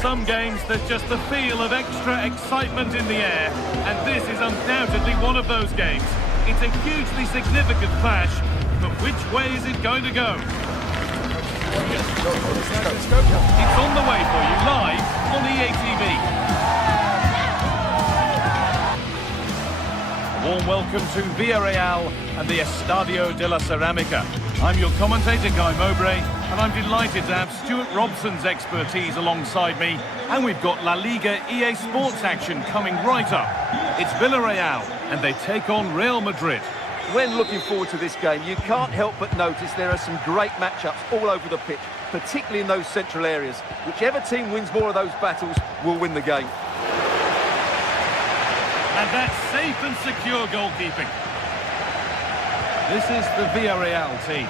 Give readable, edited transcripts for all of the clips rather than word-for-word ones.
some games, there's just the feel of extra excitement in the air, and this is undoubtedly one of those games. It's a hugely significant clash, but which way is it going to go? It's on the way for you live on EA TV. A warm welcome to Villarreal and the Estadio de la Cerámica. I'm your commentator, Guy Mowbray, and I'm delighted to have Stuart Robson's expertise alongside me, and we've got La Liga EA Sports action coming right up. It's Villarreal, and they take on Real Madrid. When looking forward to this game, you can't help but notice there are some great matchups all over the pitch, particularly in those central areas. Whichever team wins more of those battles will win the game. And that's safe and secure goalkeeping. This is the Villarreal team.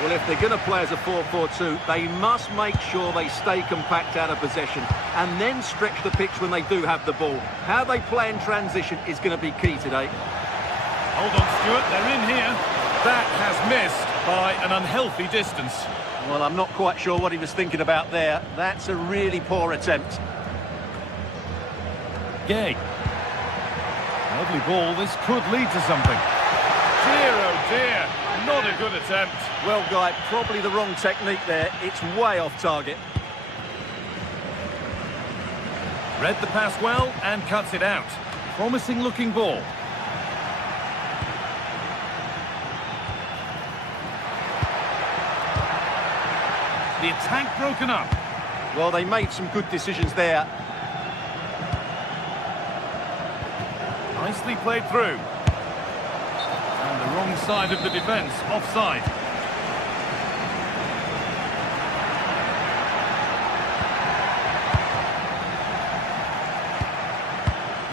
Well, if they're going to play as a 4-4-2, they must make sure they stay compact out of possession and then stretch the pitch when they do have the ball. How they play in transition is going to be key today. Hold on, Stuart, they're in here. That has missed by an unhealthy distance. Well, I'm not quite sure what he was thinking about there. That's a really poor attempt. Gay. Lovely ball, this could lead to something. Dear, oh dear, not a good attempt. Well, Guy, probably the wrong technique there. It's way off target. Read the pass well and cuts it out. Promising looking ball. The attack broken up. Well, they made some good decisions there. Nicely played through. And the wrong side of the defence, offside.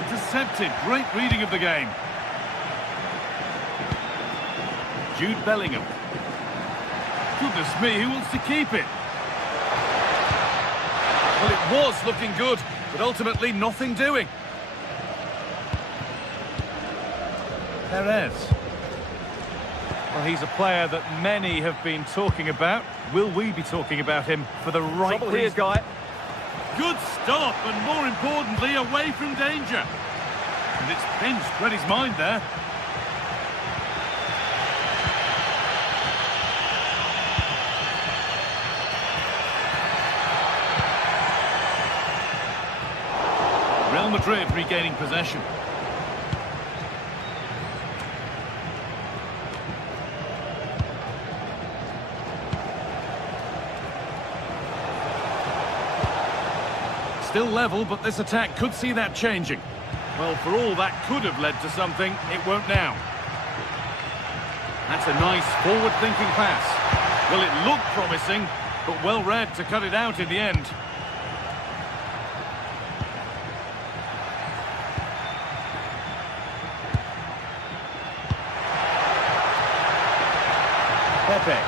Intercepted, great reading of the game. Jude Bellingham. Goodness me, who wants to keep it? Well, it was looking good, but ultimately nothing doing. Perez. Well, he's a player that many have been talking about. Will we be talking about him for the right Trouble reason? here, Guy. Good stop, and more importantly, away from danger. And it's pinched Freddie's mind there. Real Madrid regaining possession. Still level, but this attack could see that changing. Well, for all that could have led to something, it won't now. That's a nice forward-thinking pass. Well, it looked promising, but well read to cut it out in the end. Pepe.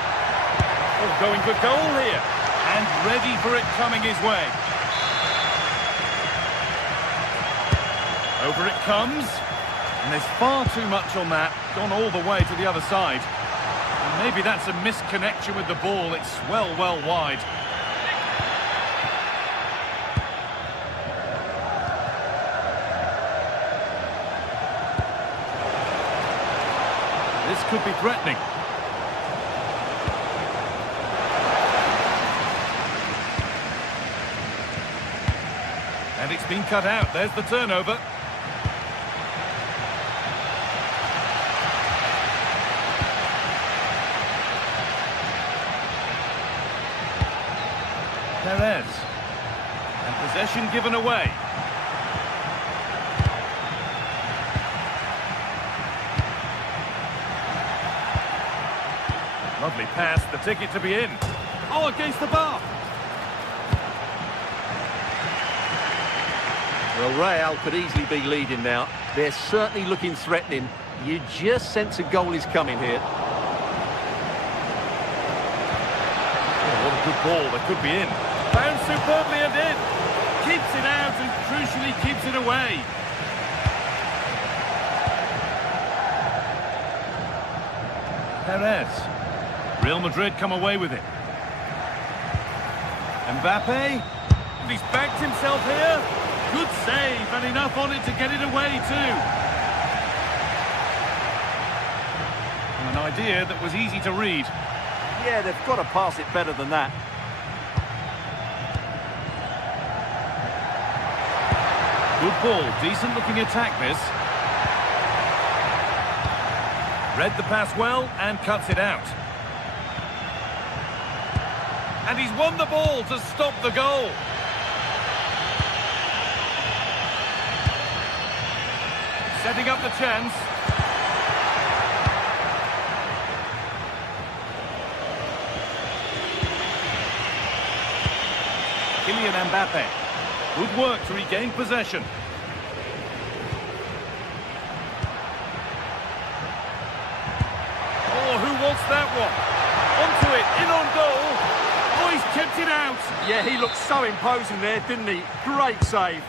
Oh, going for goal here. And ready for it coming his way. Over it comes. And there's far too much on that. Gone all the way to the other side. And maybe that's a misconnection with the ball. It's well wide. This could be threatening. And it's been cut out. There's the turnover. Perez. And possession given away. Lovely pass, the ticket to be in. Oh, against the bar. Well, Real could easily be leading now. They're certainly looking threatening. You just sense a goal is coming here. Oh, what a good ball, that could be in. Found superbly and in. Keeps it out and crucially keeps it away. Perez. Real Madrid come away with it. Mbappe. He's backed himself here. Good save, and enough on it to get it away too. An idea that was easy to read. Yeah, they've got to pass it better than that. Good ball, decent looking attack this. Read the pass well and cuts it out. And he's won the ball to stop the goal. Setting up the chance. Kylian Mbappe. Good work to regain possession. Oh, who wants that one? Onto it, in on goal. Oh, he's kept it out. Yeah, he looked so imposing there, didn't he? Great save.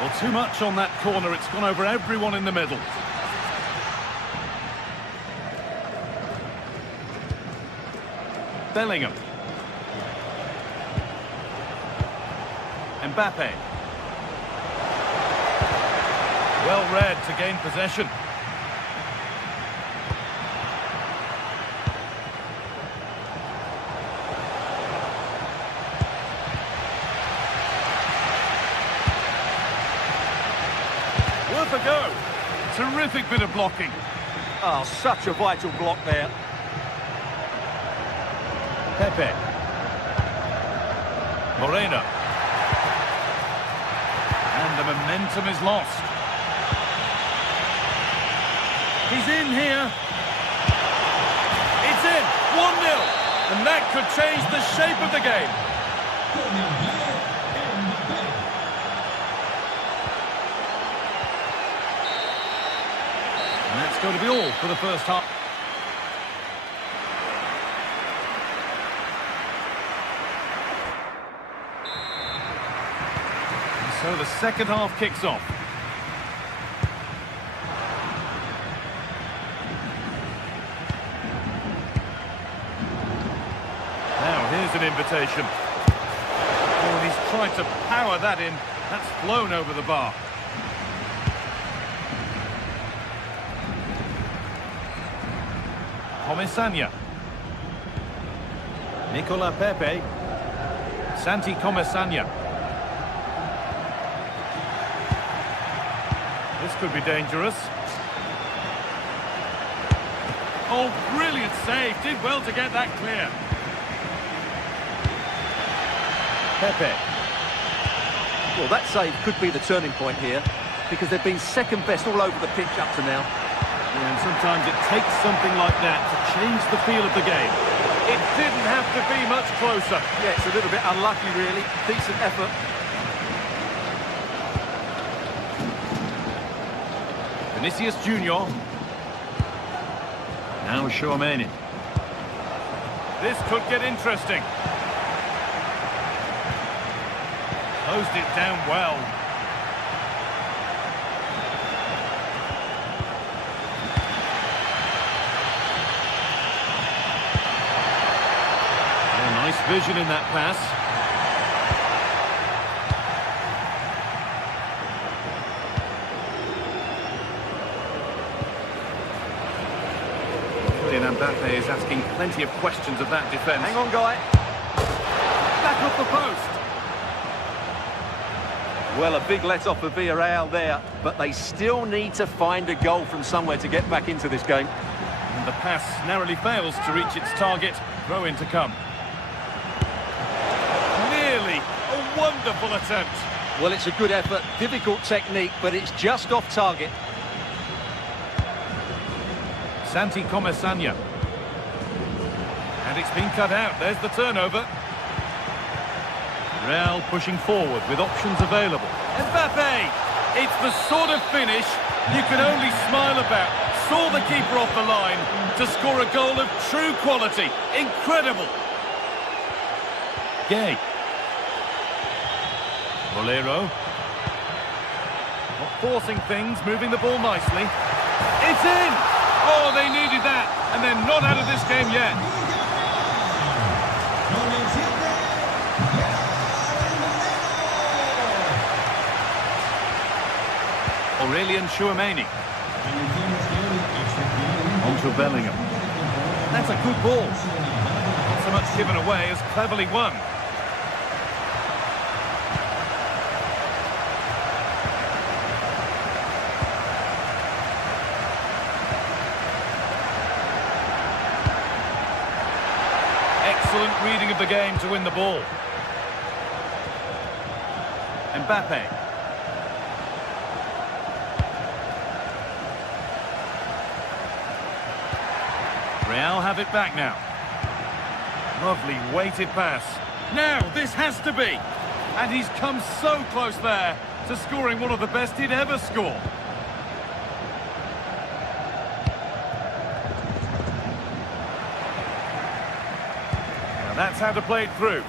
Well, too much on that corner. It's gone over everyone in the middle. Bellingham. Mbappe. Well read to gain possession. Worth a go. Terrific bit of blocking. Oh, such a vital block there. Pepe. Moreno. And the momentum is lost. He's in here. It's in. 1-0. And that could change the shape of the game. And that's going to be all for the first half. So the second half kicks off. Now here's an invitation. Oh, and he's tried to power that in. That's flown over the bar. Comesaña. Nicola Pepe. Santi Comesaña. This could be dangerous. Oh, brilliant save. Did well to get that clear. Pepe. Well, that save could be the turning point here, because they've been second best all over the pitch up to now. Yeah, and sometimes it takes something like that to change the feel of the game. It didn't have to be much closer. Yeah, it's a little bit unlucky, really. Decent effort. Vinicius Junior. Now Tchouaméni. This could get interesting. Closed it down well. Oh, nice vision in that pass. Mbappe is asking plenty of questions of that defence. Hang on, guy. Back off the post. Well, a big let-off for Villarreal there, but they still need to find a goal from somewhere to get back into this game. And the pass narrowly fails to reach its target. Throw in to come. Nearly a wonderful attempt. Well, it's a good effort, difficult technique, but it's just off target. Santi Comesaña. And it's been cut out. There's the turnover. Real pushing forward with options available. Mbappe! It's the sort of finish you can only smile about. Saw the keeper off the line to score a goal of true quality. Incredible. Gay. Bolero. Not forcing things, moving the ball nicely. It's in! Oh, they needed that, and they're not out of this game yet. Kylian Chouameni. On to Bellingham. That's a good ball. Not so much given away as cleverly won. Excellent reading of the game to win the ball. Mbappe. Real have it back now. Lovely weighted pass. Now, this has to be. And he's come so close there to scoring one of the best he'd ever score. Now that's how to play it through.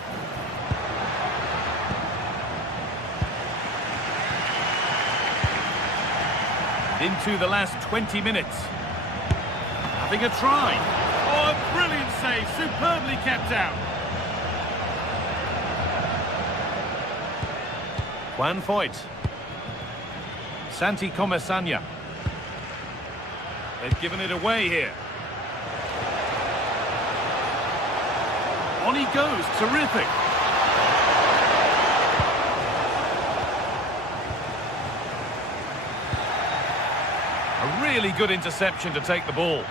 Into the last 20 minutes. Having a try. Oh, a brilliant save, superbly kept out. Juan Foyt. Santi Comesanya. They've given it away here. On he goes, terrific. A really good interception to take the ball.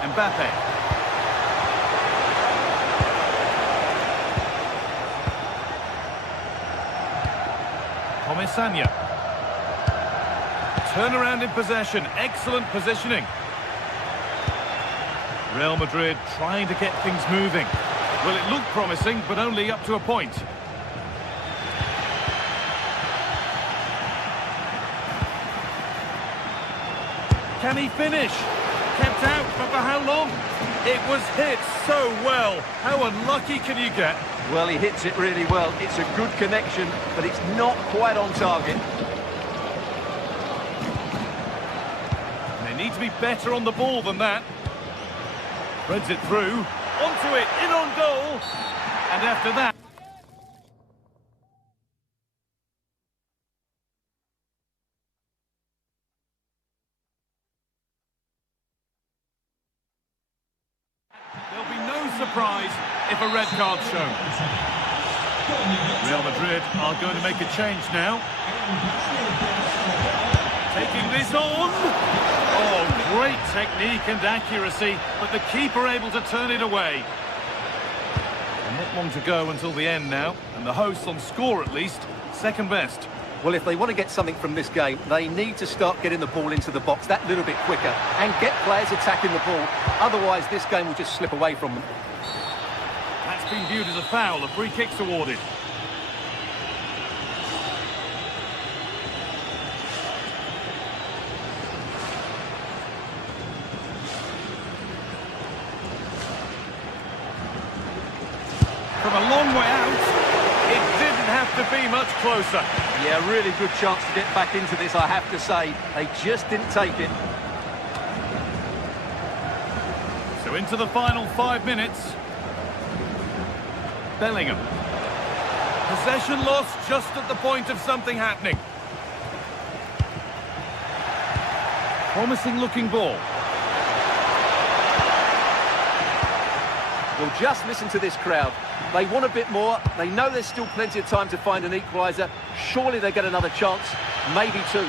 Mbappe. Comesanya. Turnaround in possession, excellent positioning. Real Madrid trying to get things moving. Well, it looked promising, but only up to a point. Can he finish? Kept out, but for how long? It was hit so well. How unlucky can you get? Well, he hits it really well. It's a good connection, but it's not quite on target. They need to be better on the ball than that. Threads it through. Onto it, in on goal. And after that... There'll be no surprise if a red card's shown. Real Madrid are going to make a change now. Taking this on. Oh, great technique and accuracy, but the keeper able to turn it away. And not long to go until the end now, and the hosts on score at least, second best. Well, if they want to get something from this game, they need to start getting the ball into the box that little bit quicker and get players attacking the ball. Otherwise, this game will just slip away from them. That's been viewed as a foul. A free kick's awarded. From a long way out, it didn't have to be much closer. Yeah, really good chance to get back into this, I have to say. They just didn't take it. So into the final 5 minutes. Bellingham. Possession lost just at the point of something happening. Promising looking ball. Well, just listen to this crowd. They want a bit more. They know there's still plenty of time to find an equaliser. Surely they get another chance, maybe two.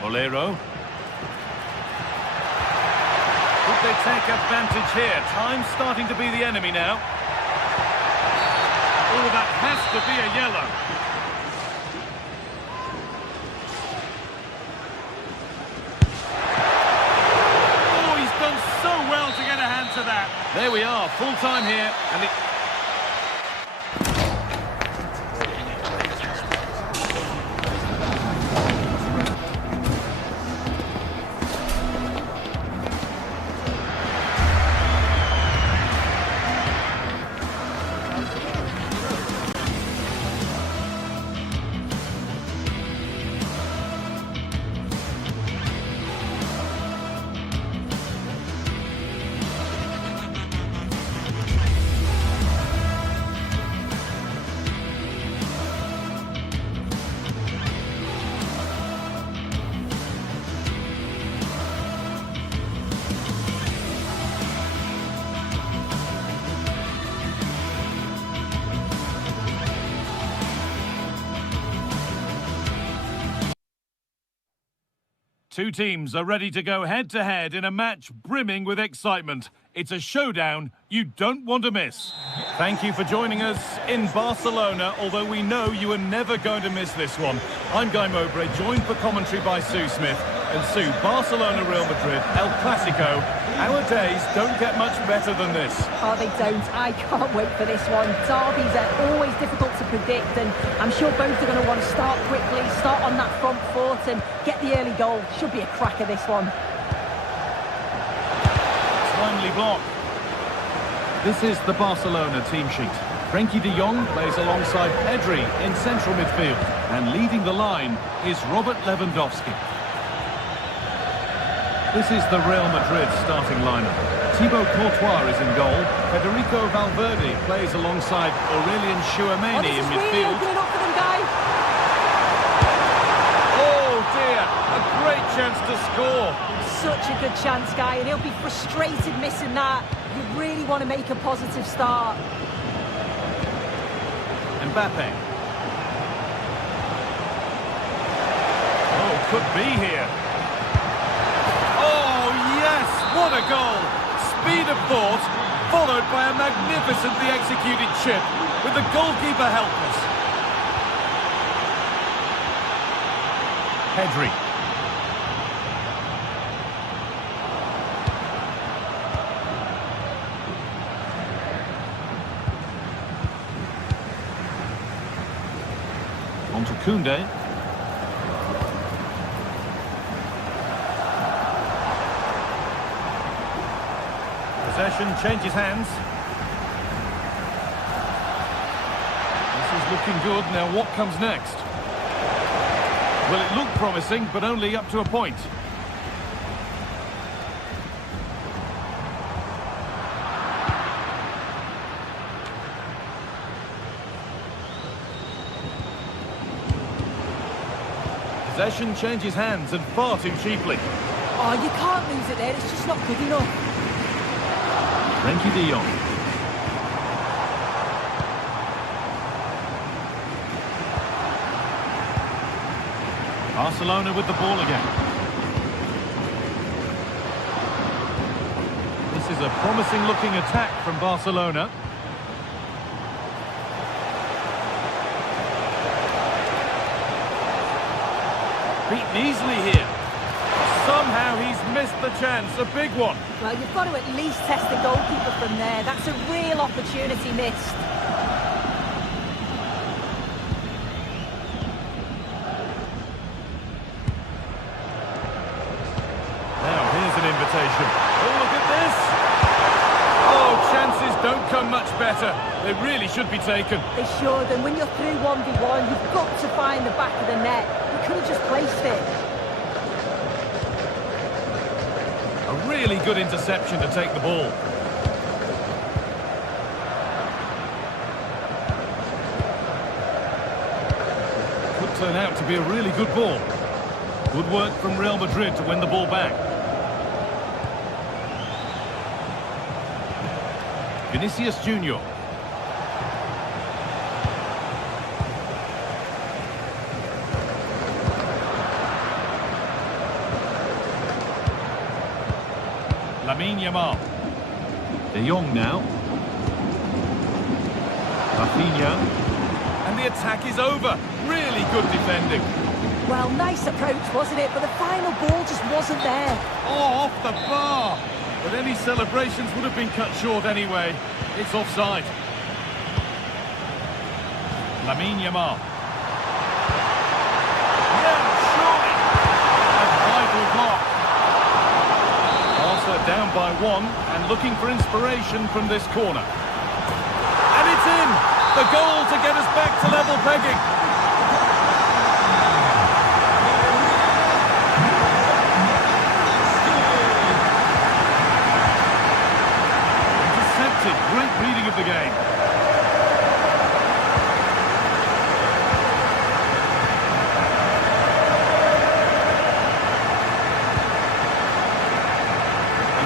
Molero. Could they take advantage here? Time's starting to be the enemy now. Oh, that has to be a yellow. There we are, full time here, and it... Two teams are ready to go head-to-head in a match brimming with excitement. It's a showdown you don't want to miss. Thank you for joining us in Barcelona, although we know you are never going to miss this one. I'm Guy Mowbray, joined for commentary by Sue Smith. And Sue, Barcelona, Real Madrid, El Clásico. Our days don't get much better than this. Oh, they don't. I can't wait for this one. Derbies are always difficult to predict, and I'm sure both are going to want to start quickly, start on that front foot and get the early goal. Should be a cracker, this one. Timely block. This is the Barcelona team sheet. Frenkie de Jong plays alongside Pedri in central midfield. And leading the line is Robert Lewandowski. This is the Real Madrid starting lineup. Thibaut Courtois is in goal. Federico Valverde plays alongside Aurelien Tchouameni in midfield. Really opening up for them, Guy. Oh dear, a great chance to score. Such a good chance, Guy, and he'll be frustrated missing that. You really want to make a positive start. Mbappe. Oh, could be here. Oh, yes! What a goal! Speed of thought, followed by a magnificently executed chip, with the goalkeeper helpless. Pedri. On to Koundé. Possession changes hands. This is looking good. Now what comes next? Well, it looked promising, but only up to a point. Possession changes hands, and far too cheaply. Oh, you can't lose it there. It's just not good enough. Frenkie de Jong. Barcelona with the ball again. This is a promising looking attack from Barcelona. Beaten easily here. Somehow he's missed the chance, a big one. Well, you've got to at least test the goalkeeper from there. That's a real opportunity missed. Now, here's an invitation. Oh, look at this! Oh, chances don't come much better. They really should be taken. They should, and when you're through 1v1, you've got to find the back of the net. You could have just placed it. A really good interception to take the ball. Could turn out to be a really good ball. Good work from Real Madrid to win the ball back. Vinicius Junior. Lamine Yamal. De Jong now. Rafinha. And the attack is over. Really good defending. Well, nice approach, wasn't it? But the final ball just wasn't there. Oh, off the bar. But any celebrations would have been cut short anyway. It's offside. Lamine Yamal. Yeah, surely. A vital block. Barca down by one and looking for inspiration from this corner. And it's in! The goal to get us back to level pegging. Intercepted. Great reading of the game.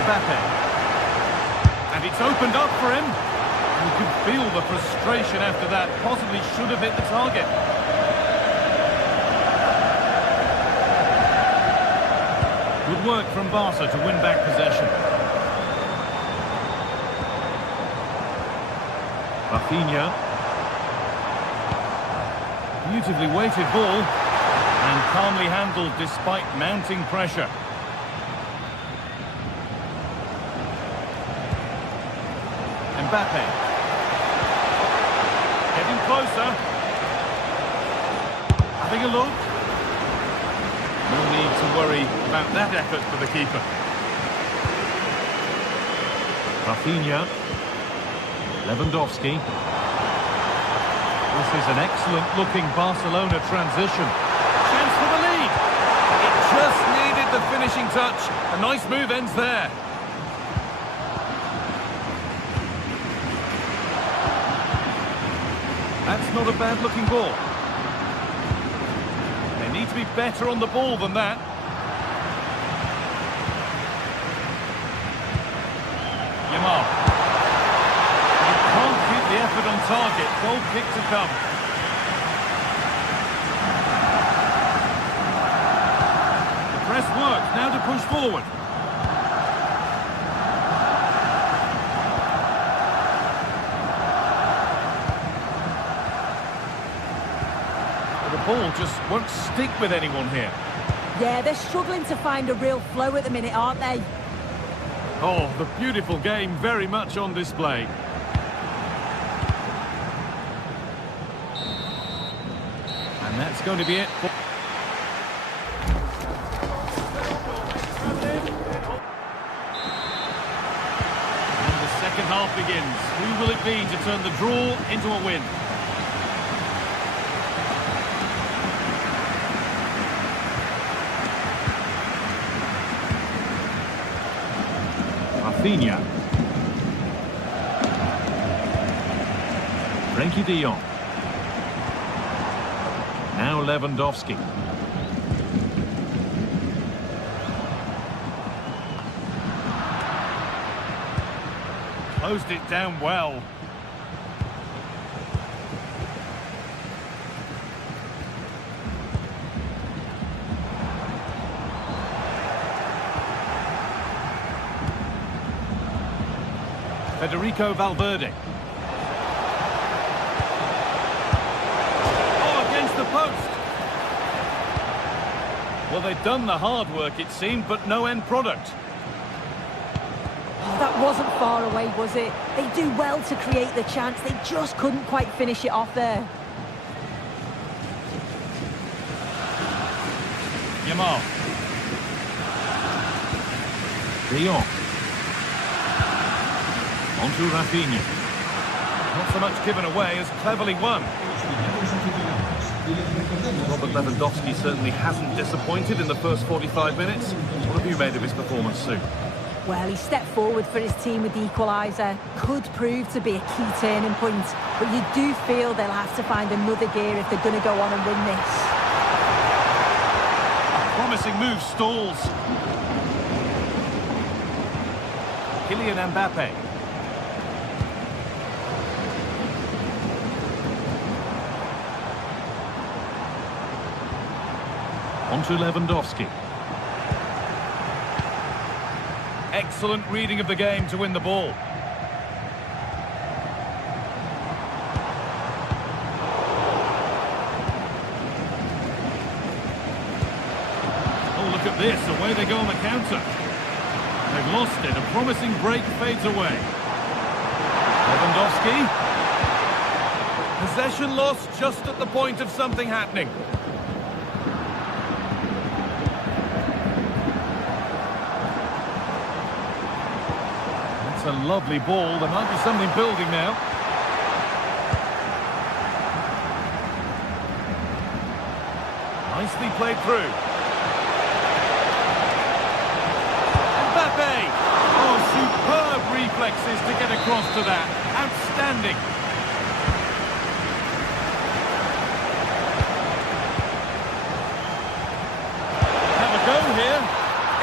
Mbappe. And it's opened up for him. You can feel the frustration after that. Possibly should have hit the target. Good work from Barca to win back possession. Rafinha. Beautifully weighted ball. And calmly handled despite mounting pressure. Mbappe. Getting closer. Having a look. No need to worry about that effort for the keeper. Rafinha. Lewandowski. This is an excellent-looking Barcelona transition. Chance for the lead. It just needed the finishing touch. A nice move ends there. That's not a bad-looking ball. They need to be better on the ball than that. Yamal. You can't keep the effort on target. Goal kick to come. The press works. Now to push forward. The ball just won't stick with anyone here. Yeah, they're struggling to find a real flow at the minute, aren't they? Oh, the beautiful game very much on display. And that's going to be it. And the second half begins. Who will it be to turn the draw into a win? Rafinha. Frenkie de Jong. Now Lewandowski. Closed it down well. Federico Valverde. Oh, against the post. Well, they've done the hard work, it seemed, but no end product. Oh, that wasn't far away, was it? They do well to create the chance. They just couldn't quite finish it off there. Yamal. De Jong. Onto Rafinha. Not so much given away as cleverly won. Robert Lewandowski certainly hasn't disappointed in the first 45 minutes. What have you made of his performance, Sue? Well, he stepped forward for his team with the equaliser. Could prove to be a key turning point. But you do feel they'll have to find another gear if they're going to go on and win this. A promising move stalls. Kylian Mbappe. Onto Lewandowski. Excellent reading of the game to win the ball. Oh, look at this. Away they go on the counter. They've lost it. A promising break fades away. Lewandowski. Possession lost just at the point of something happening. It's a lovely ball. There might be something building now. Nicely played through. Mbappe! Oh, superb reflexes to get across to that. Outstanding. Have a go here.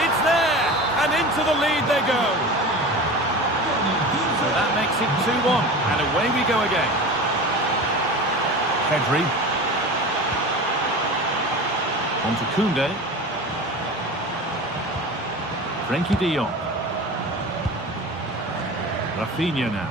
It's there! And into the lead they go. So that makes it 2-1, and away we go again. Pedri. On to Koundé. Frankie de Jong. Rafinha now.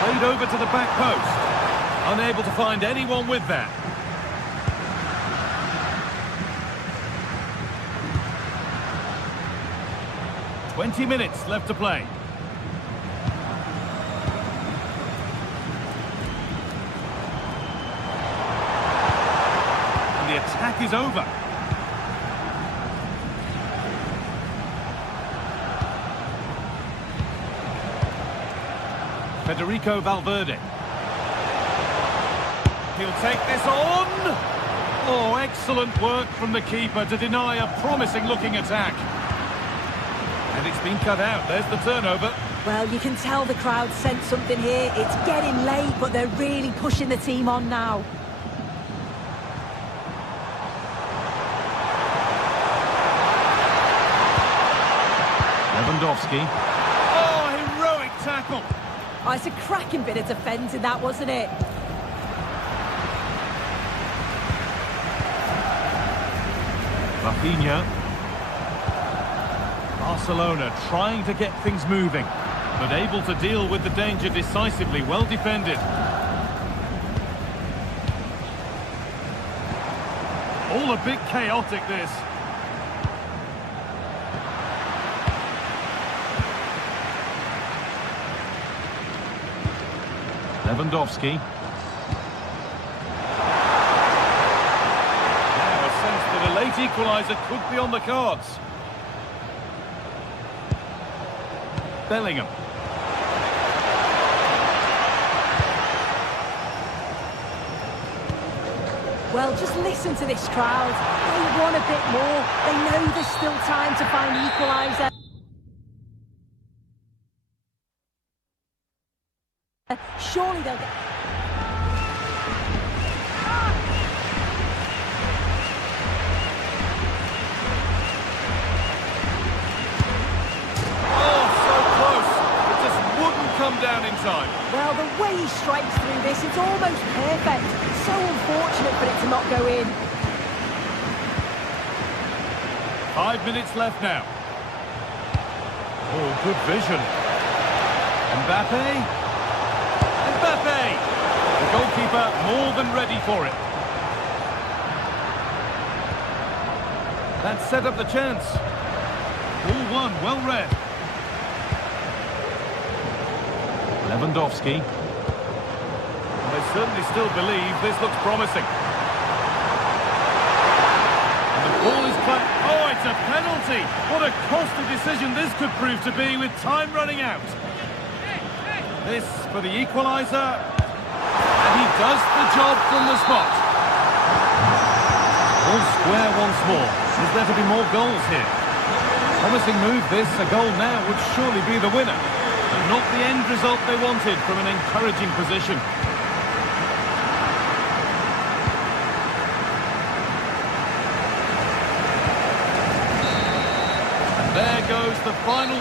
Played over to the back post. Unable to find anyone with that. "20 minutes left to play. And the attack is over. Federico Valverde. He'll take this on. Oh, excellent work from the keeper to deny a promising-looking attack. And it's been cut out. There's the turnover. Well, you can tell the crowd sense something here. It's getting late, but they're really pushing the team on now. Lewandowski. Oh, heroic tackle. Oh, it's a cracking bit of defending that, wasn't it? Rafinha. Barcelona trying to get things moving, but able to deal with the danger decisively. Well defended. All a bit chaotic, this. Lewandowski. Now a sense that a late equaliser could be on the cards. Bellingham. Well, just listen to this crowd. They want a bit more. They know there's still time to find the equaliser. Surely they'll get... Come down in time. Well, the way he strikes through this, it's almost perfect. So unfortunate for it to not go in. 5 minutes left now. Oh, good vision. Mbappe. Mbappe! The goalkeeper more than ready for it. That set up the chance. All one, well read. Lewandowski. They certainly still believe this looks promising. And the ball is played. Oh, it's a penalty! What a costly decision this could prove to be with time running out. This for the equaliser. And he does the job from the spot. All square once more. Is there to be more goals here? Promising move this. A goal now would surely be the winner. Not the end result they wanted from an encouraging position. And there goes the final...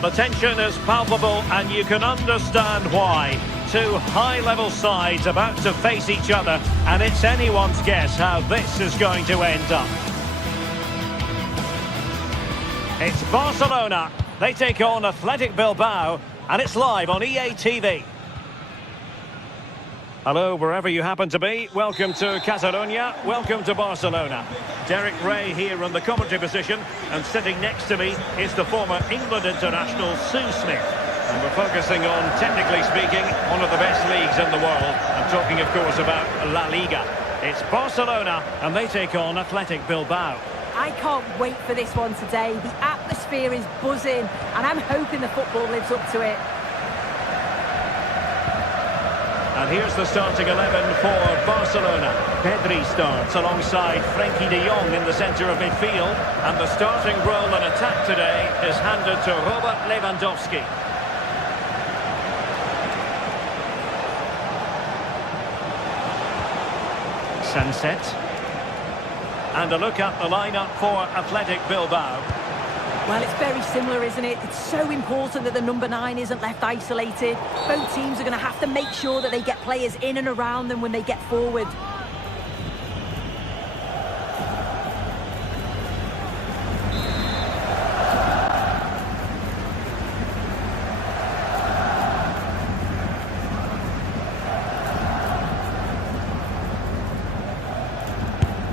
The tension is palpable and you can understand why. Two high-level sides about to face each other, and it's anyone's guess how this is going to end up. It's Barcelona. They take on Athletic Bilbao, and it's live on EA TV. Hello, wherever you happen to be. Welcome to Catalonia. Welcome to Barcelona. Derek Ray here in the commentary position, and sitting next to me is the former England international Sue Smith. And we're focusing on, technically speaking, one of the best leagues in the world. I'm talking, of course, about La Liga. It's Barcelona, and they take on Athletic Bilbao. I can't wait for this one today. The atmosphere is buzzing, and I'm hoping the football lives up to it. And here's the starting 11 for Barcelona. Pedri starts alongside Frenkie de Jong in the centre of midfield. And the starting role in attack today is handed to Robert Lewandowski. Sunset. And a look at the lineup for Athletic Bilbao. Well, it's very similar, isn't it? It's so important that the number 9 isn't left isolated. Both teams are going to have to make sure that they get players in and around them when they get forward.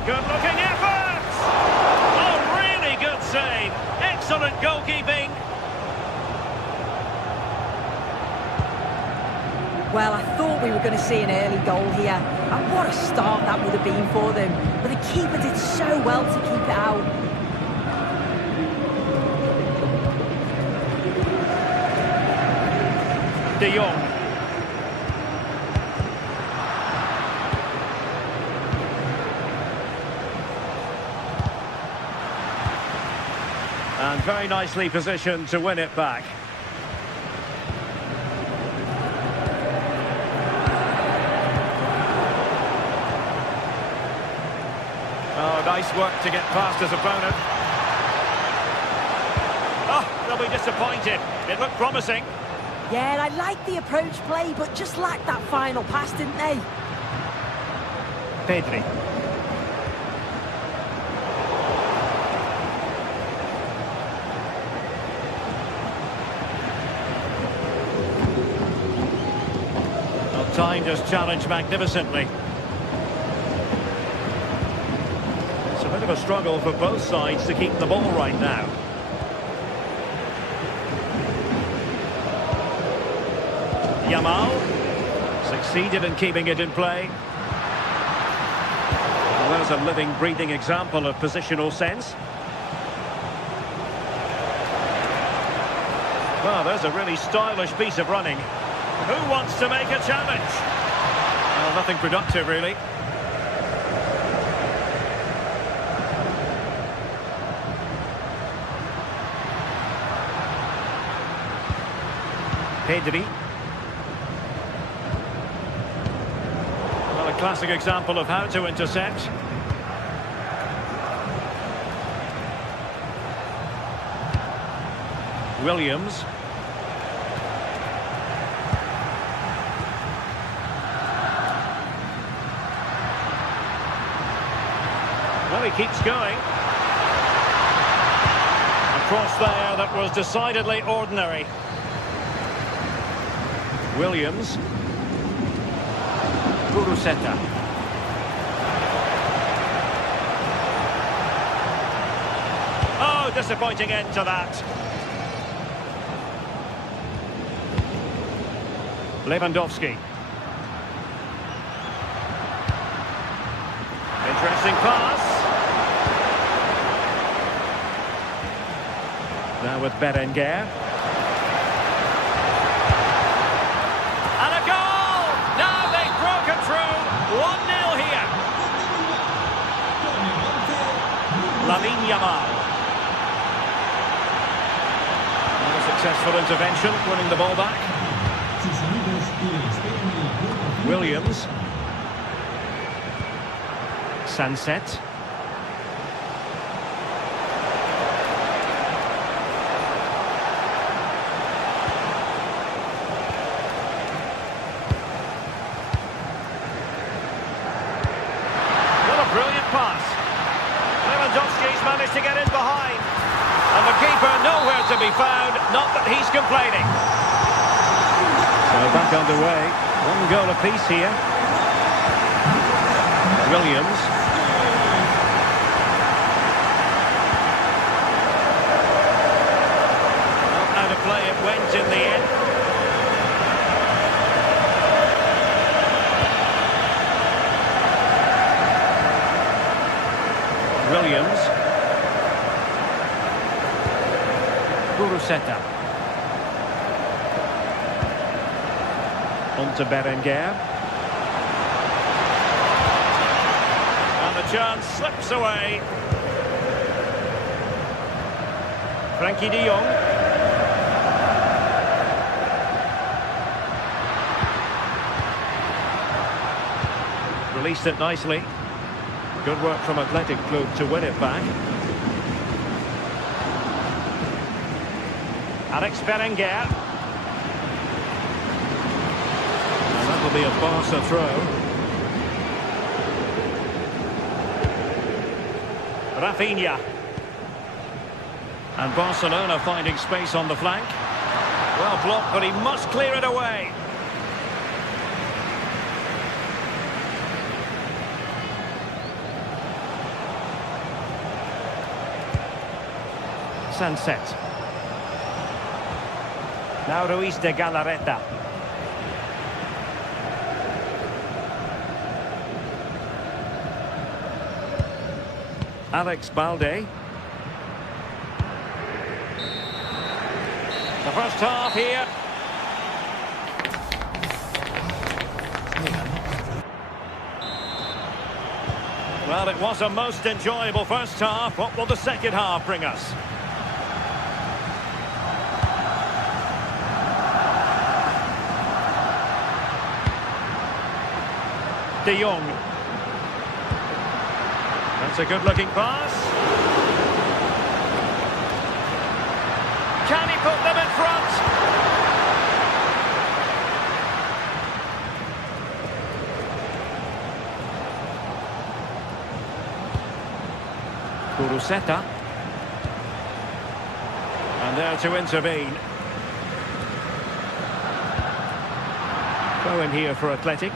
Good-looking effort! Oh, really good save. Excellent goalkeeping. Well, I thought we were going to see an early goal here. And what a start that would have been for them. But the keeper did so well to keep it out. De Jong. And very nicely positioned to win it back. Oh, nice work to get past his opponent. Oh, they'll be disappointed. It looked promising. Yeah, I liked the approach play, but just lacked that final pass, didn't they? Pedri. Timed his challenge magnificently. It's a bit of a struggle for both sides to keep the ball right now. Yamal succeeded in keeping it in play. Well, there's a living, breathing example of positional sense. Well, there's a really stylish piece of running. Who wants to make a challenge? Well, nothing productive, really. Pedri. Well, a classic example of how to intercept. Williams. Well, he keeps going. A cross there that was decidedly ordinary. Williams. Guruseta. Oh, disappointing end to that. Lewandowski. Interesting pass. Now with Berenguer. And a goal! Now they've broken through. 1-0 here. Yamal. And a successful intervention, winning the ball back. Williams. Sunset. Brilliant pass. Lewandowski's managed to get in behind. And the keeper nowhere to be found. Not that he's complaining. So back underway. 1 goal apiece here. Williams. Out of play it went in the end. Williams. Guruseta. On to Berenguer. And the chance slips away. Frankie de Jong. Released it nicely. Good work from Athletic Club to win it back. Alex Berenguer. And that will be a Barca throw. Rafinha. And Barcelona finding space on the flank. Well blocked, but he must clear it away. Sunset. Now Ruiz de Galarreta. Alex Balde. The first half here. Well, it was a most enjoyable first half. What will the second half bring us? De Jong. That's a good-looking pass. Can he put them in front? Guruseta. And there to intervene. Throw in here for Athletic.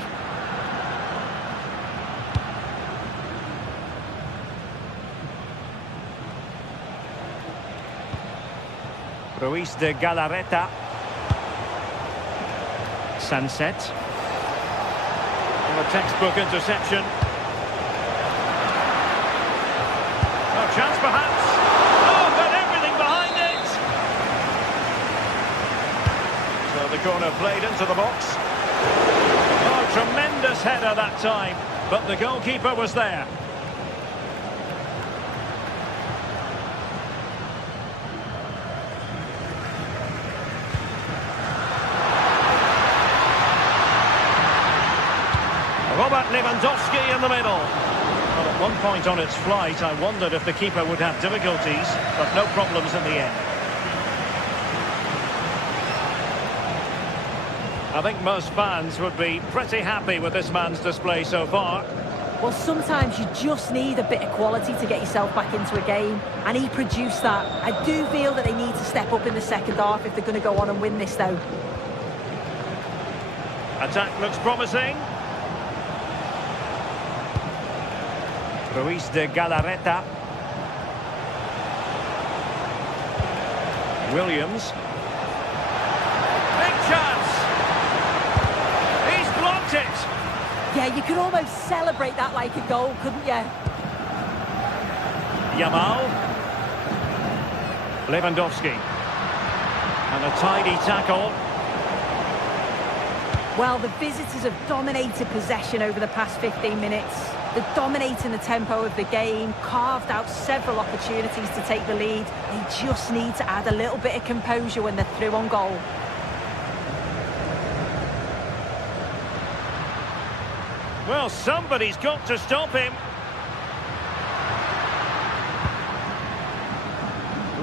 Ruiz de Galarreta. Sunset. And a textbook interception. Oh, chance perhaps. Oh, got everything behind it. So the corner played into the box. Oh, tremendous header that time. But the goalkeeper was there. Robert Lewandowski in the middle. Well, at one point on its flight, I wondered if the keeper would have difficulties, but no problems in the end. I think most fans would be pretty happy with this man's display so far. Well, sometimes you just need a bit of quality to get yourself back into a game, and he produced that. I do feel that they need to step up in the second half if they're going to go on and win this, though. Attack looks promising. Ruiz de Galarreta. Williams. Big chance. He's blocked it. Yeah, you could almost celebrate that like a goal, couldn't you? Yamal. Lewandowski. And a tidy tackle. Well, the visitors have dominated possession over the past 15 minutes. They're dominating the tempo of the game, carved out several opportunities to take the lead. They just need to add a little bit of composure when they're through on goal. Well, somebody's got to stop him.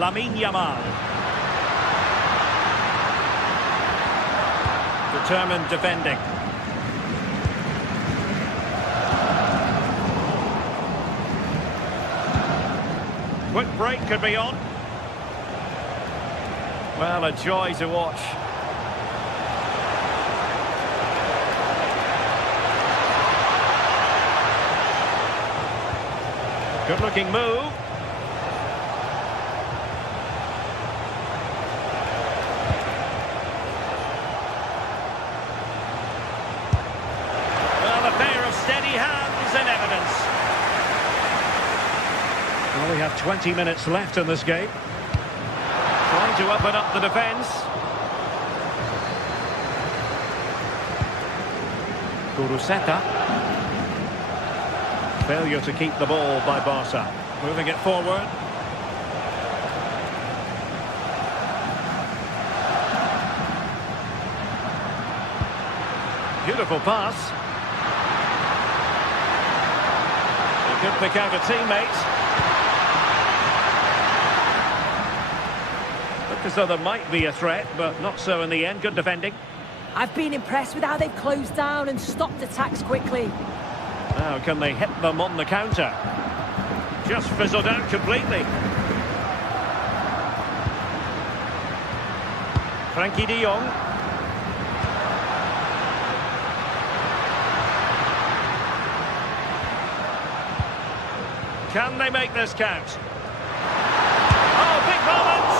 Lamine Yamal. Determined defending. Quick break could be on. Well, a joy to watch. Good-looking move. Well, a pair of steady hands in evidence. Well, we have 20 minutes left in this game. Trying to open up the defence. Kuruseta. Failure to keep the ball by Barca. Moving it forward. Beautiful pass. He could pick out a teammate. Looked as though there might be a threat, but not so in the end. Good defending. I've been impressed with how they've closed down and stopped attacks quickly. Now, can they hit them on the counter? Just fizzled out completely. Frankie de Jong. Can they make this count? Oh, big moment!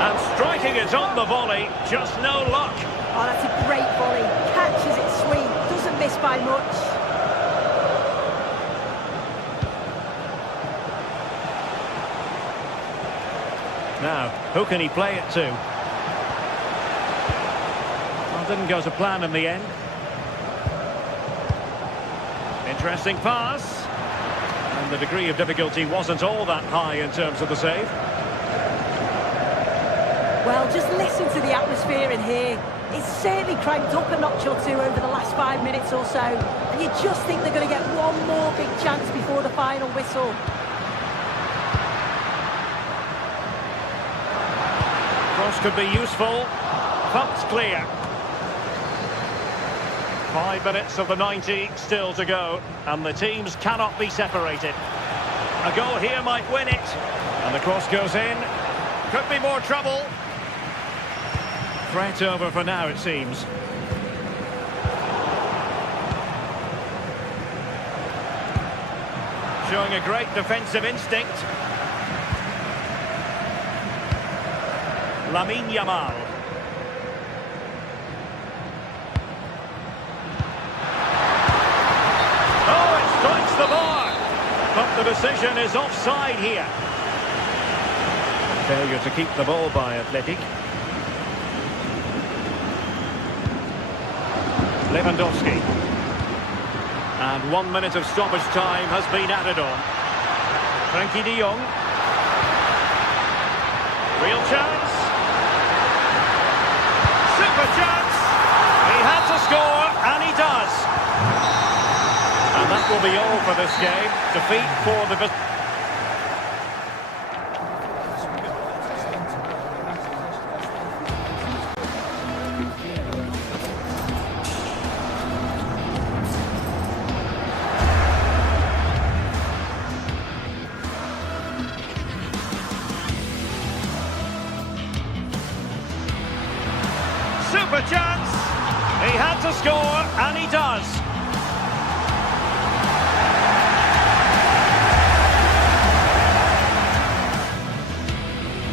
And striking it on the volley, just no luck. Oh, that's a great volley. Catches it sweet, doesn't miss by much. Now, who can he play it to? Well, didn't go to plan in the end. Interesting pass. And the degree of difficulty wasn't all that high in terms of the save. Well, just listen to the atmosphere in here. It's certainly cranked up a notch or two over the last 5 minutes or so. And you just think they're going to get one more big chance before the final whistle. Cross could be useful. Pumped clear. 5 minutes of the 90 still to go. And the teams cannot be separated. A goal here might win it. And the cross goes in. Could be more trouble. Threat over for now, it seems. Showing a great defensive instinct. Lamine Yamal. Oh, it strikes the bar. But the decision is offside here. Failure to keep the ball by Athletic. Lewandowski. And 1 minute of stoppage time has been added on. Frankie de Jong. Real chance. Super chance. He had to score, and he does. And that will be all for this game. Defeat for the... Super chance! He had to score, and he does.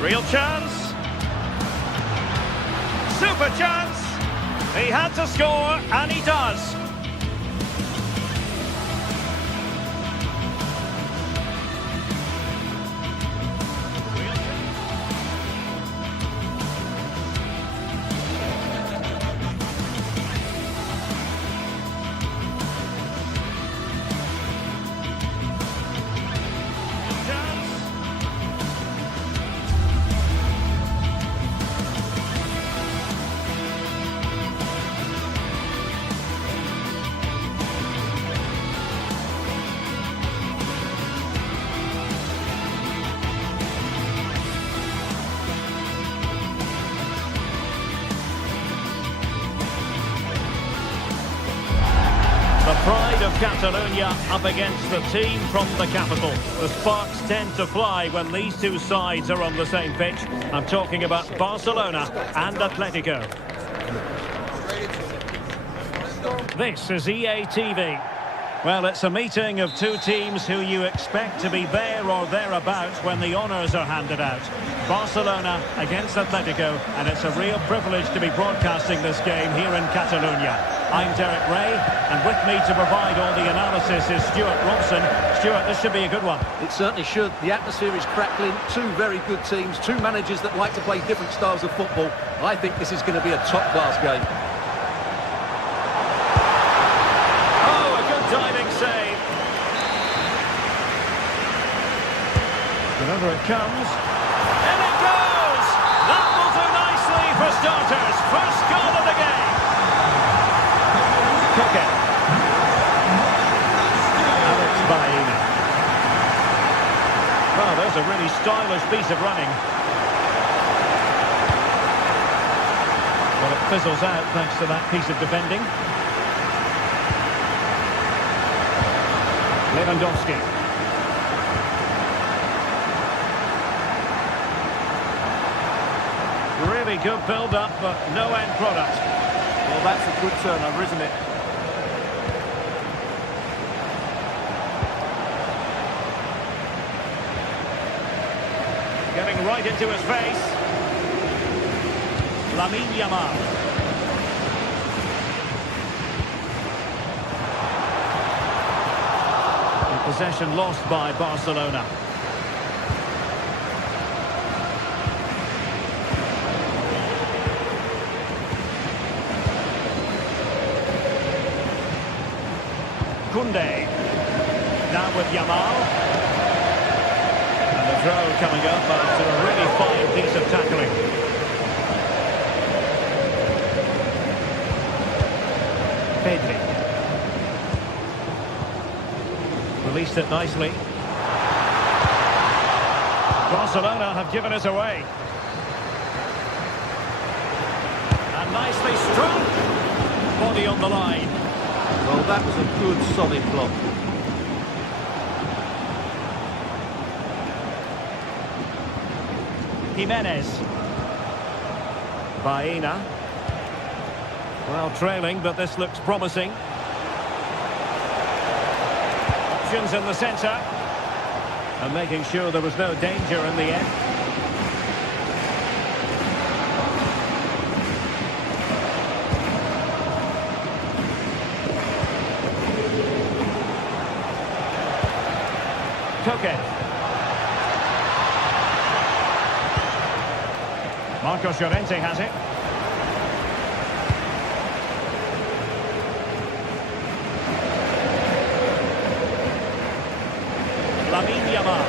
Real chance. Super chance! He had to score, and he does. The pride of Catalonia up against the team from the capital. The sparks tend to fly when these two sides are on the same pitch. I'm talking about Barcelona and Atletico. This is EA TV. Well, it's a meeting of two teams who you expect to be there or thereabouts when the honours are handed out. Barcelona against Atletico, and it's a real privilege to be broadcasting this game here in Catalonia. I'm Derek Ray, and with me to provide all the analysis is Stuart Robson. Stuart, this should be a good one. It certainly should. The atmosphere is crackling. Two very good teams, two managers that like to play different styles of football. I think this is going to be a top-class game. Diving save. And over it comes. And it goes! That will do nicely for starters. First goal of the game. Koke. Alex Baena. Well, there's a really stylish piece of running. Well, it fizzles out thanks to that piece of defending. Lewandowski. Really good build-up, but no end product. Well, that's a good turnover, isn't it? Getting right into his face. Lamine Yamal. Possession lost by Barcelona. Koundé. Now with Yamal. And the throw coming up after a really fine piece of tackling. Pedri. Released it nicely. Barcelona have given us away. And nicely struck. Body on the line. Well, that was a good, solid block. Jimenez. Baena. Well, trailing, but this looks promising. In the centre, and making sure there was no danger in the end. Koke. Marcos Llorente has it. Lamine Yamal.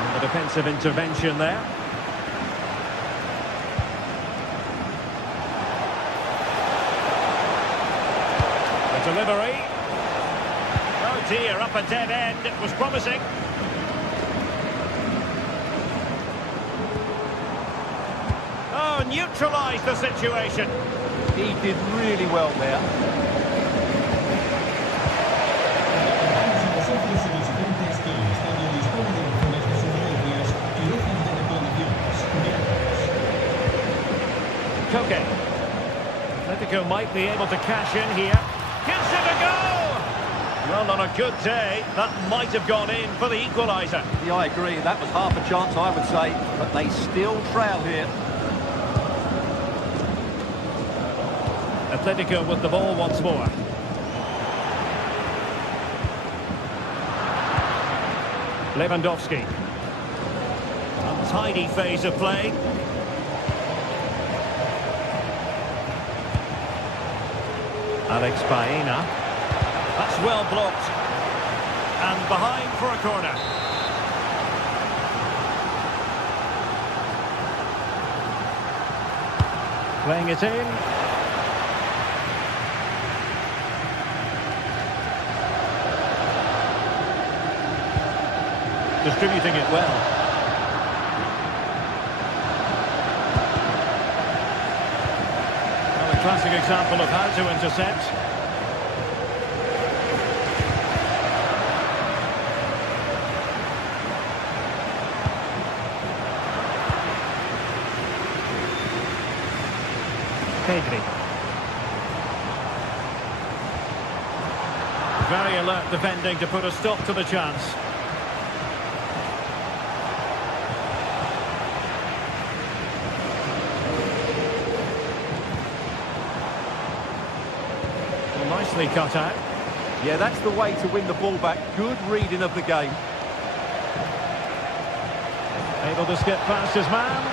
And the defensive intervention there. The delivery. Oh dear, up a dead end. It was promising. Oh, neutralised the situation. He did really well there. Koke. Atletico might be able to cash in here. Gives it a go! Well, on a good day, that might have gone in for the equaliser. Yeah, I agree. That was half a chance, I would say. But they still trail here. Atletico with the ball once more. Lewandowski. Untidy phase of play. Alex Baena. That's well blocked. And behind for a corner. Playing it in. Distributing it well. Well, a classic example of how to intercept. Pedri. Very alert defending to put a stop to the chance. Well, nicely cut out. Yeah, that's the way to win the ball back. Good reading of the game. Able to skip past his man.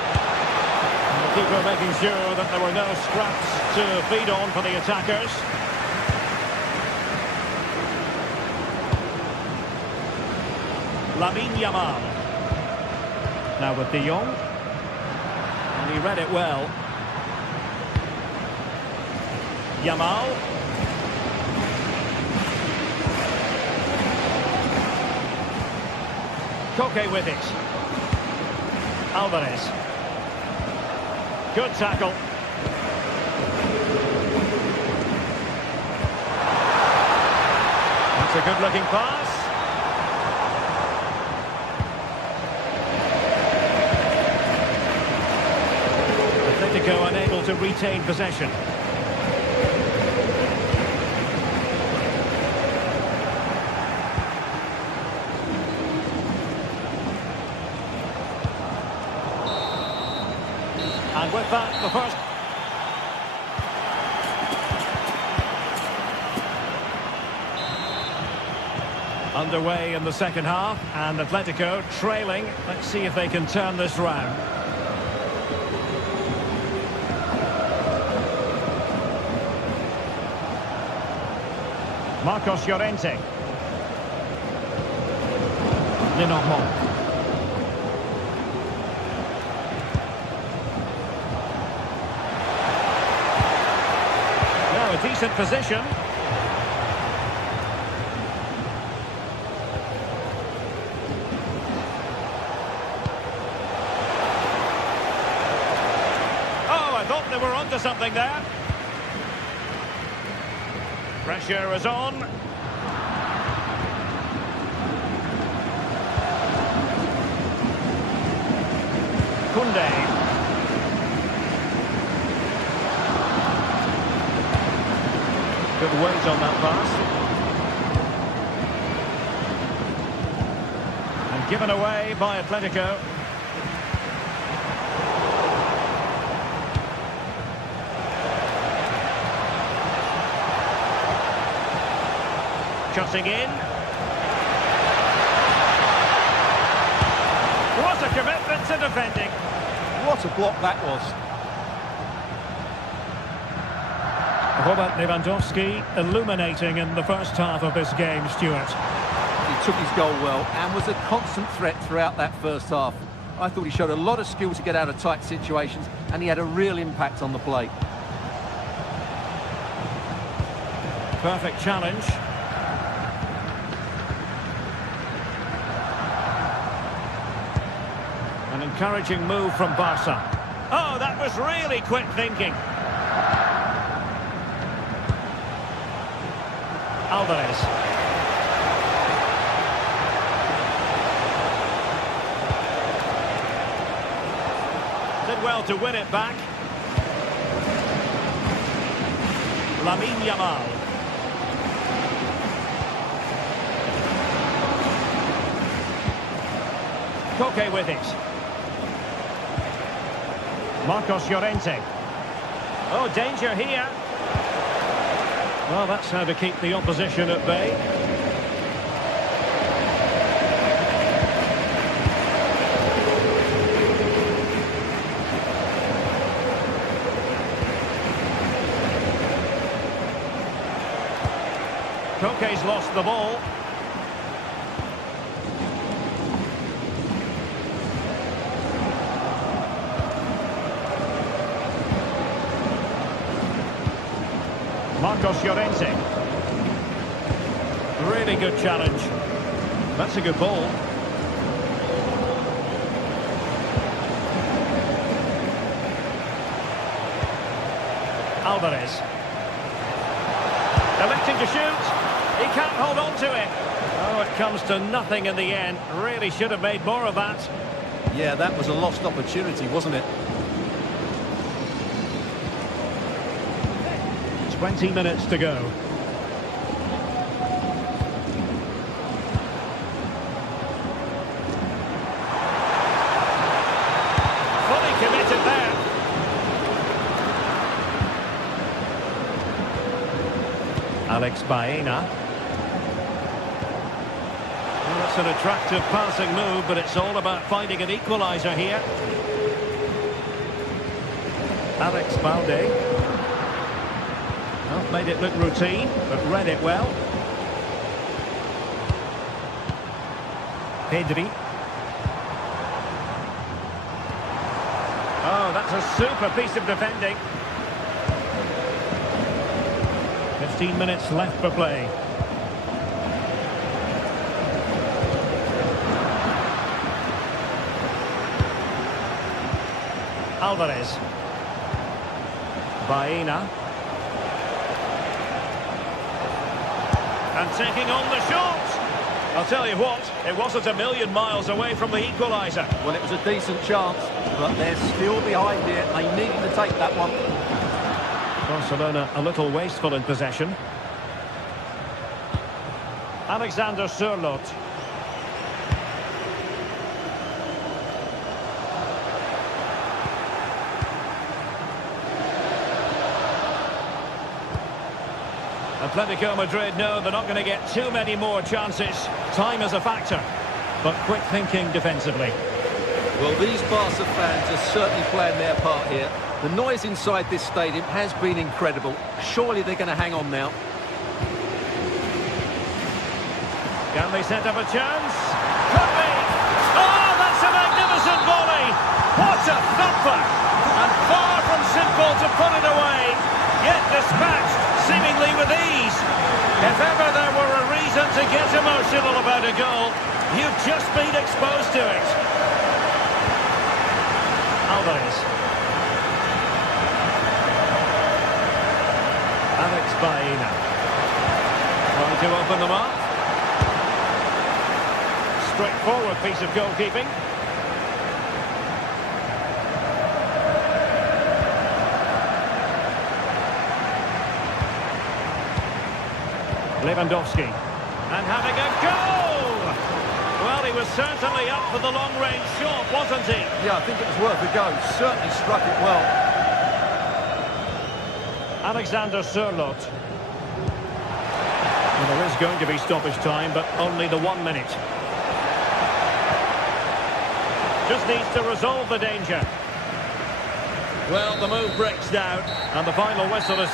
And the keeper making sure that there were no scraps to feed on for the attackers. Lamine Yamal. Now with De Jong. And he read it well. Yamal. Koke with it. Alvarez. Good tackle. That's a good-looking pass. Atletico unable to retain possession. And with that, the first... Underway in the second half, and Atletico trailing. Let's see if they can turn this round. Marcos Llorente. Lenormand. Now a decent position. Oh, I thought they were onto something there. Pressure is on. Koundé. Good weight on that pass. And given away by Atletico. Cutting in. What a commitment to defending. What a block that was. Robert Lewandowski illuminating in the first half of this game, Stuart. He took his goal well and was a constant threat throughout that first half. I thought he showed a lot of skill to get out of tight situations, and he had a real impact on the play. Perfect challenge. An encouraging move from Barca. Oh, that was really quick thinking. Alvarez. Did well to win it back. Lamine Yamal. Koke with it. Marcos Llorente. Oh, danger here. Well, that's how to keep the opposition at bay. Koke's lost the ball. Marcos Llorente. Really good challenge. That's a good ball. Alvarez. Electing to shoot. He can't hold on to it. Oh, it comes to nothing in the end. Really should have made more of that. Yeah, that was a lost opportunity, wasn't it? 20 minutes to go. Alex Baena. Well, that's an attractive passing move, but it's all about finding an equaliser here. Alex Balde. Well, made it look routine, but read it well. Pedri. Oh, that's a super piece of defending. 15 minutes left for play. Alvarez. Baena. And taking on the shot. I'll tell you what, it wasn't a million miles away from the equaliser. Well, it was a decent chance, but they're still behind here. They needed to take that one. Barcelona a little wasteful in possession. Alexander Sørloth. Atletico Madrid know they're not going to get too many more chances. Time is a factor, but quick thinking defensively. Well, these Barca fans are certainly playing their part here. The noise inside this stadium has been incredible. Surely they're going to hang on now. Can they set up a chance? Could be! Oh, that's a magnificent volley! What a thumper! And far from simple to put it away, yet dispatched seemingly with ease. If ever there were a reason to get emotional about a goal, you've just been exposed to it. Alvarez. Alex Baena. Trying to open them up. Straightforward piece of goalkeeping. Lewandowski. And having a goal! Well, he was certainly up for the long-range shot, wasn't he? Yeah, I think it was worth a go. Certainly struck it well. Alexander Sørloth. Well, there is going to be stoppage time, but only the 1 minute. Just needs to resolve the danger. Well, the move breaks down, and the final whistle is...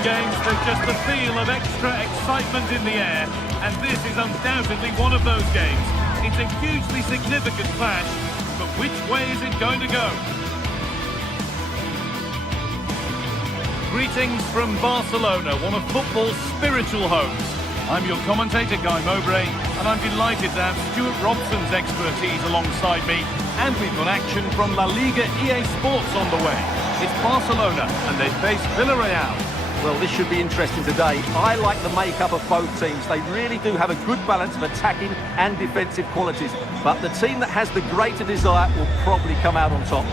Games, there's just a feel of extra excitement in the air, and this is undoubtedly one of those games. It's a hugely significant clash, but which way is it going to go? Greetings from Barcelona, one of football's spiritual homes. I'm your commentator, Guy Mowbray, and I'm delighted to have Stuart Robson's expertise alongside me, and we've got action from La Liga GTSports on the way. It's Barcelona, and they face Villarreal. Well, this should be interesting today. I like the makeup of both teams. They really do have a good balance of attacking and defensive qualities. But the team that has the greater desire will probably come out on top.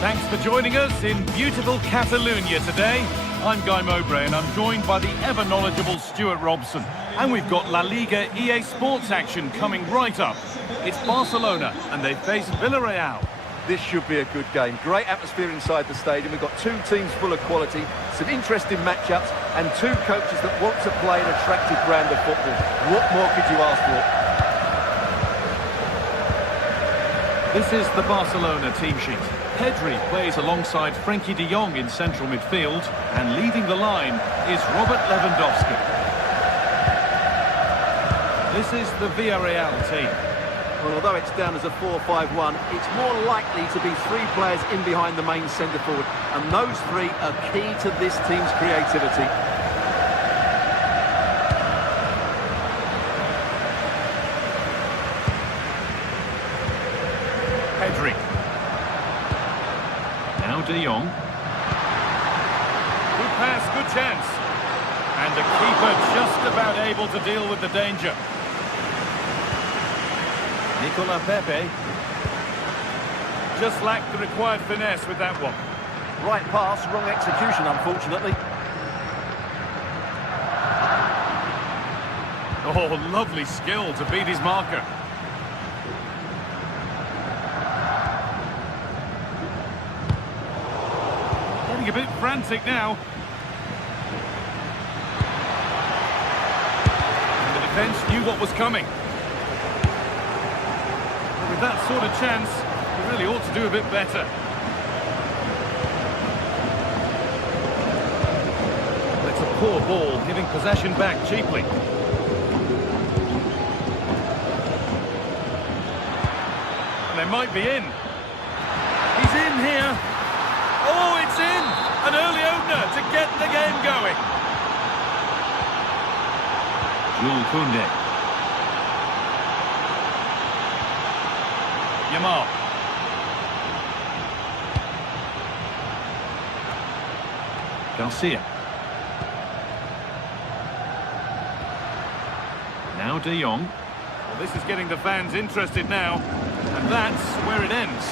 Thanks for joining us in beautiful Catalonia today. I'm Guy Mowbray and I'm joined by the ever-knowledgeable Stuart Robson. And we've got La Liga GTSports action coming right up. It's Barcelona and they face Villarreal. This should be a good game. Great atmosphere inside the stadium. We've got two teams full of quality, some interesting matchups, and two coaches that want to play an attractive brand of football. What more could you ask for? This is the Barcelona team sheet. Pedri plays alongside Frenkie de Jong in central midfield, and leading the line is Robert Lewandowski. This is the Villarreal team. Well, although it's down as a 4-5-1, it's more likely to be 3 players in behind the main centre-forward, and those 3 are key to this team's creativity. Pedri. Now de Jong. Good pass, good chance. And the keeper just about able to deal with the danger. Nicola Pepe. Just lacked the required finesse with that one. Right pass, wrong execution, unfortunately. Oh, lovely skill to beat his marker. Getting a bit frantic now. And the defence knew what was coming. But with that sort of chance, he really ought to do a bit better. It's a poor ball, giving possession back cheaply. They might be in. He's in here. Oh, it's in! An early opener to get the game going. Jules Koundé. Yamal. Garcia. Now de Jong. Well, this is getting the fans interested now. And that's where it ends.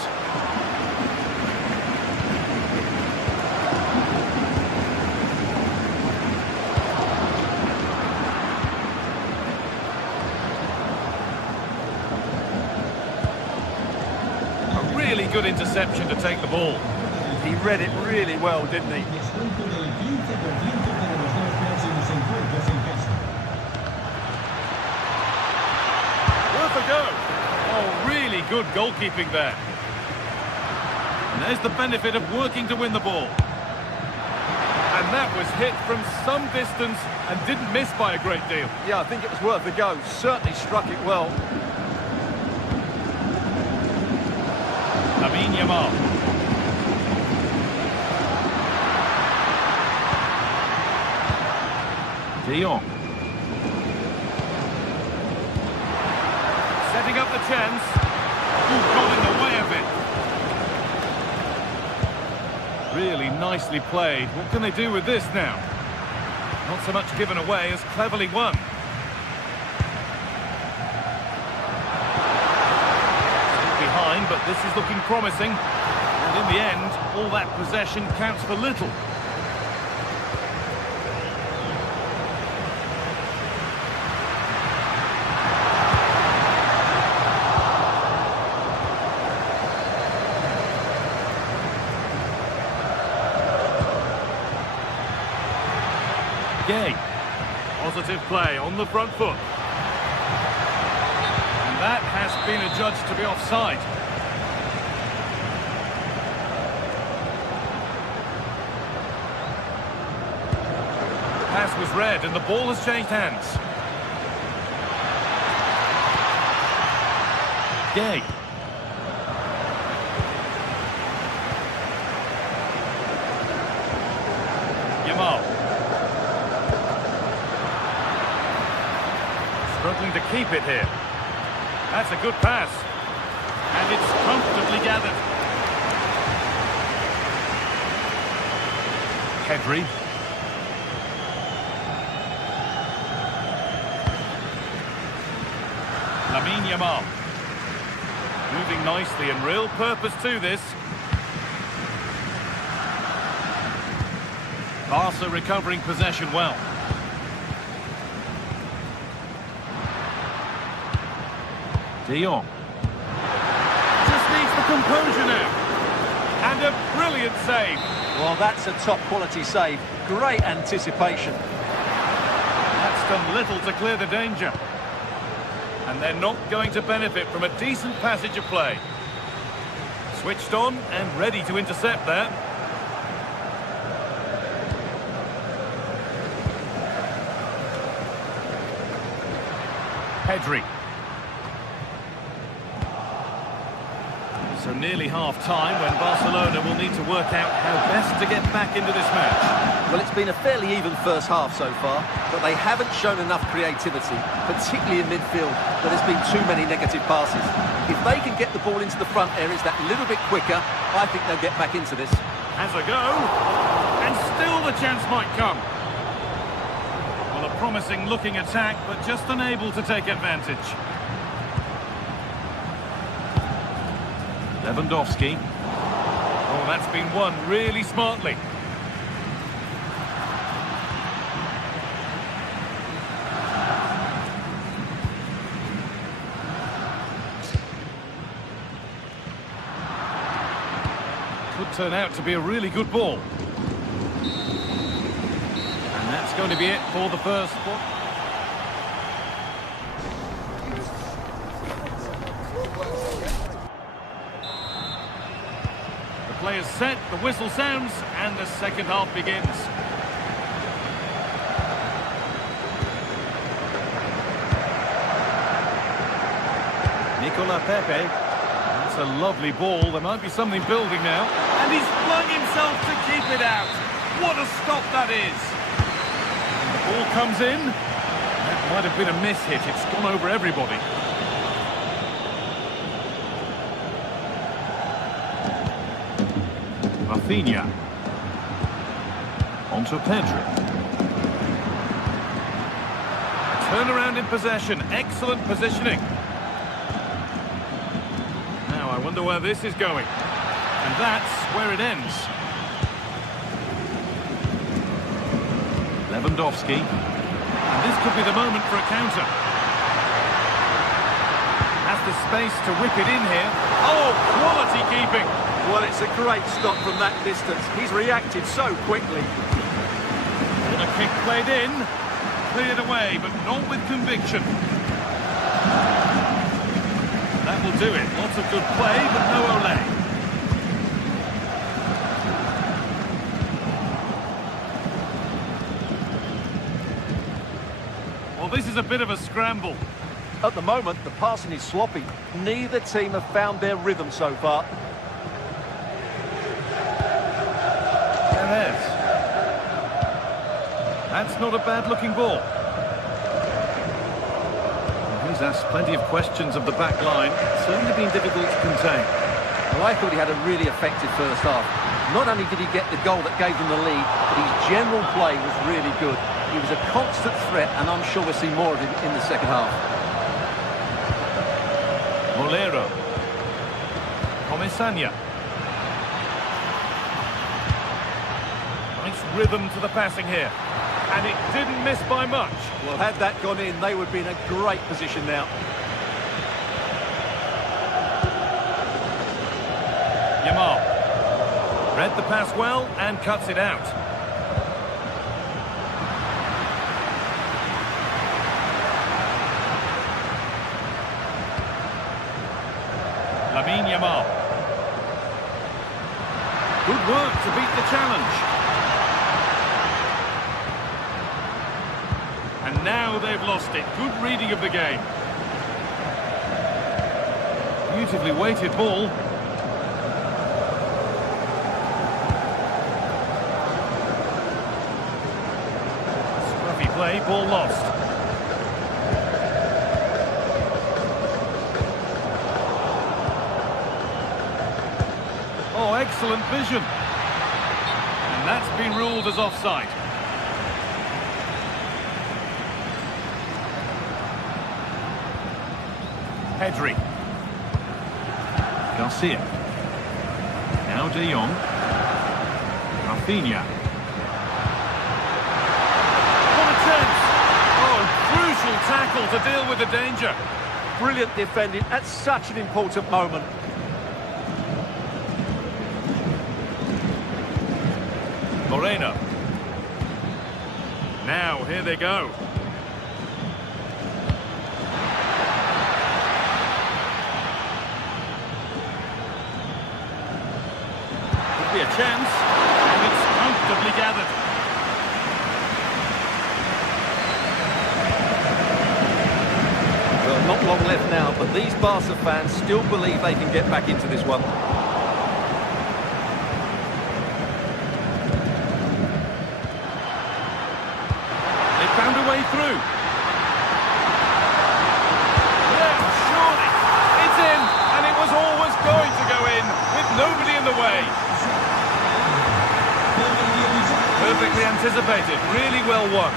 A really good interception to take the ball. He read it really well, didn't he? Worth a go. Oh, really good goalkeeping there. And there's the benefit of working to win the ball. And that was hit from some distance and didn't miss by a great deal. Yeah, I think it was worth a go. Certainly struck it well. Yamal. De Jong. Setting up the chance. Who's got in the way of it? Really nicely played. What can they do with this now? Not so much given away as cleverly won. Still behind, but this is looking promising. And in the end, all that possession counts for little. Gay. Positive play on the front foot. And that has been adjudged to be offside. The pass was read and the ball has changed hands. Gay. Yamal. Struggling to keep it here. That's a good pass. And it's comfortably gathered. Pedri. Yamal. Moving nicely and real purpose to this. Barca recovering possession well. De Jong. Just needs the composure now. And a brilliant save. Well, that's a top-quality save. Great anticipation. That's done little to clear the danger. And they're not going to benefit from a decent passage of play. Switched on and ready to intercept there. Pedri. So nearly half-time when Barcelona will need to work out how best to get back into this match. Well, it's been a fairly even first half so far, but they haven't shown enough creativity, particularly in midfield, where there's been too many negative passes. If they can get the ball into the front areas that little bit quicker, I think they'll get back into this. Has a go, and still the chance might come. Well, a promising looking attack, but just unable to take advantage. Lewandowski. Oh, that's been won really smartly. Could turn out to be a really good ball. And that's going to be it for the first one. Players set, the whistle sounds, and the second half begins. Nicola Pepe. That's a lovely ball. There might be something building now. And he's flung himself to keep it out. What a stop that is. And the ball comes in. That might have been a miss hit. It's gone over everybody. Rafinha. Onto Pedri. Turnaround in possession. Excellent positioning. Now I wonder where this is going. And that's where it ends. Lewandowski. And this could be the moment for a counter. Has the space to whip it in here. Oh, quality keeping. Well, it's a great stop from that distance. He's reacted so quickly. And a kick played in. Cleared away, but not with conviction. That will do it. Lots of good play, but no Olé. Well, this is a bit of a scramble. At the moment, the passing is sloppy. Neither team have found their rhythm so far. That's not a bad-looking ball. He's asked plenty of questions of the back line. It's certainly been difficult to contain. Well, I thought he had a really effective first half. Not only did he get the goal that gave them the lead, but his general play was really good. He was a constant threat, and I'm sure we'll see more of him in the second half. Molero. Comesaña. Nice rhythm to the passing here. And it didn't miss by much. Well, had that gone in, they would be in a great position now. Yamal. Read the pass well and cuts it out. Lamine Yamal. Good work to beat the challenge. And now they've lost it. Good reading of the game. Beautifully weighted ball. Scruffy play, ball lost. Oh, excellent vision. And that's been ruled as offside. Pedri. Garcia. Now De Jong. Rafinha. What a chance! Oh, crucial tackle to deal with the danger. Brilliant defending at such an important moment. Moreno. Now, here they go. But these Barca fans still believe they can get back into this one. They found a way through. Yeah, surely. It's in, and it was always going to go in, with nobody in the way. Perfectly anticipated, really well won.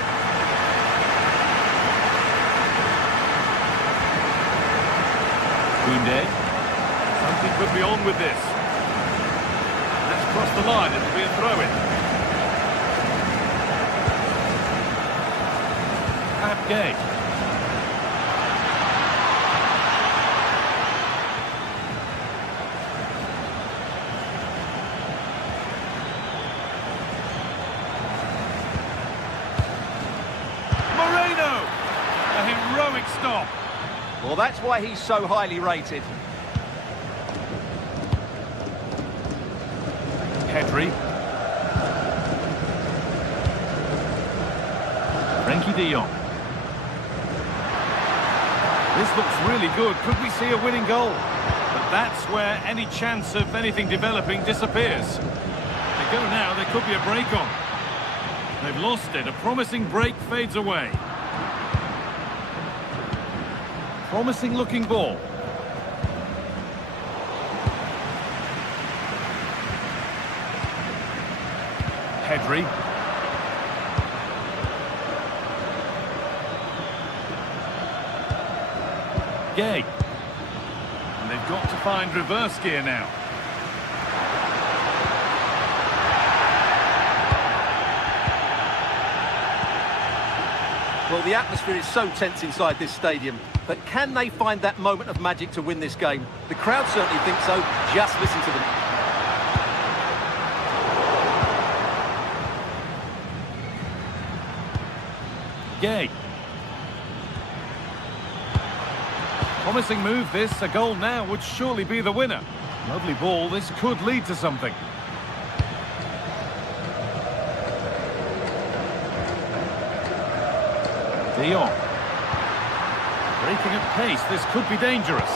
Koundé. Something could be on with this. Let's cross the line, it'll be a throw-in. Gay. Moreno! A heroic stop. Well, that's why he's so highly rated. Pedri. Frenkie de Jong. This looks really good. Could we see a winning goal? But that's where any chance of anything developing disappears. They go now, there could be a break on. They've lost it. A promising break fades away. Promising looking ball. Pedri. Gay. And they've got to find reverse gear now. Well, the atmosphere is so tense inside this stadium, but can they find that moment of magic to win this game? The crowd certainly think so. Just listen to them. Gay. Promising move this, a goal now would surely be the winner. Lovely ball, this could lead to something. De Jong. Breaking at pace, this could be dangerous.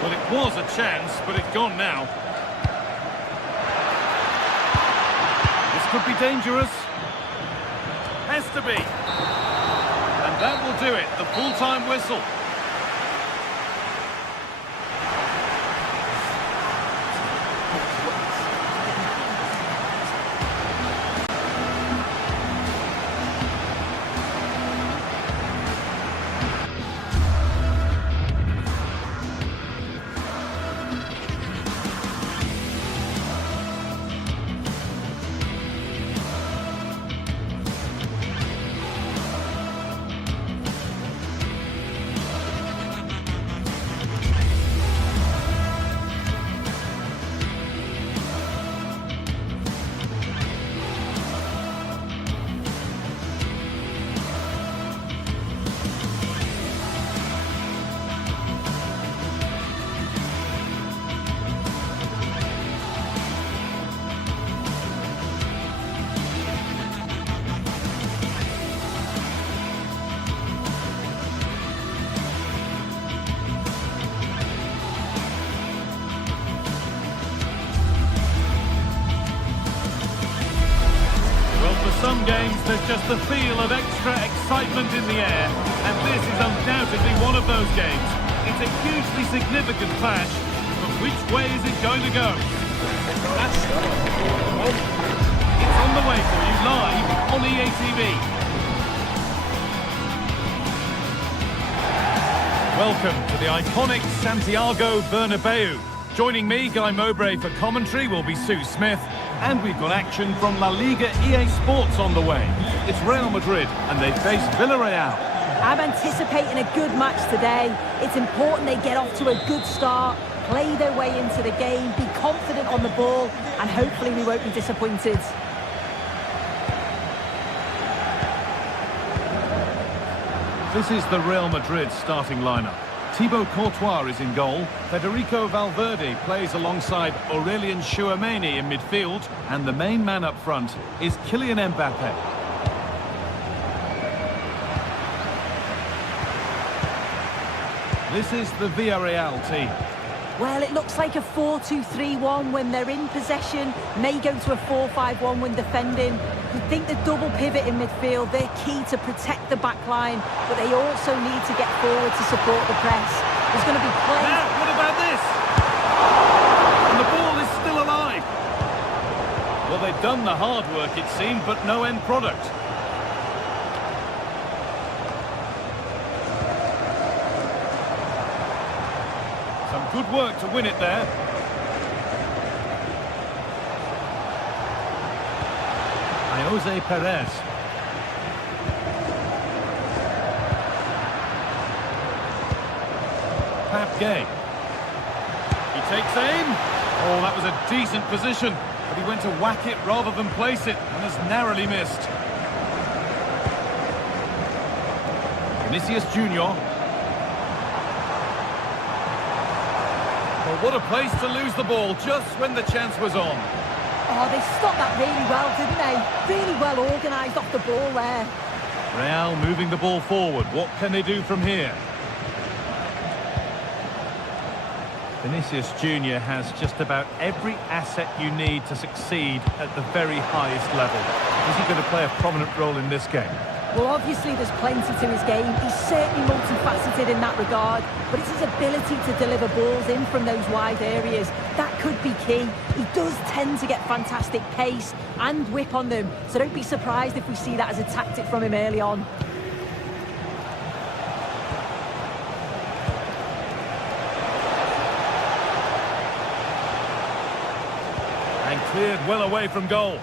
Well, it was a chance, but it's gone now. This could be dangerous. Has to be. And that will do it, the full-time whistle. Some games, there's just the feel of extra excitement in the air, and this is undoubtedly one of those games. It's a hugely significant clash, but which way is it going to go? It's on the way for you live on EA TV. Welcome to the iconic Santiago Bernabeu. Joining me, Guy Mowbray, for commentary will be Sue Smith. And we've got action from La Liga EA Sports on the way. It's Real Madrid, and they face Villarreal. I'm anticipating a good match today. It's important they get off to a good start, play their way into the game, be confident on the ball, and hopefully we won't be disappointed. This is the Real Madrid starting lineup. Thibaut Courtois is in goal. Federico Valverde plays alongside Aurelien Tchouameni in midfield. And the main man up front is Kylian Mbappe. This is the Villarreal team. Well, it looks like a 4-2-3-1 when they're in possession. May go to a 4-5-1 when defending. You think the double pivot in midfield, they're key to protect the back line, but they also need to get forward to support the press. There's going to be play. Now, what about this? And the ball is still alive. Well, they've done the hard work, it seemed, but no end product. Some good work to win it there. Jose Perez. Gay. He takes aim. Oh, that was a decent position, but he went to whack it rather than place it and has narrowly missed. Vinicius Junior. Well, what a place to lose the ball just when the chance was on. Oh, they stopped that really well, didn't they? Really well organised off the ball there. Real moving the ball forward. What can they do from here? Vinicius Junior has just about every asset you need to succeed at the very highest level. Is he going to play a prominent role in this game? Well, obviously there's plenty to his game. He's certainly multifaceted in that regard, but it's his ability to deliver balls in from those wide areas. That could be key. He does tend to get fantastic pace and whip on them, so don't be surprised if we see that as a tactic from him early on. And cleared well away from goal.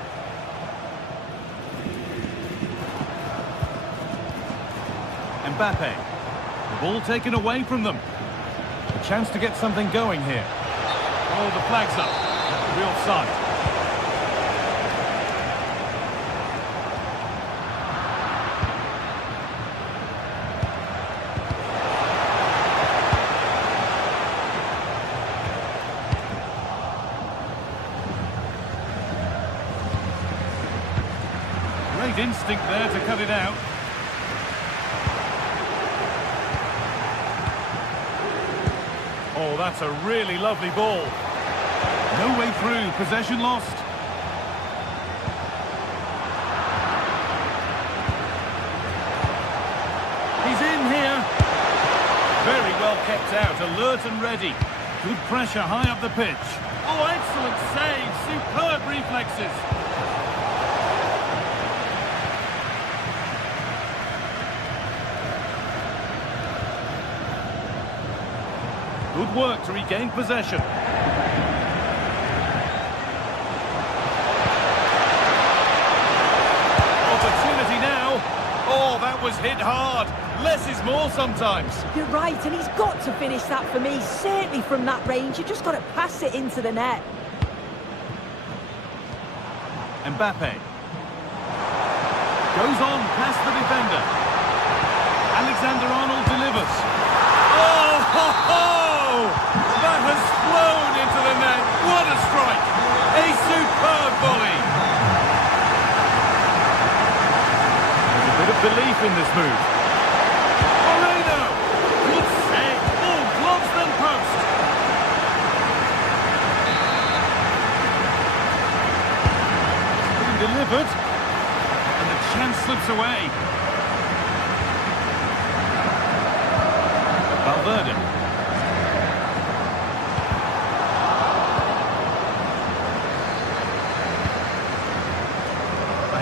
Mbappe. The ball taken away from them. A chance to get something going here. Oh, the flag's up. Real offside. Great instinct there to cut it out. Oh, that's a really lovely ball. No way through, possession lost. He's in here. Very well kept out, alert and ready. Good pressure high up the pitch. Oh, excellent save, superb reflexes. Good work to regain possession. Opportunity now. Oh, that was hit hard. Less is more sometimes. You're right, and he's got to finish that for me. Certainly from that range, you just got to pass it into the net. Mbappe. Goes on past the defender. Alexander-Arnold delivers. Oh, ho, ho! That has flown into the net. What a strike! A superb volley. There's a bit of belief in this move. Moreno! Good save. Oh, gloves then post. Being delivered. And the chance slips away. Valverde.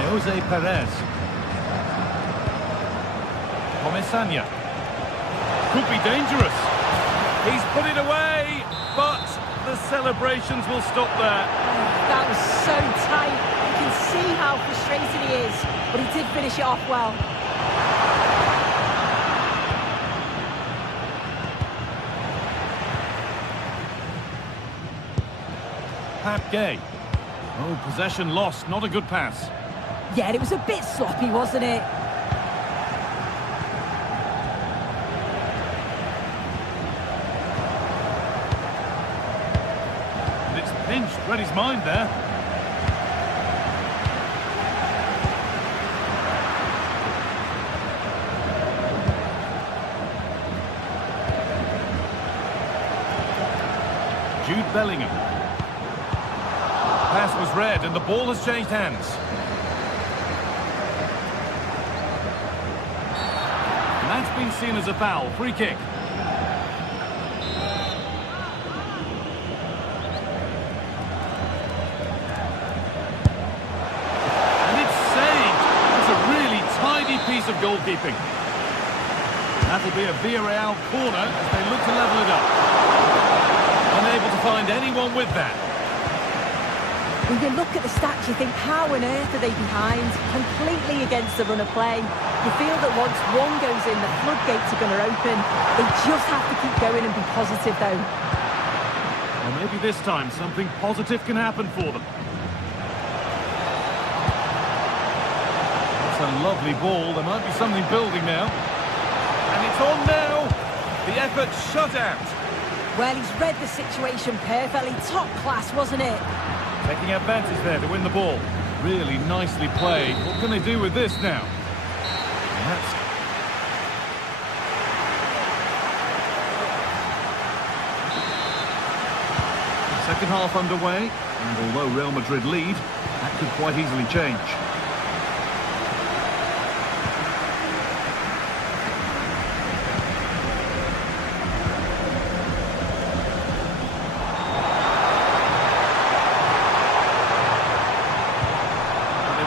Jose Perez. Comesaña. Could be dangerous. He's put it away, but the celebrations will stop there. That was so tight. You can see how frustrated he is, but he did finish it off well. Gay. Oh, possession lost. Not a good pass. Yeah, it was a bit sloppy, wasn't it? And it's pinched. Read his mind there. Bellingham. Pass was read and the ball has changed hands. And that's been seen as a foul. Free kick. And it's saved. It's a really tidy piece of goalkeeping. That'll be a Villarreal corner as they look to level it up. Unable to find anyone with that. When you look at the stats, you think, how on earth are they behind? Completely against the run of play. You feel that once one goes in, the floodgates are going to open. They just have to keep going and be positive, though. Well, maybe this time something positive can happen for them. That's a lovely ball. There might be something building now. And it's on now. The effort shut out. Well, he's read the situation perfectly. Top class, wasn't it? Taking advantage there to win the ball. Really nicely played. What can they do with this now? Second half underway. And although Real Madrid lead, that could quite easily change.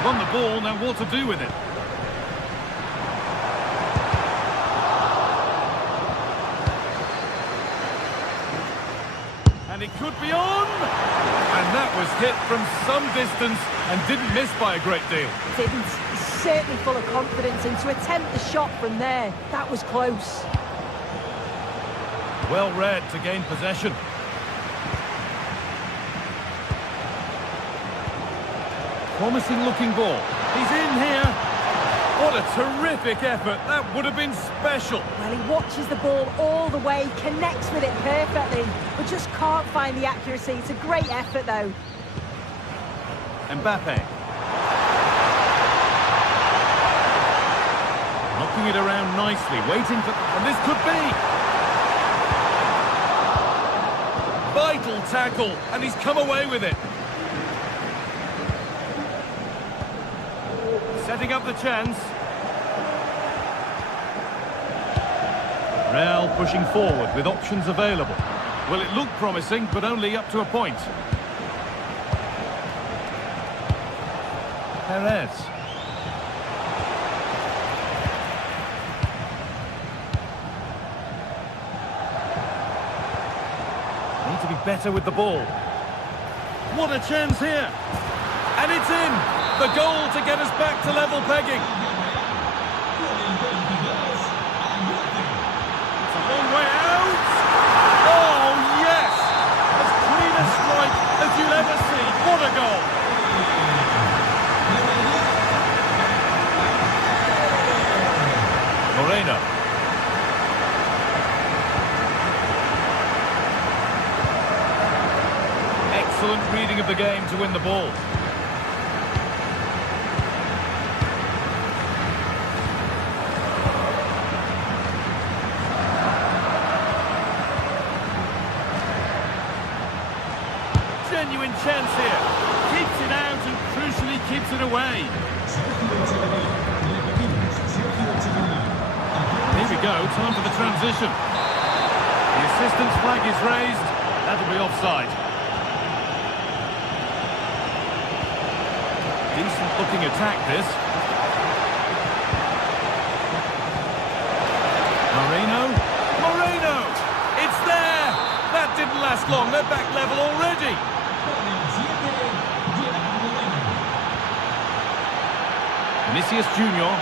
Won the ball, now what to do with it? And it could be on! And that was hit from some distance and didn't miss by a great deal. Didn't. He's certainly full of confidence, and to attempt the shot from there, that was close. Well read to gain possession. Promising looking ball. He's in here. What a terrific effort. That would have been special. Well, he watches the ball all the way, connects with it perfectly, but just can't find the accuracy. It's a great effort, though. Mbappe. Knocking it around nicely, waiting for... And this could be! Vital tackle, and he's come away with it. Setting up the chance. Real pushing forward with options available. Well, it looked promising, but only up to a point. Perez. Need to be better with the ball. What a chance here. And it's in. The goal to get us back to level pegging. It's a long way out. Oh, yes! As clean a strike as you'll ever see. What a goal! Moreno. Excellent reading of the game to win the ball. Genuine chance here. Keeps it out and crucially keeps it away. Here we go, time for the transition. The assistant's flag is raised. That'll be offside. Decent looking attack this. Moreno! It's there! That didn't last long, they're back level already. Vinicius Junior.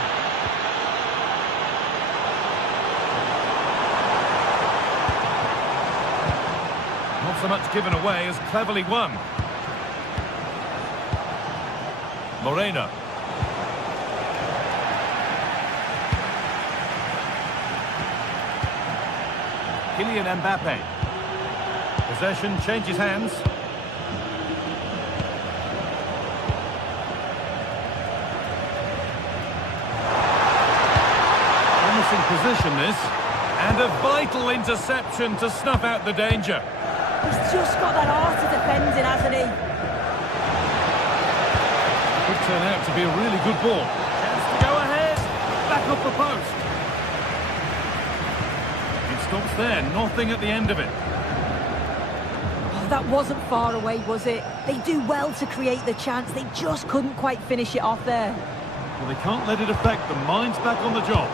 Not so much given away as cleverly won. Moreno. Kylian Mbappe. Possession changes hands. Promising position this. And a vital interception to snuff out the danger. He's just got that art of defending, hasn't he? Could turn out to be a really good ball. Chance to go ahead. Back off the post. It stops there, nothing at the end of it. Oh, that wasn't far away, was it? They do well to create the chance. They just couldn't quite finish it off there. Well, they can't let it affect them. Mind's back on the job.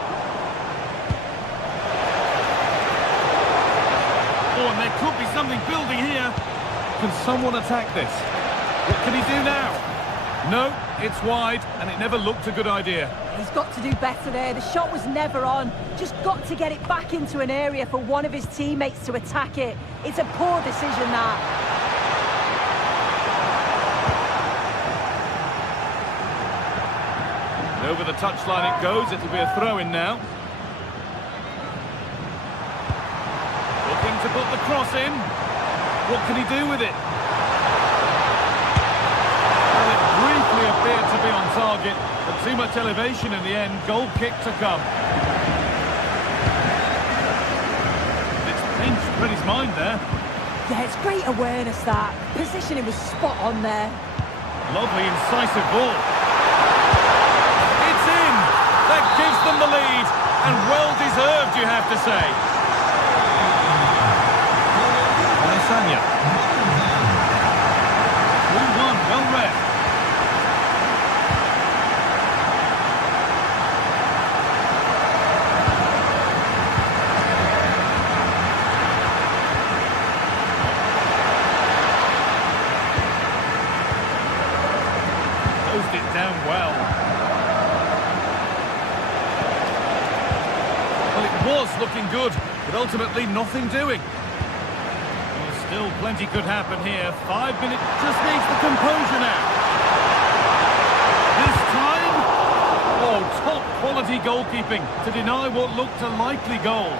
Oh, and there could be something building here. Can someone attack this? What can he do now? No, it's wide, and it never looked a good idea. He's got to do better there. The shot was never on. Just got to get it back into an area for one of his teammates to attack it. It's a poor decision, that. Over the touchline it goes. It'll be a throw-in now. Looking to put the cross in. What can he do with it? Well, it briefly appeared to be on target, but too much elevation in the end. Goal kick to come. It's pinched Pretty's mind there. Yeah, it's great awareness, that. Positioning was spot on there. Lovely, incisive ball. It's in! That gives them the lead, and well-deserved, you have to say. Sanya. 3-1, well read. Closed it down well. Well, it was looking good, but ultimately nothing doing. Still plenty could happen here. 5 minutes, just needs the composure now. This time, oh, top quality goalkeeping to deny what looked a likely goal.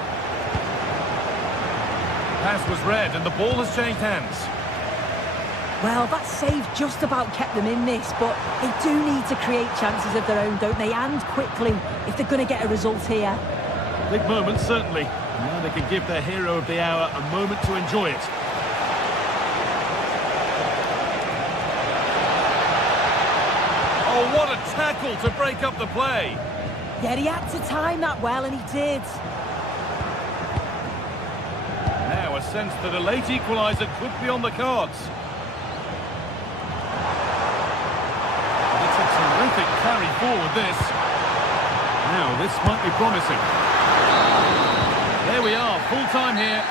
Pass was read and the ball has changed hands. Well, that save just about kept them in this, but they do need to create chances of their own, don't they? And quickly, if they're going to get a result here. Big moment, certainly. Now they can give their hero of the hour a moment to enjoy it. Oh, what a tackle to break up the play. Yeah, he had to time that well, and he did. Now a sense that a late equaliser could be on the cards. It's a terrific carry forward, this. Now, this might be promising. There we are, full time here.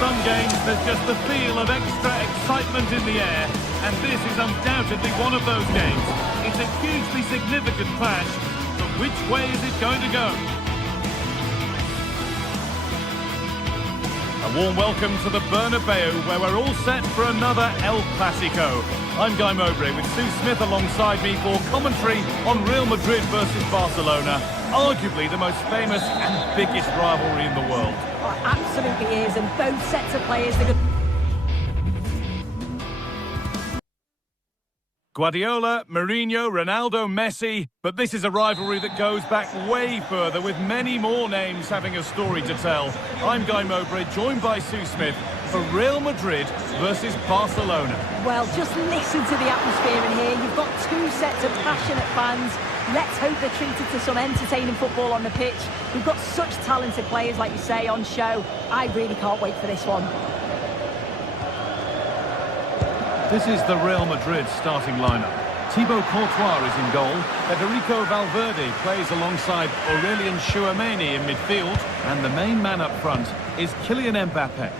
Some games, there's just the feel of extra excitement in the air, and this is undoubtedly one of those games. It's a hugely significant clash, but which way is it going to go? A warm welcome to the Bernabeu, where we're all set for another El Clásico. I'm Guy Mowbray with Sue Smith alongside me for commentary on Real Madrid versus Barcelona, arguably the most famous and biggest rivalry in the world. Oh, absolutely is, and both sets of players are good. Guardiola, Mourinho, Ronaldo, Messi, but this is a rivalry that goes back way further, with many more names having a story to tell. I'm Guy Mowbray, joined by Sue Smith. for Real Madrid versus Barcelona. Well, just listen to the atmosphere in here. You've got two sets of passionate fans. Let's hope they're treated to some entertaining football on the pitch. We've got such talented players, like you say, on show. I really can't wait for this one. This is the Real Madrid starting lineup. Thibaut Courtois is in goal. Federico Valverde plays alongside Aurelien Tchouameni in midfield. And the main man up front is Kylian Mbappe.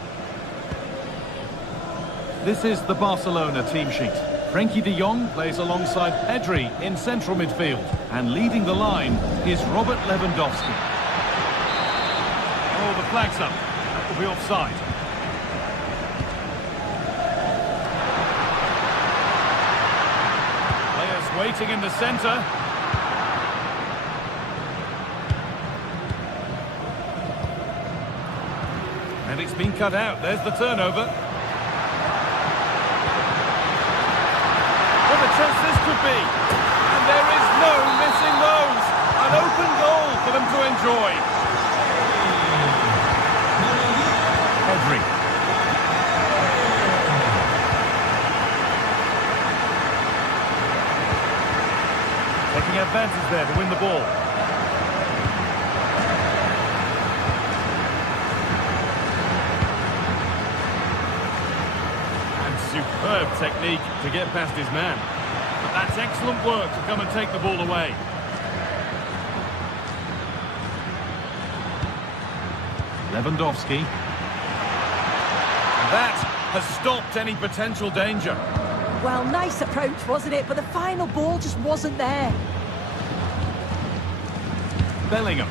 This is the Barcelona team sheet. Frenkie de Jong plays alongside Pedri in central midfield. And leading the line is Robert Lewandowski. Oh, the flag's up. That will be offside. Waiting in the centre. And it's been cut out. There's the turnover. What a chance this could be. And there is no missing those. An open goal for them to enjoy. Pedri. Taking advantage there to win the ball. And superb technique to get past his man. But that's excellent work to come and take the ball away. Lewandowski. That has stopped any potential danger. Well, nice approach, wasn't it? But the final ball just wasn't there. Bellingham.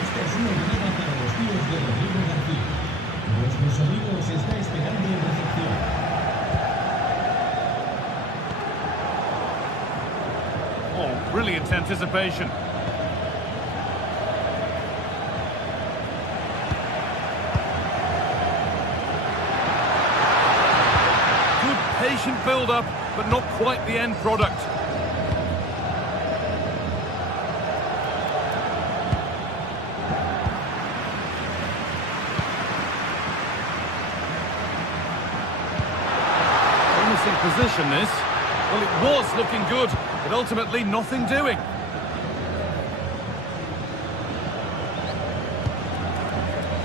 Esta es una llamada para los tíos de Rodrigo García. Nuestros amigos está esperando en recepción. Oh, brilliant anticipation. Patient build-up, but not quite the end product. Promising position, this. Well, it was looking good, but ultimately nothing doing.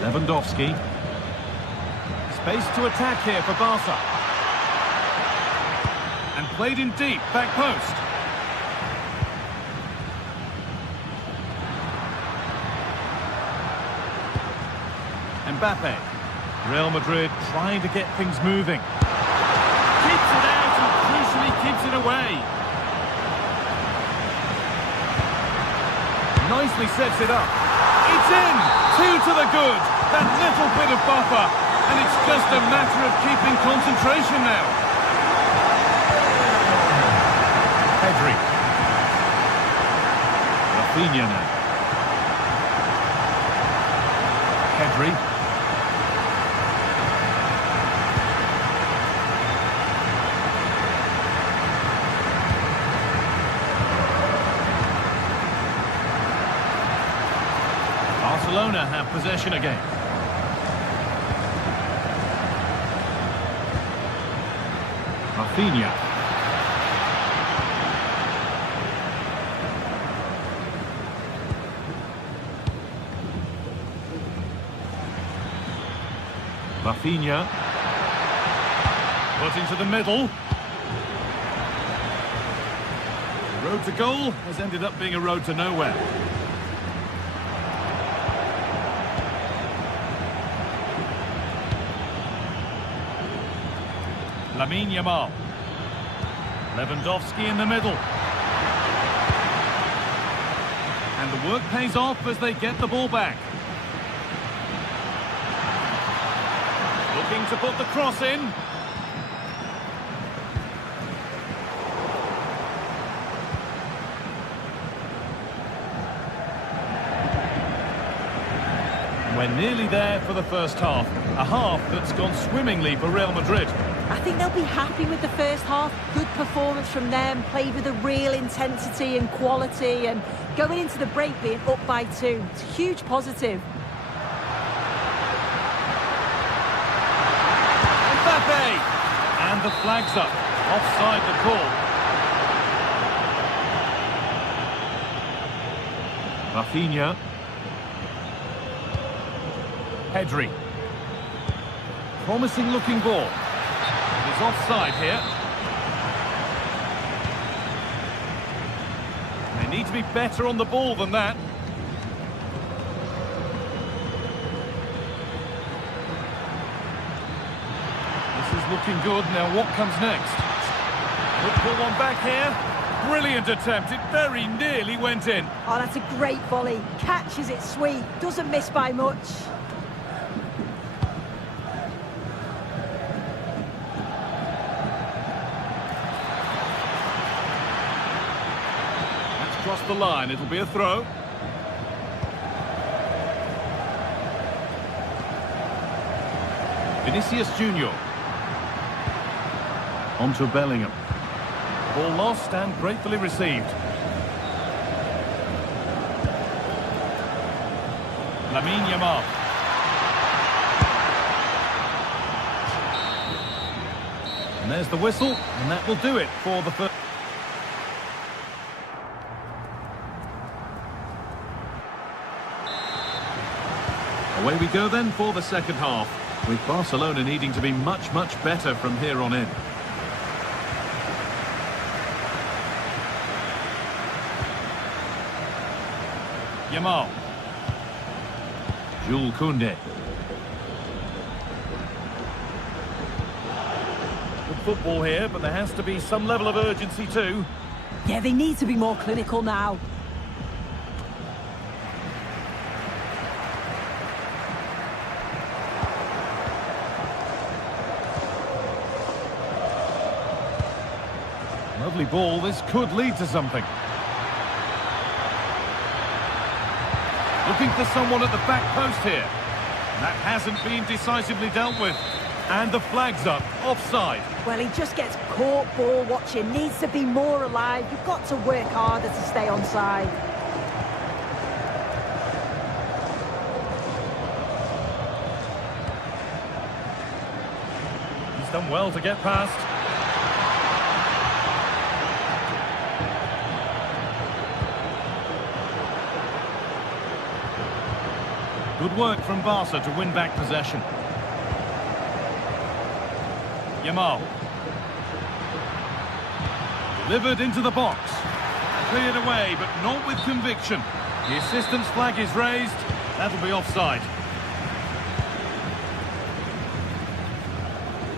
Lewandowski. Space to attack here for Barca. And played in deep, back post. Mbappe. Real Madrid trying to get things moving. Keeps it out and crucially keeps it away. Nicely sets it up. It's in! 2 to the good. That little bit of buffer. And it's just a matter of keeping concentration now. Pedri. Rafinha now. Pedri. Barcelona have possession again. Rafinha. Rafinha. Put into the middle. The road to goal has ended up being a road to nowhere. Lamine Yamal. Lewandowski in the middle. And the work pays off as they get the ball back. Looking to put the cross in. We're nearly there for the first half. A half that's gone swimmingly for Real Madrid. I think they'll be happy with the first half. Good performance from them, played with a real intensity and quality, and going into the break being up by 2. It's a huge positive. Mbappe! And the flag's up. Offside the call. Rafinha. Pedri. Promising looking ball. He's offside here. They need to be better on the ball than that. This is looking good. Now what comes next? Good pull one back here. Brilliant attempt. It very nearly went in. Oh, that's a great volley. Catches it sweet. Doesn't miss by much. Across the line, it'll be a throw. Vinicius Junior. On to Bellingham. Ball lost and gratefully received. Lamine Yamal. And there's the whistle, and that will do it for the first. Away we go then for the second half, with Barcelona needing to be much, much better from here on in. Yamal. Jules Koundé. Good football here, but there has to be some level of urgency too. Yeah, they need to be more clinical now. Lovely ball, this could lead to something. Looking for someone at the back post here. That hasn't been decisively dealt with. And the flag's up, offside. Well, he just gets caught ball watching, needs to be more alive. You've got to work harder to stay onside. He's done well to get past. Good work from Barca to win back possession. Yamal. Delivered into the box. Cleared away, but not with conviction. The assistant's flag is raised. That'll be offside.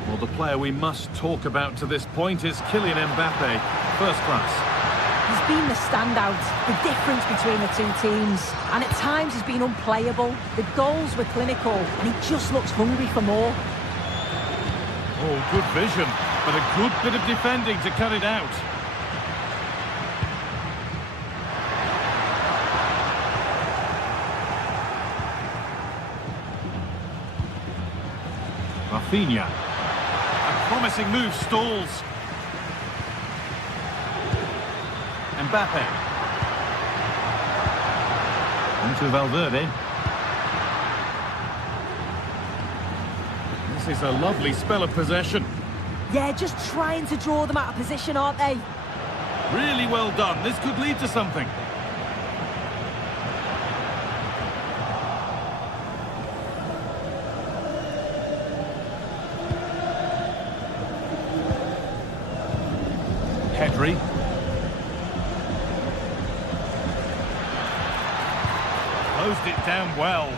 Well, the player we must talk about to this point is Kylian Mbappe. First class. He's been the standout, the difference between the two teams. And at times he's been unplayable. The goals were clinical, and he just looks hungry for more. Oh, good vision, but a good bit of defending to cut it out. Rafinha. A promising move stalls. Mbappe. On to Valverde. This is a lovely spell of possession. Yeah, just trying to draw them out of position, aren't they? Really well done. This could lead to something. Pedri. Closed it down well.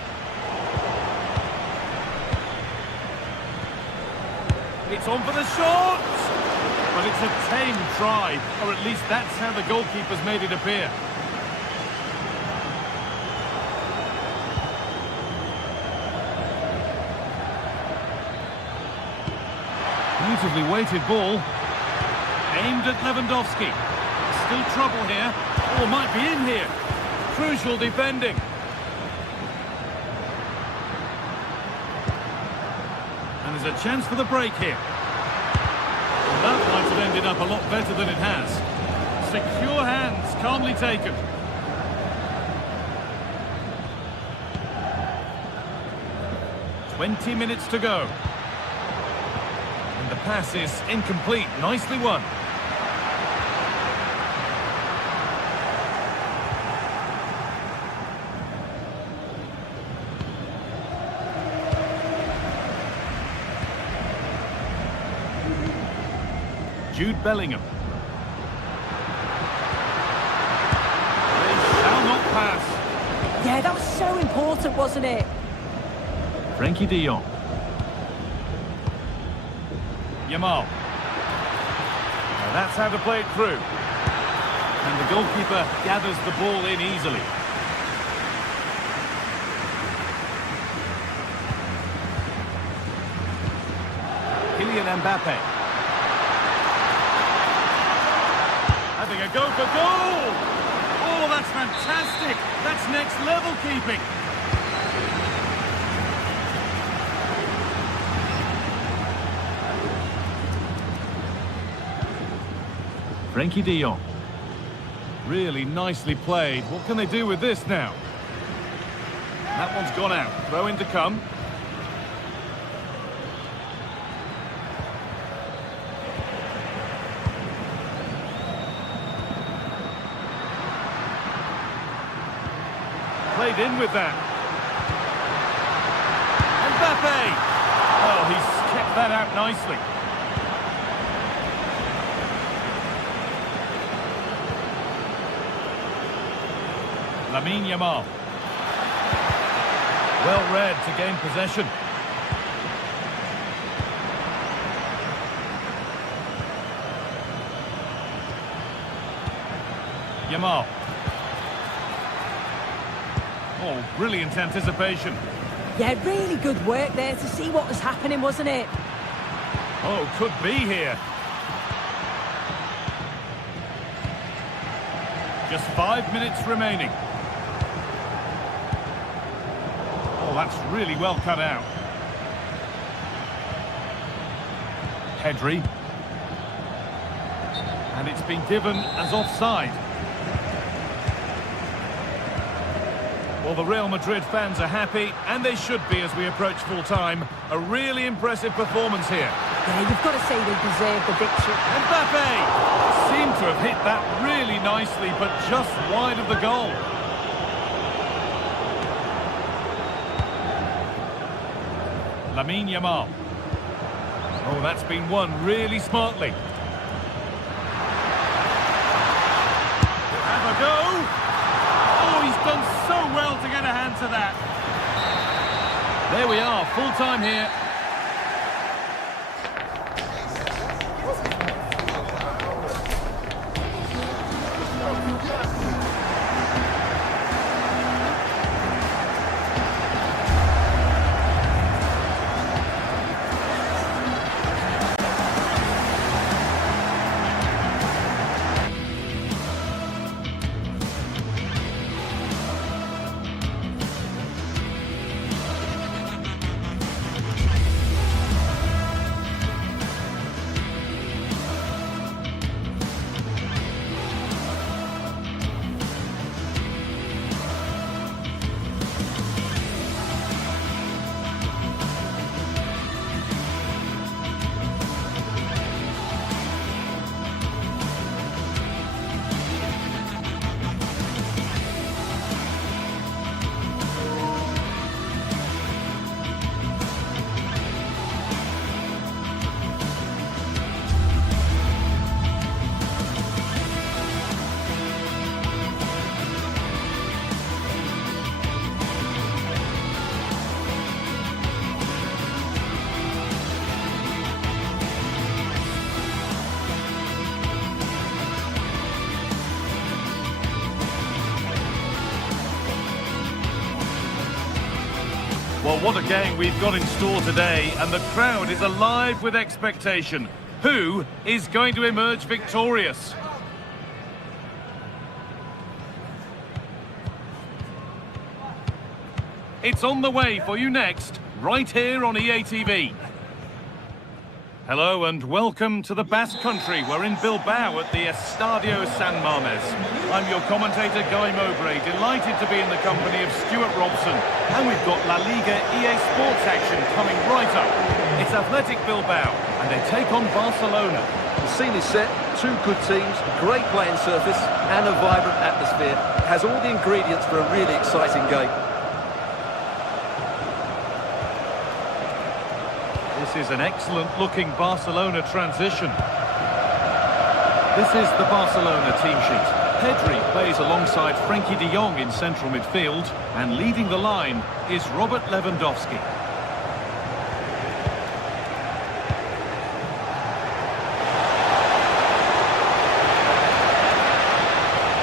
It's on for the shot! But it's a tame try, or at least that's how the goalkeeper's made it appear. Beautifully weighted ball. Aimed at Lewandowski. Still trouble here. Or might be in here. Crucial defending. And there's a chance for the break here. ended up a lot better than it has. Secure hands, calmly taken. "20 minutes to go. And the pass is incomplete. Nicely won. Jude Bellingham. They shall not pass. Yeah, that was so important, wasn't it? Frankie de Jong. Yamal. Now that's how to play it through. And the goalkeeper gathers the ball in easily. Kylian Mbappe. Having a go for goal! Oh, that's fantastic! That's next level keeping. Frankie de Jong. Really nicely played. What can they do with this now? That one's gone out. Throw in to come. Played in with that. Mbappe! Oh, he's kept that out nicely. Lamine Yamal. Well read to gain possession. Yamal. Oh, brilliant anticipation. Yeah, really good work there to see what was happening, wasn't it? Oh, could be here. Just 5 minutes remaining. Oh, that's really well cut out. Pedri. And it's been given as offside. Well, the Real Madrid fans are happy, and they should be as we approach full time. A really impressive performance here. Yeah, you've got to say they deserve the victory. Mbappe seemed to have hit that really nicely, but just wide of the goal. Lamine Yamal. Oh, that's been won really smartly. Have a go. Oh, he's done so well to get a hand to that. There we are, full time here. Well, what a game we've got in store today, and the crowd is alive with expectation. Who is going to emerge victorious? It's on the way for you next, right here on EA TV. Hello and welcome to the Basque Country. We're in Bilbao at the Estadio San Mamés. I'm your commentator, Guy Mowbray, delighted to be in the company of Stuart Robson. And we've got La Liga EA Sports action coming right up. It's Athletic Bilbao, and they take on Barcelona. The scene is set, two good teams, great playing surface, and a vibrant atmosphere. It has all the ingredients for a really exciting game. This is an excellent-looking Barcelona transition. This is the Barcelona team sheet. Pedri plays alongside Frenkie de Jong in central midfield, and leading the line is Robert Lewandowski.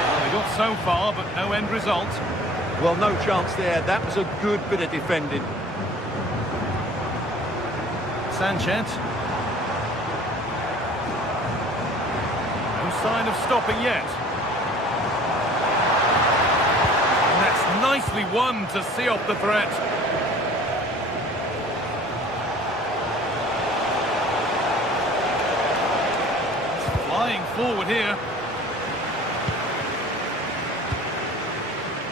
Well, they got so far, but no end result. Well, no chance there. That was a good bit of defending. Sanchez. No sign of stopping yet. And that's nicely won to see off the threat. It's flying forward here.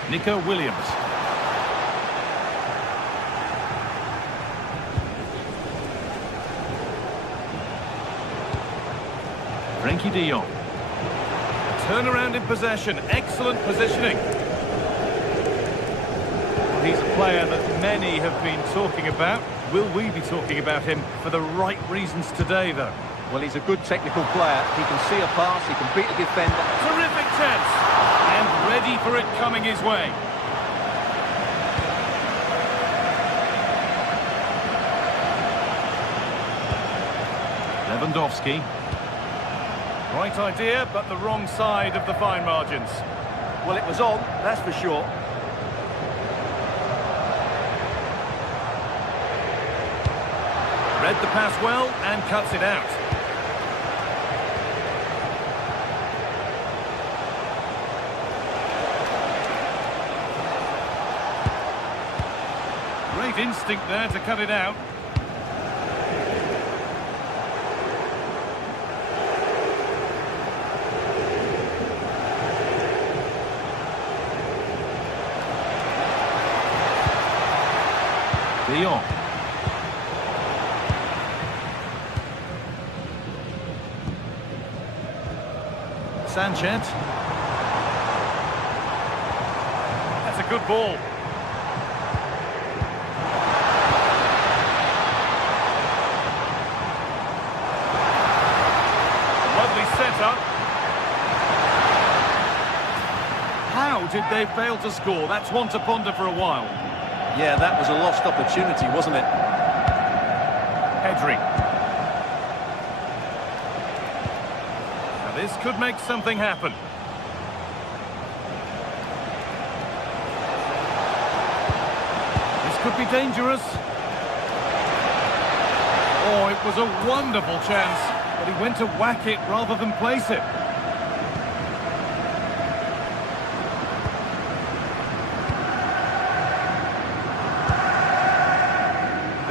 Nico Williams. Frenkie de Jong. Turnaround in possession, excellent positioning. Well, he's a player that many have been talking about. Will we be talking about him for the right reasons today, though? Well, he's a good technical player. He can see a pass, he can beat a defender. Terrific chance, and ready for it coming his way. Lewandowski. Right idea, but the wrong side of the fine margins. Well, it was on, that's for sure. Read the pass well and cuts it out. Great instinct there to cut it out. De Jong. Sanchez. That's a good ball. Lovely setup. How did they fail to score? That's one to ponder for a while. Yeah, that was a lost opportunity, wasn't it? Pedri. Now this could make something happen. This could be dangerous. Oh, it was a wonderful chance, but he went to whack it rather than place it.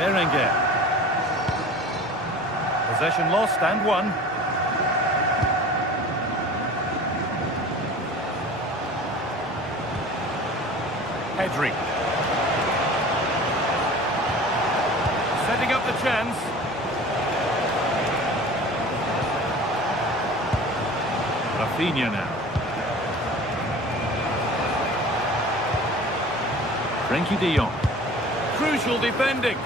Berenguer. Possession lost and won. Pedri. Setting up the chance. Rafinha now. Frenkie de Jong. Crucial defending.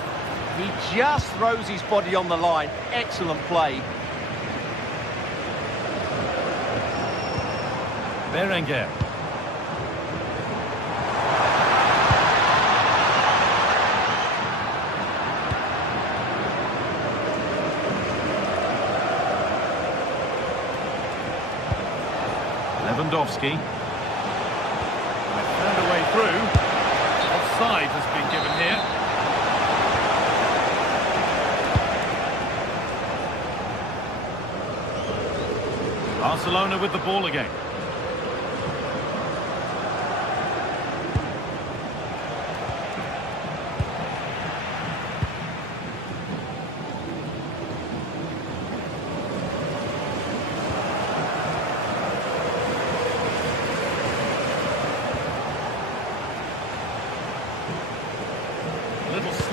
He just throws his body on the line. Excellent play. Berenguer. Lewandowski. Found a way through. Offside has been given here. Barcelona with the ball again.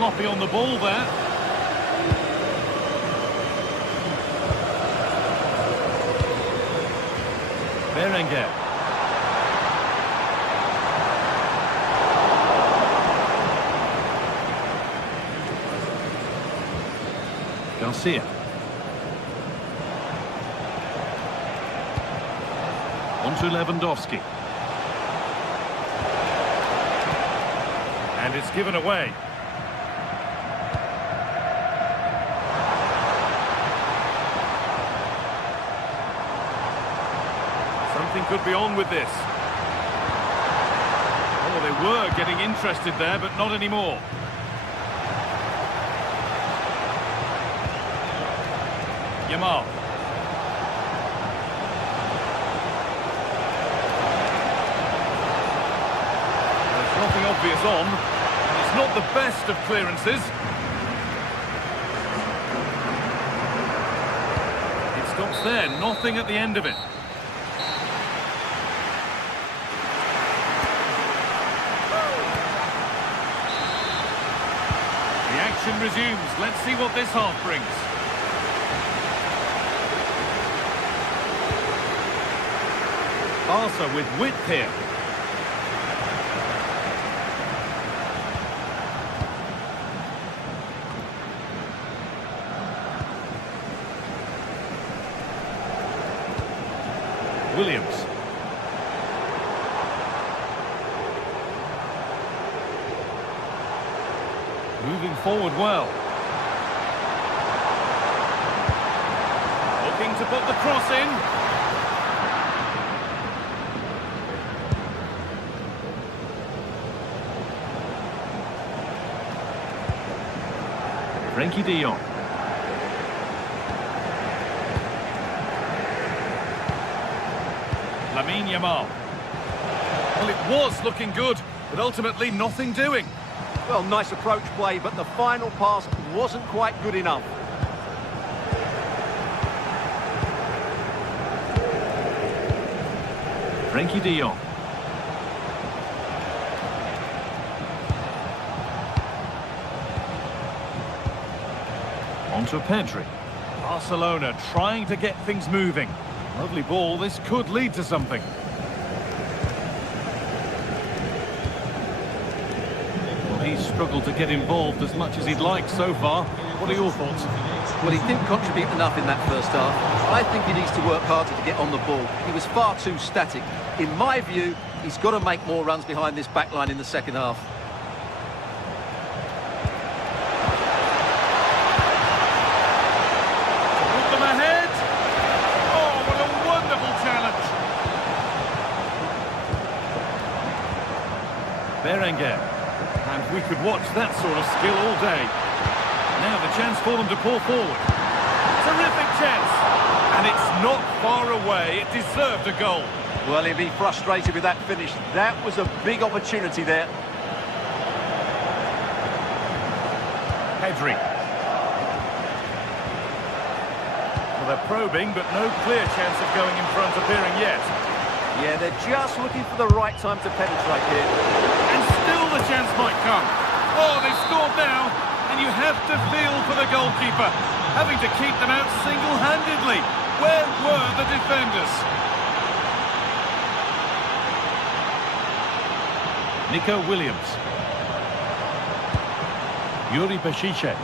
sloppy on the ball there. Berenguer. Garcia. On to Lewandowski. And it's given away. Something could be on with this. Oh, they were getting interested there, but not anymore. Yamal. There's nothing obvious on, and it's not the best of clearances. It stops there, nothing at the end of it. The action resumes. Let's see what this half brings. Barca with width here. Williams. Moving forward well. Looking to put the cross in. Frenkie de Jong. Lamine Yamal. Well, it was looking good, but ultimately nothing doing. Well, nice approach play, but the final pass wasn't quite good enough. Frenkie de Jong. On to Pedri. Barcelona trying to get things moving. Lovely ball, this could lead to something. Well, he's struggled to get involved as much as he'd like so far. What are your thoughts? Well, he didn't contribute enough in that first half. I think he needs to work harder to get on the ball. He was far too static. In my view, he's got to make more runs behind this back line in the second half. Berenguer. And we could watch that sort of skill all day. Now the chance for them to pull forward. Terrific chance. And it's not far away. It deserved a goal. Well, he'll be frustrated with that finish. That was a big opportunity there. Pedri. Well, they're probing, but no clear chance of going in front appearing yet. Yeah, they're just looking for the right time to penetrate here. And still the chance might come. Oh, they've scored now, and you have to feel for the goalkeeper, having to keep them out single-handedly. Where were the defenders? Nico Williams. Yuri Bešiček.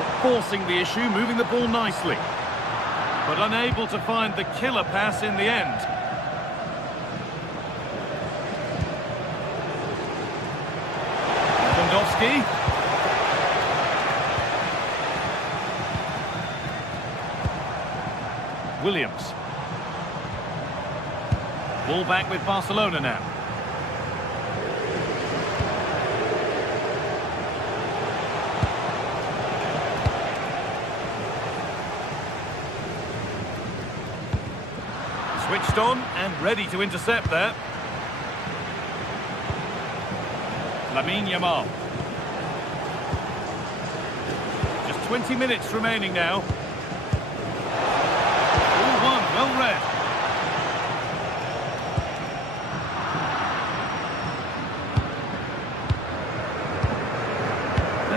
Not forcing the issue, moving the ball nicely. But unable to find the killer pass in the end. Lewandowski. Williams. Ball back with Barcelona now. Switched on and ready to intercept there. Lamine Yamal. Just 20 minutes remaining now. 4-1, well read.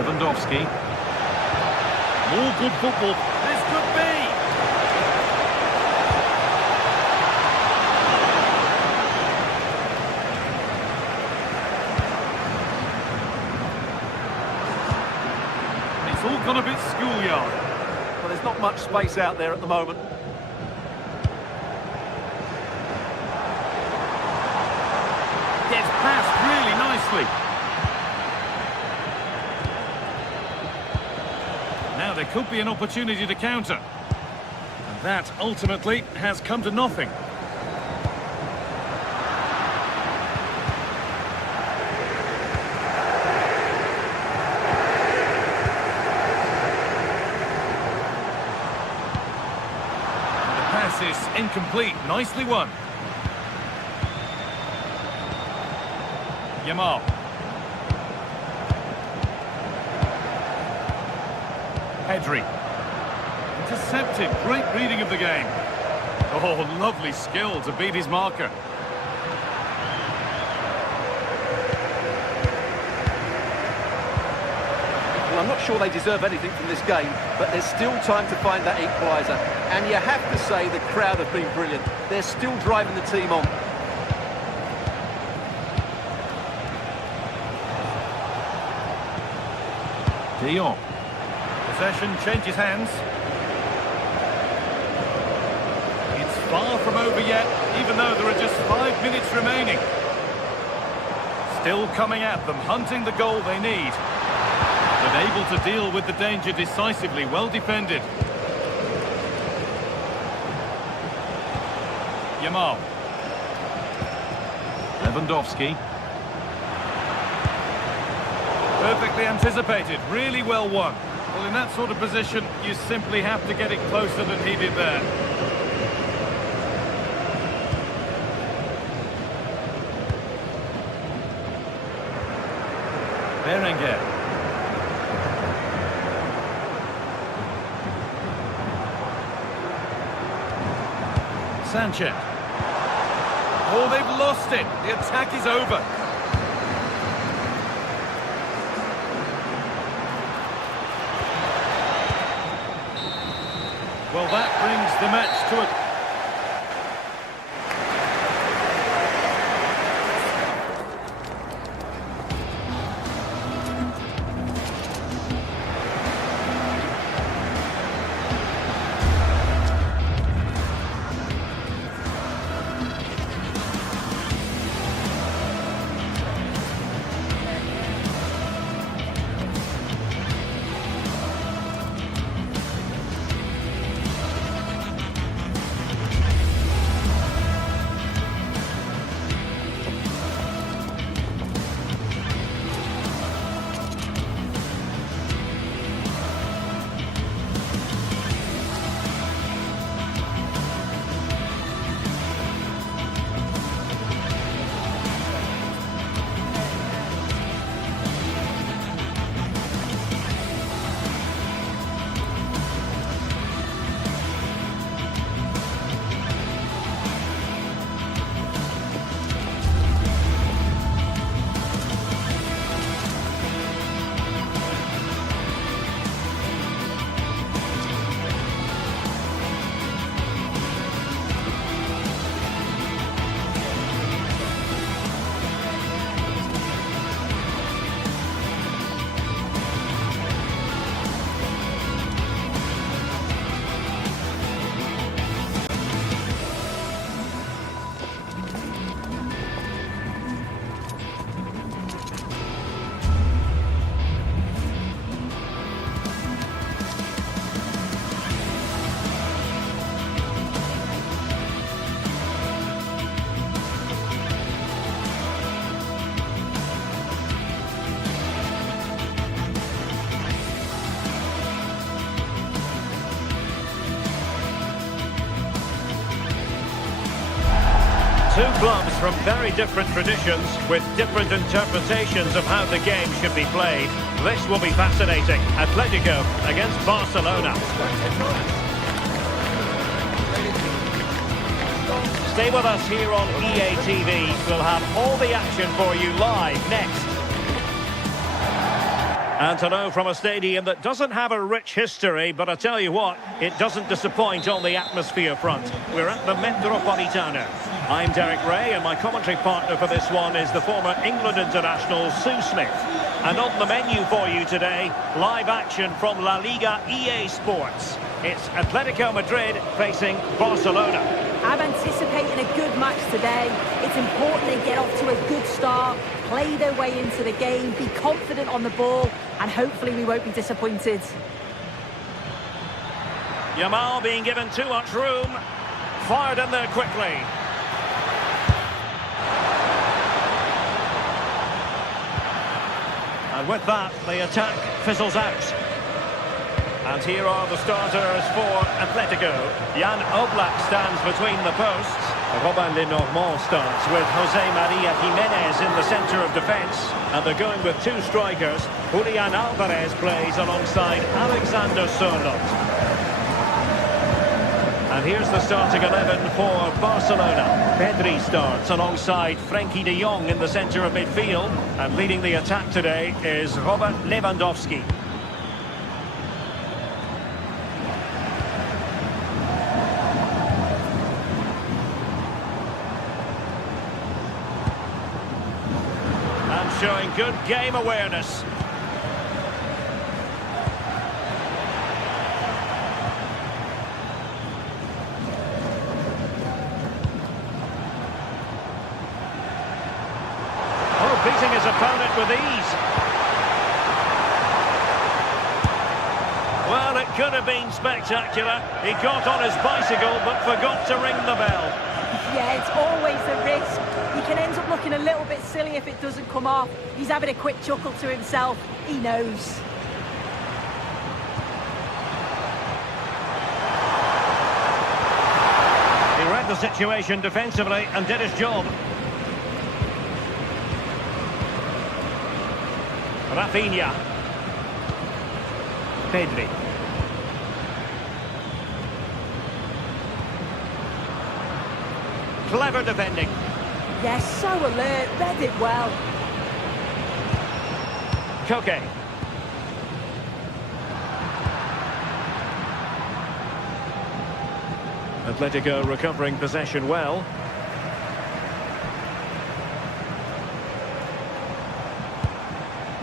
Lewandowski. More good football. This could be. It's all gone a bit schoolyard. Well, there's not much space out there at the moment. Gets past really nicely. Now there could be an opportunity to counter. And that ultimately has come to nothing. The pass is incomplete. Nicely won. Yamal. Pedri. Intercepted. Great reading of the game. Oh, lovely skill to beat his marker. Well, I'm not sure they deserve anything from this game, but there's still time to find that equaliser. And you have to say the crowd have been brilliant. They're still driving the team on. De Jong. Possession changes hands. It's far from over yet, even though there are just 5 minutes remaining. Still coming at them, hunting the goal they need. But able to deal with the danger decisively, well defended. Yamal. Lewandowski. Perfectly anticipated, really well won. Well, in that sort of position, you simply have to get it closer than he did there. Berenguer. Sanchez. Oh, they've lost it. The attack is over. Well, that brings the match to a... Two clubs from very different traditions with different interpretations of how the game should be played. This will be fascinating. Atletico against Barcelona. Stay with us here on EA TV. We'll have all the action for you live next. And to know from a stadium that doesn't have a rich history, but I tell you what, it doesn't disappoint on the atmosphere front. We're at the Metropolitano. I'm Derek Ray, and my commentary partner for this one is the former England international Sue Smith. And on the menu for you today, live action from La Liga EA Sports. It's Atletico Madrid facing Barcelona. I'm anticipating a good match today. It's important they get off to a good start, play their way into the game, be confident on the ball, and hopefully we won't be disappointed. Yamal being given too much room. Fired in there quickly. And with that, the attack fizzles out. And here are the starters for Atletico. Jan Oblak stands between the posts. Robin Lenormand starts with Jose Maria Jimenez in the centre of defence. And they're going with two strikers. Julian Alvarez plays alongside Alexander Sørloth. And here's the starting 11 for Barcelona. Pedri starts alongside Frenkie de Jong in the centre of midfield. And leading the attack today is Robert Lewandowski. Showing good game awareness. Oh, beating his opponent with ease. Well, it could have been spectacular. He got on his bicycle but forgot to ring the bell. Yeah, it's always a risk. He can end up looking a little bit silly if it doesn't come off. He's having a quick chuckle to himself. He knows. He read the situation defensively and did his job. Rafinha. Pedri. Clever defending. Yes, so alert, read it well. Koke. Atletico recovering possession well.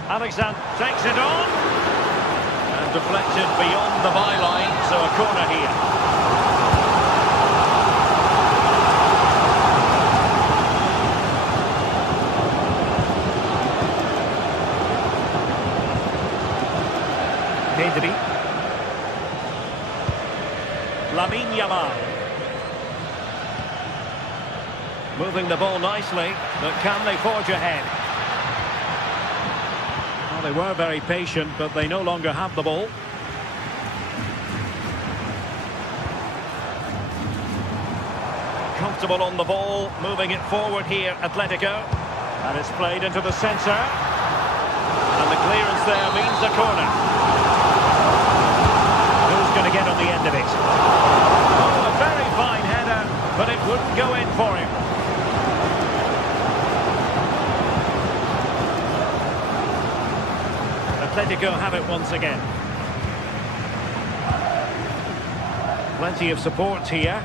Alexander takes it on. And deflected beyond the byline, so a corner here. Pedri. Lamine Yamal. Moving the ball nicely, but can they forge ahead? Well, they were very patient, but they no longer have the ball. Comfortable on the ball, moving it forward here, Atletico. And it's played into the centre. And the clearance there means a corner. Going to get on the end of it. Oh, a very fine header, but it wouldn't go in for him. Atletico have it once again. Plenty of support here.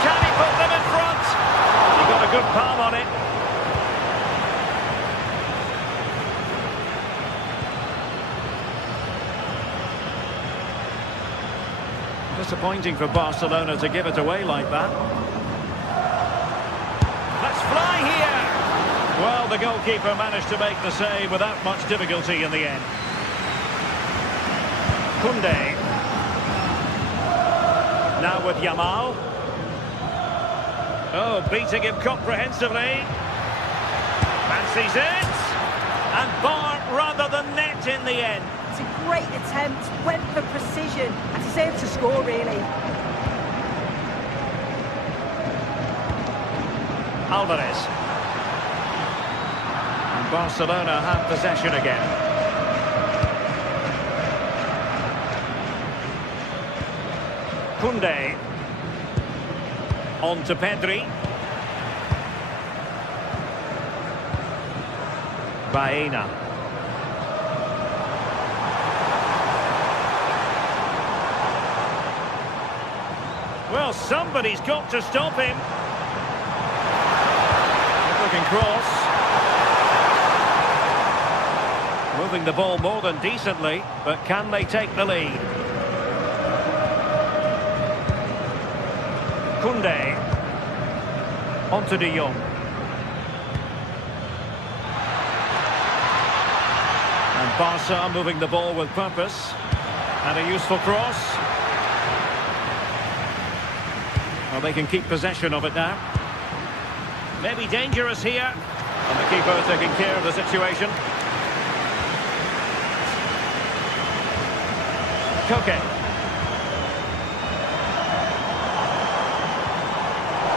Can he put them in front? He got a good palm on it. Disappointing for Barcelona to give it away like that. Let's fly here! Well, the goalkeeper managed to make the save without much difficulty in the end. Koundé. Now with Yamal. Oh, beating him comprehensively. Fancies it! And bar rather than net in the end. It's a great attempt, went for precision, and deserved to score, really. Alvarez. And Barcelona have possession again. Koundé. On to Pedri. Baena. Well, somebody's got to stop him. Good-looking cross. Moving the ball more than decently, but can they take the lead? Koundé. Onto De Jong. And Barca moving the ball with purpose. And a useful cross. Well, they can keep possession of it now. Maybe dangerous here. And the keeper taking care of the situation. Koke.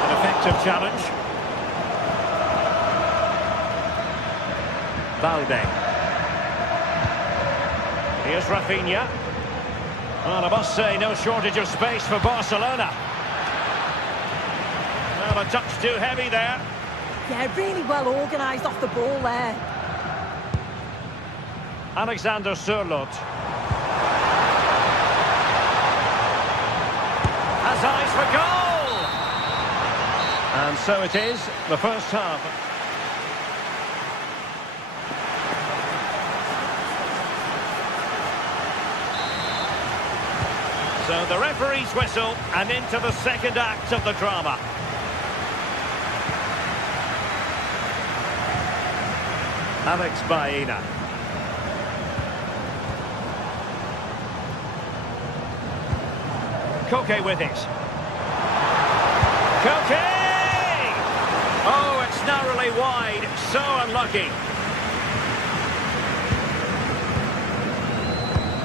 An effective challenge. Valde. Here's Rafinha. And I must say, no shortage of space for Barcelona. Well, a touch too heavy there. Yeah, really well organised off the ball there. Alexander Sørloth. Has eyes for goal! And so it is, the first half. So the referee's whistle, and into the second act of the drama. Alex Baena. Koke with it. Koke! Oh, it's narrowly wide. So unlucky.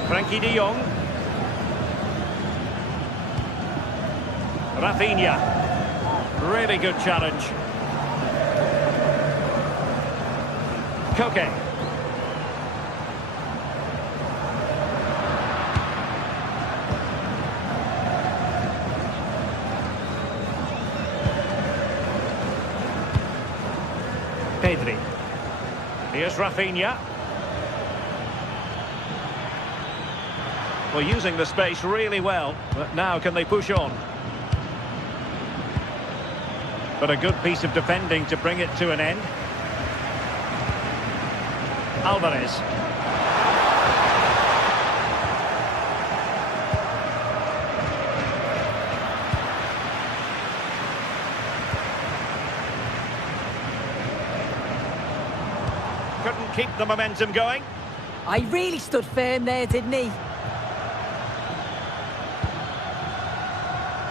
Frankie de Jong. Rafinha. Really good challenge. Koke. Pedri. Here's Rafinha. Well, using the space really well, but now can they push on? But a good piece of defending to bring it to an end. Alvarez. Couldn't keep the momentum going. I really stood firm there, didn't he?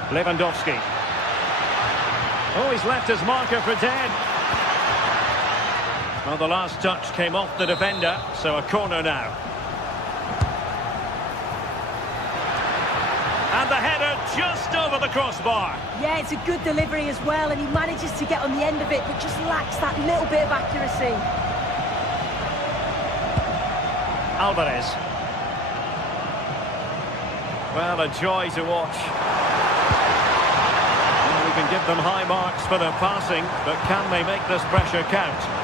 Lewandowski. Oh, he's left his marker for dead. Well, the last touch came off the defender, so a corner now. And the header just over the crossbar. Yeah, it's a good delivery as well, and he manages to get on the end of it, but just lacks that little bit of accuracy. Alvarez. Well, a joy to watch. And we can give them high marks for their passing, but can they make this pressure count?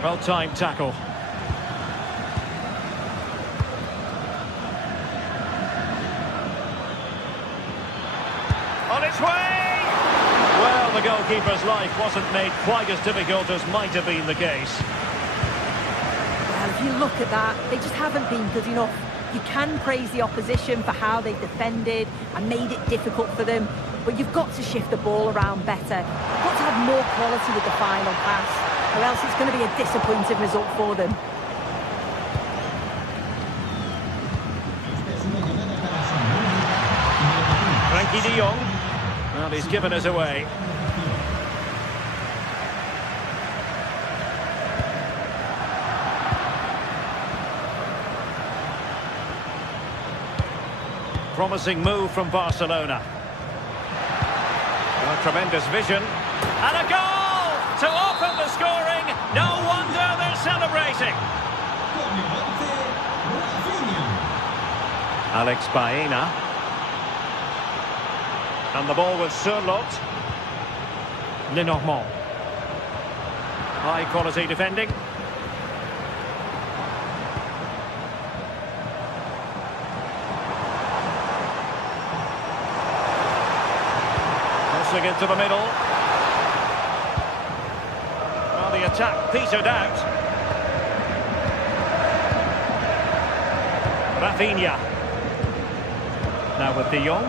Well-timed tackle. On its way! Well, the goalkeeper's life wasn't made quite as difficult as might have been the case. Well, if you look at that, they just haven't been good enough. You can praise the opposition for how they've defended and made it difficult for them, but you've got to shift the ball around better. You've got to have more quality with the final pass, or else it's going to be a disappointing result for them. Frankie de Jong. Well, he's given us away. Promising move from Barcelona. A tremendous vision. And a goal to open the scoring. No wonder they're celebrating. Alex Baena. And the ball with Sørloth. Lenormand. High quality defending. Crossing into the middle. Well, the attack petered out. Rafinha. Now with De Jong.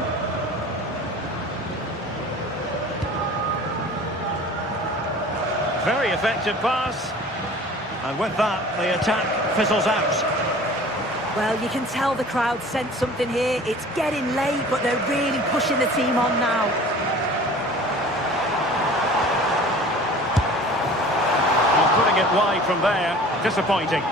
Very effective pass. And with that, the attack fizzles out. Well, you can tell the crowd sense something here. It's getting late, but they're really pushing the team on now. And putting it wide from there, disappointing.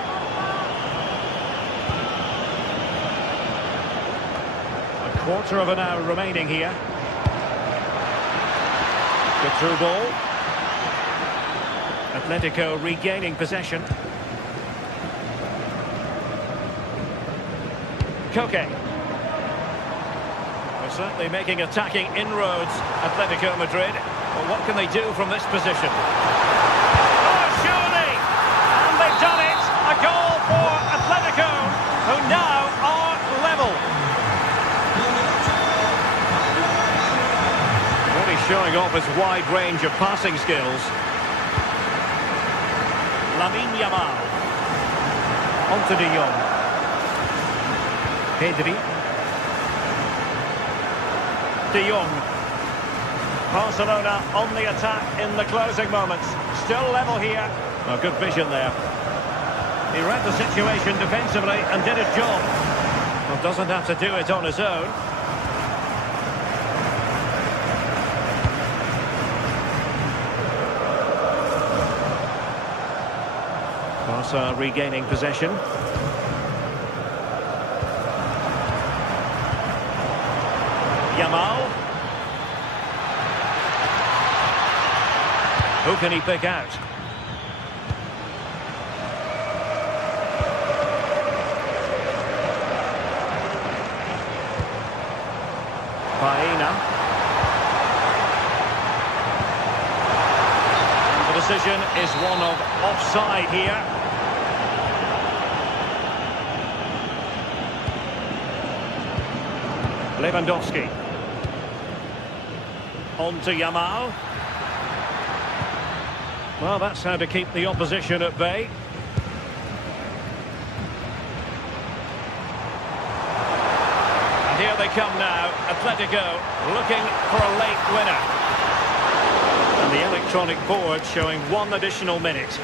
A quarter of an hour remaining here. Good through ball. Atletico regaining possession. Koke. They're certainly making attacking inroads, Atletico Madrid. But what can they do from this position? Oh, surely! And they've done it! A goal for Atletico, who now are level. Really showing off his wide range of passing skills. Yamal. On to De Jong. Pedri. De Jong. Barcelona on the attack in the closing moments. Still level here. Oh, good vision there. He read the situation defensively and did his job. Well, doesn't have to do it on his own. Barca regaining possession. Yamal. Who can he pick out? Baena. The decision is one of offside here. Lewandowski. On to Yamal. Well, that's how to keep the opposition at bay. And here they come now. Atletico looking for a late winner. And the electronic board showing one additional minute.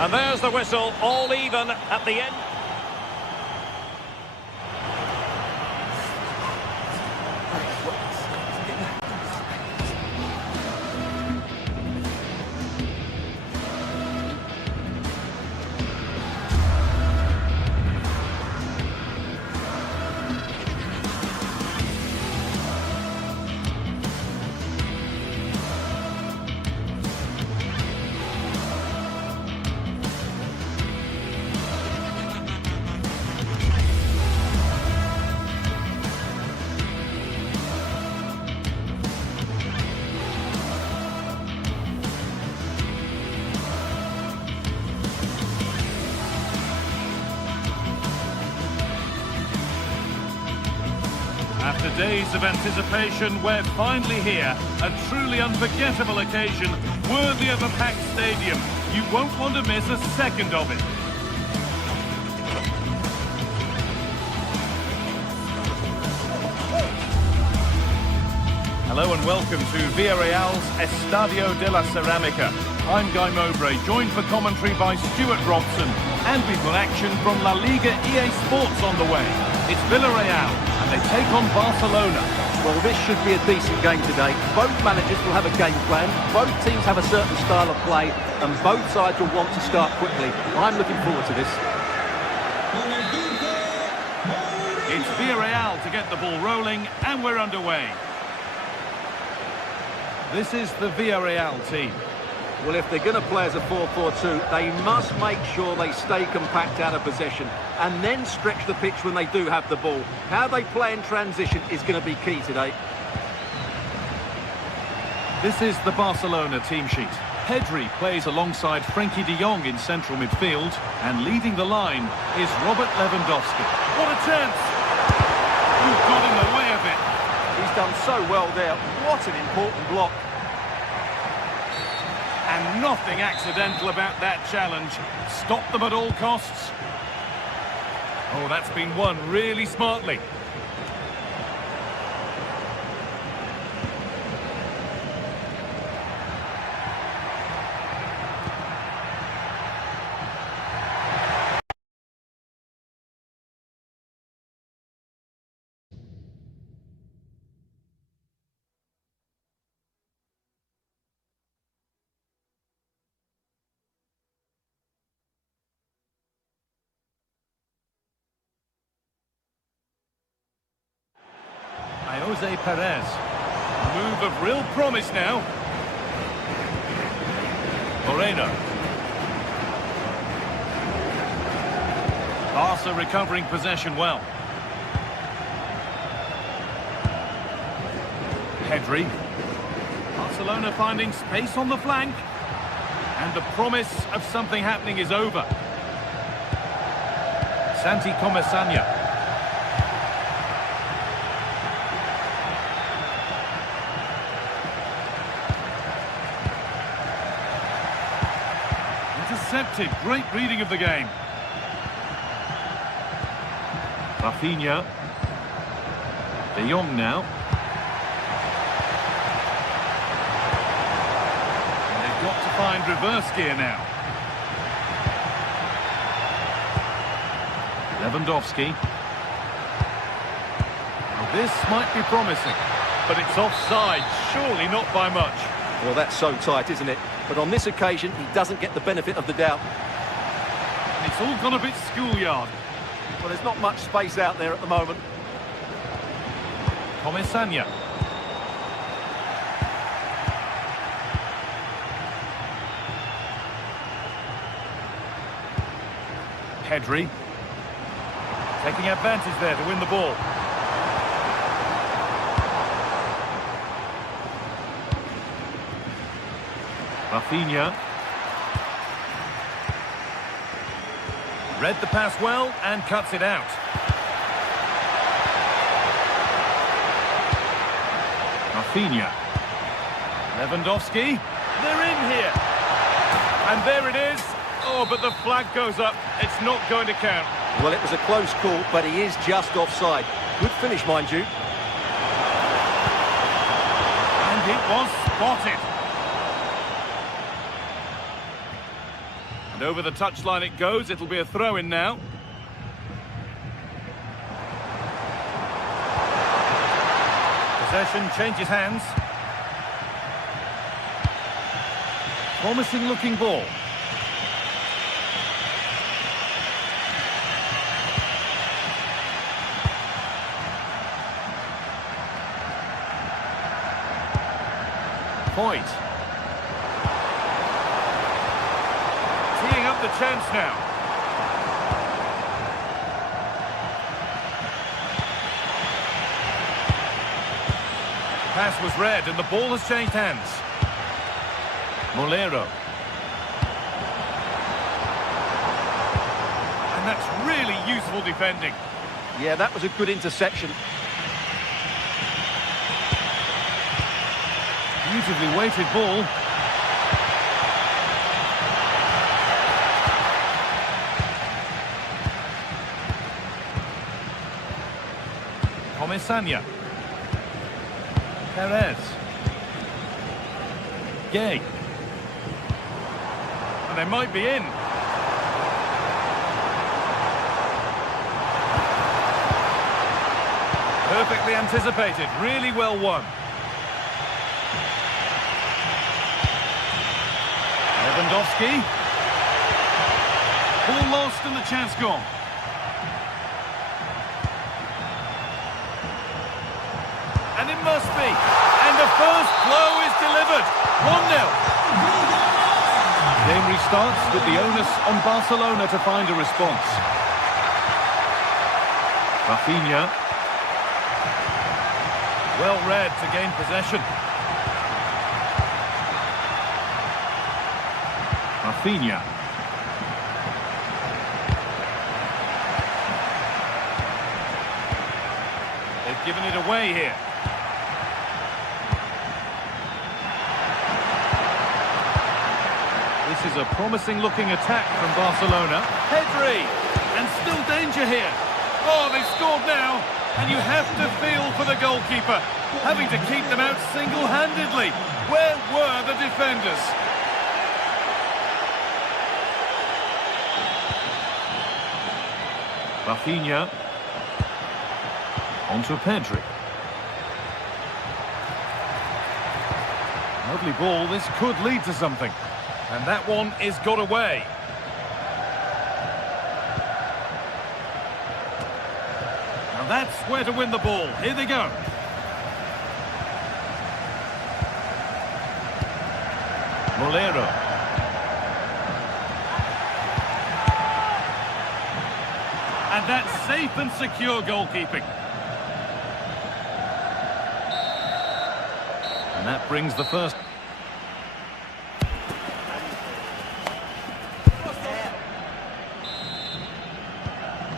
And there's the whistle, all even at the end. After days of anticipation, we're finally here. A truly unforgettable occasion, worthy of a packed stadium. You won't want to miss a second of it. Hello and welcome to Villarreal's Estadio de la Ceramica. I'm Guy Mowbray, joined for commentary by Stuart Robson. And we've got action from La Liga GTSports on the way. It's Villarreal, and they take on Barcelona. Well, this should be a decent game today. Both managers will have a game plan. Both teams have a certain style of play, and both sides will want to start quickly. I'm looking forward to this. It's Villarreal to get the ball rolling, and we're underway. This is the Villarreal team. Well, if they're going to play as a 4-4-2, they must make sure they stay compact out of possession and then stretch the pitch when they do have the ball. How they play in transition is going to be key today. This is the Barcelona team sheet. Pedri plays alongside Frenkie de Jong in central midfield, and leading the line is Robert Lewandowski. What a chance! Who got in the way of it? He's done so well there. What an important block. And nothing accidental about that challenge. Stop them at all costs. Oh, that's been won really smartly. Jose Perez. A move of real promise now. Moreno. Barca recovering possession well. Pedri. Barcelona finding space on the flank. And the promise of something happening is over. Santi Comesaña. Intercepted. Great reading of the game. Rafinha. De Jong now. And they've got to find reverse gear now. Lewandowski. Now this might be promising, but it's offside. Surely not by much. Well, that's so tight, isn't it? But on this occasion, he doesn't get the benefit of the doubt. And it's all gone a bit schoolyard. Well, there's not much space out there at the moment. Comesaña. Pedri. Taking advantage there to win the ball. Rafinha. Read the pass well and cuts it out. Rafinha. Lewandowski. They're in here. And there it is. Oh, but the flag goes up. It's not going to count. Well, it was a close call, but he is just offside. Good finish, mind you. And it was spotted. And over the touchline it goes. It'll be a throw-in now. Possession changes hands. Promising looking ball. Point. Teeing up the chance now. Pass was read and the ball has changed hands. Molero. And that's really useful defending. Yeah, that was a good interception. Beautifully weighted ball. Comesaña. Perez. Gay. And they might be in. Perfectly anticipated. Really well won. Lewandowski. Ball lost and the chance gone. And it must be. And the first blow is delivered. 1-0. Game restarts with the onus on Barcelona to find a response. Rafinha. Well read to gain possession. Rafinha. They've given it away here. This is a promising-looking attack from Barcelona. Pedri! And still danger here. Oh, they've scored now. And you have to feel for the goalkeeper, having to keep them out single-handedly. Where were the defenders? Rafinha. On to Pedri. Lovely ball. This could lead to something. And that one is got away. Now that's where to win the ball. Here they go. Molero. And that's safe and secure goalkeeping. And that brings the first.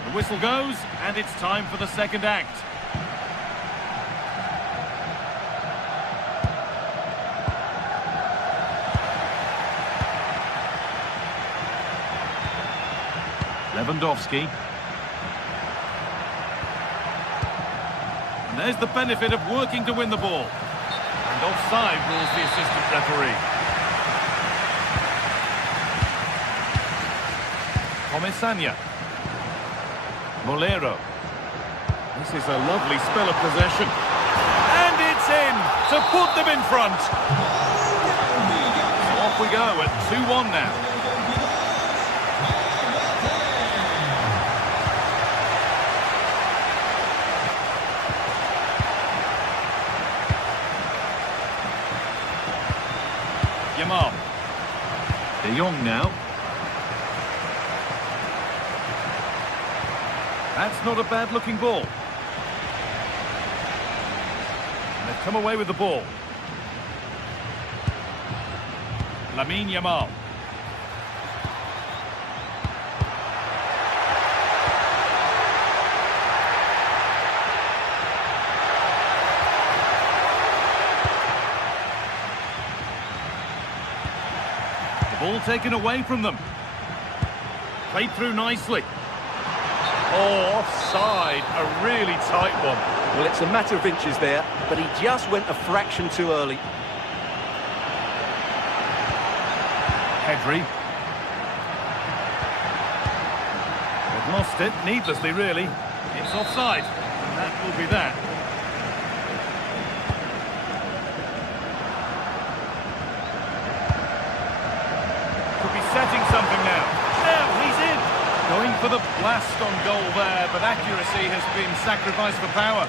The whistle goes, and it's time for the second act. Lewandowski. And there's the benefit of working to win the ball. And offside rules the assistant referee. Comesaña. Molero. This is a lovely spell of possession. And it's in to put them in front. So off we go at 2-1 now. Yamal. De Jong now. That's not a bad-looking ball. And they've come away with the ball. Yamal. The ball taken away from them. Played through nicely. Oh, offside, a really tight one. Well, it's a matter of inches there, but he just went a fraction too early. Pedri. They've lost it, needlessly really. It's offside, and that will be that. Could be setting something now. Now he's in. Going for the blast on goal there, but accuracy has been sacrificed for power.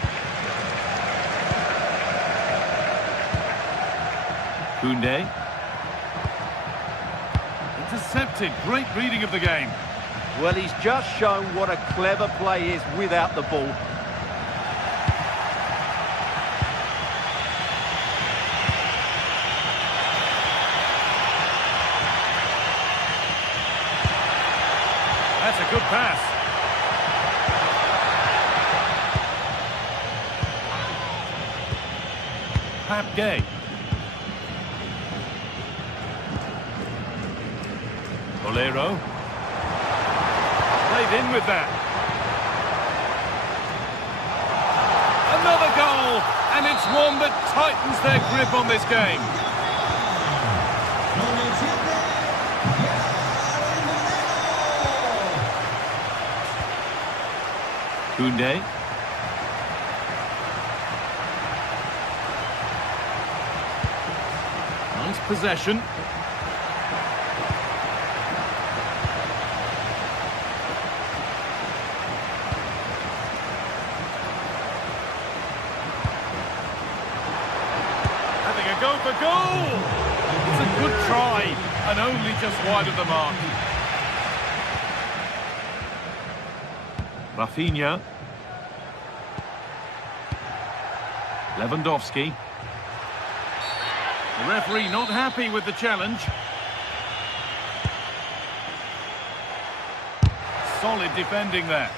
Koundé. Intercepted. Great reading of the game. Well, he's just shown what a clever play is without the ball. That's a good pass. Pap Gay. Molero. Played in with that. Another goal, and it's one that tightens their grip on this game. Koundé. Nice possession. Having a go for goal! It's a good try, and only just wide of the mark. Rafinha. Lewandowski. The referee not happy with the challenge. solid defending there.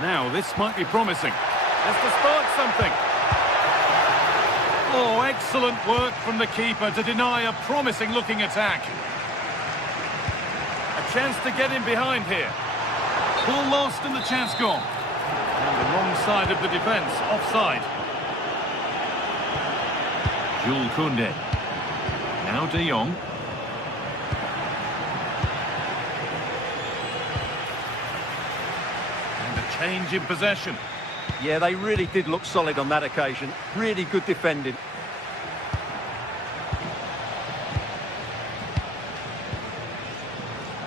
Now, this might be promising. Has to spark something. Oh, excellent work from the keeper to deny a promising-looking attack. A chance to get in behind here. Ball lost and the chance gone. On the wrong side of the defence, offside. Jules Koundé. Now De Jong. And a change in possession. Yeah, they really did look solid on that occasion. Really good defending.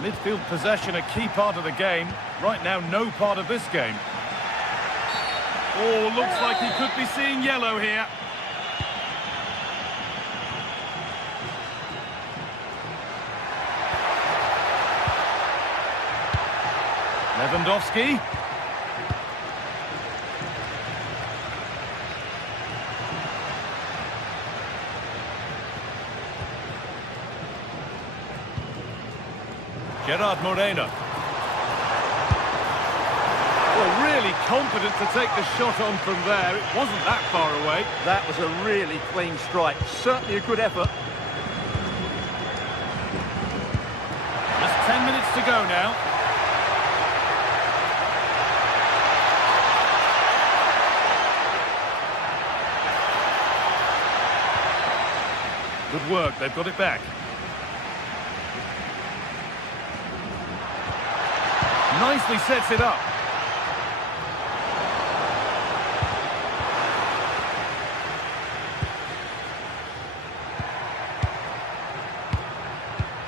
Midfield possession, a key part of the game. Right now, no part of this game. Oh, looks like he could be seeing yellow here. Lewandowski. Gerard Moreno. Well, really confident to take the shot on from there. It wasn't that far away. That was a really clean strike. Certainly a good effort. Just 10 minutes to go now. Good work, they've got it back. Nicely sets it up.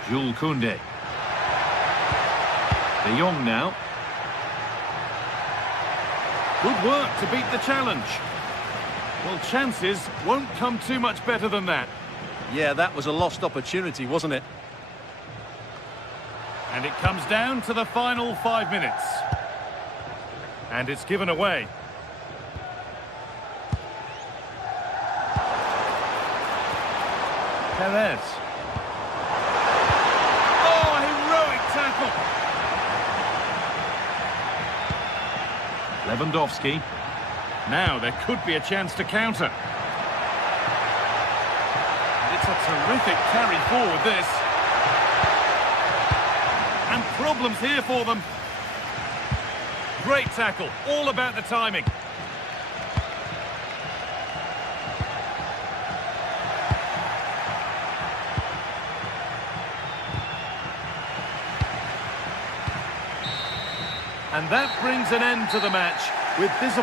Jules Koundé. De Jong now. Good work to beat the challenge. Well, chances won't come too much better than that. Yeah, that was a lost opportunity, wasn't it? And it comes down to the final 5 minutes. And it's given away. Perez. Oh, heroic tackle. Lewandowski. Now there could be a chance to counter. And it's a terrific carry forward, this. And problems here for them. Great tackle, all about the timing. And that brings an end to the match with this.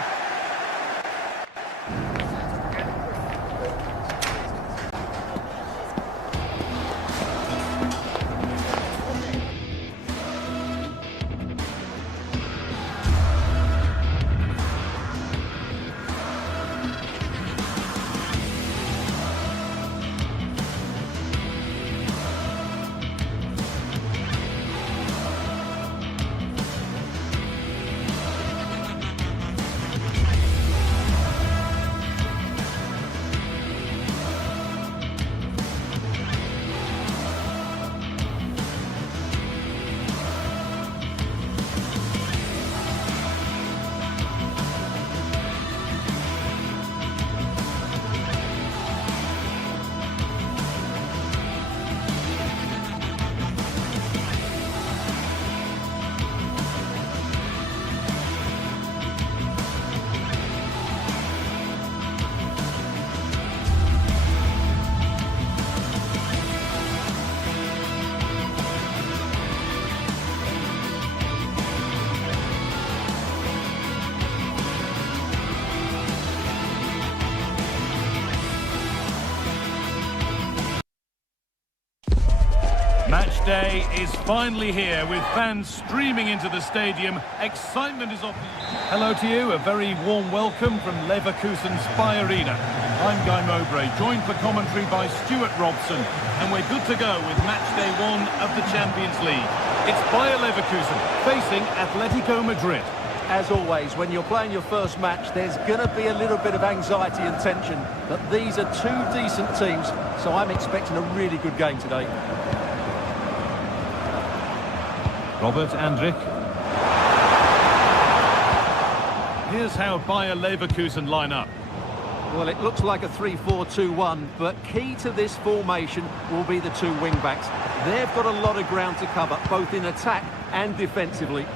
Match day is finally here with fans streaming into the stadium. Excitement is off. Hello to you, a very warm welcome from Leverkusen's Spy Arena. I'm Guy Mowbray, joined for commentary by Stuart Robson, and we're good to go with match day 1 of the Champions League. It's Bayer Leverkusen facing Atletico Madrid. As always, when you're playing your first match, there's going to be a little bit of anxiety and tension, but these are two decent teams, so I'm expecting a really good game today. Robert Andrich. Here's how Bayer Leverkusen line up. Well, it looks like a 3-4-2-1, but key to this formation will be the two wing-backs. They've got a lot of ground to cover, both in attack and defensively.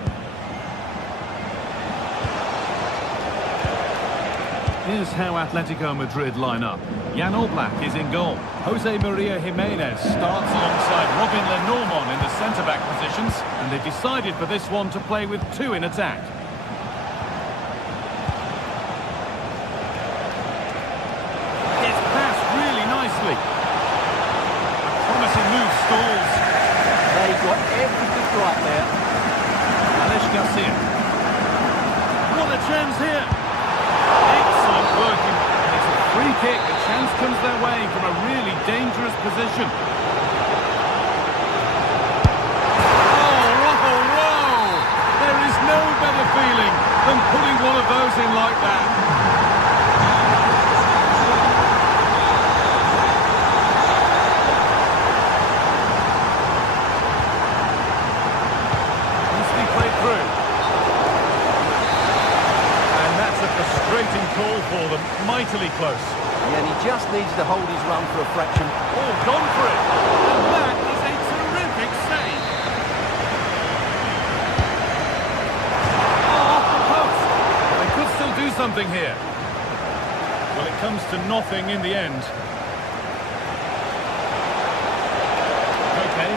Here's how Atletico Madrid line up. Jan Oblak is in goal. Jose Maria Jimenez starts alongside Robin Lenormand in the centre-back positions, and they've decided for this one to play with two in attack. Gets passed really nicely. A promising move stalls. They got everything right there. Alex Garcia. What a chance here. Excellent working. And it's a free kick. A chance comes their way from a really dangerous position. Oh, there is no better feeling than putting one of those in like that. Nicely played through. Frustrating call for them, mightily close. Yeah, and he just needs to hold his run for a fraction. Oh, gone for it! And that is a terrific save! Oh, off the post! They could still do something here. Well, it comes to nothing in the end. Okay.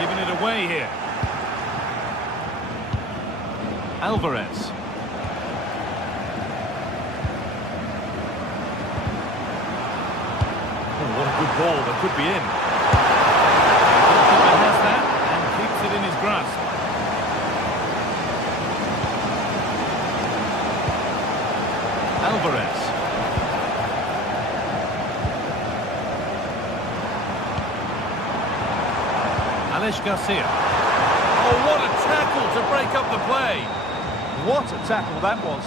Giving it away here. Alvarez. Oh, what a good ball. That could be in. The goalkeeper has that and keeps it in his grasp. Alvarez. Alex Garcia. Oh, what a tackle to break up the play. What a tackle that was.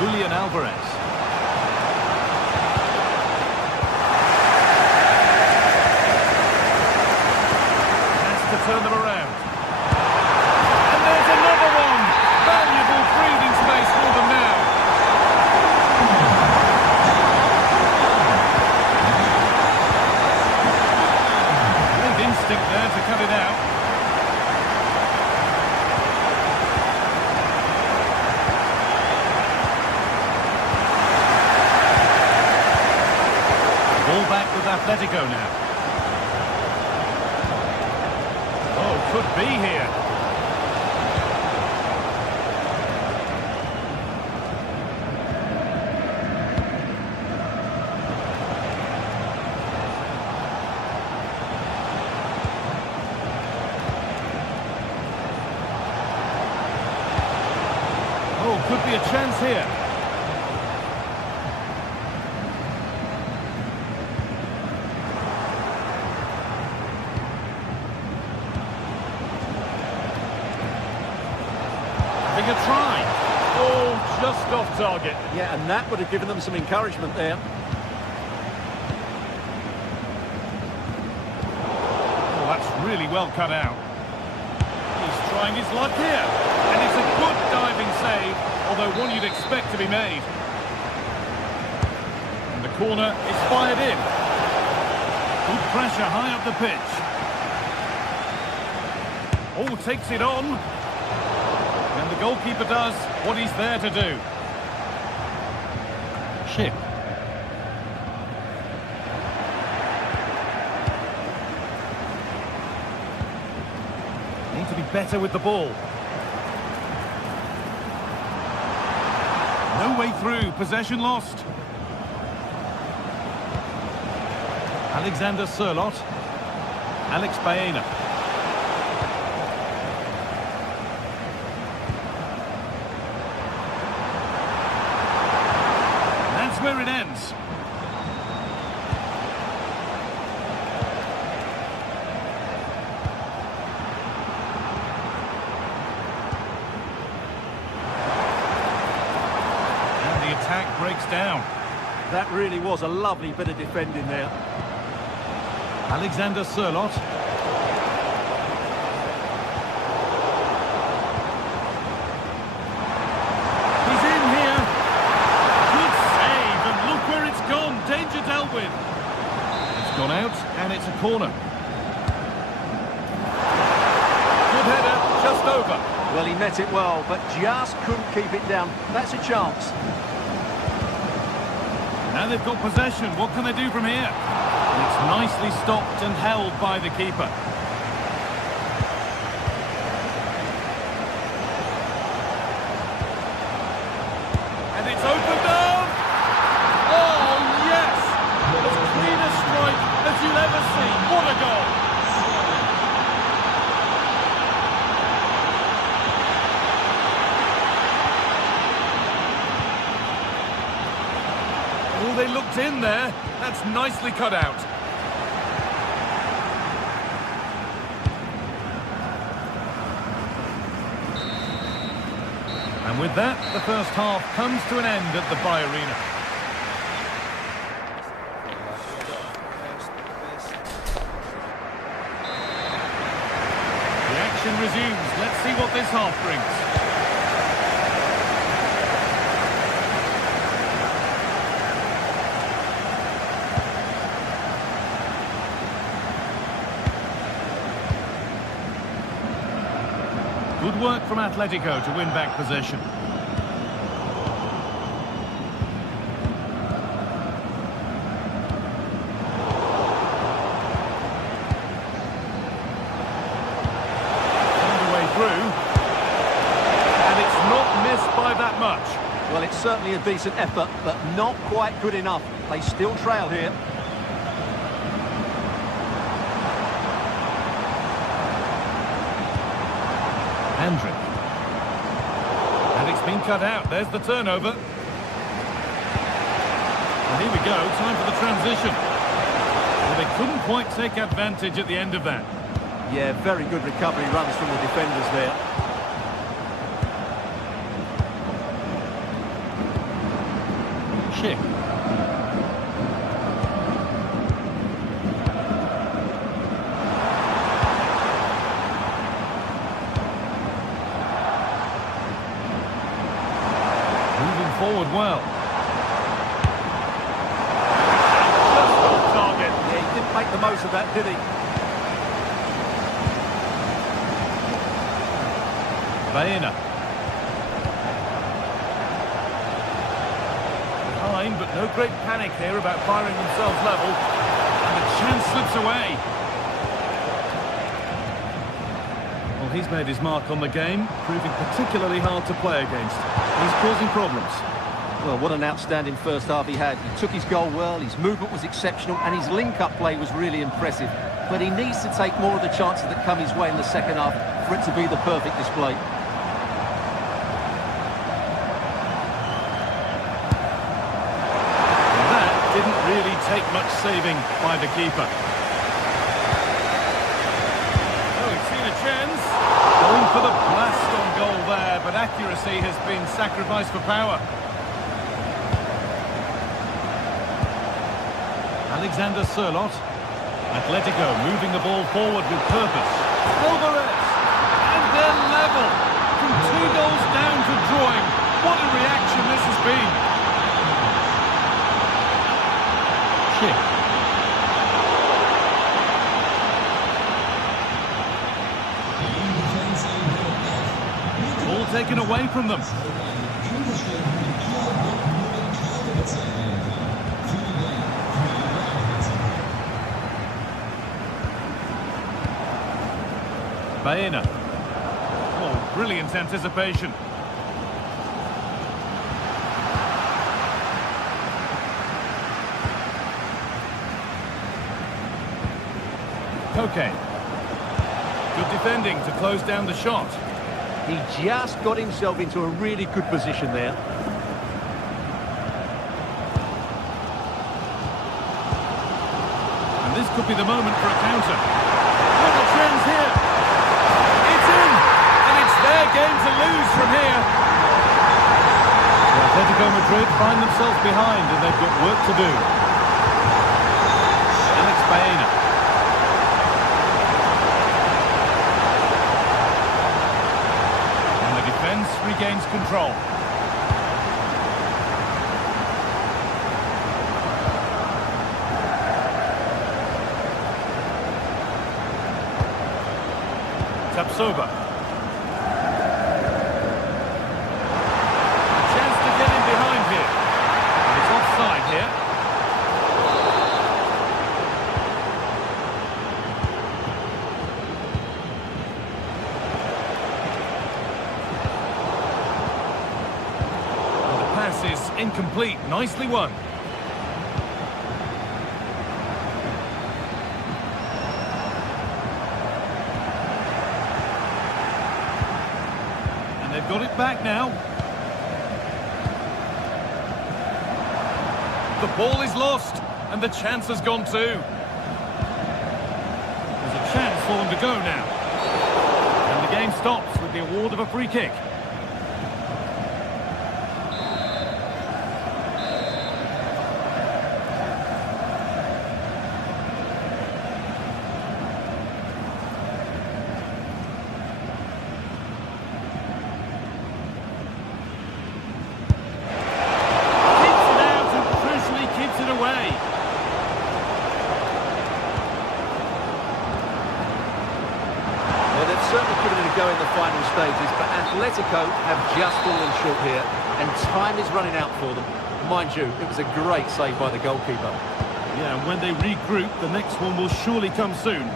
Julian Alvarez. Has to turn them around. And there's another one. Valuable breathing space for them now. Instinct there to cut it out. Ball back with Atletico now. Oh, could be here. Oh, could be a chance here. Having a try. Oh, just off target. Yeah, and that would have given them some encouragement there. Oh, that's really well cut out. He's trying his luck here. And it's a good diving save, although one you'd expect to be made. And the corner is fired in. Good pressure high up the pitch. Oh, takes it on. And the goalkeeper does what he's there to do. Chip. Need to be better with the ball. No way through, possession lost. Alexander Sørloth. Alex Baena. That's where it ends. attack breaks down. That really was a lovely bit of defending there. Alexander Sørloth. He's in here. Good save, and look where it's gone. Danger dealt with. It's gone out, and it's a corner. Good header, just over. Well, he met it well, but just couldn't keep it down. That's a chance. Now they've got possession. What can they do from here? And it's nicely stopped and held by the keeper. And it's opened up! Oh, yes! As clean a strike as you'll ever see. What a goal! Oh, they looked in there. That's nicely cut out. And with that, the first half comes to an end at the Arena. The action resumes. Let's see what this half brings. Good work from Atletico to win back possession. Found a way through. And it's not missed by that much. Well, it's certainly a decent effort, but not quite good enough. They still trail here. Hendrick. And it's been cut out. There's the turnover. And here we go, time for the transition. Well, they couldn't quite take advantage at the end of that. Yeah, very good recovery runs from the defenders there. Schick. Forward well. Just off target. Yeah, he didn't make the most of that, did he? Baena. Behind, but no great panic here about firing themselves level. And the chance slips away. Well, he's made his mark on the game, proving particularly hard to play against. He's causing problems. Well, what an outstanding first half he had. He took his goal well, his movement was exceptional, and his link-up play was really impressive. But he needs to take more of the chances that come his way in the second half for it to be the perfect display. And that didn't really take much saving by the keeper. Oh, he's seen a chance. Going for the blast on goal there, but accuracy has been sacrificed for power. Alexander Sørloth. Atletico moving the ball forward with purpose. Alvarez! And they're level! From 2 goals down to drawing. What a reaction this has been! Schick. Ball taken away from them. Baena. Oh, brilliant anticipation. Koke. Good defending to close down the shot. He just got himself into a really good position there. And this could be the moment for a counter. What a trends here. It's in, and it's their game to lose from here. Atletico Madrid Madrid find themselves behind and they've got work to do. Alex Baena. And the defence regains control. Tapsoba. A chance to get in behind here. And it's offside here. And the pass is incomplete. Nicely won. They've got it back now. The ball is lost, and the chance has gone too. There's a chance for them to go now. And the game stops with the award of a free kick. Certainly could have been a go in the final stages, but Atletico have just fallen short here, and time is running out for them. Mind you, it was a great save by the goalkeeper. Yeah, and when they regroup, the next one will surely come soon.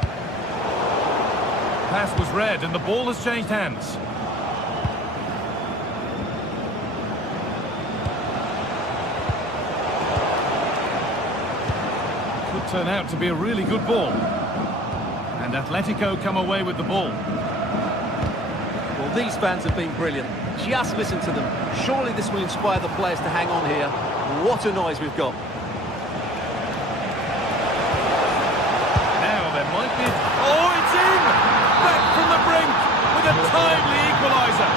Pass was read, and the ball has changed hands. Could turn out to be a really good ball. And Atletico come away with the ball. Well, these fans have been brilliant. Just listen to them. Surely this will inspire the players to hang on here. What a noise we've got. Now there might be... Oh, it's in! Back from the brink with a timely equaliser.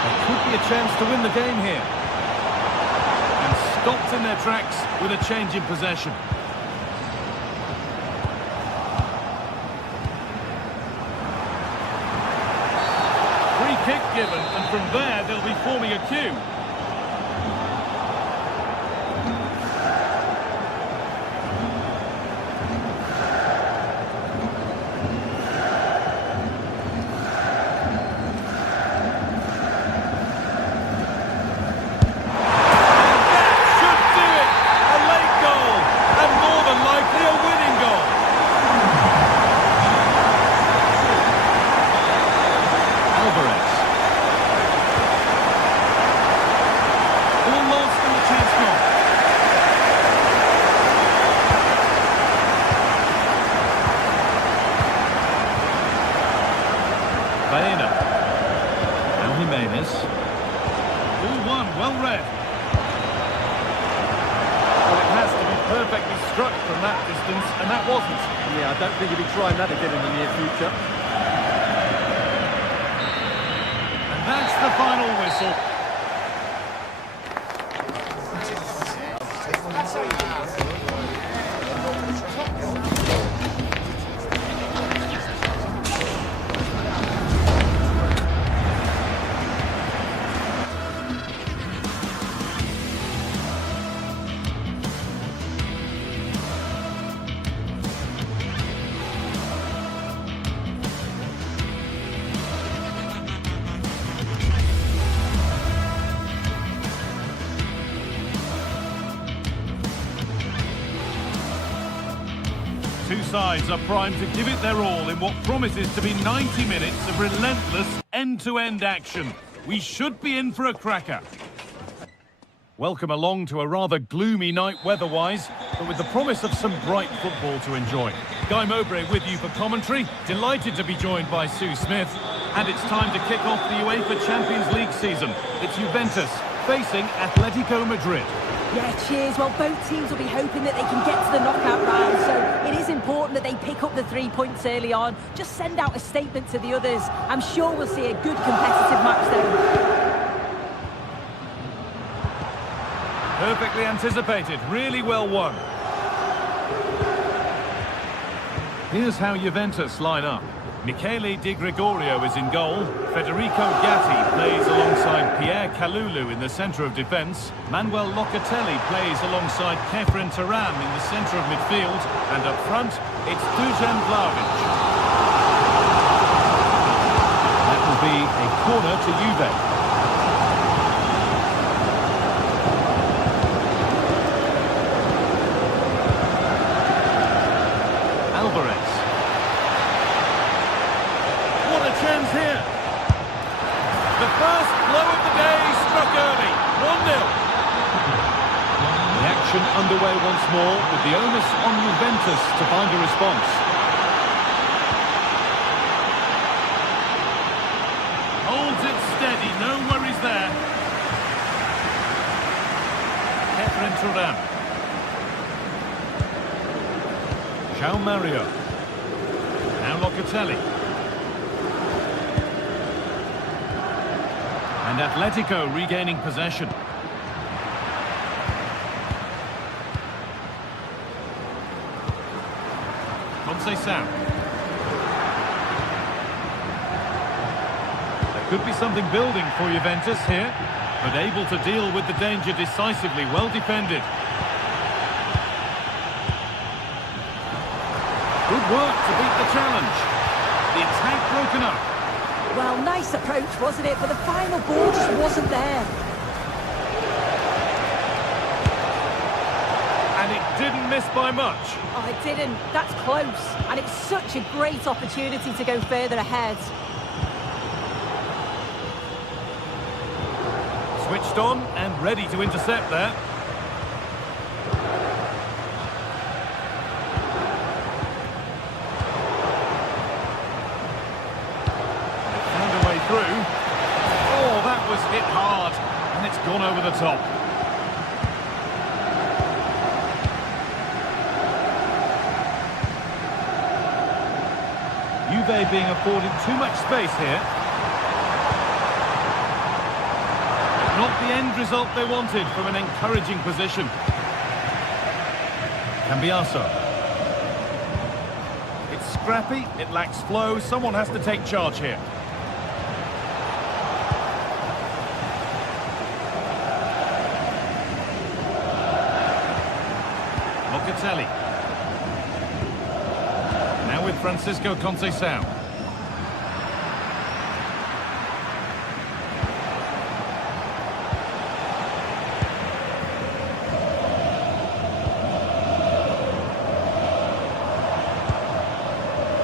There could be a chance to win the game here. Stopped in their tracks with a change in possession. Free kick given, and from there they'll be forming a queue. Baena. Now Jimenez. 4-1, well read. Well, it has to be perfectly struck from that distance, and that wasn't. Yeah, I don't think he'll be trying that again in the near future. And that's the final whistle. Two sides are primed to give it their all in what promises to be 90 minutes of relentless end-to-end action. We should be in for a cracker. Welcome along to a rather gloomy night weather-wise, but with the promise of some bright football to enjoy. Guy Mowbray with you for commentary. Delighted to be joined by Sue Smith. And it's time to kick off the UEFA Champions League season. It's Juventus facing Atletico Madrid. Yeah, cheers. Well, both teams will be hoping that they can get to the knockout round, so it is important important that they pick up the 3 points early on. Just send out a statement to the others. I'm sure we'll see a good competitive match there. Perfectly anticipated, really well won. Here's how Juventus line up. Michele Di Gregorio is in goal. Federico Gatti plays alongside Pierre Kalulu in the centre of defence. Manuel Locatelli plays alongside Kefren Turam in the centre of midfield. And up front, it's Dusan Vlahovic. That will be a corner to Juve. Chance here. The first blow of the day struck early. 1-0. The action underway once more with the onus on Juventus to find a response. Holds it steady, no worries there. Kefren Turam. João Mario. Now Locatelli. And Atletico regaining possession. Conceição. There could be something building for Juventus here, but able to deal with the danger decisively, well defended. Good work to beat the challenge. The attack broken up. Well, nice approach, wasn't it? But the final ball just wasn't there. And it didn't miss by much. Oh, it didn't. That's close. And it's such a great opportunity to go further ahead. Switched on and ready to intercept there. Through. Oh, that was hit hard, and it's gone over the top. Juve being afforded too much space here. Not the end result they wanted from an encouraging position. Cambiaso. It's scrappy, it lacks flow, someone has to take charge here. Locatelli. Now with Francisco Conceição.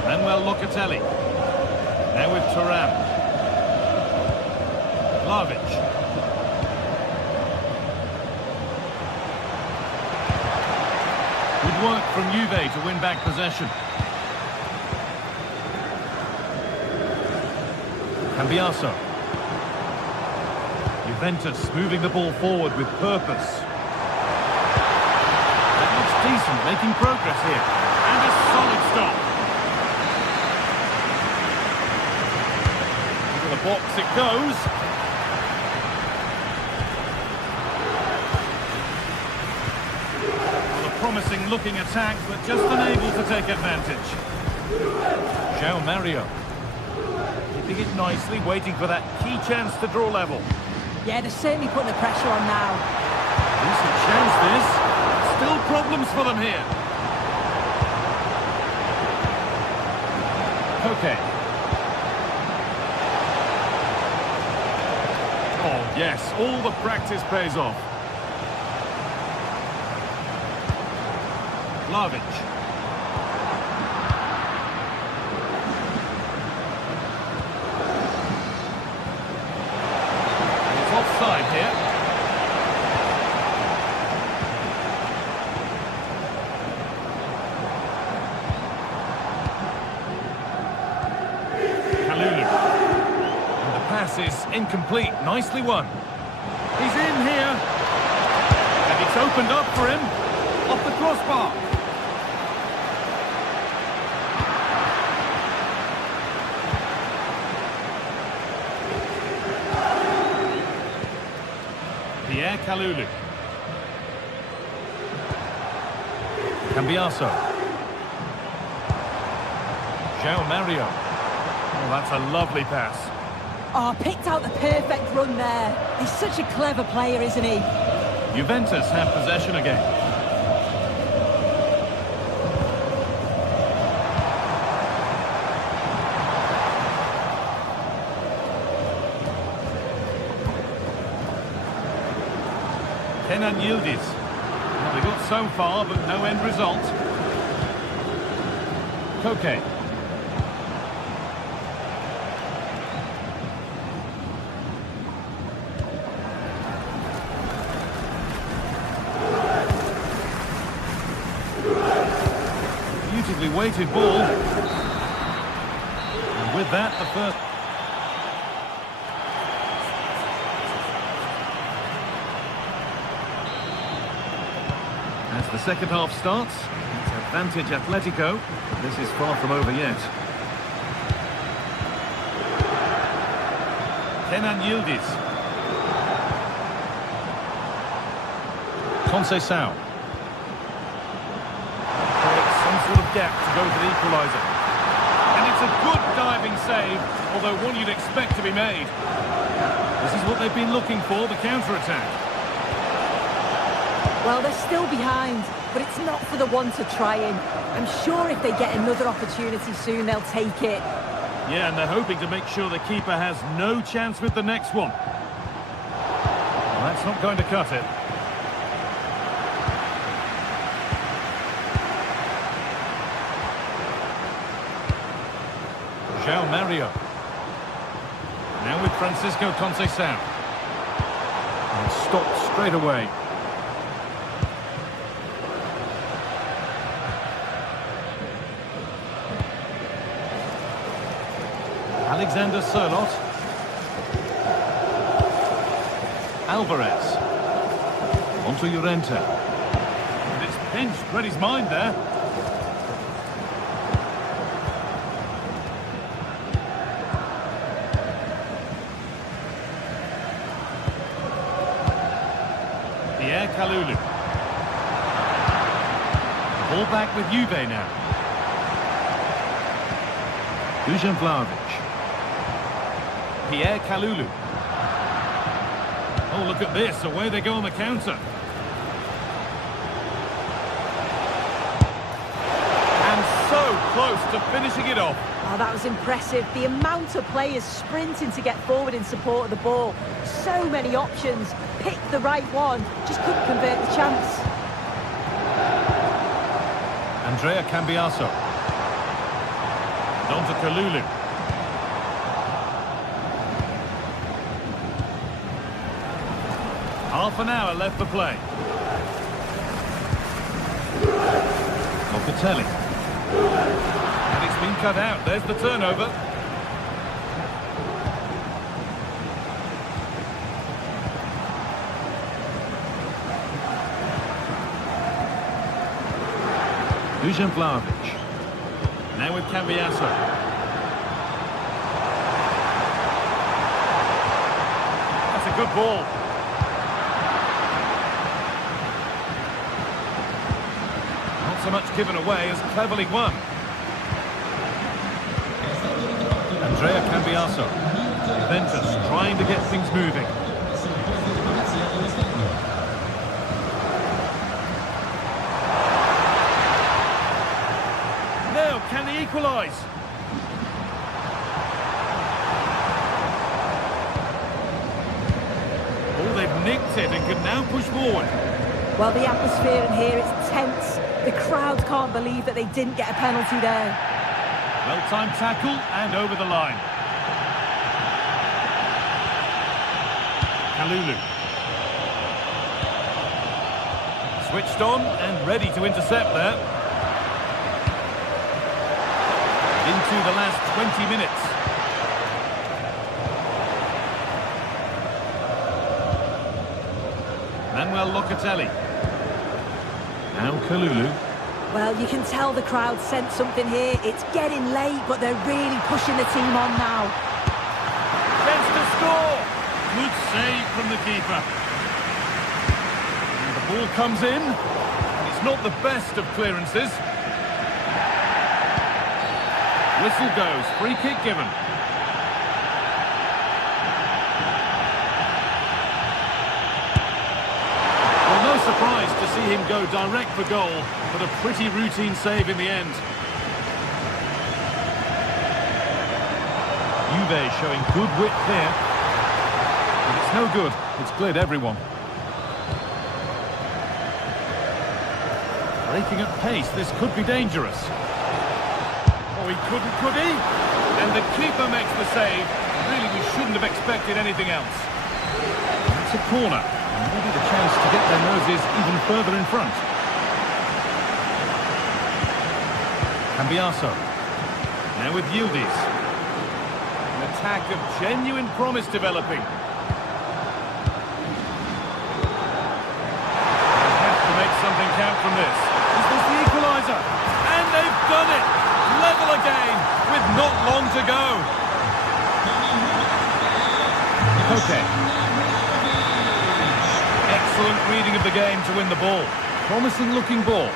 Manuel Locatelli. Now with Turam. Vlahovic. Good work from Juve to win back possession. Cambiaso. Juventus moving the ball forward with purpose. That looks decent, making progress here. And a solid stop. Into the box it goes. Promising looking attack, but just unable to take advantage. João Mario. Keeping it nicely, waiting for that key chance to draw level. Yeah, they're certainly putting the pressure on now. Decent chance this. Still problems for them here. Okay. Oh yes, all the practice pays off. Vlahovic. It's offside here. Kalulu. And the pass is incomplete. Nicely won. He's in here. And it's opened up for him. Off the crossbar. Kalulu. Cambiaso. João Mario. Oh, that's a lovely pass. Oh, picked out the perfect run there. He's such a clever player, isn't he? Juventus have possession again. Kenan Yildiz. Well, they got so far, but no end result. Koke. Beautifully weighted ball. And with that, the first... As the second half starts, it's advantage Atletico. This is far from over yet. Kenan Yildiz. Conceição. Creates some sort of gap to go for the equaliser. And it's a good diving save, although one you'd expect to be made. This is what they've been looking for, the counter-attack. Well, they're still behind, but it's not for the one to try in. I'm sure if they get another opportunity soon, they'll take it. Yeah, and they're hoping to make sure the keeper has no chance with the next one. Well, that's not going to cut it. João Mario. Now with Francisco Conceição. And stopped straight away. Alexander Sørloth. Alvarez. Onto Llorente. And it's pinched, read his mind there. Kalulu. Ball back with Juve now. Dusan Vlahovic. Pierre Kalulu. Oh, look at this. Away they go on the counter. And so close to finishing it off. Oh, that was impressive. The amount of players sprinting to get forward in support of the ball. So many options. Picked the right one. Just couldn't convert the chance. Andrea Cambiaso. On to Kalulu. Half an hour left for play. Locatelli. And it's been cut out. There's the turnover. Dusan Vlahovic. Now with Cambiaso. That's a good ball. Not so much given away as cleverly won. Andrea Cambiaso. Juventus trying to get things moving. Now, can they equalise? Oh, they've nicked it and can now push forward. Well, the atmosphere in here is tense. The crowd can't believe that they didn't get a penalty there. Well-timed tackle and over the line. Kalulu. Switched on and ready to intercept there. Into the last 20 minutes. Manuel Locatelli. Now Kalulu. Well, you can tell the crowd sensed something here. It's getting late, but they're really pushing the team on now. Chance to score. Good save from the keeper. Ball comes in. It's not the best of clearances. Whistle goes. Free kick given. Well, no surprise to see him go direct for goal, but a pretty routine save in the end. Juve showing good width here. But it's no good. It's cleared everyone. Breaking at pace, this could be dangerous. Oh, he couldn't, could he? And the keeper makes the save. Really, we shouldn't have expected anything else. It's a corner. And maybe the chance to get their noses even further in front. Cambiaso. Now with Yildiz. An attack of genuine promise developing. They have to make something count from this. Is this the equaliser? And they've done it! Level again, with not long to go. Okay. Excellent reading of the game to win the ball. Promising looking ball.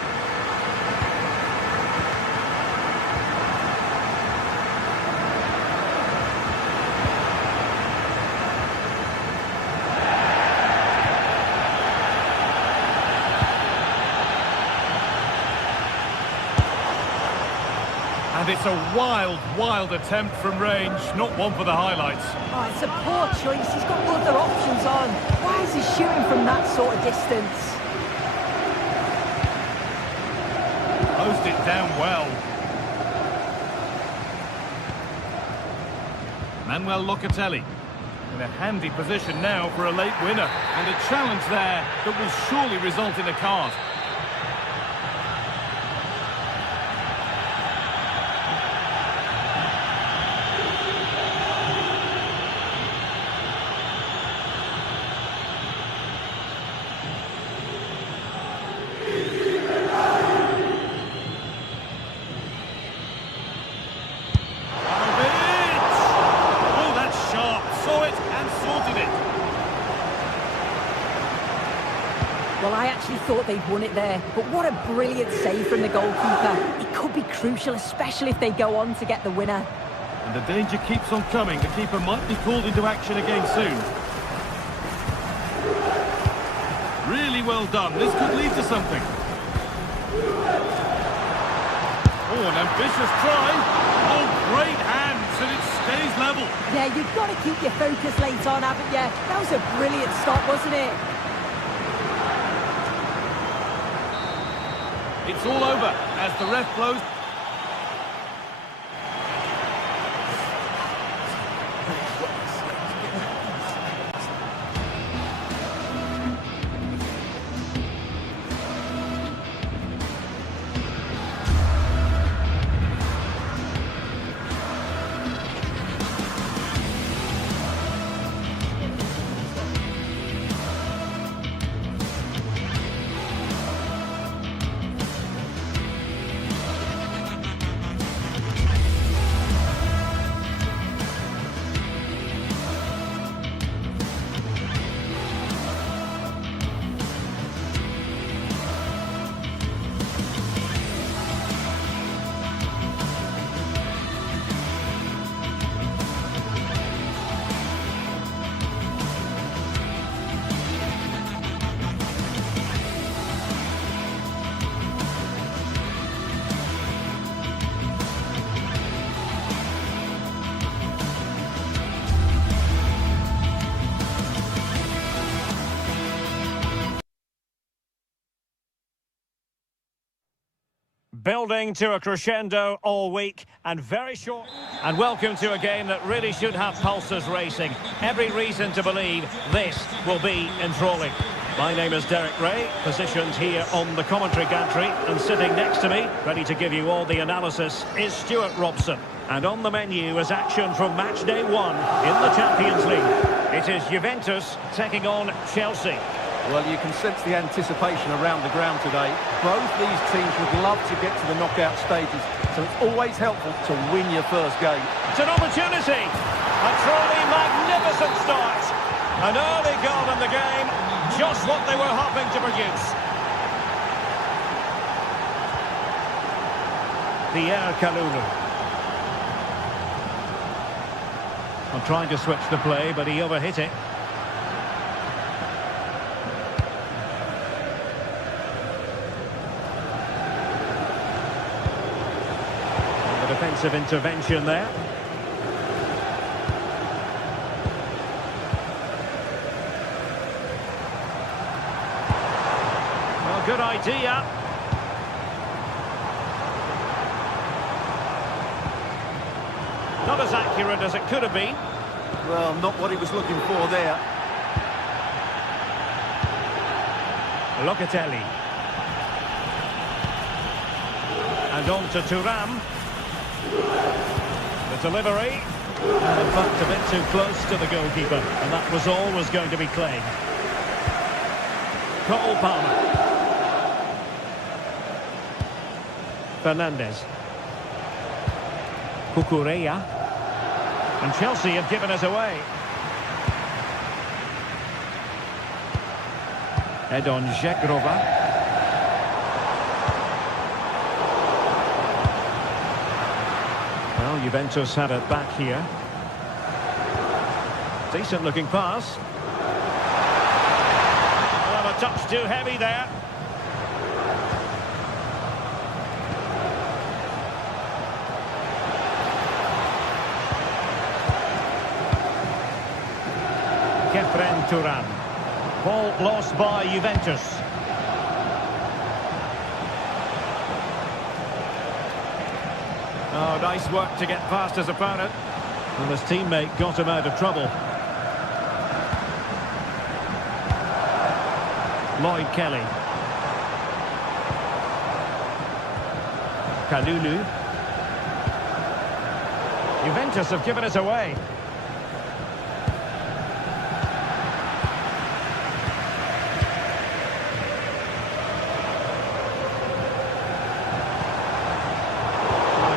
And it's a wild, wild attempt from range, not one for the highlights. Oh, it's a poor choice. He's got other options on. Why is he shooting from that sort of distance? Closed it down well. Manuel Locatelli in a handy position now for a late winner. And a challenge there that will surely result in a card. Well, I actually thought they'd won it there, but what a brilliant save from the goalkeeper. It could be crucial, especially if they go on to get the winner. And the danger keeps on coming. The keeper might be called into action again soon. Really well done. This could lead to something. Oh, an ambitious try. Oh, great hands, and it stays level. Yeah, you've got to keep your focus late on, haven't you? That was a brilliant stop, wasn't it? It's all over as the ref blows. Building to a crescendo all week and very short. And welcome to a game that really should have pulses racing. Every reason to believe this will be enthralling. My name is Derek Ray, positioned here on the commentary gantry, and sitting next to me, ready to give you all the analysis, is Stuart Robson. And on the menu is action from match day 1 in the Champions League. It is Juventus taking on Chelsea. Well, you can sense the anticipation around the ground today. Both these teams would love to get to the knockout stages, so it's always helpful to win your first game. It's an opportunity. A truly magnificent start. An early goal in the game. just what they were hoping to produce. Pierre Kalulu. I'm trying to switch the play, but he overhit it. And the defensive intervention there. Well, good idea. Not as accurate as it could have been. Well, not what he was looking for there. Locatelli. And on to Thuram. The delivery. And in fact, a bit too close to the goalkeeper. And that was always going to be claimed. Cole Palmer. Fernandes. Cucurella. And Chelsea have given us away. Edon Žegrova. Well, Juventus had it back here. Decent looking pass. Well, a touch too heavy there. Thuram. Ball lost by Juventus. Oh, nice work to get past his opponent. And his teammate got him out of trouble. Lloyd Kelly. Kalulu. Juventus have given us away.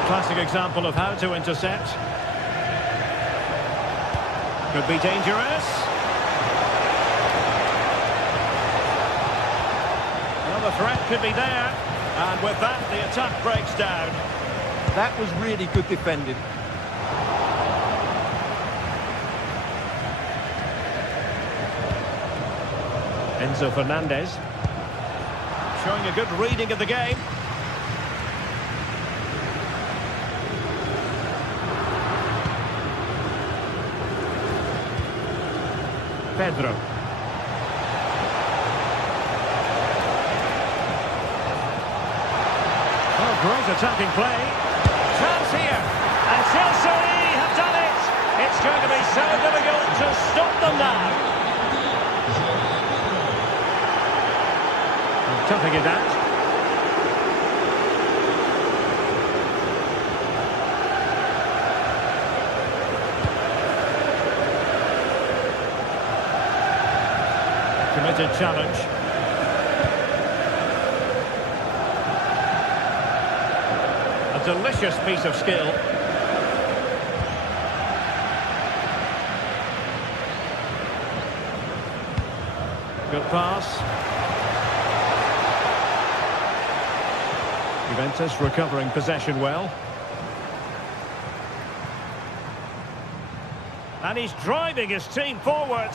Classic example of how to intercept. Could be dangerous. Well, the threat could be there. And with that, the attack breaks down. That was really good defending. Enzo Fernandez. Showing a good reading of the game. Pedro. Oh, great attacking play. Chance here. And Chelsea have done it. It's going to be so difficult to stop them now. Toughing it out. Committed challenge. A delicious piece of skill. Good pass. Juventus recovering possession well. And he's driving his team forward.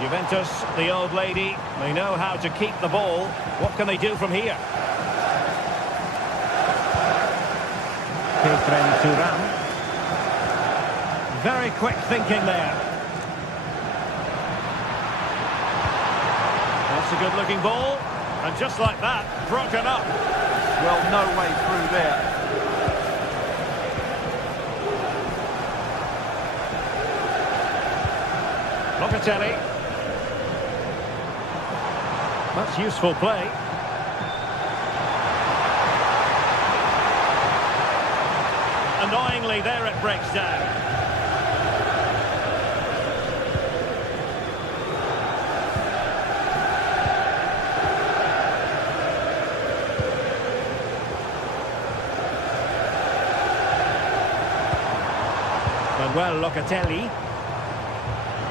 Juventus, the old lady, they know how to keep the ball. What can they do from here? Thuram. Very quick thinking there. That's a good-looking ball. And just like that, broken up. Well, no way through there. Locatelli. That's useful play. Annoyingly, there it breaks down. Manuel Locatelli.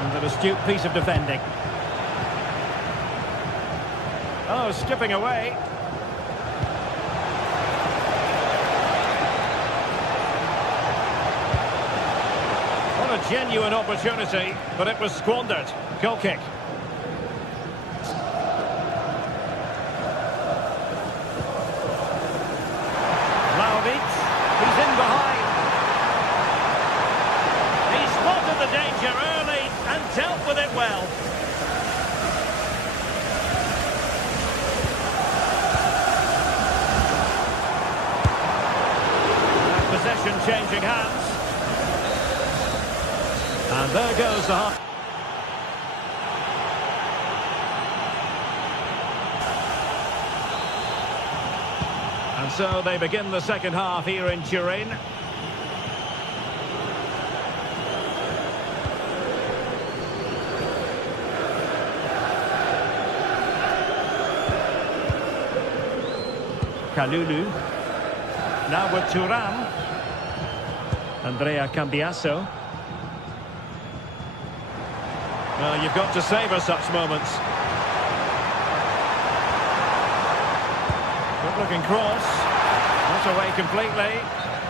And an astute piece of defending. Oh, skipping away. What a genuine opportunity, but it was squandered. Goal kick. He's in behind. He spotted the danger early and dealt with it well. And possession changing hands. And there goes the half. And so they begin the second half here in Turin. Kalulu. Now with Thuram. Andrea Cambiaso. Well, you've got to savour such moments. Good-looking cross. Not away completely.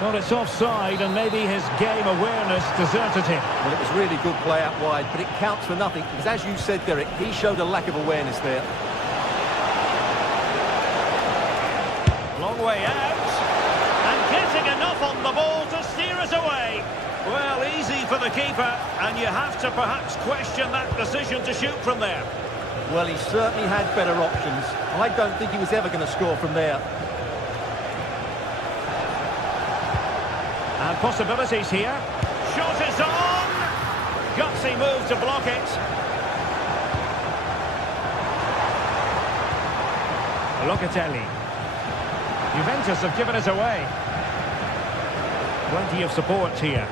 Well, it's offside and maybe his game awareness deserted him. Well, it was really good play out wide, but it counts for nothing because, as you said, Derek, he showed a lack of awareness there. Long way out. And getting enough on the ball to steer us away. Well, easy for the keeper, and you have to perhaps question that decision to shoot from there. Well, he certainly had better options. I don't think he was ever going to score from there. And possibilities here. Shot is on! Gutsy move to block it. Locatelli. Juventus have given us away. Plenty of support here.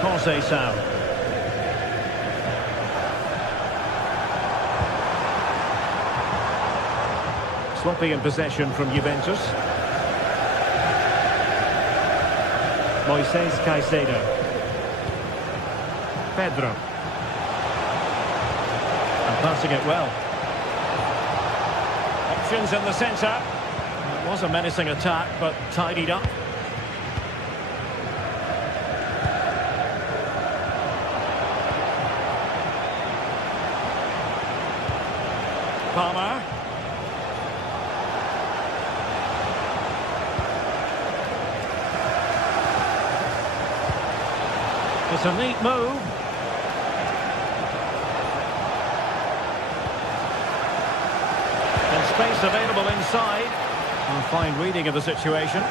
Conceição. Sloppy in possession from Juventus. Moises Caicedo. Pedro. And passing it well. Options in the centre. It was a menacing attack, but tidied up. Palmer. It's a neat move. And space available inside. And fine reading of the situation.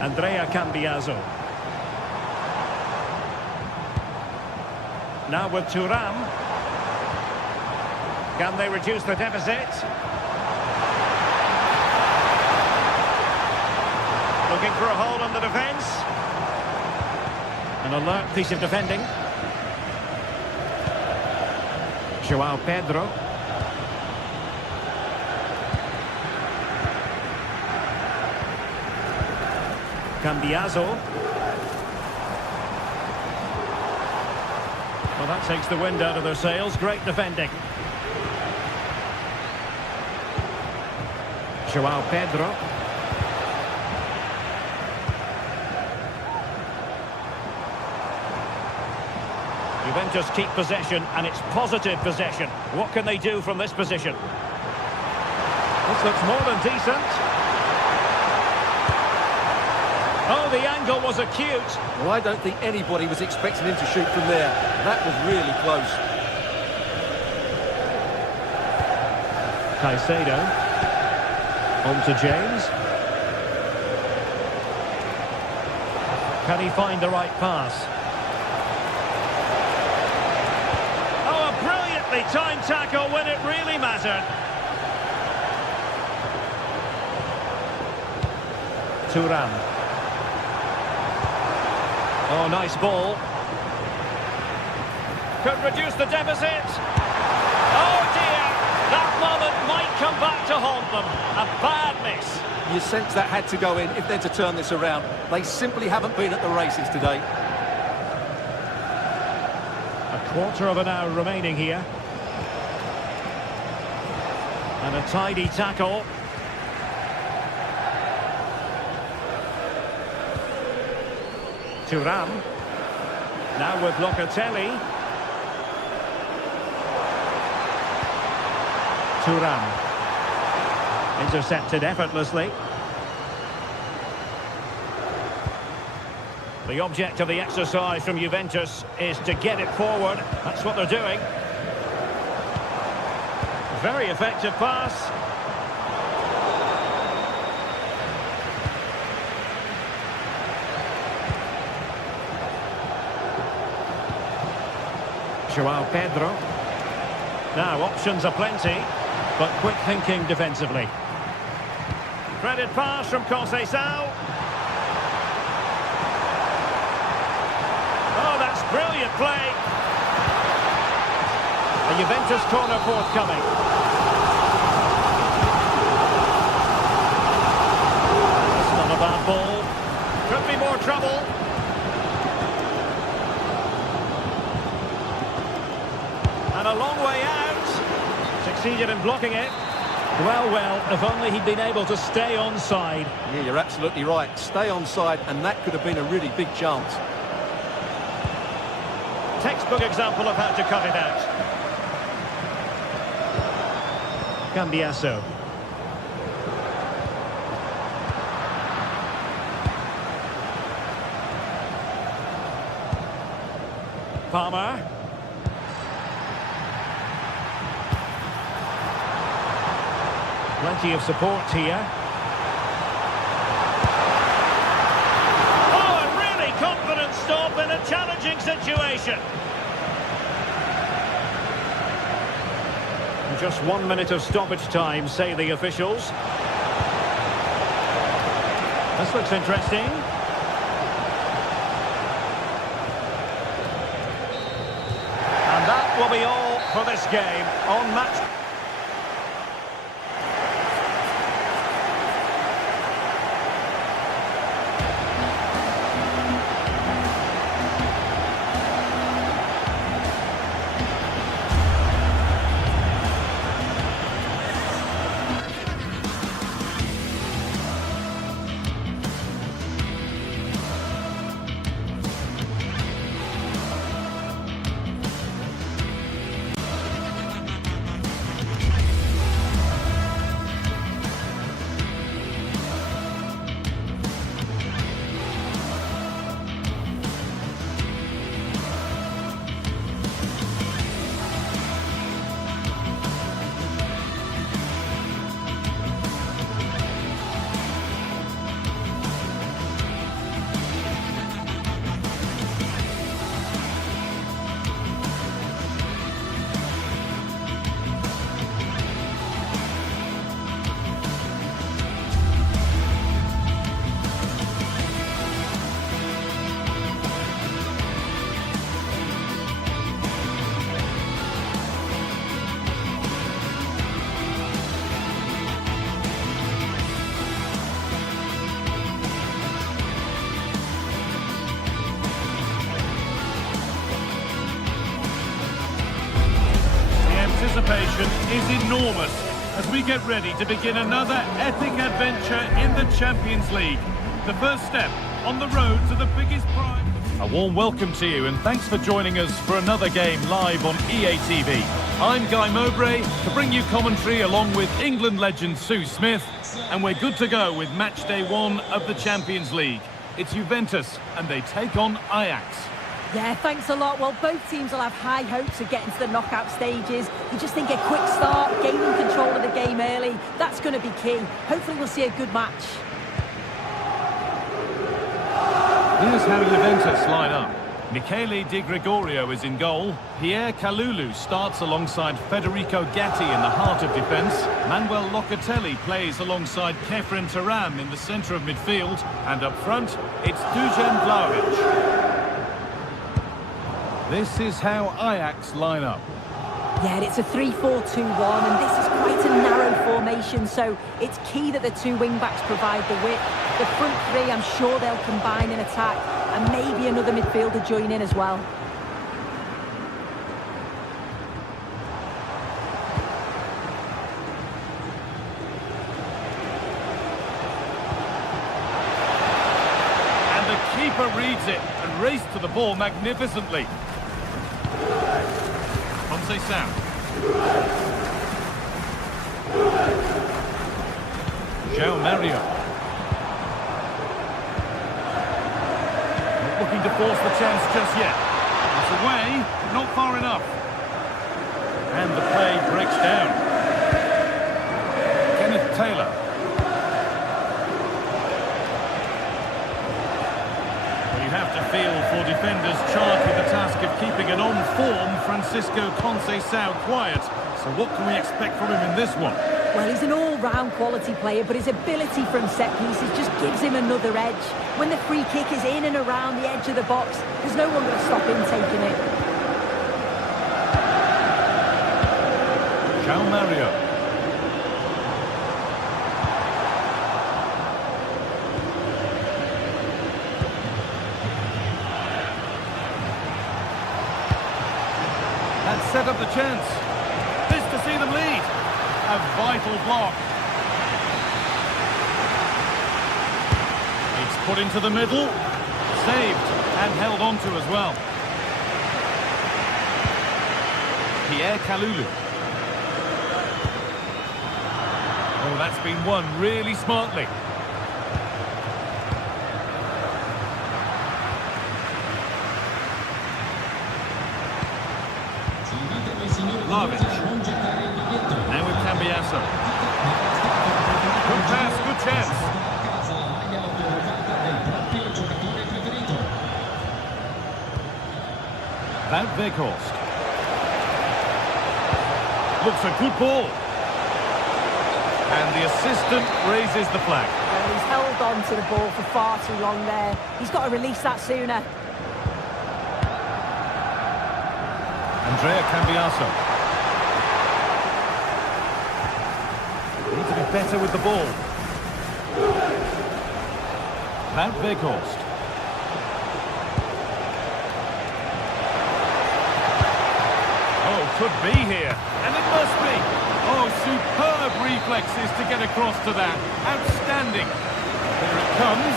Andrea Cambiaso. Now with Thuram. Can they reduce the deficit? Looking for a hole in the defence. An alert piece of defending. João Pedro. Cambiaso. Well, that takes the wind out of their sails. Great defending. João Pedro. Juventus keep possession, and it's positive possession. What can they do from this position? This looks more than decent. Oh, the angle was acute. Well, I don't think anybody was expecting him to shoot from there. That was really close. Caicedo. On to James. Can he find the right pass? Oh, a brilliantly timed tackle when it really mattered. Thuram. Oh, nice ball. Could reduce the deficit. Oh dear, that moment might come back to haunt them. A bad miss. You sense that had to go in if they're to turn this around. They simply haven't been at the races today. A quarter of an hour remaining here. And a tidy tackle. Thuram. Now with Locatelli. Thuram. Intercepted effortlessly. The object of the exercise from Juventus is to get it forward. That's what they're doing. Very effective pass. Joao Pedro. Now options are plenty, but quick thinking defensively. Credit pass from Conceição. Oh, that's brilliant play. A Juventus corner forthcoming. That's not a bad ball. Could be more trouble. And a long way out. Succeeded in blocking it. Well, if only he'd been able to stay onside. Yeah, you're absolutely right. Stay onside, and that could have been a really big chance. Textbook example of how to cut it out. Cambiasso. Palmer. Plenty of support here. Oh, a really confident stop in a challenging situation. Just 1 minute of stoppage time, say the officials. This looks interesting. And that will be all for this game on match. Anticipation is enormous as we get ready to begin another epic adventure in the Champions League. The first step on the road to the biggest prize. A warm welcome to you and thanks for joining us for another game live on EA TV. I'm Guy Mowbray to bring you commentary along with England legend Sue Smith, and we're good to go with match day 1 of the Champions League. It's Juventus and they take on Ajax. Yeah, thanks a lot. Well, both teams will have high hopes of getting to the knockout stages. You just think a quick start, gaining control of the game early, that's going to be key. Hopefully we'll see a good match. Here's how Juventus line up. Michele Di Gregorio is in goal. Pierre Kalulu starts alongside Federico Gatti in the heart of defence. Manuel Locatelli plays alongside Kefren Thuram in the centre of midfield. And up front, it's Dusan Vlahovic. This is how Ajax line up. Yeah, it's a 3-4-2-1, and this is quite a narrow formation, so it's key that the two wing-backs provide the width. The front three, I'm sure they'll combine in attack, and maybe another midfielder join in as well. And the keeper reads it and raced to the ball magnificently. Sound. João Mario. Not looking to force the chance just yet. It's away, not far enough. And the play breaks down. Kenneth Taylor. You have to feel for defenders charged with the task of keeping an on-form Francisco Conceição quiet. So what can we expect from him in this one? Well, he's an all-round quality player, but his ability from set pieces just gives him another edge. When the free kick is in and around the edge of the box, there's no one going to stop him taking it. João Mario. Set up the chance. This to see them lead. A vital block. It's put into the middle. Saved and held on to as well. Pierre Kalulu. Oh, that's been won really smartly. Lavic. Now with Cambiasso. Good pass, good chance. Wout Weghorst. Looks a good ball. And the assistant raises the flag. Well, he's held on to the ball for far too long there. He's got to release that sooner. Andrea Cambiasso. Need to be better with the ball. Wout Weghorst. Oh, could be here. And it must be. Oh, superb reflexes to get across to that. Outstanding. Here it comes.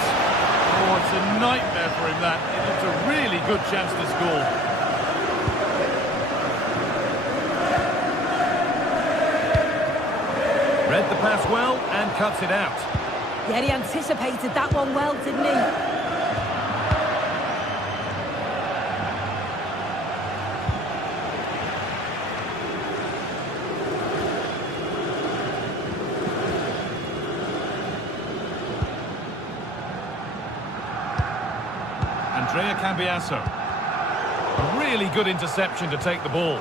Oh, it's a nightmare for him, that. It looks a really good chance to score. Read the pass well and cuts it out. Yeah, he anticipated that one well, didn't he? Andrea Cambiasso. A really good interception to take the ball.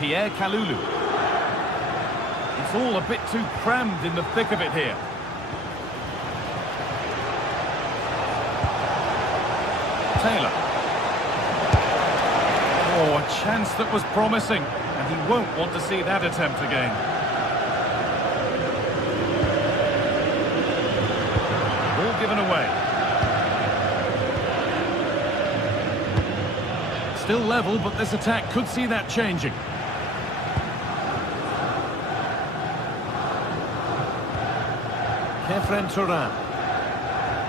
Pierre Kalulu. It's all a bit too crammed in the thick of it here. Taylor. Oh, a chance that was promising, and he won't want to see that attempt again. Ball given away. Still level, but this attack could see that changing. Kefren Turan.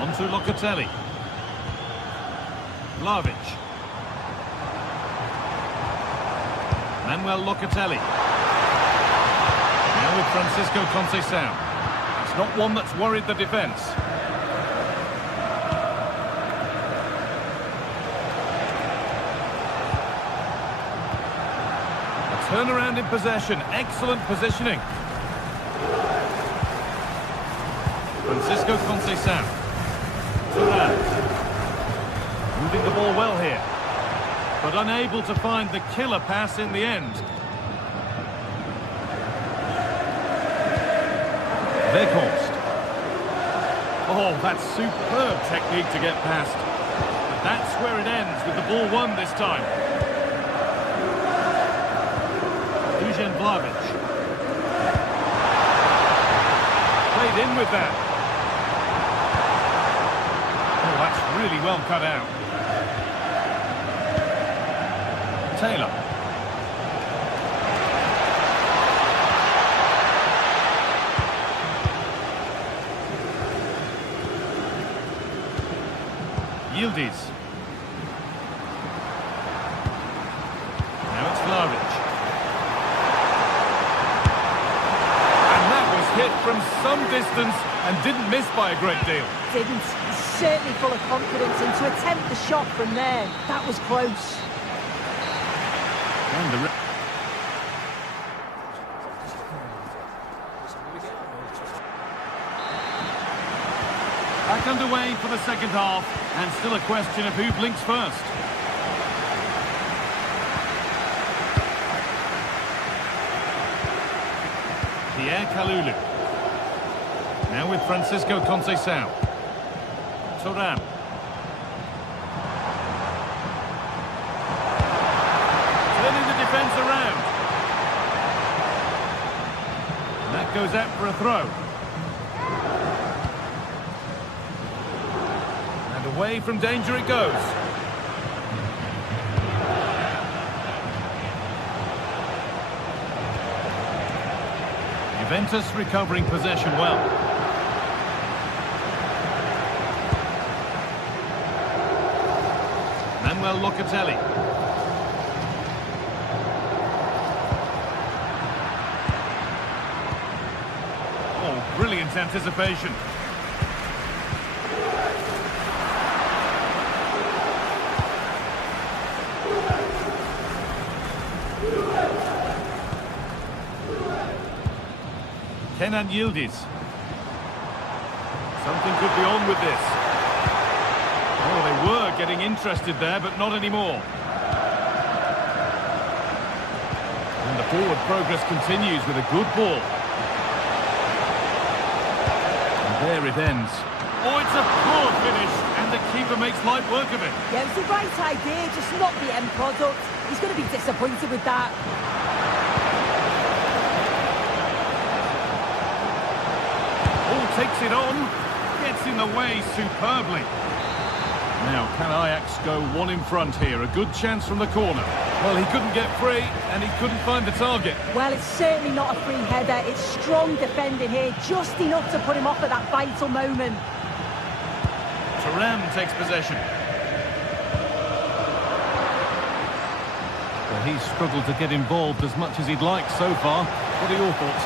On to Locatelli. Vlahovic. Manuel Locatelli. Now with Francisco Conceição. It's not one that's worried the defence. Turnaround in possession, excellent positioning. Francisco Conceição. Turan. Moving the ball well here, but unable to find the killer pass in the end. Weghorst. Oh, that's superb technique to get past. The That's where it ends, with the ball won this time. Dusan Vlahovic. Played in with that. Oh, that's really well cut out. Taylor. Yildiz. Now it's Vlahovic. And that was hit from some distance and didn't miss by a great deal. Didn't. He's certainly full of confidence, and to attempt the shot from there, that was close. And the back underway for the second half, and still a question of who blinks first. Pierre Kalulu. Now with Francisco Conceição. Thuram. Turning the defence around. And that goes out for a throw. Away from danger it goes. Juventus recovering possession well. Manuel Locatelli. Oh, brilliant anticipation. Kenan Yildiz. Something could be on with this. Oh, they were getting interested there, but not anymore. And the forward progress continues with a good ball. And there it ends. Oh, it's a poor finish, and the keeper makes light work of it. Yeah, it was the right idea, just not the end product. He's going to be disappointed with that. Takes it on, gets in the way superbly. Now, can Ajax go one in front here? A good chance from the corner. Well, he couldn't get free, and he couldn't find the target. Well, it's certainly not a free header. It's strong defending here, just enough to put him off at that vital moment. Thuram takes possession. Well, he's struggled to get involved as much as he'd like so far. What are your thoughts?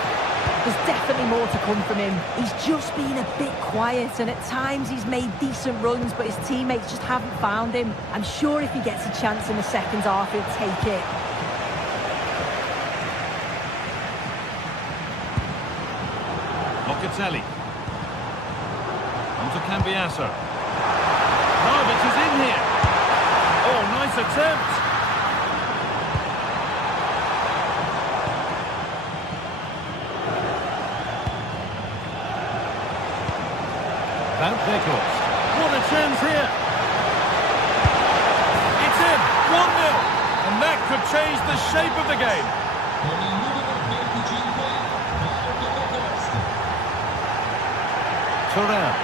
There's definitely more to come from him. He's just been a bit quiet, and at times he's made decent runs, but his teammates just haven't found him. I'm sure if he gets a chance in the second half, he'll take it. Locatelli. On to Cambiasso. Vlahovic is in here. Oh, nice attempt. What a chance here! It's in! 1-0! And that could change the shape of the game. Thuram.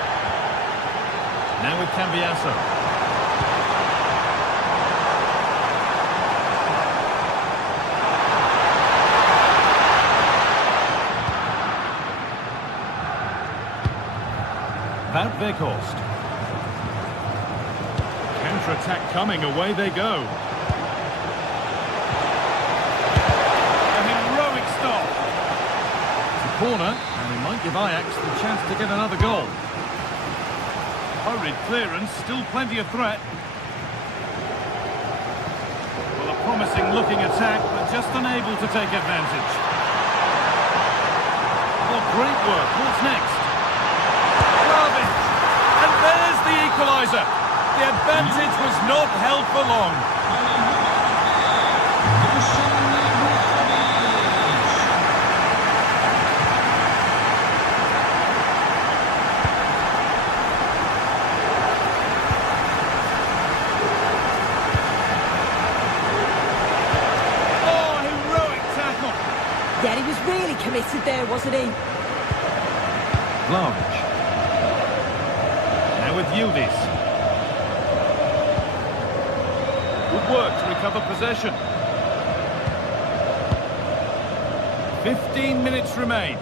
Now with Cambiasso. Wout Weghorst. Counter-attack coming, away they go. A heroic stop. It's a corner, and it might give Ajax the chance to get another goal. Hurried clearance, still plenty of threat. Well, a promising looking attack, but just unable to take advantage. Oh, great work. What's next? And there's the equaliser. The advantage was not held for long. committed there, wasn't he? Vlahovic. Now with Yildiz. Good work to recover possession. 15 minutes remain.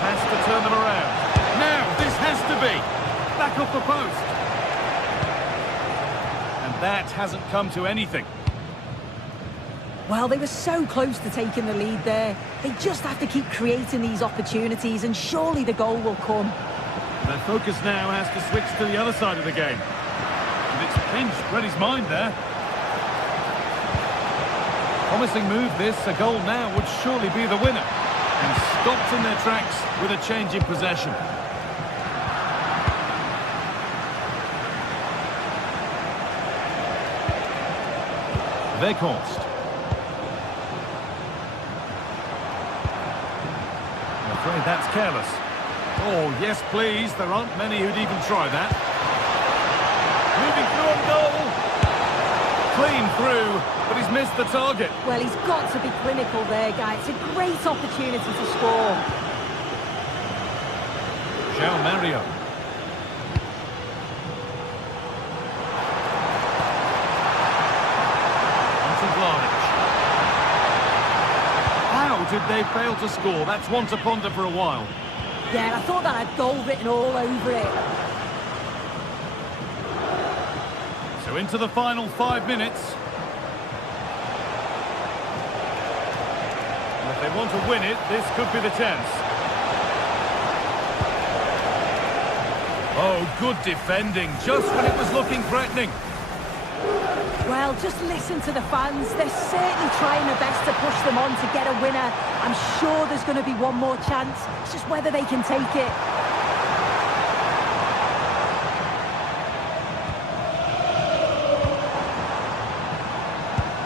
Has to turn them around. Now, this has to be. Back off the post. And that hasn't come to anything. Well, they were so close to taking the lead there. They just have to keep creating these opportunities, and surely the goal will come. Their focus now has to switch to the other side of the game. And it's pinched Reddy's mind there. Promising move this. A goal now would surely be the winner. And stopped in their tracks with a change in possession. Weghorst. I'm afraid that's careless. Oh, yes, please. There aren't many who'd even try that. Moving through on goal. Clean through, but he's missed the target. Well, he's got to be clinical there, guys. It's a great opportunity to score. João Mario. Onto Vlahovic. How did they fail to score? That's one to ponder for a while. Yeah, I thought that had goal written all over it. So into the final 5 minutes. And if they want to win it, this could be the chance. Oh, good defending, just when it was looking threatening. Well, just listen to the fans. They're certainly trying their best to push them on to get a winner. I'm sure there's going to be one more chance. It's just whether they can take it.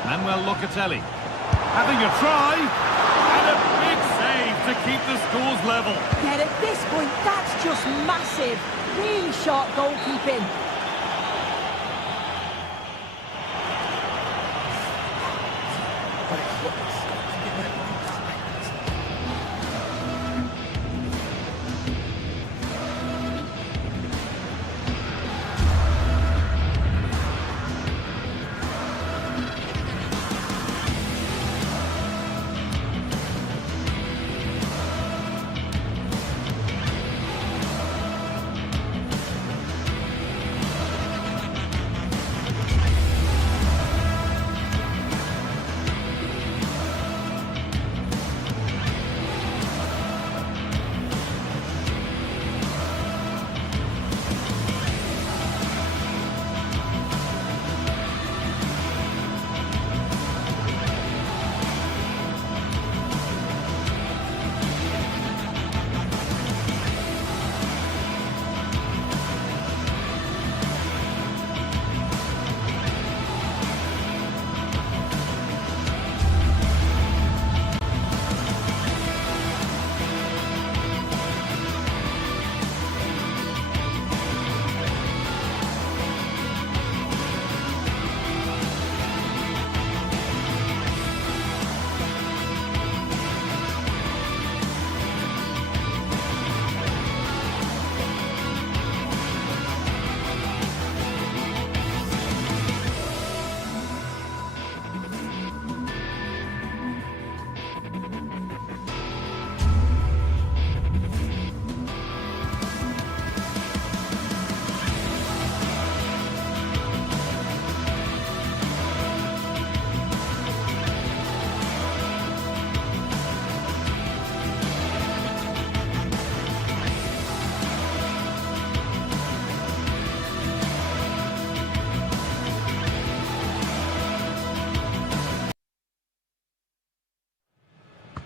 Manuel Locatelli having a try and a big save to keep the scores level. Yeah, at this point, that's just massive. Really sharp goalkeeping.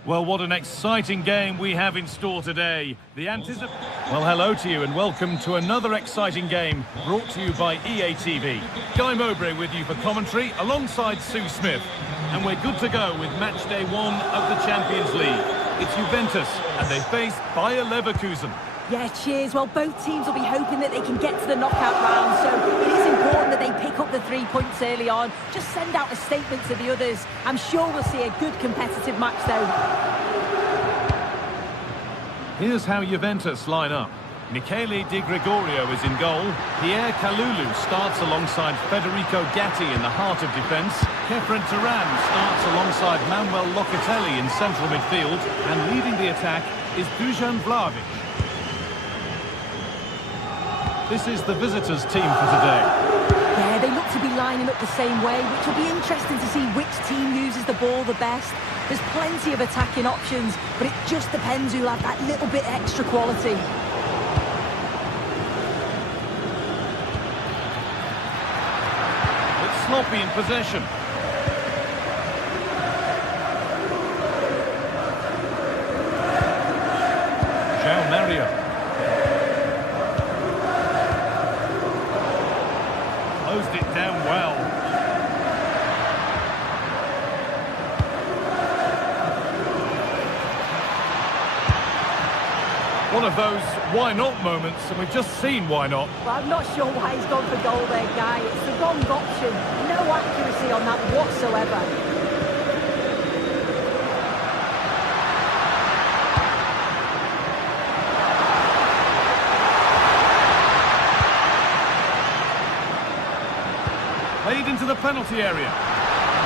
Well, what an exciting game we have in store today. Well, hello to you and welcome to another exciting game brought to you by EA TV. Guy Mowbray with you for commentary alongside Sue Smith. And we're good to go with match day 1 of the Champions League. It's Juventus and they face Bayer Leverkusen. Yeah, cheers. Well, both teams will be hoping that they can get to the knockout round, so it is important that they pick up the 3 points chance early on. Just send out a statement to the others. I'm sure we'll see a good competitive match though. Here's how Juventus line up. Michele Di Gregorio is in goal. Pierre Kalulu starts alongside Federico Gatti in the heart of defence. Kefren Turan starts alongside Manuel Locatelli in central midfield. And leading the attack is Dusan Vlahovic. This is the visitors' team for today. Yeah, they look to be lining up the same way, which will be interesting to see which team uses the ball the best. There's plenty of attacking options, but it just depends who'll have that little bit extra quality. Sloppy in possession. João Mario. Closed it down well. One of those why not moments, and we've just seen why not. Well, I'm not sure why he's gone for goal there, Guy. It's the wrong option. No accuracy on that whatsoever. Played into the penalty area.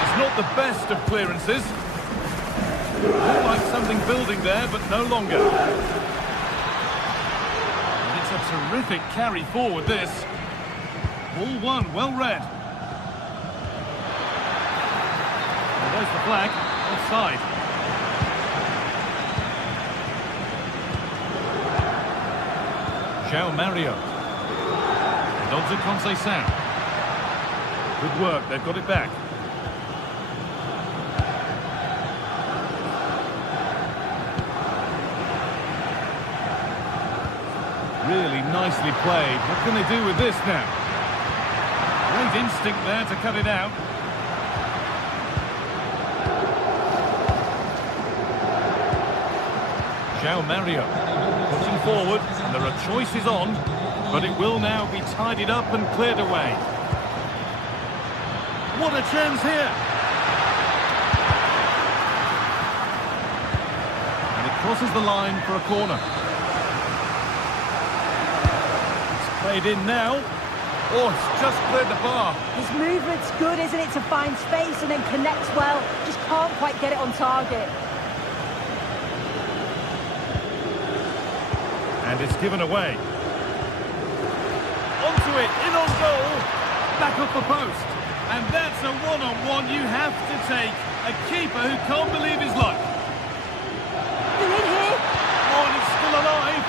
It's not the best of clearances. Looked like something building there, but no longer. A terrific carry forward, this. Ball one, well read. Well, there's the flag. Offside. João Mario. And on to Conceição. Good work, they've got it back. Really nicely played. What can they do with this now? Great instinct there to cut it out. João Mario pushing forward, and there are choices on, but it will now be tidied up and cleared away. What a chance here! And it crosses the line for a corner. Played in now. Oh, it's just cleared the bar. His movement's good, isn't it, to find space and then connects well. Just can't quite get it on target. And it's given away. Onto it, in on goal. Back up the post. And that's a one-on-one you have to take. A keeper who can't believe his luck. They're in here. Oh, and he's still alive.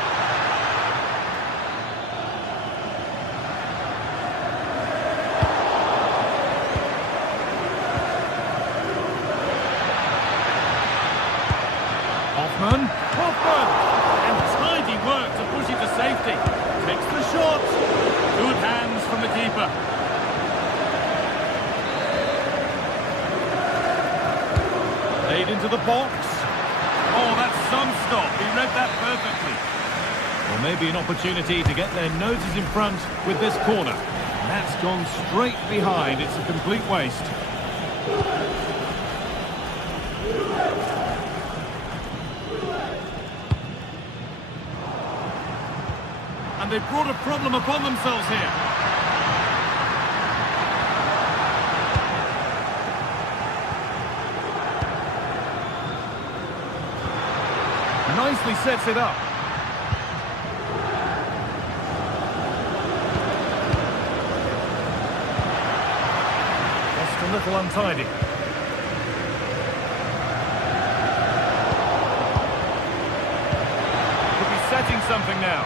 Hoffman, and tidy work to push it to safety. Takes the shot. Good hands from the keeper. Played into the box. Oh, that's some stop. He read that perfectly. Well, maybe an opportunity to get their noses in front with this corner. And that's gone straight behind. It's a complete waste. And they've brought a problem upon themselves here. Nicely sets it up. Just a little untidy. Could be setting something now.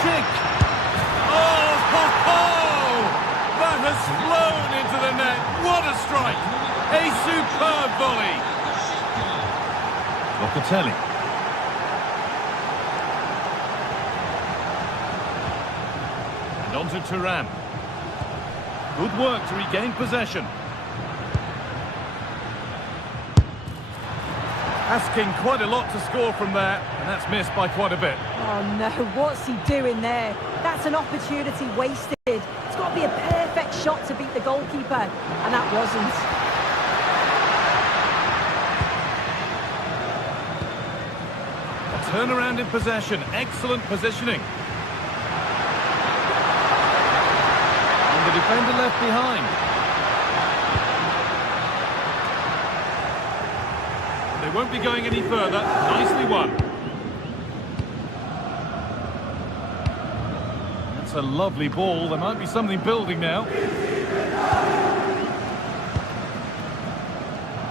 Chick! Oh, ho, ho! That has flown into the net. What a strike! A superb volley. Locatelli. And on to Turan. Good work to regain possession. Asking quite a lot to score from there, and that's missed by quite a bit. Oh no, what's he doing there? That's an opportunity wasted. It's got to be a perfect shot to beat the goalkeeper. goalkeeper, and that wasn't. Turnaround in possession, excellent positioning. And the defender left behind. They won't be going any further. Nicely won. That's a lovely ball. There might be something building now.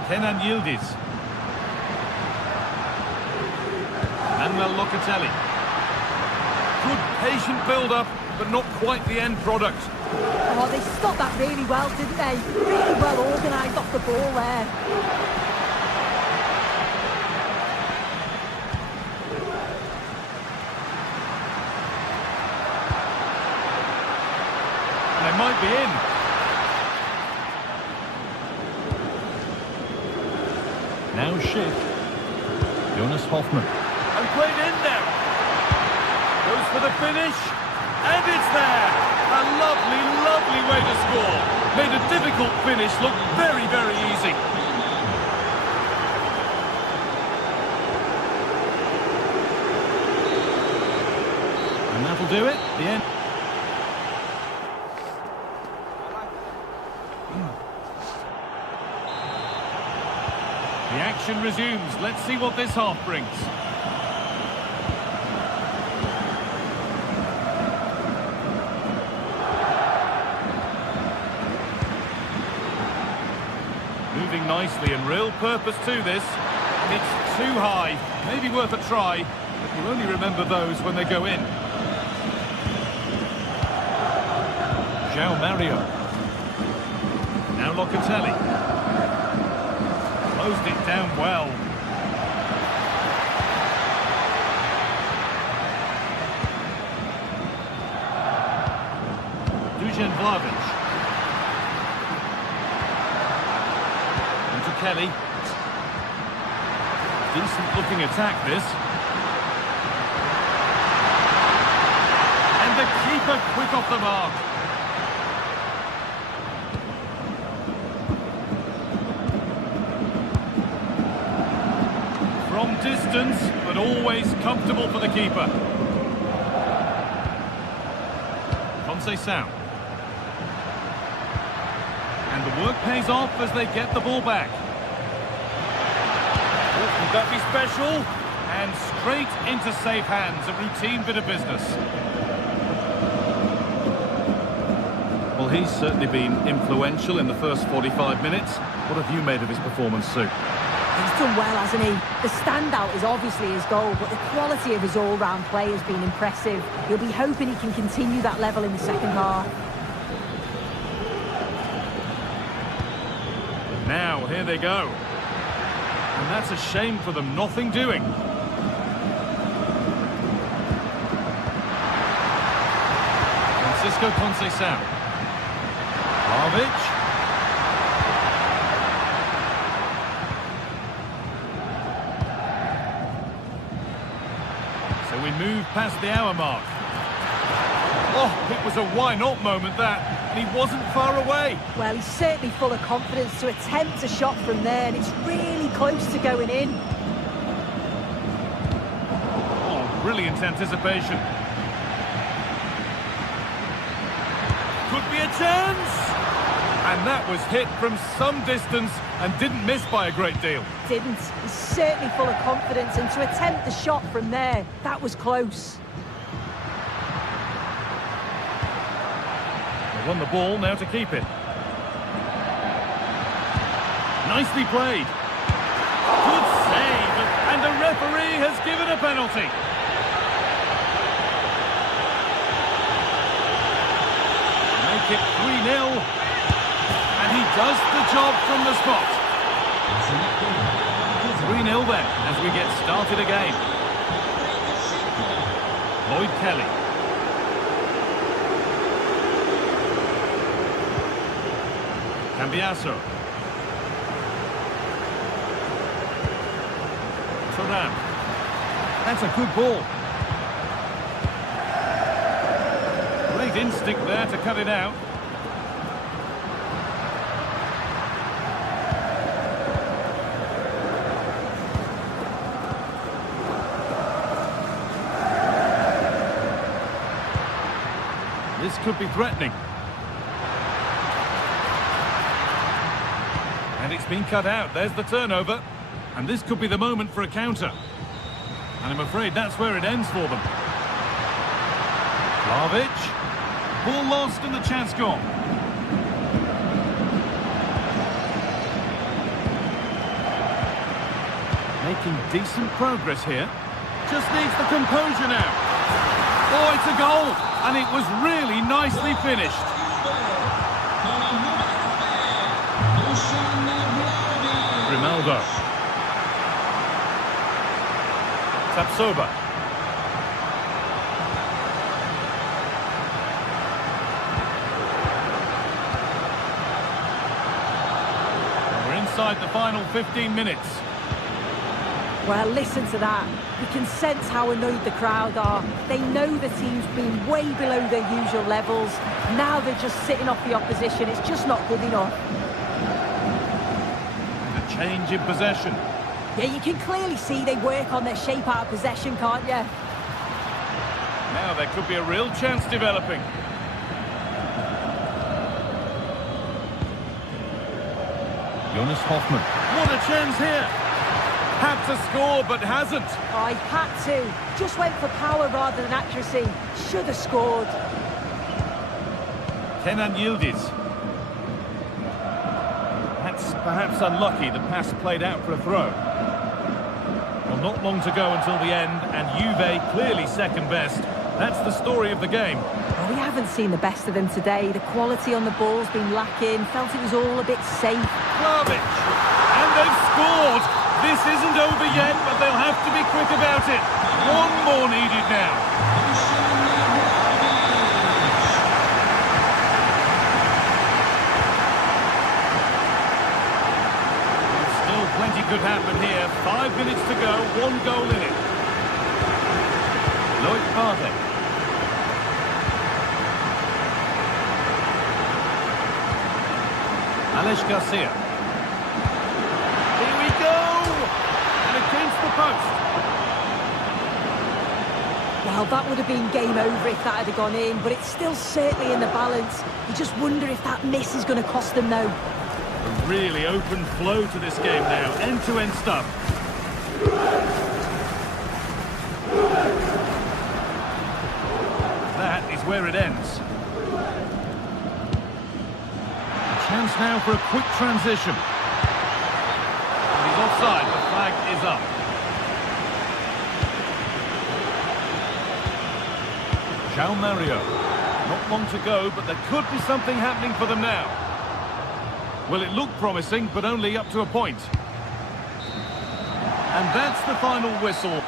Kenan Yildiz. Manuel Locatelli. Good patient build-up, but not quite the end product. Oh, they stopped that really well, didn't they? Really well organised off the ball there. And they might be in. Now Schick. Jonas Hoffmann. And played in now. Goes for the finish. And it's there. A lovely, lovely way to score. Made a difficult finish look very, very easy. And that'll do it. The end. The action resumes. Let's see what this half brings. Moving nicely and real purpose to this. It's too high. Maybe worth a try, but you only remember those when they go in. João Mario. Now Locatelli. Closed it down well. Dusan Vlahovic. Into Kelly. Decent looking attack this. And the keeper quick off the mark. From distance, but always comfortable for the keeper. Conceição. And the work pays off as they get the ball back. Could that be special? And straight into safe hands, a routine bit of business. Well, he's certainly been influential in the first 45 minutes. What have you made of his performance, Sue? He's done well, hasn't he? The standout is obviously his goal, but the quality of his all-round play has been impressive. He'll be hoping he can continue that level in the second half. Now, here they go. And that's a shame for them, nothing doing. Francisco Conceição. Vlahovic. So we move past the hour mark. Oh, it was a why-not moment, that. And he wasn't far away. Well, he's certainly full of confidence to attempt a shot from there, and it's really close to going in. Oh, brilliant anticipation. Could be a chance! And that was hit from some distance and didn't miss by a great deal. Didn't. He's certainly full of confidence, and to attempt the shot from there, that was close. They won the ball, now to keep it. Nicely played. Good save, and the referee has given a penalty. Make it 3-0. And he does the job from the spot. 3-0 then, as we get started again. Lloyd Kelly. Cambiasso. Thuram. That's a good ball. Great instinct there to cut it out. could be threatening. And it's been cut out. There's the turnover. And this could be the moment for a counter. And I'm afraid that's where it ends for them. Vlahovic. Ball lost and the chance gone. Making decent progress here. Just needs the composure now. Oh, it's a goal. And it was really nicely finished. Grimaldo. Tapsoba. We're inside the final 15 minutes. Well, listen to that. You can sense how annoyed the crowd are. They know the team's been way below their usual levels. Now they're just sitting off the opposition. It's just not good enough. And a change in possession. Yeah, you can clearly see they work on their shape out of possession, can't you? Now there could be a real chance developing. Jonas Hoffmann. What a chance here! Had to score, but hasn't. Oh, he had to. Just went for power rather than accuracy. Should have scored. Kenan Yildiz. That's perhaps unlucky. The pass played out for a throw. Well, not long to go until the end, and Juve clearly second best. That's the story of the game. Well, we haven't seen the best of them today. The quality on the ball's been lacking. Felt it was all a bit safe. Vlahovic. And they've scored. This isn't over yet, but they'll have to be quick about it. One more needed now. Still plenty could happen here. 5 minutes to go, 1 goal in it. Loic Partey. Alex Garcia. Here we go! And against the post. Well, that would have been game over if that had gone in, but it's still certainly in the balance. You just wonder if that miss is going to cost them now. A really open flow to this game now. End-to-end stuff. That is where it ends. Chance now for a quick transition. And he's offside, the flag is up. João Mario. Not long to go, but there could be something happening for them now. Well, it looked promising, but only up to a point. And that's the final whistle.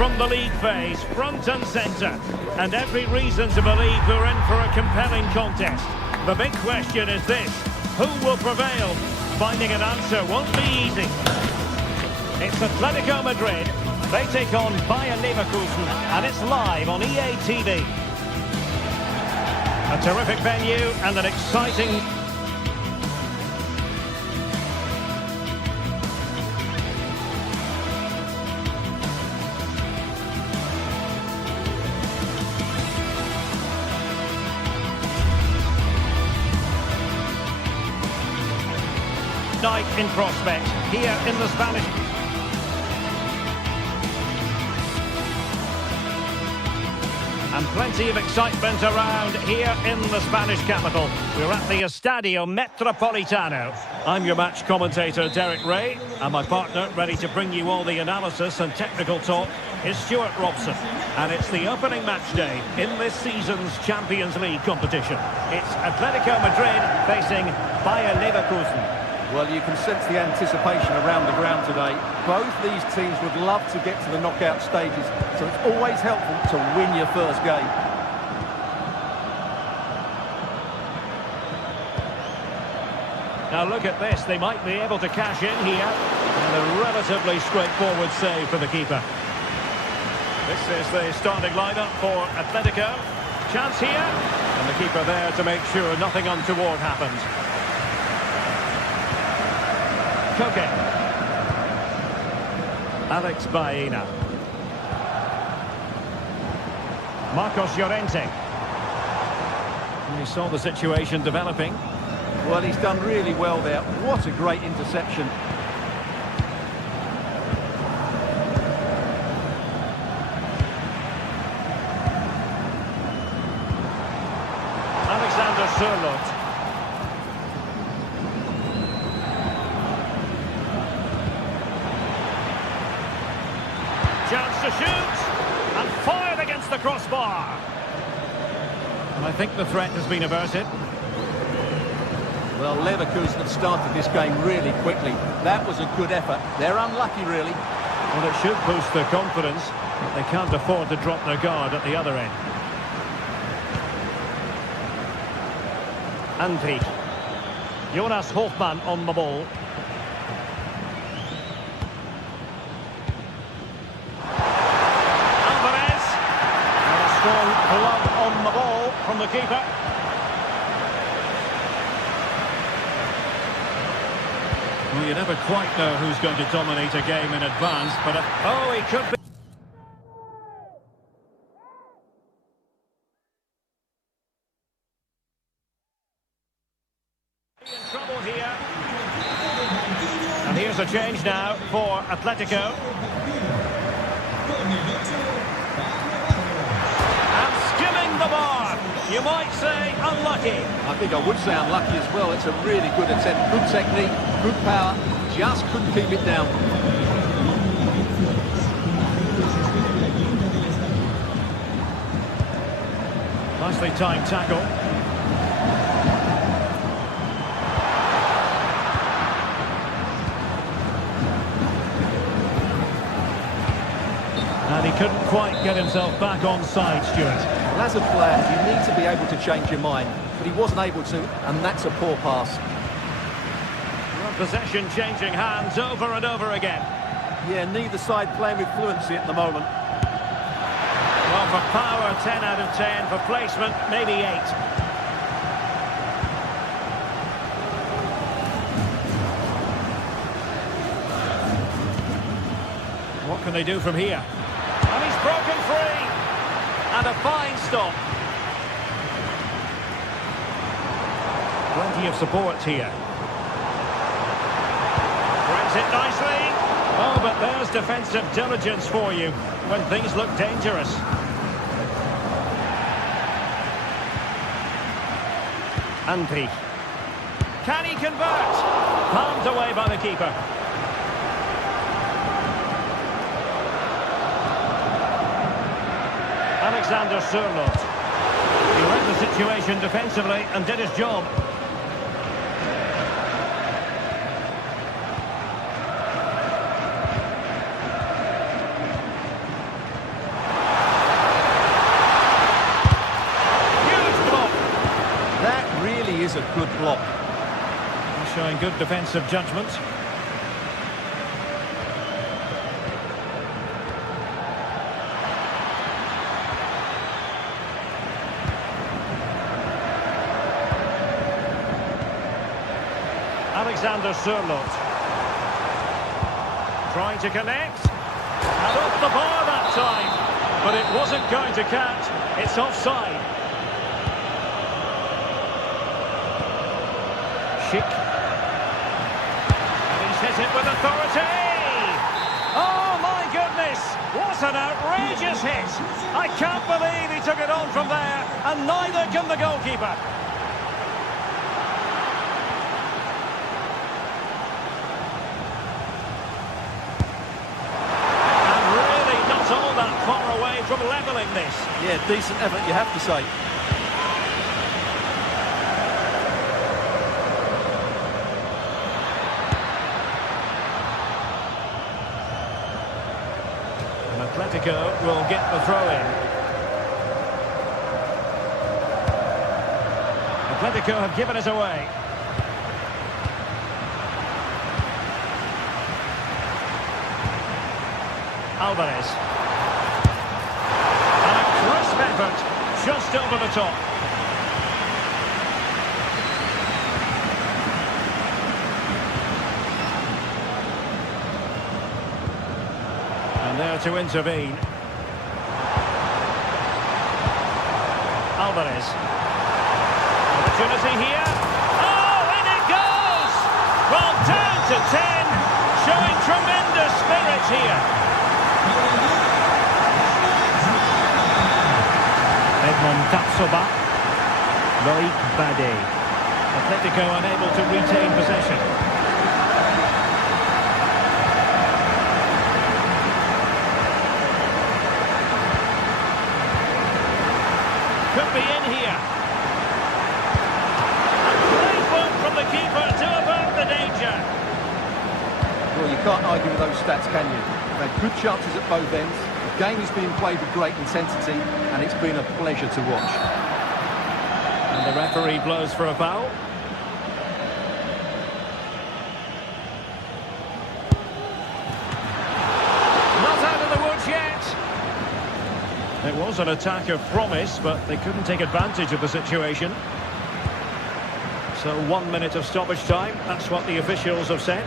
from the league phase, front and centre. And every reason to believe we're in for a compelling contest. The big question is this: who will prevail? Finding an answer won't be easy. It's Atletico Madrid. They take on Bayer Leverkusen, and it's live on EA TV. A terrific venue and an exciting... night in prospect here in the Spanish. And plenty of excitement around here in the Spanish capital. We're at the Estadio Metropolitano. I'm your match commentator, Derek Ray, and my partner, ready to bring you all the analysis and technical talk, is Stuart Robson. And it's the opening match day in this season's Champions League competition. It's Atletico Madrid facing Bayer Leverkusen. Well, you can sense the anticipation around the ground today. Both these teams would love to get to the knockout stages, so it's always helpful to win your first game. Now look at this, they might be able to cash in here. And a relatively straightforward save for the keeper. This is the starting lineup for Atletico. Chance here, and the keeper there to make sure nothing untoward happens. Koke. Alex Baena. Marcos Llorente. We saw the situation developing. Well, he's done really well there. What a great interception. Alexander Sørloth. Chance to shoot, and fired against the crossbar. And I think the threat has been averted. Well, Leverkusen have started this game really quickly. That was a good effort. They're unlucky, really. Well, it should boost their confidence. They can't afford to drop their guard at the other end. Andri. Jonas Hofmann on the ball. Strong glove on the ball from the keeper. Well, you never quite know who's going to dominate a game in advance, but oh, he could be. In trouble here. And here's a change now for Atletico. The bar, you might say unlucky. I think I would say unlucky as well. It's a really good attempt, good technique, good power, just couldn't keep it down. Nicely timed tackle. And he couldn't quite get himself back on side, Stuart. Well, as a player, you need to be able to change your mind, but he wasn't able to, and that's a poor pass. Well, possession changing hands over and over again. Yeah, neither side playing with fluency at the moment. Well, for power, 10 out of 10. For placement, maybe 8. What can they do from here? And he's broken free. And a fine stop. Plenty of support here. Brings it nicely. Oh, but there's defensive diligence for you when things look dangerous. Andri. Can he convert? Palmed away by the keeper. Alexander Sørloth. He read the situation defensively and did his job. swap. He's showing good defensive judgment. Alexander Sørloth trying to connect, and off the bar that time, but it wasn't going to count. It's offside. Schick, and he's hit it with authority. Oh my goodness, what an outrageous hit. I can't believe he took it on from there, and neither can the goalkeeper. From levelling this. Yeah, decent effort, you have to say. And Atletico will get the throw-in. Atletico have given it away. Alvarez. Effort, just over the top. And there to intervene. Alvarez. Opportunity here. Oh, in it goes! Well, down to 10, showing tremendous spirit here. Montazzoba, Loic Bade. Atletico unable to retain possession. Could be in here. A great work from the keeper to avert the danger. Well, you can't argue with those stats, can you? They've had good chances at both ends. The game is being played with great intensity, and it's been a pleasure to watch. And the referee blows for a foul. Not out of the woods yet. It was an attack of promise, but they couldn't take advantage of the situation. So 1 minute of stoppage time, that's what the officials have said.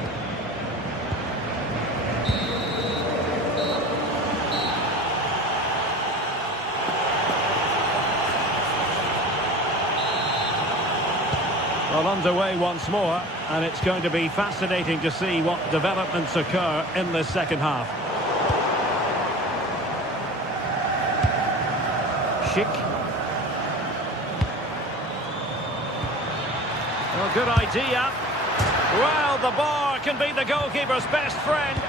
Well, underway once more, and it's going to be fascinating to see what developments occur in the second half. Schick. Well, good idea. Well, the bar can be the goalkeeper's best friend.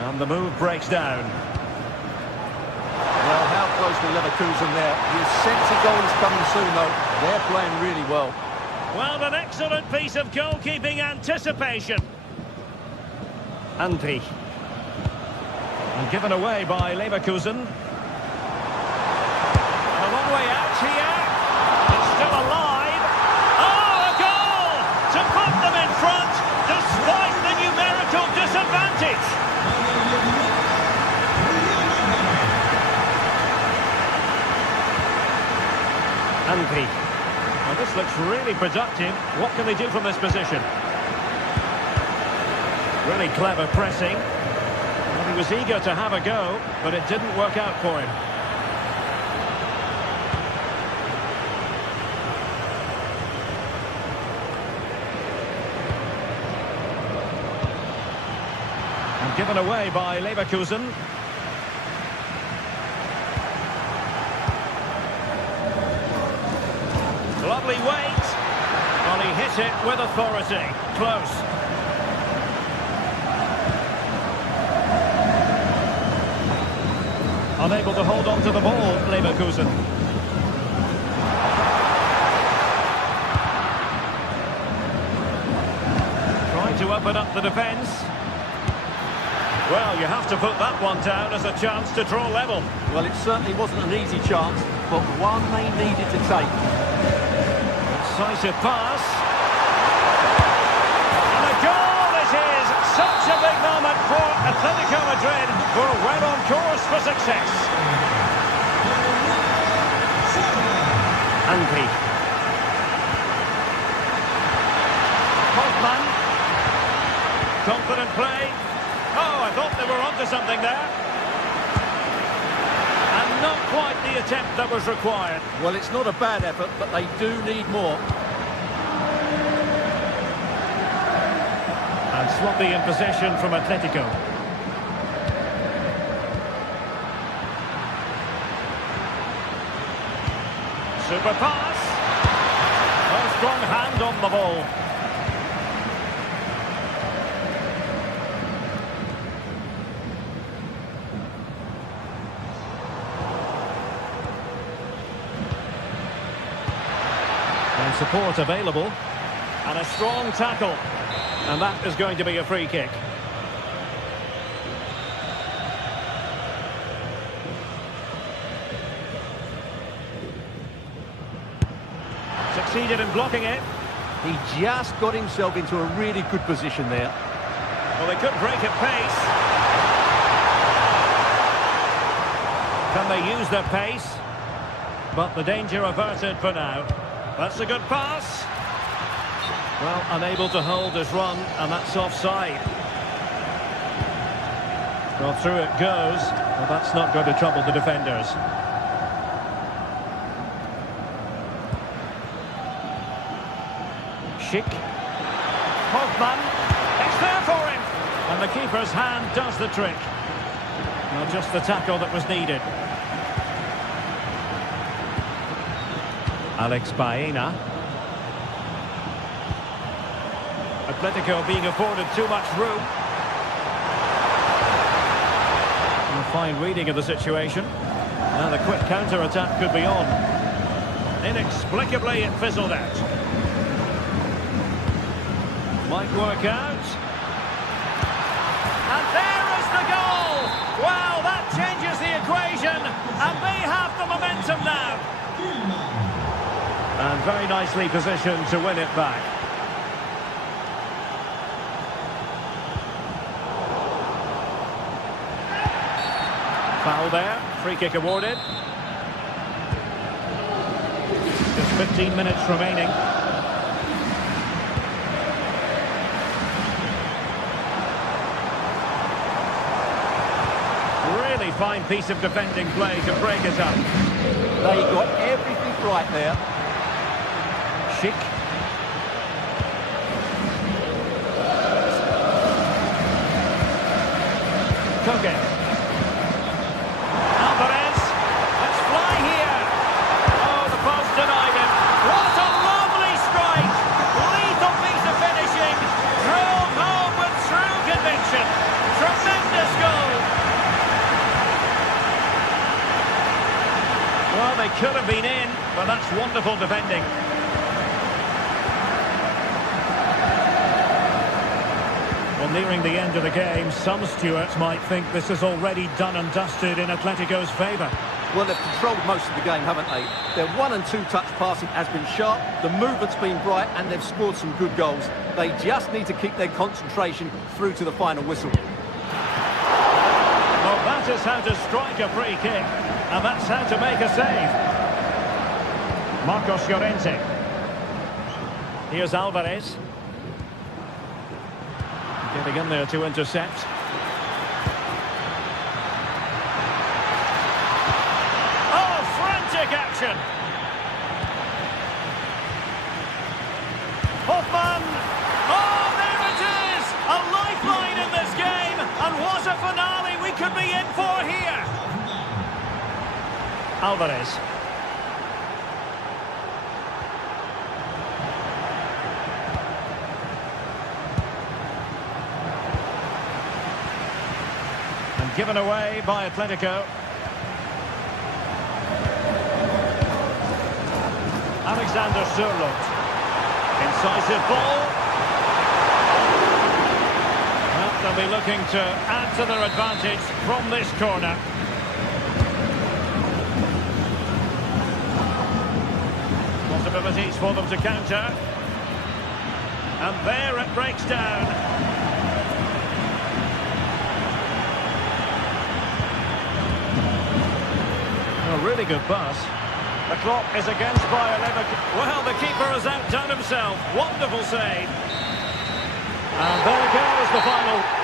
And the move breaks down. Well, how close to Leverkusen there. You sense a goal is coming soon, though. They're playing really well. Well, an excellent piece of goalkeeping anticipation. Andri. And given away by Leverkusen. And a long way out here. It's still alive. Oh, a goal! To put them in front, despite the numerical disadvantage. Andri. Well, this looks really productive. What can they do from this position? Really clever pressing. Well, he was eager to have a go, but it didn't work out for him. And given away by Leverkusen. Lovely weight. Well, he hit it with authority. Close. Unable to hold on to the ball, Leverkusen. Trying to open up the defence. Well, you have to put that one down as a chance to draw level. Well, it certainly wasn't an easy chance, but one they needed to take. Incisive pass. And a goal it is! Such a big moment for Atletico Madrid, who are well on course for success. Anki. Hoffman. Confident play. Oh, I thought they were onto something there. And not quite the attempt that was required. Well, it's not a bad effort, but they do need more. And sloppy in possession from Atletico. Super pass. A strong hand on the ball. And support available. And a strong tackle. And that is going to be a free kick. Succeeded in blocking it. He just got himself into a really good position there. Well, they could break at pace. Can they use their pace? But the danger averted for now. That's a good pass. Well, unable to hold his run, and that's offside. Well, through it goes, but that's not going to trouble the defenders. Schick. Hoffman. It's there for him. And the keeper's hand does the trick. Well, just the tackle that was needed. Alex Baena. Atletico being afforded too much room. And a fine reading of the situation. Now the quick counter-attack could be on. Inexplicably it fizzled out. Might work out. And there is the goal! Wow, that changes the equation. And they have the momentum now. And very nicely positioned to win it back. Foul there, free kick awarded. Just 15 minutes remaining. Really fine piece of defending play to break it up. They got everything right there. Schick. Koke. Alvarez. Let's fly here. Oh, the post denied him. What a lovely strike. Lethal piece of finishing. Drove home with true conviction. Tremendous goal. Well, they could have been in, but that's wonderful defending. Well, nearing the end of the game, some stewards might think this is already done and dusted in Atletico's favour. Well, they've controlled most of the game, haven't they? Their 1- and 2-touch passing has been sharp, the movement's been bright, and they've scored some good goals. They just need to keep their concentration through to the final whistle. Well, that is how to strike a free kick, and that's how to make a save. Marcos Llorente. Here's Alvarez. Getting in there to intercept. Oh, frantic action! Hoffman! Oh, there it is! A lifeline in this game! And what a finale we could be in for here! Alvarez. Given away by Atletico. Alexander Sørloth. Incisive ball. Well, they'll be looking to add to their advantage from this corner. Possibility possibilities for them to counter. And there it breaks down. A really good pass. The clock is against Bayer Leverkusen. Well, the keeper has outdone himself. Wonderful save. And there goes the final.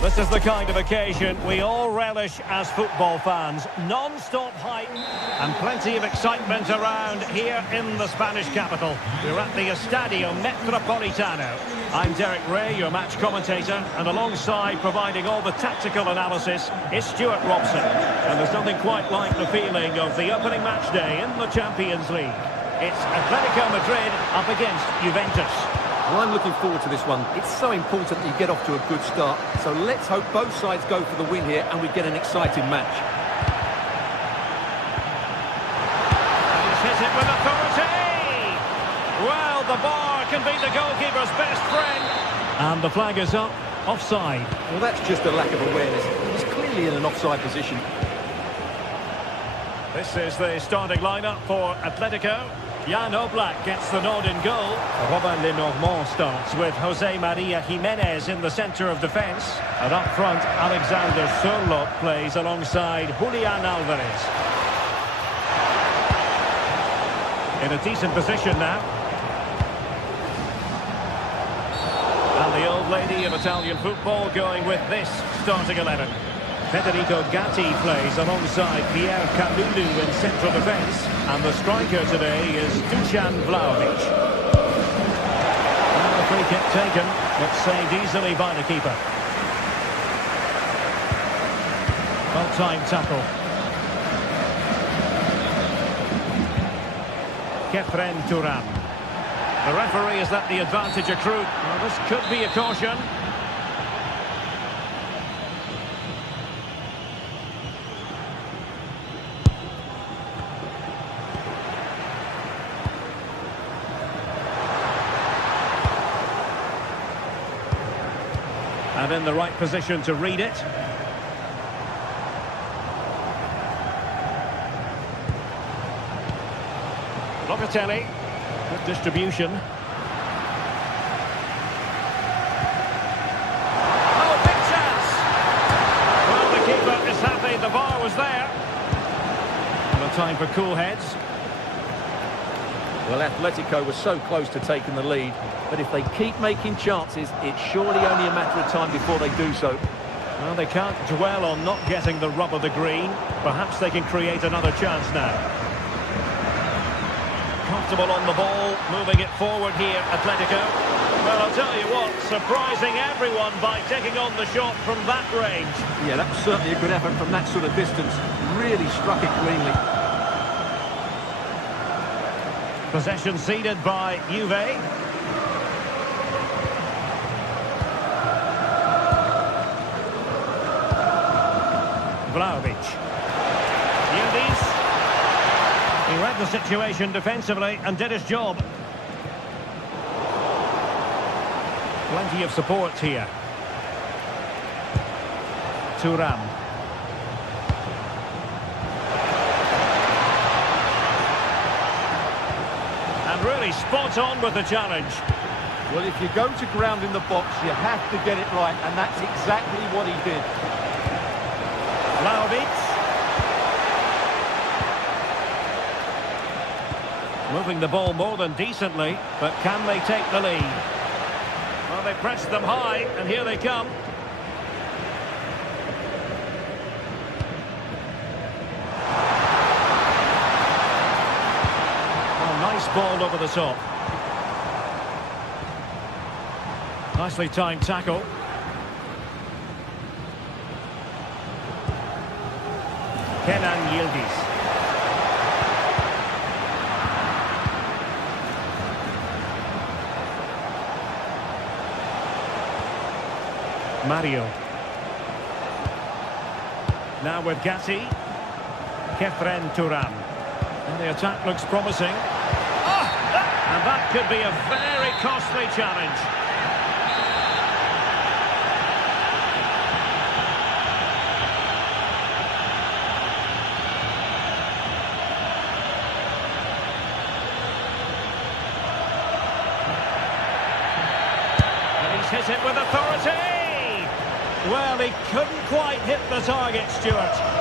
This is the kind of occasion we all relish as football fans. Non-stop hype and plenty of excitement around here in the Spanish capital. We're at the Estadio Metropolitano. I'm Derek Ray, your match commentator, and alongside providing all the tactical analysis is Stuart Robson. And there's nothing quite like the feeling of the opening match day in the Champions League. It's Atletico Madrid up against Juventus. Well, I'm looking forward to this one. It's so important that you get off to a good start. So let's hope both sides go for the win here and we get an exciting match. And he's hit it with authority! Well, the bar can be the goalkeeper's best friend. And the flag is up, offside. Well, that's just a lack of awareness. He was clearly in an offside position. This is the starting lineup for Atletico. Jan Oblak gets the nod in goal. Robin Lenormand starts with Jose Maria Jimenez in the centre of defence. And up front, Alexander Sørloth plays alongside Julian Alvarez. In a decent position now. And the old lady of Italian football going with this starting 11. Federico Gatti plays alongside Pierre Kalulu in central defence. And the striker today is Dusan Vlahovic. And the free kick taken, but saved easily by the keeper. Well-timed tackle. Kefren Turan. The referee is that the advantage accrued. Well, this could be a caution. And in the right position to read it. Locatelli, good distribution. Oh, big chance! Well, the keeper is happy, the bar was there. And a time for cool heads. Well, Atletico was so close to taking the lead, but if they keep making chances, it's surely only a matter of time before they do so. Well, they can't dwell on not getting the rub of the green. Perhaps they can create another chance now. Comfortable on the ball, moving it forward here, Atletico. Well, I'll tell you what, surprising everyone by taking on the shot from that range. Yeah, that was certainly a good effort from that sort of distance. Really struck it cleanly. Possession ceded by Juve. Vlahovic. Yildiz. He read the situation defensively and did his job. Plenty of support here. Thuram. And really spot on with the challenge. Well, if you go to ground in the box, you have to get it right, and that's exactly what he did. Vlahovic. Moving the ball more than decently, but can they take the lead? Well, they pressed them high, and here they come. ball over the top. Nicely timed tackle. Kenan Yildiz. Mario. Now with Gatti. Kefren Turan. And the attack looks promising. And that could be a very costly challenge. And he's hit it with authority. Well, he couldn't quite hit the target, Stuart.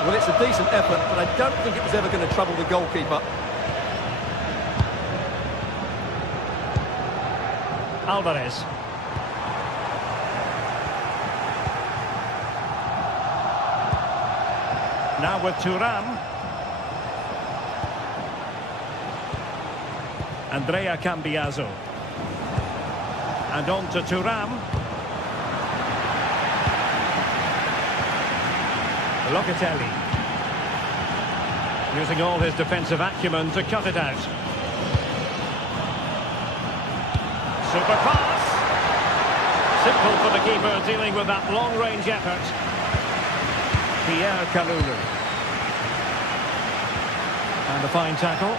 Well, it's a decent effort, but I don't think it was ever going to trouble the goalkeeper. Alvarez. Now with Turan. Andrea Cambiaso. And on to Turan. Locatelli. Using all his defensive acumen to cut it out. Super pass. Simple for the keeper dealing with that long-range effort. Pierre Kalulu. And a fine tackle.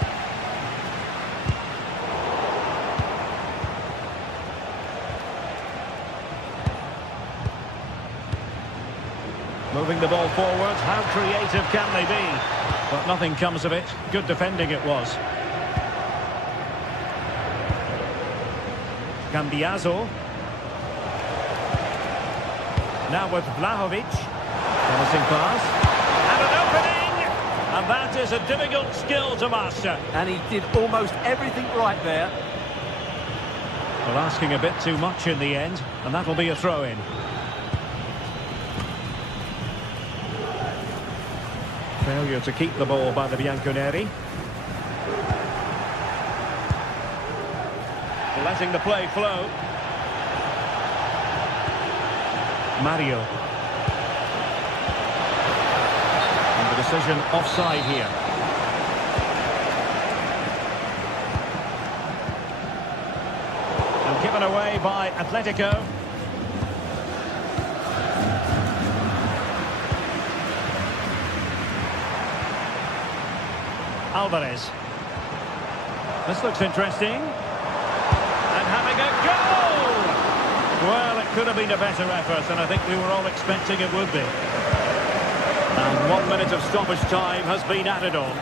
Moving the ball forward, how creative can they be? But nothing comes of it. Good defending it was. Cambiaso. Now with Vlahovic. Promising pass. And an opening! And that is a difficult skill to master. And he did almost everything right there. Well, asking a bit too much in the end, and that'll be a throw-in. Failure to keep the ball by the Bianconeri. Letting the play flow. Mario. And the decision offside here. And given away by Atletico. Alvarez. This looks interesting. And having a goal! Well, it could have been a better effort, and I think we were all expecting it would be. And 1 minute of stoppage time has been added on.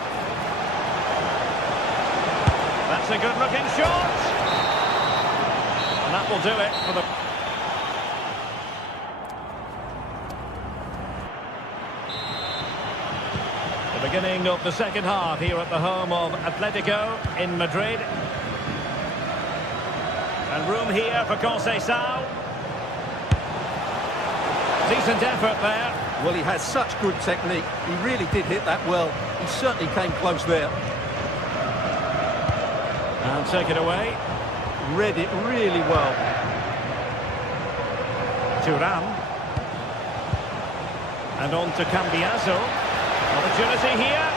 That's a good-looking shot! And that will do it for the... The beginning of the second half here at the home of Atletico in Madrid. And room here for Conceição. Decent effort there. Well, he has such good technique. He really did hit that well. He certainly came close there. And take it away. Read it really well. Turan. And on to Cambiaso. Opportunity here.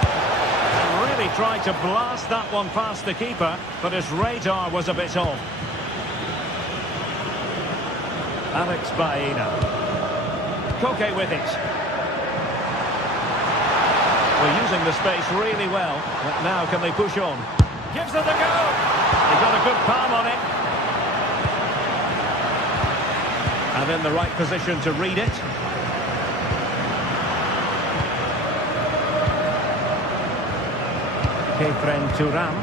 And really tried to blast that one past the keeper, but his radar was a bit off. Alex Baena. Koke with it. We're using the space really well, but now can they push on? Gives it a go. He got a good palm on it. And in the right position to read it. Kefren Turan.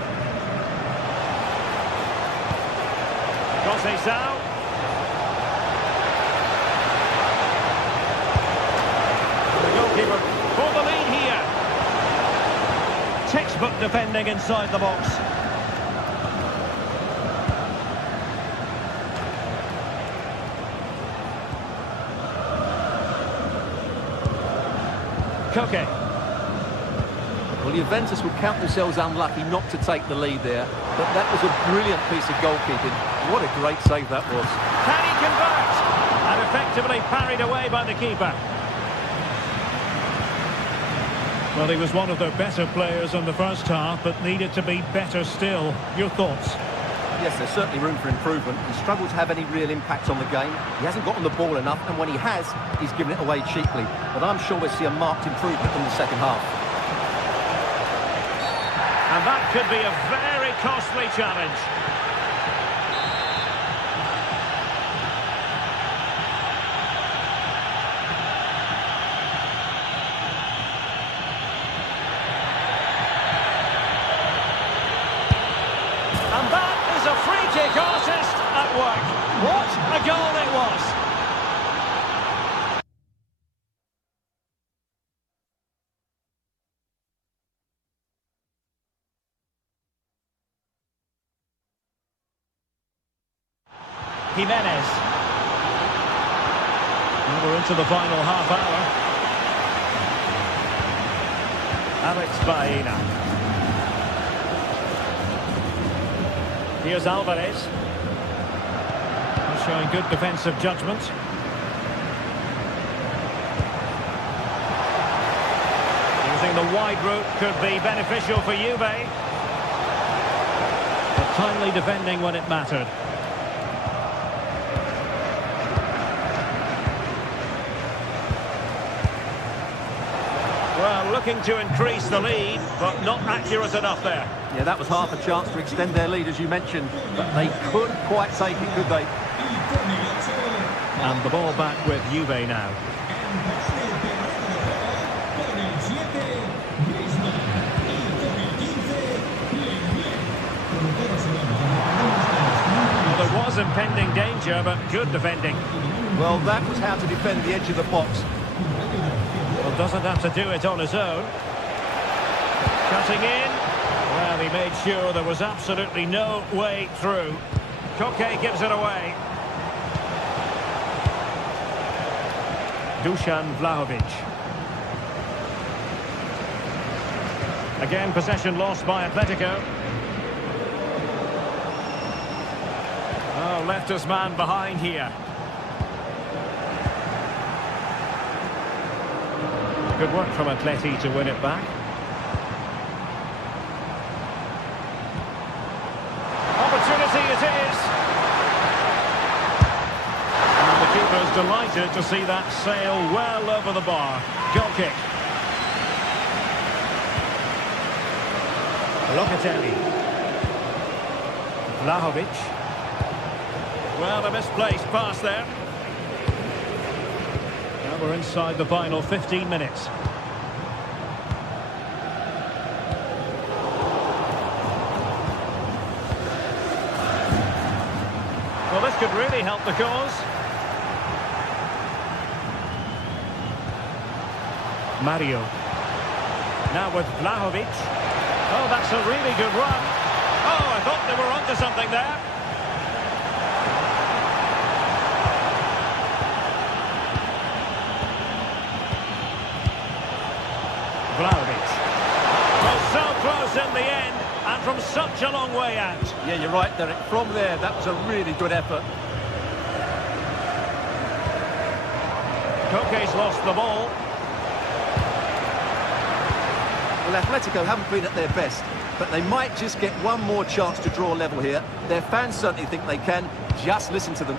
Conceição. The goalkeeper for the lead here. Textbook defending inside the box. Koke. Well, Juventus will count themselves unlucky not to take the lead there, but that was a brilliant piece of goalkeeping. What a great save that was. Can he convert? And effectively parried away by the keeper. Well, he was one of their better players in the first half, but needed to be better still. Your thoughts? Yes, there's certainly room for improvement. He struggled to have any real impact on the game. He hasn't gotten the ball enough, and when he has, he's given it away cheaply. But I'm sure we'll see a marked improvement in the second half. And that could be a very costly challenge. And that is a free kick assist at work. What a goal it was. Jimenez. And we're into the final half hour. Alex Baena. Here's Alvarez. He's showing good defensive judgment. Using the wide route could be beneficial for Juve. But timely defending when it mattered. Well, looking to increase the lead, but not accurate enough there. Yeah, that was half a chance to extend their lead, as you mentioned, but they couldn't quite take it, could they? And the ball back with Juve now. Well, there was impending danger, but good defending. Well, that was how to defend the edge of the box. Well, doesn't have to do it on his own. Cutting in. Well, he made sure there was absolutely no way through. Koke gives it away. Dusan Vlahovic. Again, possession lost by Atletico. Oh, left his man behind here. Good work from Atleti to win it back. Opportunity it is. And the keeper's delighted to see that sail well over the bar. Goal kick. Locatelli. Vlahovic. Well, a misplaced pass there. Now we're inside the final 15 minutes. Well, this could really help the cause. Mario. Now with Vlahovic. Oh, that's a really good run. Oh, I thought they were onto something there. Vlahovic. Well, so close in the end, and from such a long way out. Yeah, you're right, Derek. From there, that was a really good effort. Koke's lost the ball. Well, Atletico haven't been at their best, but they might just get one more chance to draw level here. Their fans certainly think they can. Just listen to them.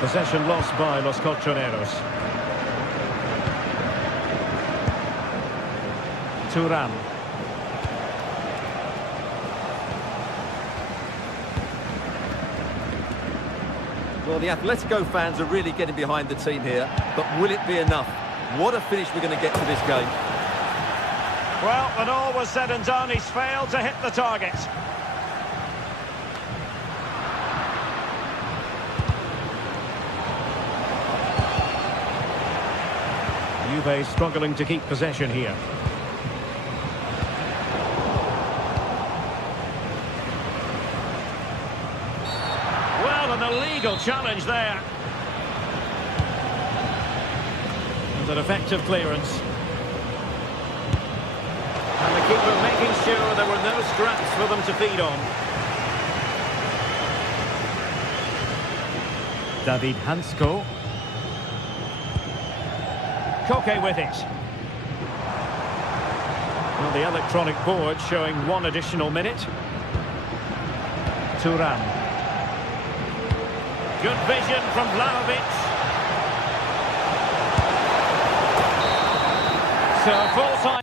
Possession lost by Los Colchoneros. Thuram. Well, the Atletico fans are really getting behind the team here, but will it be enough? What a finish we're going to get to this game. Well, when all was said and done, he's failed to hit the target. Juve struggling to keep possession here. Well, an illegal challenge there. was an effective clearance. And the keeper making sure there were no scraps for them to feed on. David Hansko. Koke with it. Well, the electronic board showing 1 additional minute. Thuram. Good vision from Vlahovic. So full time.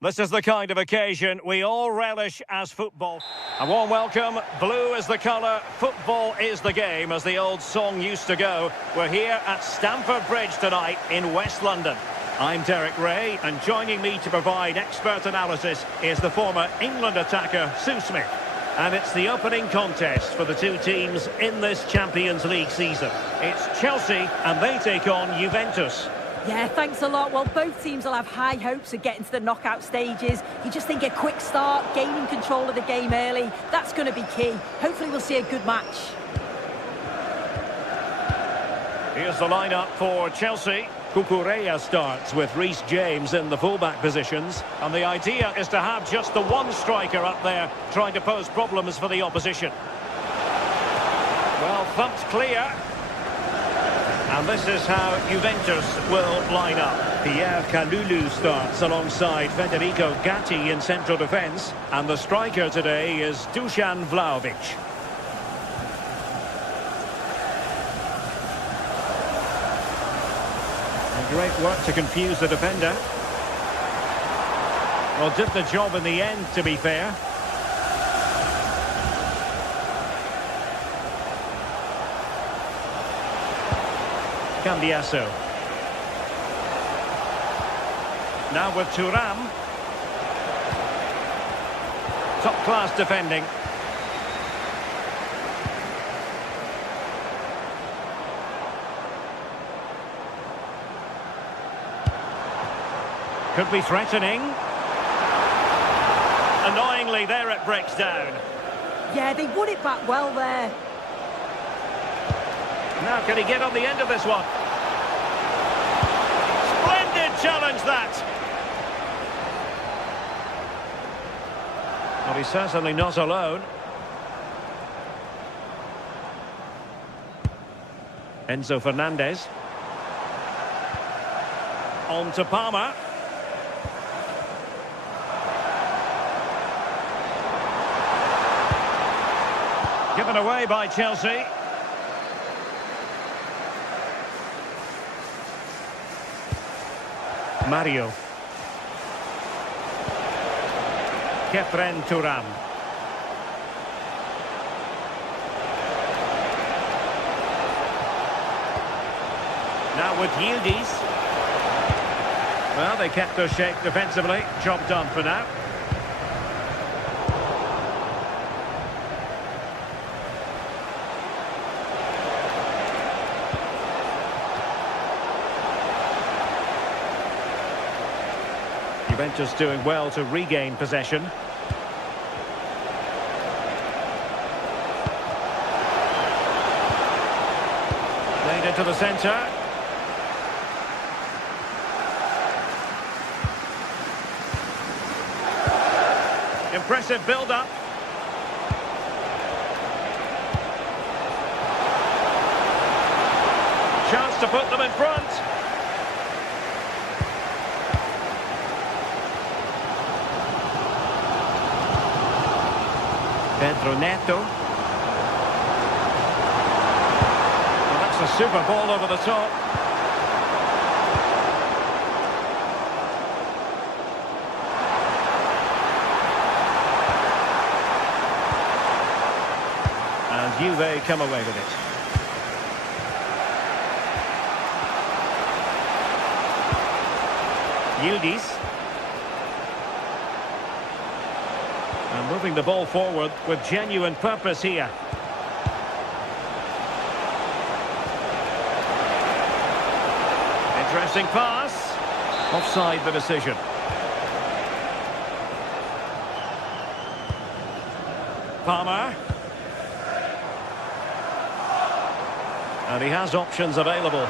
This is the kind of occasion we all relish as football. A warm welcome. Blue is the colour, football is the game, as the old song used to go. We're here at Stamford Bridge tonight in West London. I'm Derek Ray, and joining me to provide expert analysis is the former England attacker, Sue Smith. And it's the opening contest for the two teams in this Champions League season. It's Chelsea, and they take on Juventus. Yeah, thanks a lot. Well, both teams will have high hopes of getting to the knockout stages. You just think a quick start, gaining control of the game early, that's going to be key. Hopefully we'll see a good match. Here's the lineup for Chelsea. Cucurella starts with Reece James in the fullback positions. And the idea is to have just the one striker up there trying to pose problems for the opposition. Well, thumped clear. And this is how Juventus will line up. Pierre Kalulu starts alongside Federico Gatti in central defence. And the striker today is Dusan Vlahovic. Great work to confuse the defender. Well, did the job in the end, to be fair. Cambiasso. Now with Thuram. Top-class defending. Could be threatening. Annoyingly, there it breaks down. Yeah, they won it back well there. Now, can he get on the end of this one? Splendid challenge, that! Well, he's certainly not alone. Enzo Fernandez. On to Palmer. Given away by Chelsea. Mario. Kefren Thuram. Now with Yildiz. Well, they kept their shape defensively. Job done for now. Juventus doing well to regain possession. Played into the centre. Impressive build-up. Chance to put them in front. Pedro Neto. Well, that's a super ball over the top. Juve come away with it. Yildiz. And moving the ball forward with genuine purpose here. Interesting pass. Offside the decision. Palmer. And he has options available.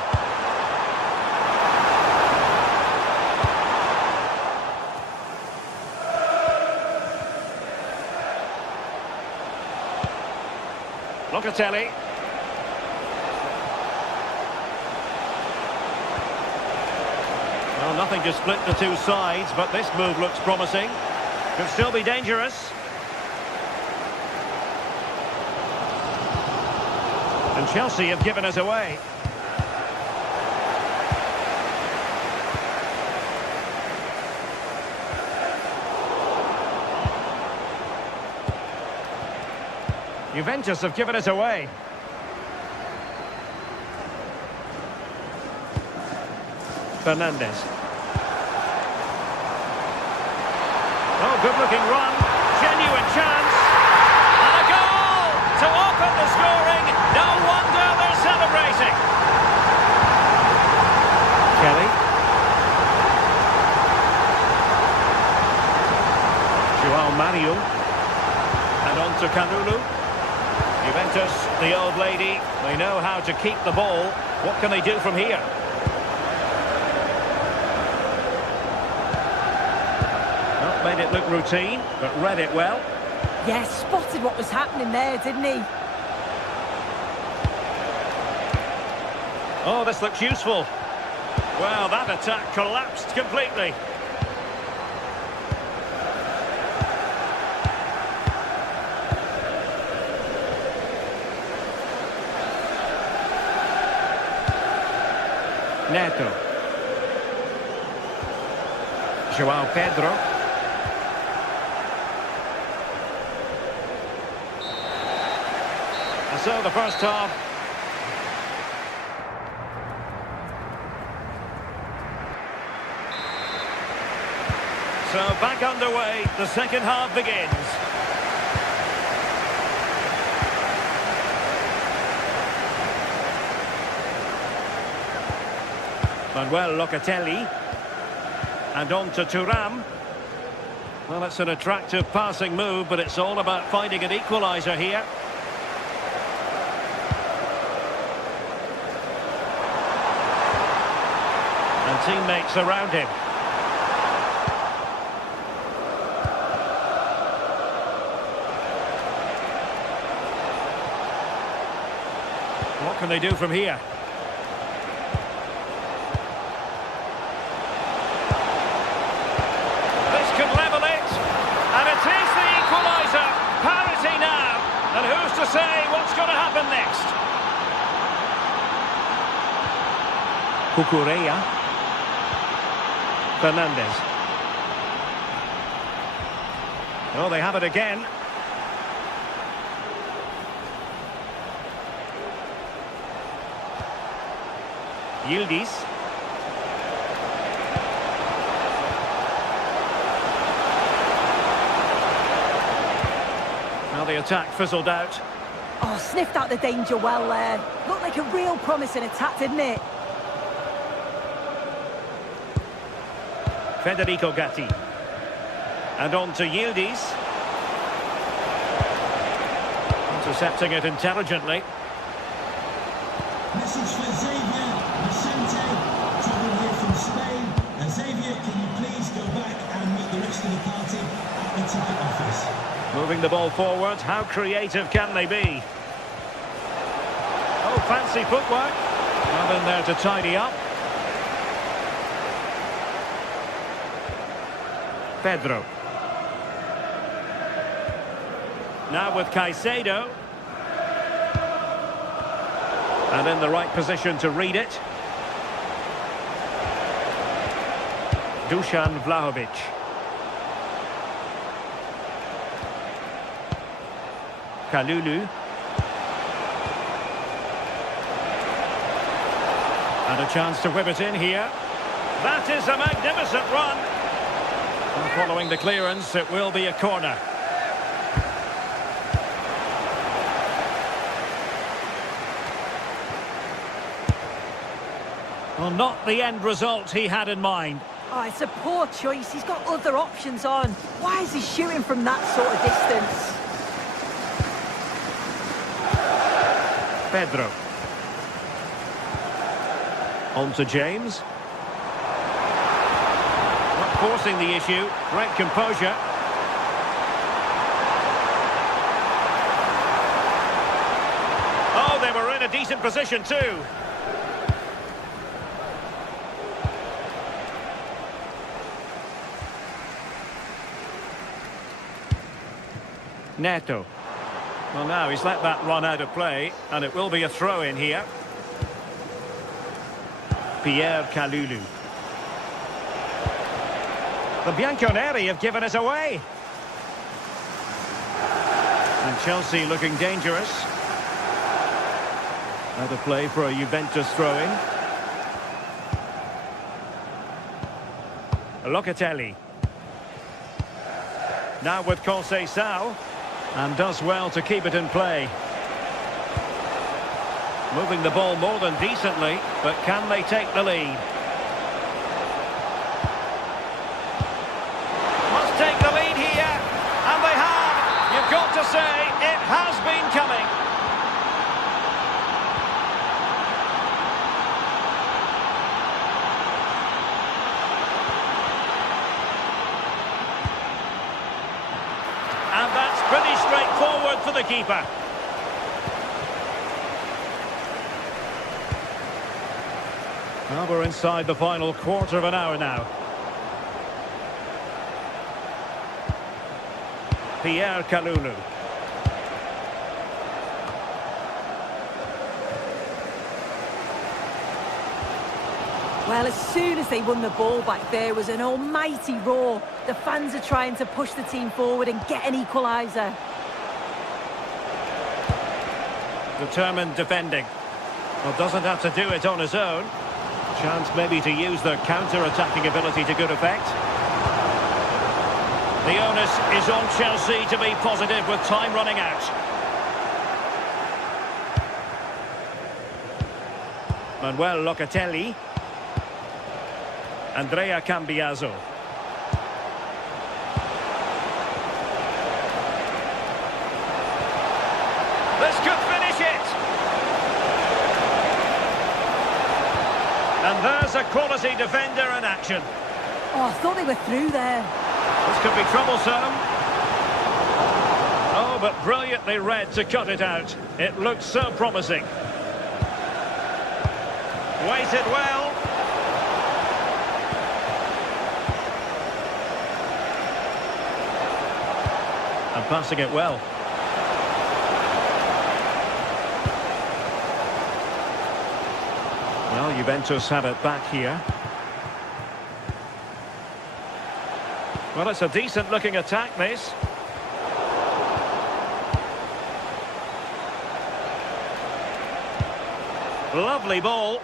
Locatelli. Well, nothing to split the two sides, but this move looks promising. Could still be dangerous. And Chelsea have given us away. Juventus have given us away. Fernandes. Oh, good-looking run. Genuine chance. And a goal to open the scoring. No wonder they're celebrating. Kelly. João Mario. And on to Canulu. Juventus, the old lady, they know how to keep the ball. What can they do from here? Well, made it look routine, but read it well. Yeah, spotted what was happening there, didn't he? Oh, this looks useful. Well, that attack collapsed completely. Neto. João Pedro. And so the first half. So back underway, the second half begins. Manuel Locatelli. And on to Thuram. Well, it's an attractive passing move, but it's all about finding an equaliser here. And teammates around him. What can they do from here? Could level it, and it is the equaliser. Parity now, and who's to say what's going to happen next? Cucurella. Fernandes. Oh, they have it again. Yildiz. The attack fizzled out. Oh, sniffed out the danger well there. Looked like a real promising attack, didn't it? Federico Gatti. And on to Yildiz. Intercepting it intelligently. Message for Xavier Vicente, travelling here from Spain. And Xavier, can you please go back and meet the rest of the party at the ticket office? Moving the ball forward, how creative can they be? Oh, fancy footwork. Well in there to tidy up. Pedro. Now with Caicedo. And in the right position to read it. Dusan Vlahovic. Kalulu. And a chance to whip it in here. That is a magnificent run. And following the clearance, it will be a corner. Well, not the end result he had in mind. Oh, it's a poor choice. He's got other options on. Why is he shooting from that sort of distance? Pedro. On to James. Not forcing the issue. Great composure. Oh, they were in a decent position too. Neto. Well, now he's let that run out of play, and it will be a throw in here. Pierre Kalulu. The Bianconeri have given it away. And Chelsea looking dangerous. Out of play for a Juventus throw-in. Locatelli. Now with Conceição. And does well to keep it in play. Moving the ball more than decently, but can they take the lead? Must take the lead here, and they have. You've got to say, it has been coming. And that's pretty straightforward for the keeper. Well, we're inside the final quarter of an hour now. Pierre Kalulu. Well, as soon as they won the ball back, there was an almighty roar. The fans are trying to push the team forward and get an equaliser. Determined defending. Well, doesn't have to do it on his own. Chance maybe to use their counter-attacking ability to good effect. The onus is on Chelsea to be positive with time running out. Manuel Locatelli. Andrea Cambiaso. This could finish it. And there's a quality defender in action. Oh, I thought they were through there. This could be troublesome. Oh, but brilliantly read to cut it out. It looked so promising. Waited well. And passing it well. Well, Juventus have it back here. Well, it's a decent-looking attack, this. Lovely ball.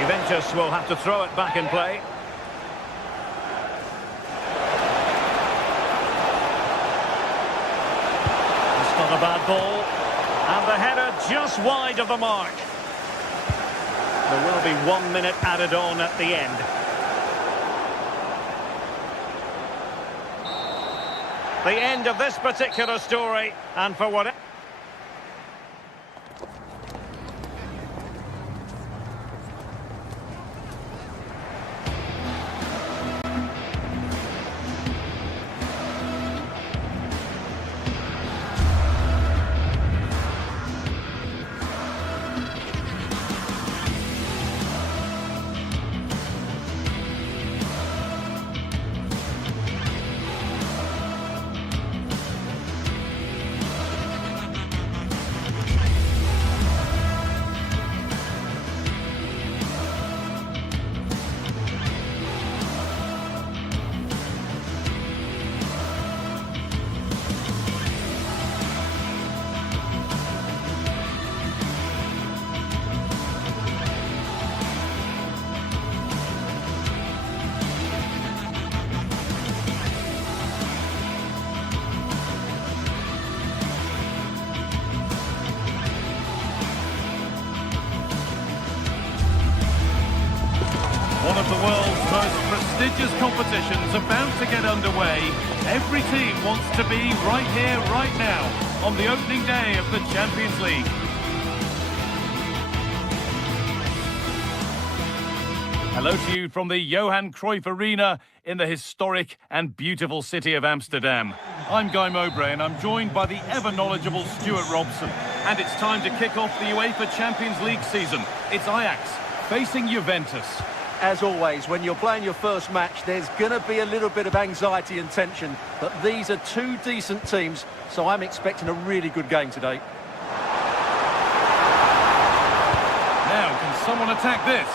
Juventus will have to throw it back in play. It's not a bad ball. And the header just wide of the mark. There will be 1 minute added on at the end. The end of this particular story, and for what... of the world's most prestigious competitions about to get underway. Every team wants to be right here, right now, on the opening day of the Champions League. Hello to you from the Johan Cruyff Arena in the historic and beautiful city of Amsterdam. I'm Guy Mowbray and I'm joined by the ever-knowledgeable Stuart Robson. And it's time to kick off the UEFA Champions League season. It's Ajax facing Juventus. As always, when you're playing your first match, there's going to be a little bit of anxiety and tension. But these are two decent teams, so I'm expecting a really good game today. Now, can someone attack this?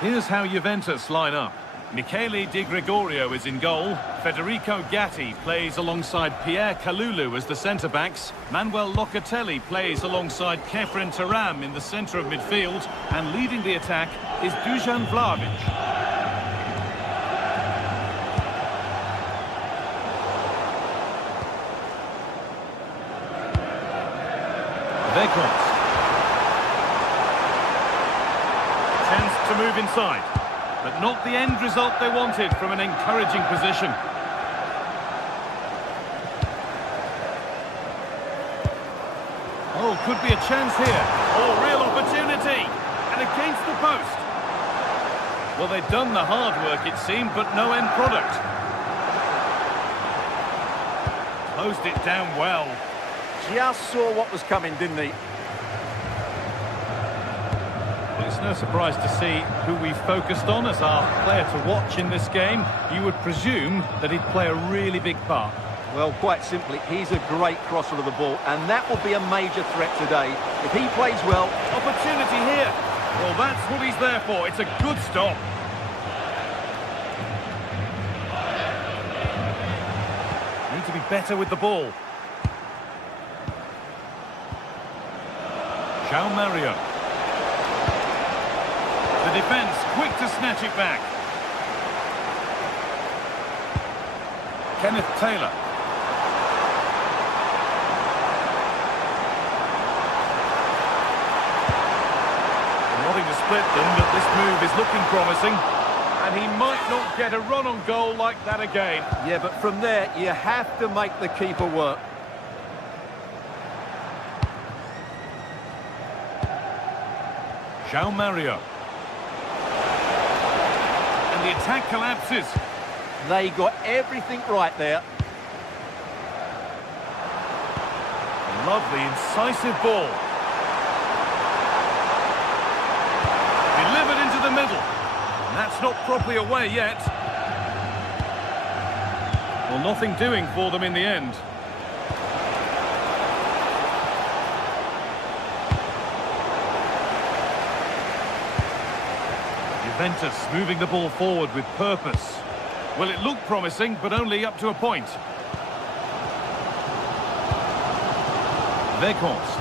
Here's how Juventus line up. Michele Di Gregorio is in goal. Federico Gatti plays alongside Pierre Kalulu as the centre-backs. Manuel Locatelli plays alongside Kefren Turam in the centre of midfield. And leading the attack is Dusan Vlahovic. Weghorst. Chance to move inside. But not the end result they wanted from an encouraging position. Oh, could be a chance here. Oh, real opportunity. And against the post. Well, they've done the hard work, it seemed, but no end product. Closed it down well. Just saw what was coming, didn't he? Well, it's no surprise to see who we focused on as our player to watch in this game. You would presume that he'd play a really big part. Well, quite simply, he's a great crosser of the ball, and that will be a major threat today. If he plays well... Opportunity here. Well, that's what he's there for. It's a good stop. Need to be better with the ball. João Mario. The defence quick to snatch it back. Kenneth Taylor. Nothing to split them, but this move is looking promising. And he might not get a run on goal like that again. Yeah, but from there, you have to make the keeper work. João Mario. And the attack collapses. They got everything right there. Lovely, incisive ball. Delivered into the middle. And that's not properly away yet. Well, nothing doing for them in the end. Juventus moving the ball forward with purpose. Well, it looked promising, but only up to a point. Weghorst.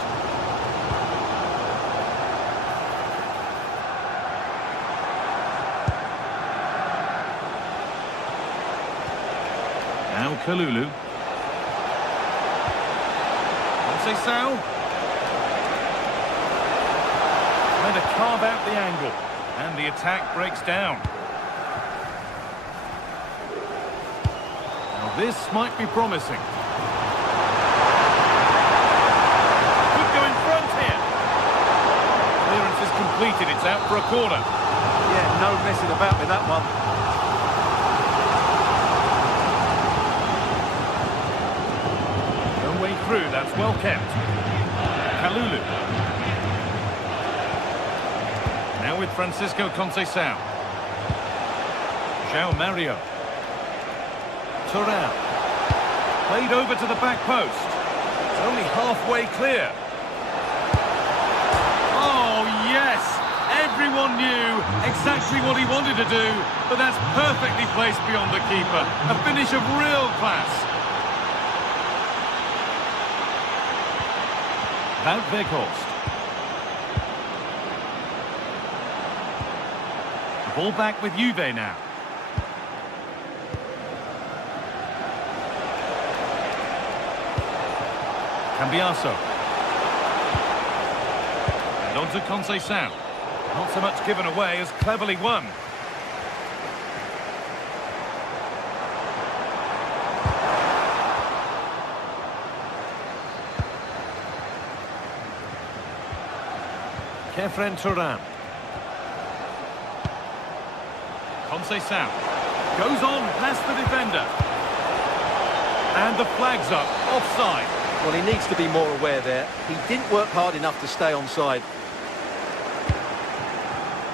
Now Kalulu. Conceição. Trying to carve out the angle. And the attack breaks down. Now this might be promising. Could go in front here. Clearance is completed. It's out for a corner. Yeah, no messing about with that one. No way through. That's well kept. Kalulu. Now with Francisco Conceição. João Mario. Turam. Played over to the back post. It's only halfway clear. Oh, yes! Everyone knew exactly what he wanted to do, but that's perfectly placed beyond the keeper. A finish of real class. Wout Weghorst. Ball back with Juve now. Cambiaso. And on to Conceição. Not so much given away as cleverly won. Kefren Turan. Conceição. Goes on past the defender. And the flag's up. Offside. Well, he needs to be more aware there. He didn't work hard enough to stay onside.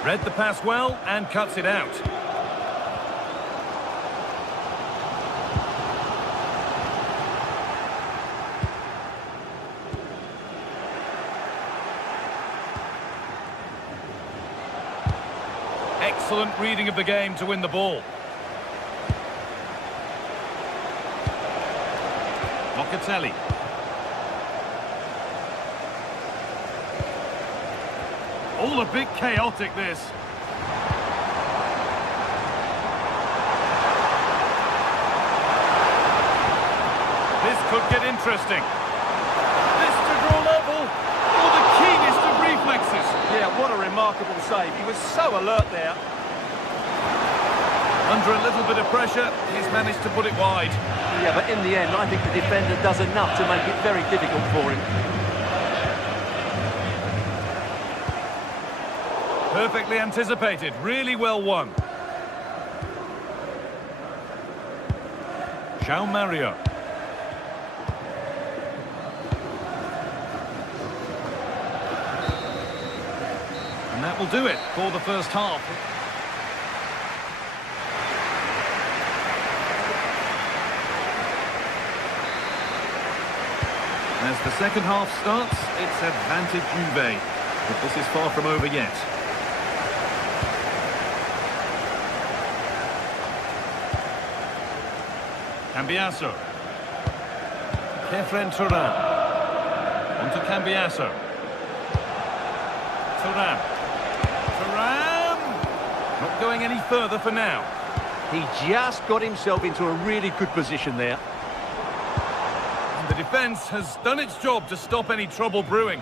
Read the pass well and cuts it out. Excellent reading of the game to win the ball. Locatelli. All a bit chaotic, this. This could get interesting. This to draw level. Oh, the keenest of reflexes. Yeah, what a remarkable save. He was so alert there. Under a little bit of pressure, he's managed to put it wide. Yeah, but in the end, I think the defender does enough to make it very difficult for him. Perfectly anticipated, really well won. João Mario. And that will do it for the first half. As the second half starts, it's advantage Juve, but this is far from over yet. Cambiasso. Kefren Turan. On to Cambiasso. Turan. Turan! Not going any further for now. He just got himself into a really good position there. And the defence has done its job to stop any trouble brewing.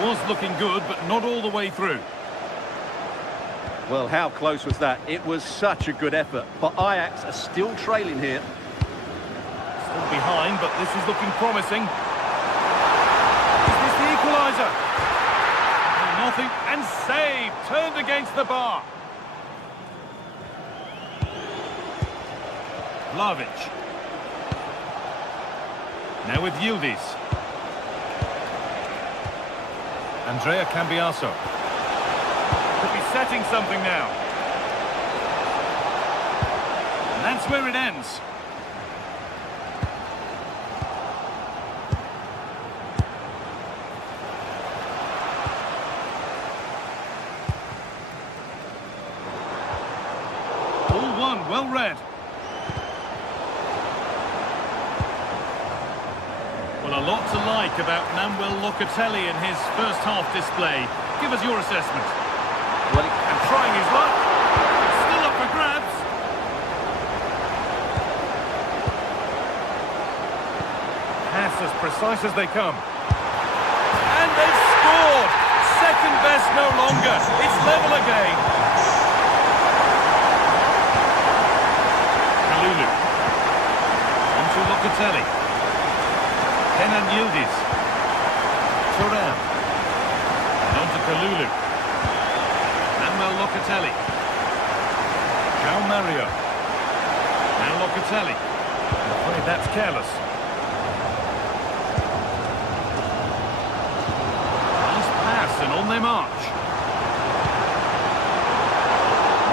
Was looking good, but not all the way through. Well, how close was that? It was such a good effort, but Ajax are still trailing here. Still behind, but this is looking promising. Is this the equaliser? Nothing, and saved, turned against the bar. Vlahovic. Now with Yildiz. Andrea Cambiasso. Could be setting something now. And that's where it ends. All one, well read. Well, a lot to like about Manuel Locatelli in his first half display. Give us your assessment. Well, And trying his luck. It's still up for grabs. Pass as precise as they come. And they've scored! Second best no longer. It's level again. Kalulu. On to Locatelli. Kenan Yildiz. Turan. And on to Kalulu. Manuel Locatelli. João Mario. Now Locatelli. Funny, that's careless. Nice pass and on they march.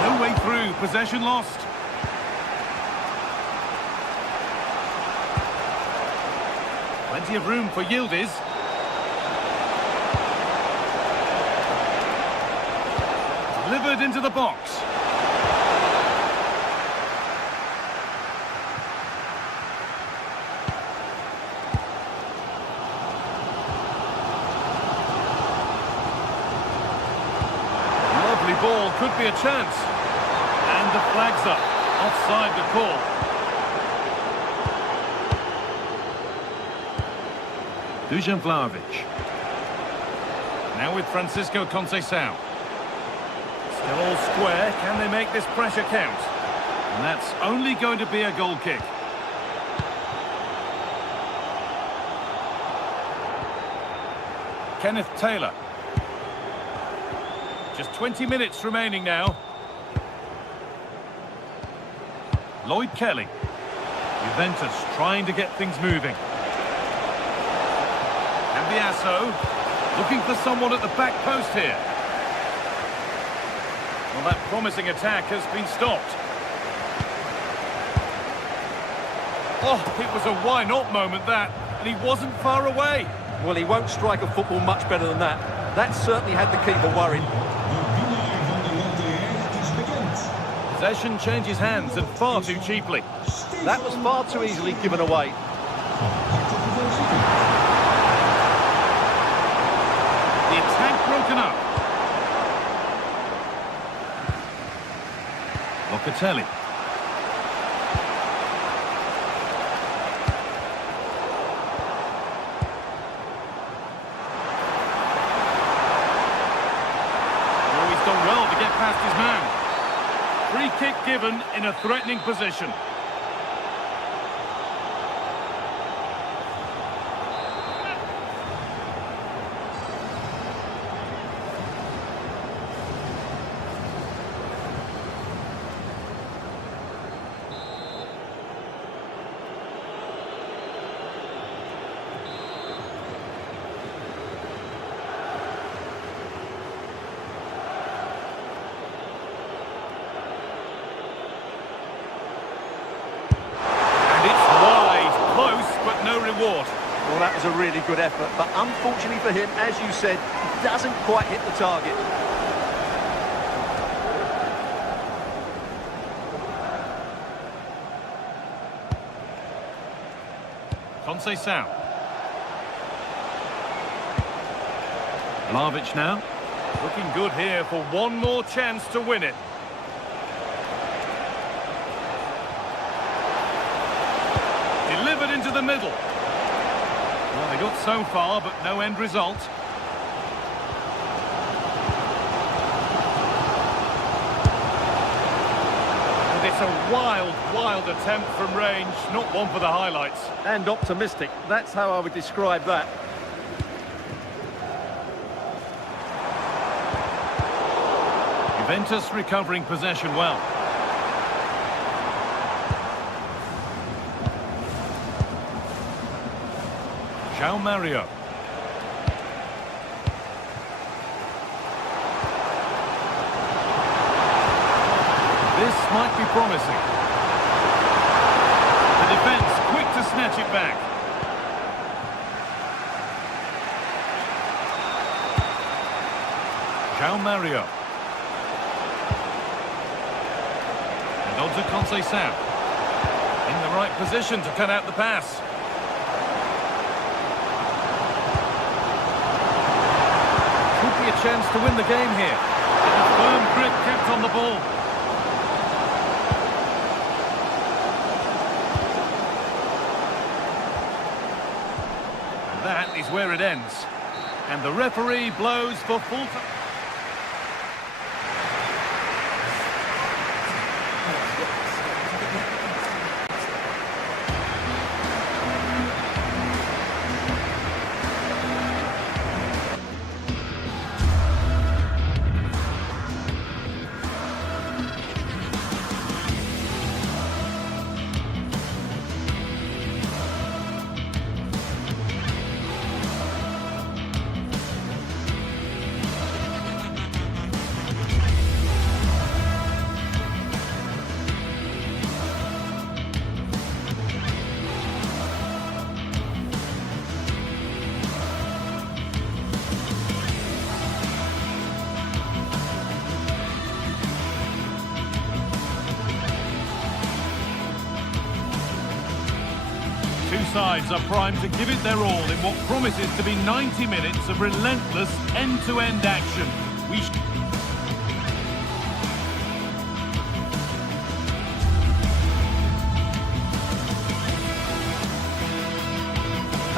No way through, possession lost. Plenty of room for Yildiz. Delivered into the box. Lovely ball could be a chance. And the flag's up. Offside the call. Dusan Vlahovic. Now with Francisco Conceição. Still all square. Can they make this pressure count? And that's only going to be a goal kick. Kenneth Taylor. Just 20 minutes remaining now. Lloyd Kelly. Juventus trying to get things moving. Cambiasso looking for someone at the back post here. Well, that promising attack has been stopped. Oh, it was a why-not moment, that, and he wasn't far away. Well, he won't strike a football much better than that. That certainly had the keeper worried. Possession changes hands, and far too cheaply. That was far too easily given away. The attack broken up. Locatelli. Oh, he's done well to get past his man. Free kick given in a threatening position. Well, that was a really good effort, but unfortunately for him, as you said, he doesn't quite hit the target. Conceição. Vlahovic now. Looking good here for one more chance to win it. Delivered into the middle. Well, they got so far, but no end result. And it's a wild, wild attempt from range, not one for the highlights. And optimistic, that's how I would describe that. Juventus recovering possession well. João Mario. This might be promising. The defence quick to snatch it back. João Mario. And on to Conceição. In the right position to cut out the pass. A chance to win the game here. And a firm grip kept on the ball. And that is where it ends. And the referee blows for full time. Two sides are primed to give it their all in what promises to be 90 minutes of relentless end-to-end action.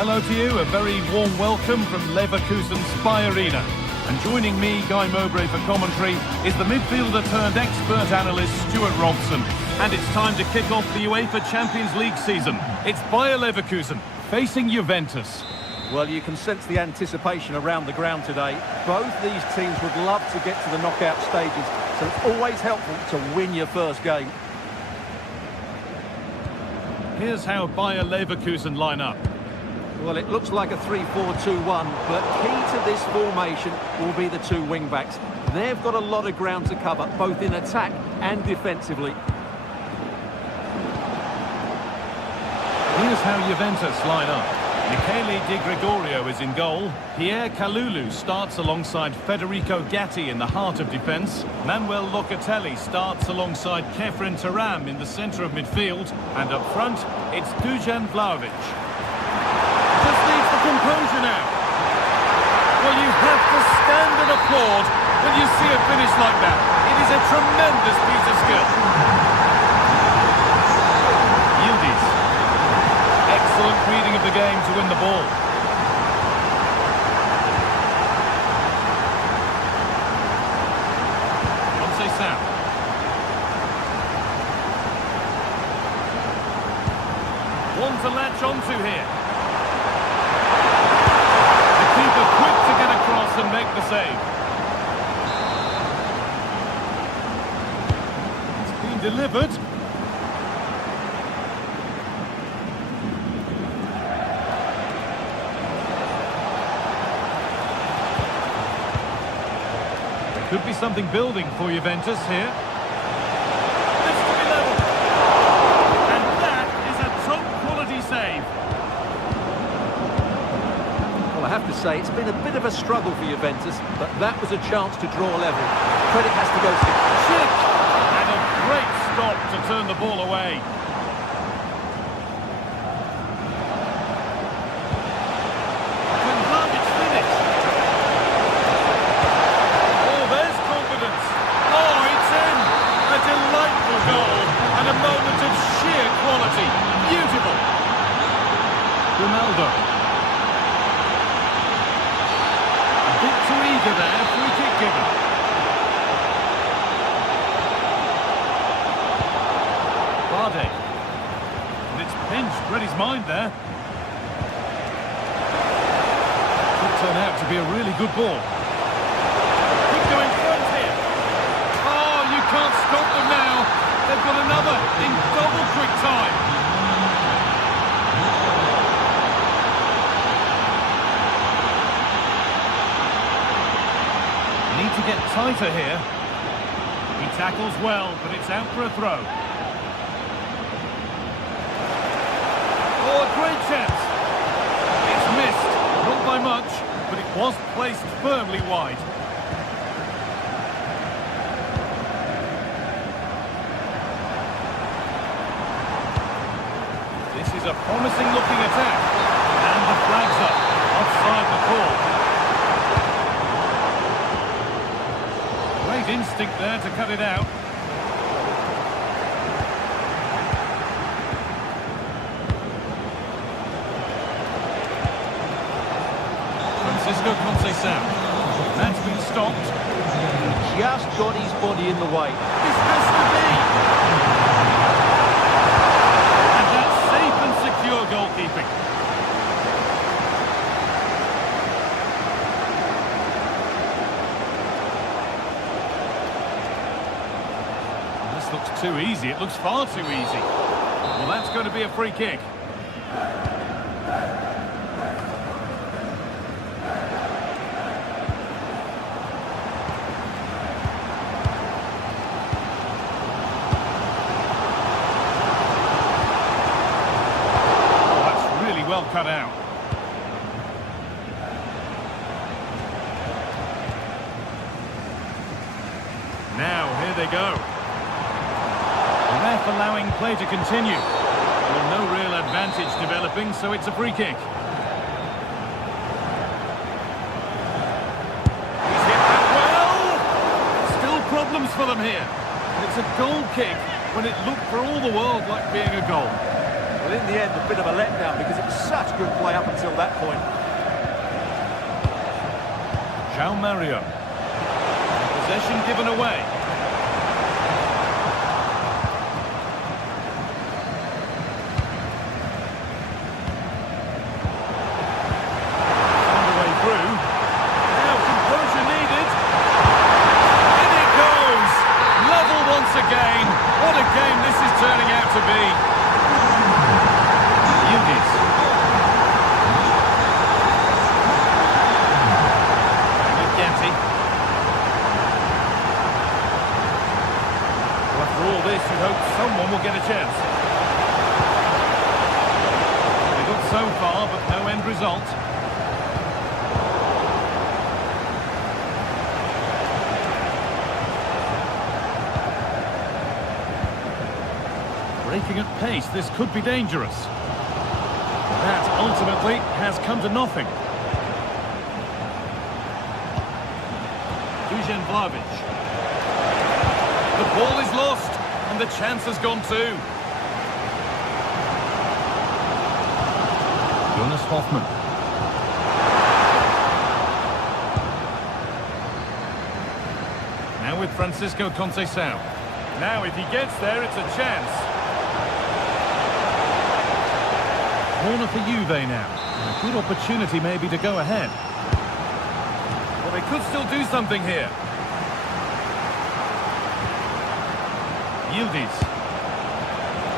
Hello to you, a very warm welcome from Leverkusen's Spy Arena. And joining me, Guy Mowbray, for commentary is the midfielder turned expert analyst Stuart Robson. And it's time to kick off the UEFA Champions League season. It's Bayer Leverkusen facing Juventus. Well, you can sense the anticipation around the ground today. Both these teams would love to get to the knockout stages, so it's always helpful to win your first game. Here's how Bayer Leverkusen line up. Well, it looks like a 3-4-2-1, but key to this formation will be the two wing-backs. They've got a lot of ground to cover, both in attack and defensively. Here's how Juventus line up. Michele Di Gregorio is in goal. Pierre Kalulu starts alongside Federico Gatti in the heart of defence. Manuel Locatelli starts alongside Kefren Turam in the centre of midfield. And up front, it's Dujan Vlahovic. Just needs the composure now. Well, you have to stand and applaud when you see a finish like that. It is a tremendous piece of skill. Yildiz. Excellent reading of the game to win the ball. Conceição. One to latch onto here. The keeper quick to get across and make the save. It's been delivered. Could be something building for Juventus here. This to be level. And that is a top-quality save. Well, I have to say, it's been a bit of a struggle for Juventus, but that was a chance to draw level. Credit has to go to Chick! And a great stop to turn the ball away. Can Vlahovic finish? Oh, there's confidence. Oh, it's in. A delightful goal and a moment of sheer quality. Beautiful. Ronaldo. A bit too eager there. Free kick given. Vardy. And it's pinched. Read his mind there. Could turn out to be a really good ball. Could go in front here. Oh, you can't stop them now. They've got another in double quick time. Need to get tighter here. He tackles well, but it's out for a throw. Oh, a great chance. It's missed. Not by much, but it was placed firmly wide. This is a promising looking attack. And the flag's up. Offside the call. Great instinct there to cut it out. Conceição. That's been stopped. He just got his body in the way. This has to be. And that's safe and secure goalkeeping. This looks too easy. It looks far too easy. Well, that's going to be a free kick. Well cut out. Now, here they go. The ref allowing play to continue. Well, no real advantage developing, so it's a free kick. He's hit that well! Still problems for them here. It's a goal kick when it looked for all the world like being a goal. Well, in the end, a bit of a letdown because it was such good play up until that point. João Mario. Possession given away. Found a way through. Now composure needed. In it goes. Level once again. What a game this is turning out to be. Yildiz. After all this, you hope someone will get a chance. They got so far, but no end result. Breaking at pace, this could be dangerous. That ultimately has come to nothing. Dusan Vlahovic. The ball is lost, and the chance has gone too. Jonas Hoffmann. Now with Francisco Conceição. Now if he gets there, it's a chance. Corner for Juve now. A good opportunity maybe to go ahead. Well, they could still do something here. Yildiz.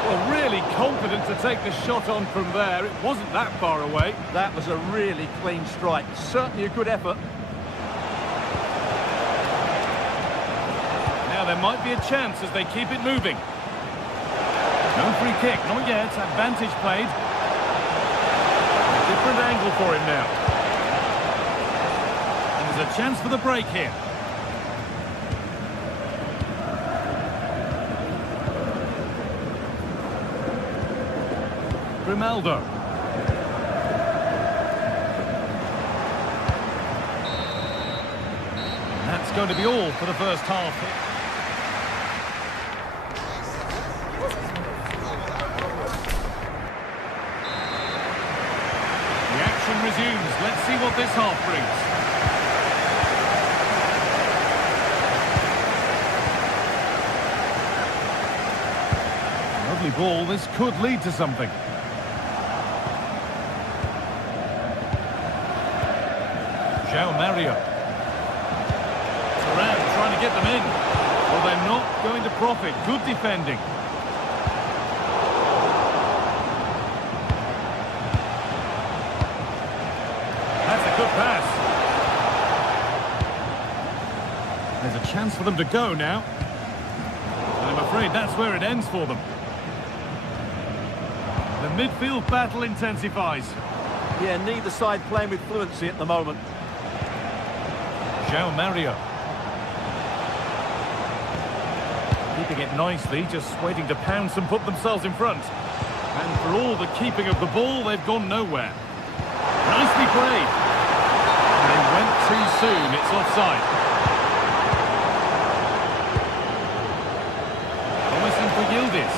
Well, really confident to take the shot on from there. It wasn't that far away. That was a really clean strike. Certainly a good effort. Now there might be a chance as they keep it moving. No free kick, not yet. Advantage played. A different angle for him now. And there's a chance for the break here. Grimaldo. That's going to be all for the first half. The action resumes. Let's see what this half brings. Lovely ball. This could lead to something. João Mario. Turan trying to get them in. Well, they're not going to profit. Good defending. That's a good pass. There's a chance for them to go now. And I'm afraid that's where it ends for them. The midfield battle intensifies. Yeah, neither side playing with fluency at the moment. João Mario. Keeping it nicely, just waiting to pounce and put themselves in front. And for all the keeping of the ball, they've gone nowhere. Nicely played. And they went too soon, it's offside. Promising for Yildiz.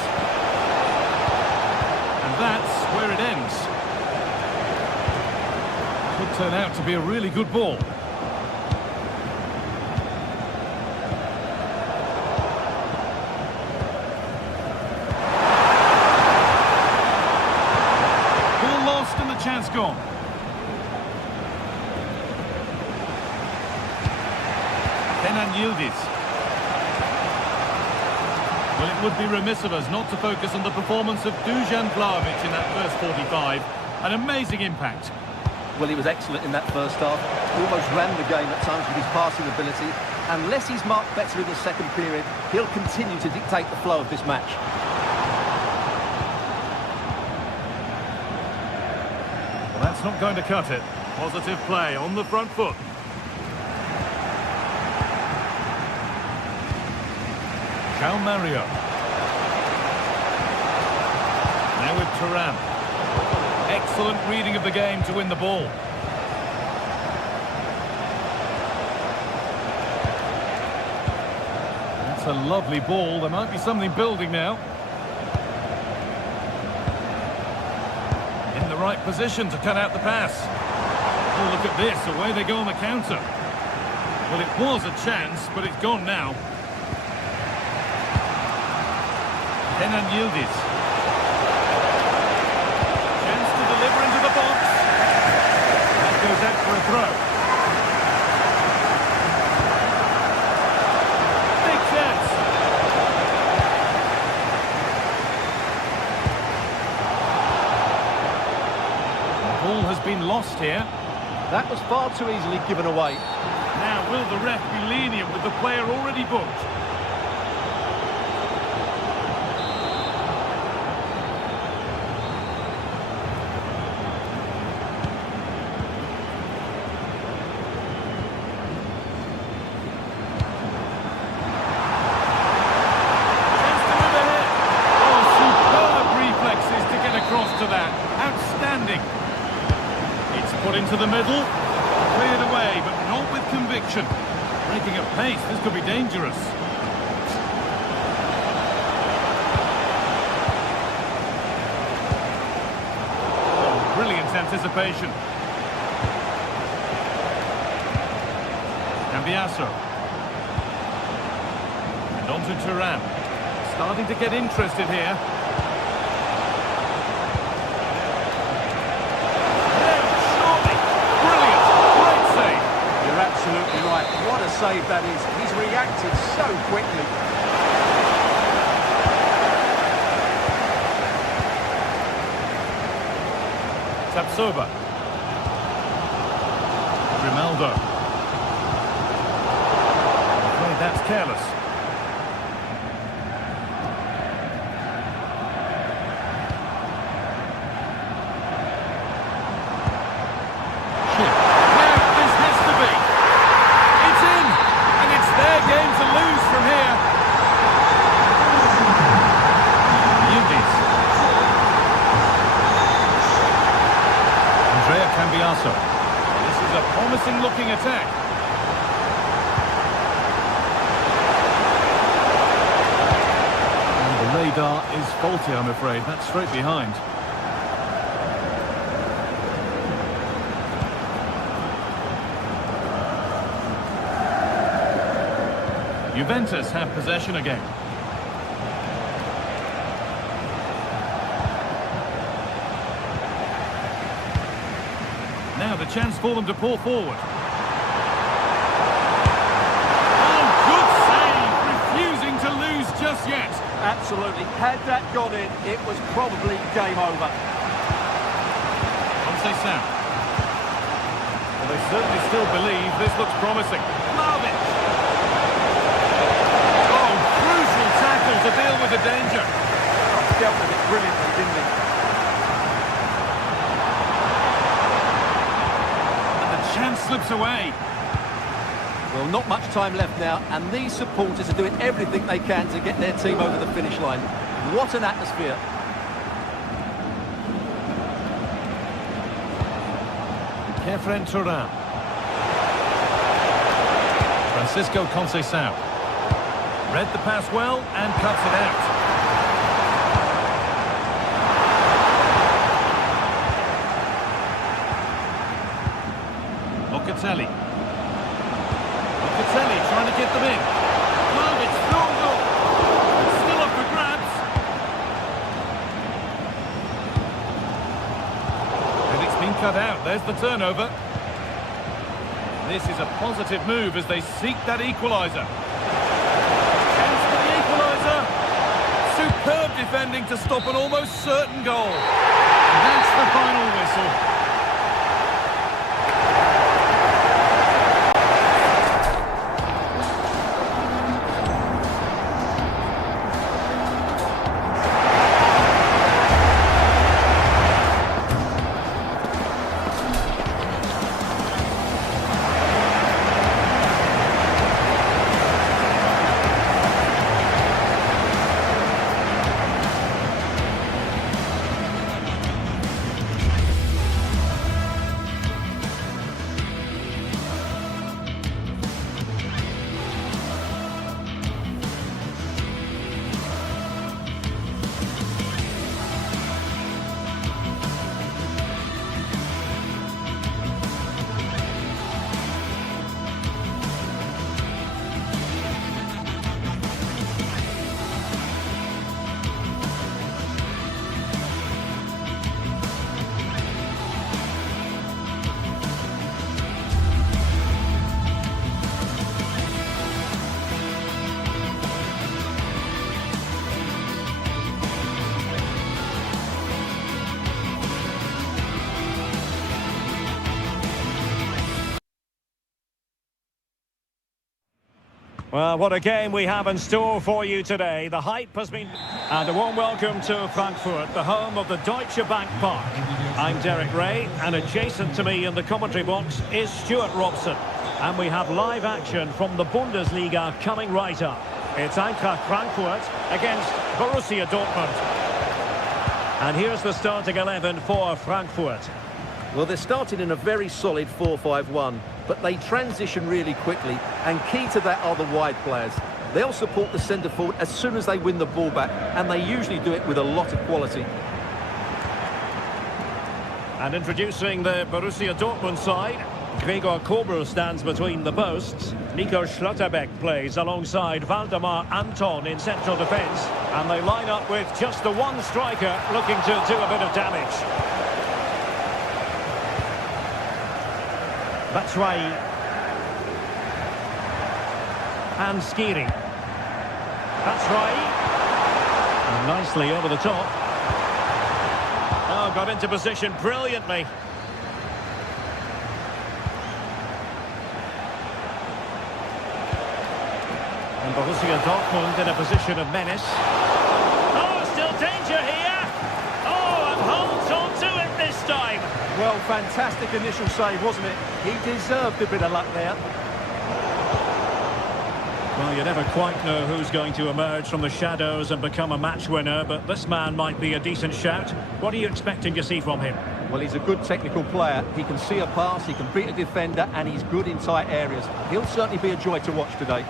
And that's where it ends. Could turn out to be a really good ball. Chance gone. Kenan Yildiz. Well, it would be remiss of us not to focus on the performance of Dusan Vlahovic in that first 45. An amazing impact. Well, he was excellent in that first half. He almost ran the game at times with his passing ability. Unless he's marked better in the second period, he'll continue to dictate the flow of this match. That's not going to cut it. Positive play on the front foot. João Mario. Now with Turan. Excellent reading of the game to win the ball. That's a lovely ball. There might be something building now. right position to cut out the pass. Oh, look at this, away they go on the counter. Well, it was a chance, but it's gone now. Kenan Yildiz. Chance to deliver into the box. That goes out for a throw. Big chance. The ball has been lost here. That was far too easily given away. Now, will the ref be lenient with the player already booked? Chance to move ahead. Oh, superb reflexes to get across to that. Outstanding. It's put into the middle. Cleared away, but not with conviction. Breaking at pace, this could be dangerous. Oh, brilliant anticipation. Cambiasso. And on to Thuram. Starting to get interested here. Absolutely right. What a save that is. He's reacted so quickly. Tapsoba. Grimaldo. I'm afraid that's careless. Cambiasso. This is a promising-looking attack. And the radar is faulty, I'm afraid. That's straight behind. Juventus have possession again. Now the chance for them to pull forward. Oh, good save! Refusing to lose just yet. Absolutely. Had that gone in, it was probably game over. Conceição. Well, they certainly still believe this looks promising. Marvin. Oh, crucial tackle to deal with the danger. Dealt with it brilliantly, didn't he? Chance slips away. Well, not much time left now, and these supporters are doing everything they can to get their team over the finish line. What an atmosphere. Kefren Thuram. Francisco Conceição. Read the pass well and cuts it out. Locatelli. Locatelli trying to get them in. Well, it's through goal. Still up for grabs. And it's been cut out. There's the turnover. This is a positive move as they seek that equaliser. Chance for the equaliser. Superb defending to stop an almost certain goal. And that's the final whistle. Well, what a game we have in store for you today. The hype has been... And a warm welcome to Frankfurt, the home of the Deutsche Bank Park. I'm Derek Ray, and adjacent to me in the commentary box is Stuart Robson. And we have live action from the Bundesliga coming right up. It's Eintracht Frankfurt against Borussia Dortmund. And here's the starting 11 for Frankfurt. Well, they're starting in a very solid 4-5-1, but they transition really quickly, and key to that are the wide players. They'll support the centre forward as soon as they win the ball back, and they usually do it with a lot of quality. And introducing the Borussia Dortmund side, Gregor Kobel stands between the posts. Nico Schlotterbeck plays alongside Waldemar Anton in central defence, and they line up with just the one striker looking to do a bit of damage. Batshuayi and Skiri. Batshuayi nicely over the top. Oh, got into position brilliantly. And Borussia Dortmund in a position of menace. Oh, still danger here. Oh, and holds on to it this time. Well, fantastic initial save, wasn't it? He deserved a bit of luck there. Well, you never quite know who's going to emerge from the shadows and become a match winner, but this man might be a decent shout. What are you expecting to see from him? Well, he's a good technical player. He can see a pass, he can beat a defender, and he's good in tight areas. He'll certainly be a joy to watch today.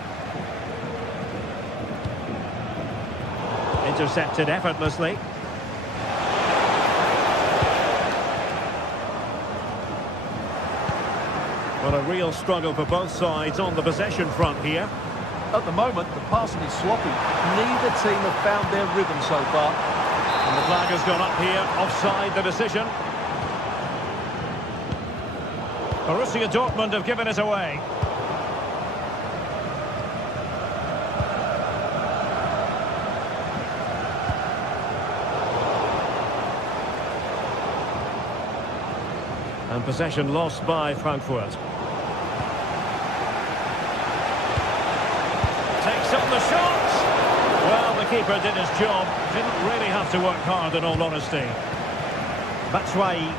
Intercepted effortlessly. Well, a real struggle for both sides on the possession front here. At the moment, the passing is sloppy. Neither team have found their rhythm so far. And the flag has gone up here, offside the decision. Borussia Dortmund have given it away. And possession lost by Frankfurt. Takes up the shot. Well, the keeper did his job. Didn't really have to work hard, in all honesty. Batshuayi.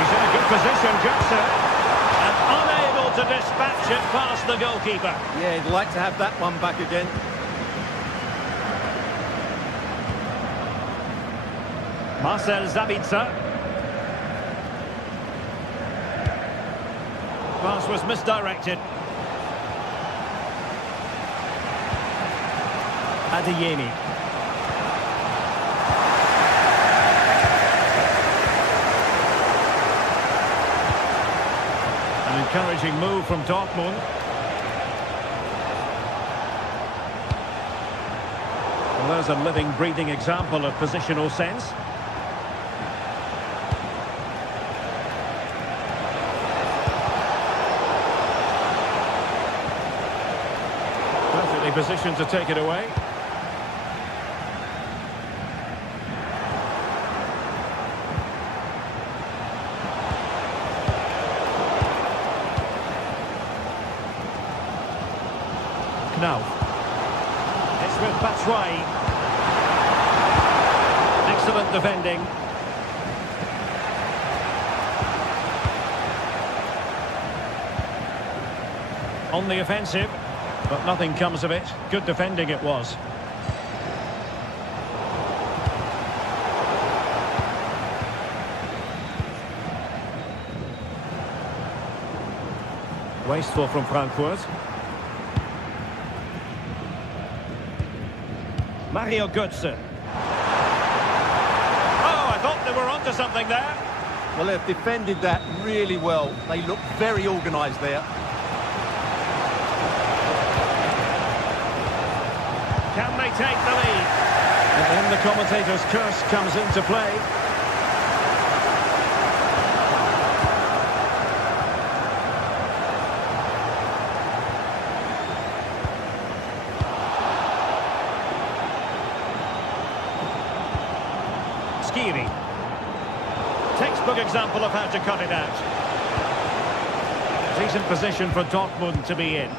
He's in a good position, Götze. And unable to dispatch it past the goalkeeper. Yeah, he'd like to have that one back again. Marcel Sabitzer. Pass was misdirected. Adeyemi. An encouraging move from Dortmund. Well, there's a living, breathing example of positional sense. Perfectly positioned to take it away. Now, it's with Batshuayi. Excellent defending. On the offensive, but nothing comes of it. Good defending it was. Wasteful from Frankfurt. Mario Götze. Oh, I thought they were onto something there. Well, they've defended that really well. They look very organised there. Can they take the lead? And then the commentator's curse comes into play. Skiri. Textbook example of how to cut it out. Decent position for Dortmund to be in.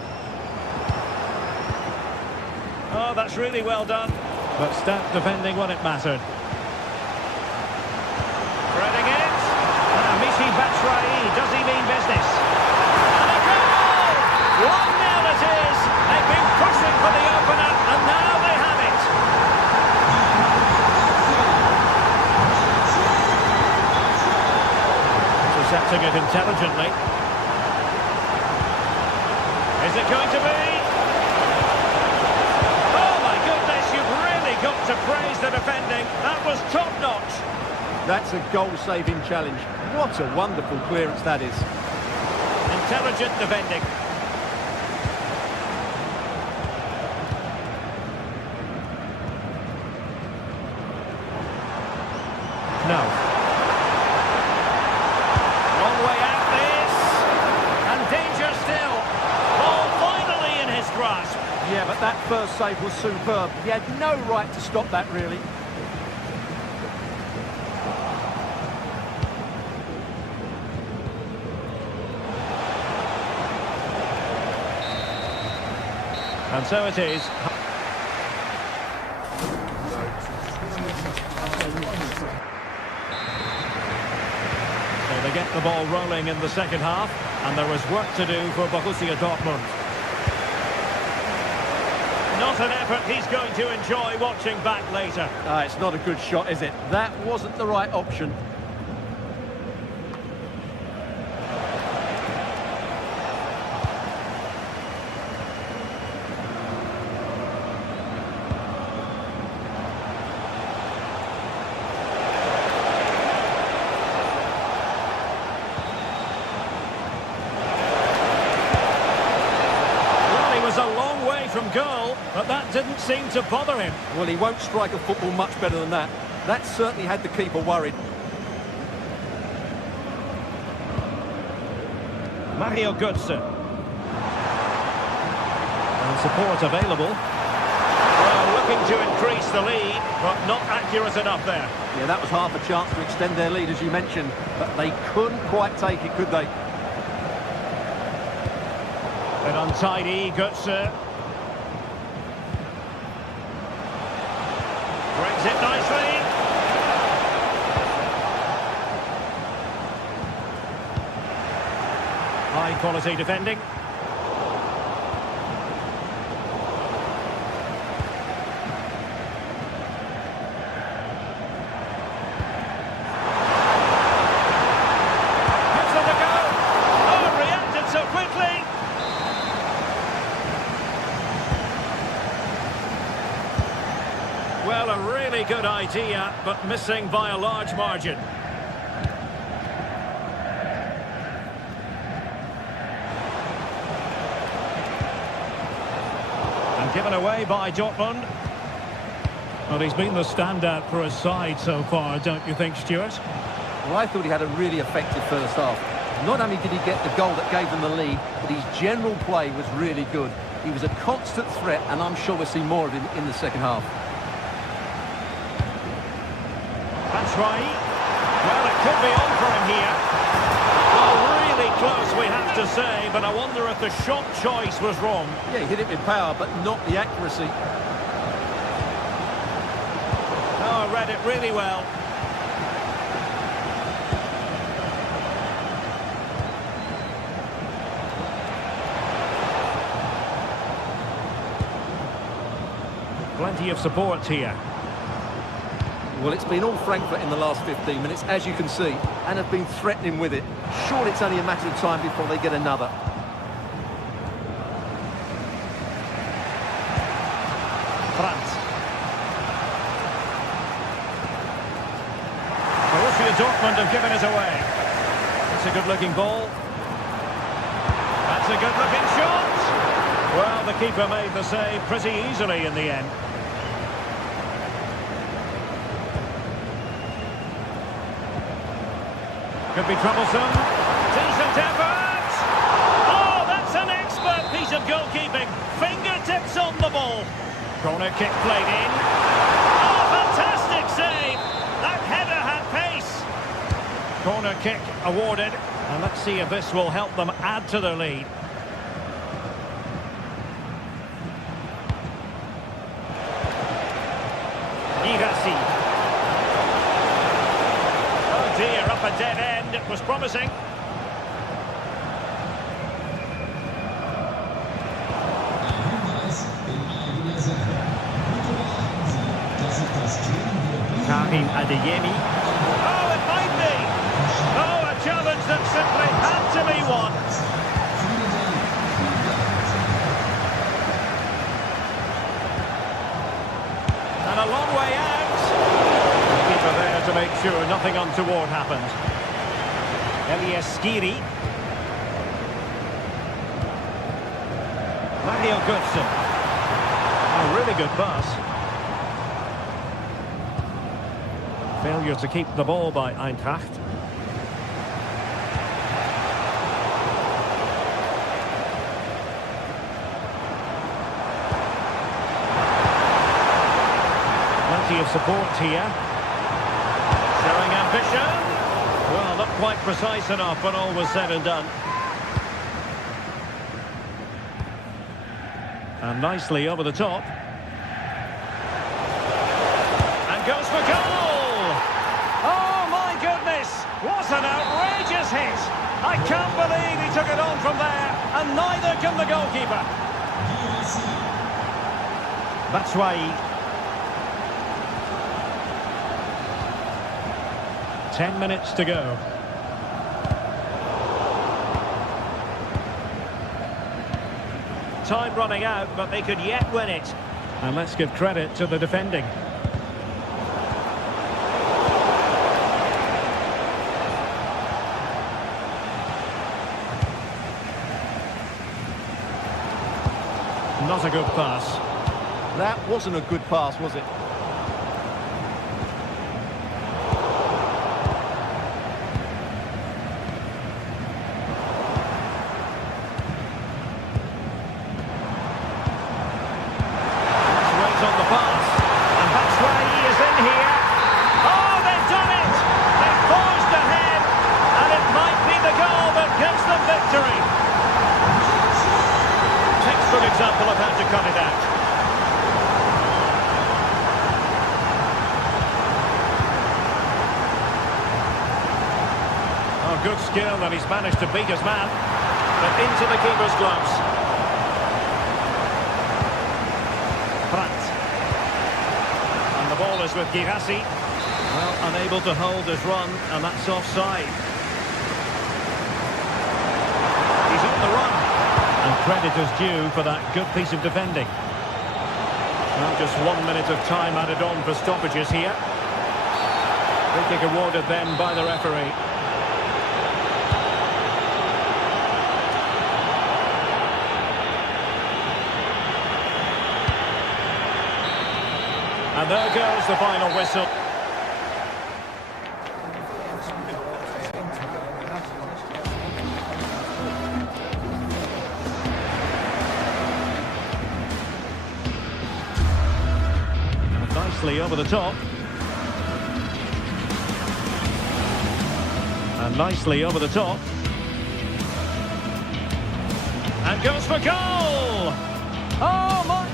Oh, that's really well done. But stout defending when it mattered. Threading it. Michy Batshuayi, does he mean business? And a goal! 1-0 it is. They've been pushing for the opener, and now they have it. Intercepting it intelligently. Is it going to be? Oh my goodness, you've really got to praise the defending. That was top-notch. That's a goal-saving challenge. What a wonderful clearance that is. Intelligent defending. No. Long way out this. And danger still. Ball finally in his grasp. Yeah, but that first save was superb. He had no right to stop that, really. And so it is. So they get the ball rolling in the second half, and there was work to do for Borussia Dortmund. Not an effort he's going to enjoy watching back later. It's not a good shot, is it? That wasn't the right option. From goal, but that didn't seem to bother him. Well, he won't strike a football much better than that. That certainly had the keeper worried. Mario Götze. And support available. Well, looking to increase the lead, but not accurate enough there. Yeah, that was half a chance to extend their lead, as you mentioned, but they couldn't quite take it, could they? An untidy Götze. Brings it nicely. High quality defending. Gives them a go. Oh, reacted so quickly. Well, a really good idea, but missing by a large margin. And given away by Dortmund. Well, he's been the standout for his side so far, don't you think, Stuart? Well, I thought he had a really effective first half. Not only did he get the goal that gave them the lead, but his general play was really good. He was a constant threat, and I'm sure we'll see more of him in the second half. That's right. Well, it could be on for him here. Well, really close, we have to say, but I wonder if the shot choice was wrong. Yeah, he hit it with power, but not the accuracy. Oh, read it really well. Plenty of support here. Well, it's been all Frankfurt in the last 15 minutes, as you can see, and have been threatening with it. Sure, it's only a matter of time before they get another. Brandt. Borussia Dortmund have given it away. It's a good-looking ball. That's a good-looking shot. Well, the keeper made the save pretty easily in the end. Could be troublesome. Decent effort. Oh, that's an expert piece of goalkeeping. Fingertips on the ball. Corner kick played in. Oh, fantastic save. That header had pace. Corner kick awarded. And let's see if this will help them add to their lead. Girassi. Oh dear, up a dead end. It was promising. Karim Adeyemi. Oh, it might be. Oh, a challenge that simply had to be won. And a long way out. Keeper there to make sure nothing untoward happened. Elias Skiri. Mario Götze. A really good pass. Failure to keep the ball by Eintracht. Plenty of support here. Showing ambition. Well, not quite precise enough when all was said and done. And nicely over the top. And goes for goal! Oh, my goodness! What an outrageous hit! I can't believe he took it on from there, and neither can the goalkeeper. Batshuayi. 10 minutes to go. Time running out, but they could yet win it. And let's give credit to the defending. Not a good pass. That wasn't a good pass, was it? Waits on the pass. And Batshuayi is in here. Oh, they've done it! They've forged ahead. And it might be the goal that gives them victory. Textbook example of how to cut it out. Oh, good skill, and he's managed to beat his man. But into the keeper's gloves. Pratt. And the ball is with Girassi. Well, unable to hold his run, and that's offside. He's on the run. And credit is due for that good piece of defending. Well, just 1 minute of time added on for stoppages here. Free kick awarded then by the referee. And there goes the final whistle. Over the top. And nicely over the top. And goes for goal! Oh my!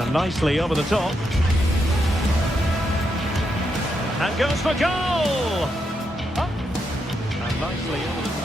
And nicely over the top. And goes for goal! Oh. And nicely over the top.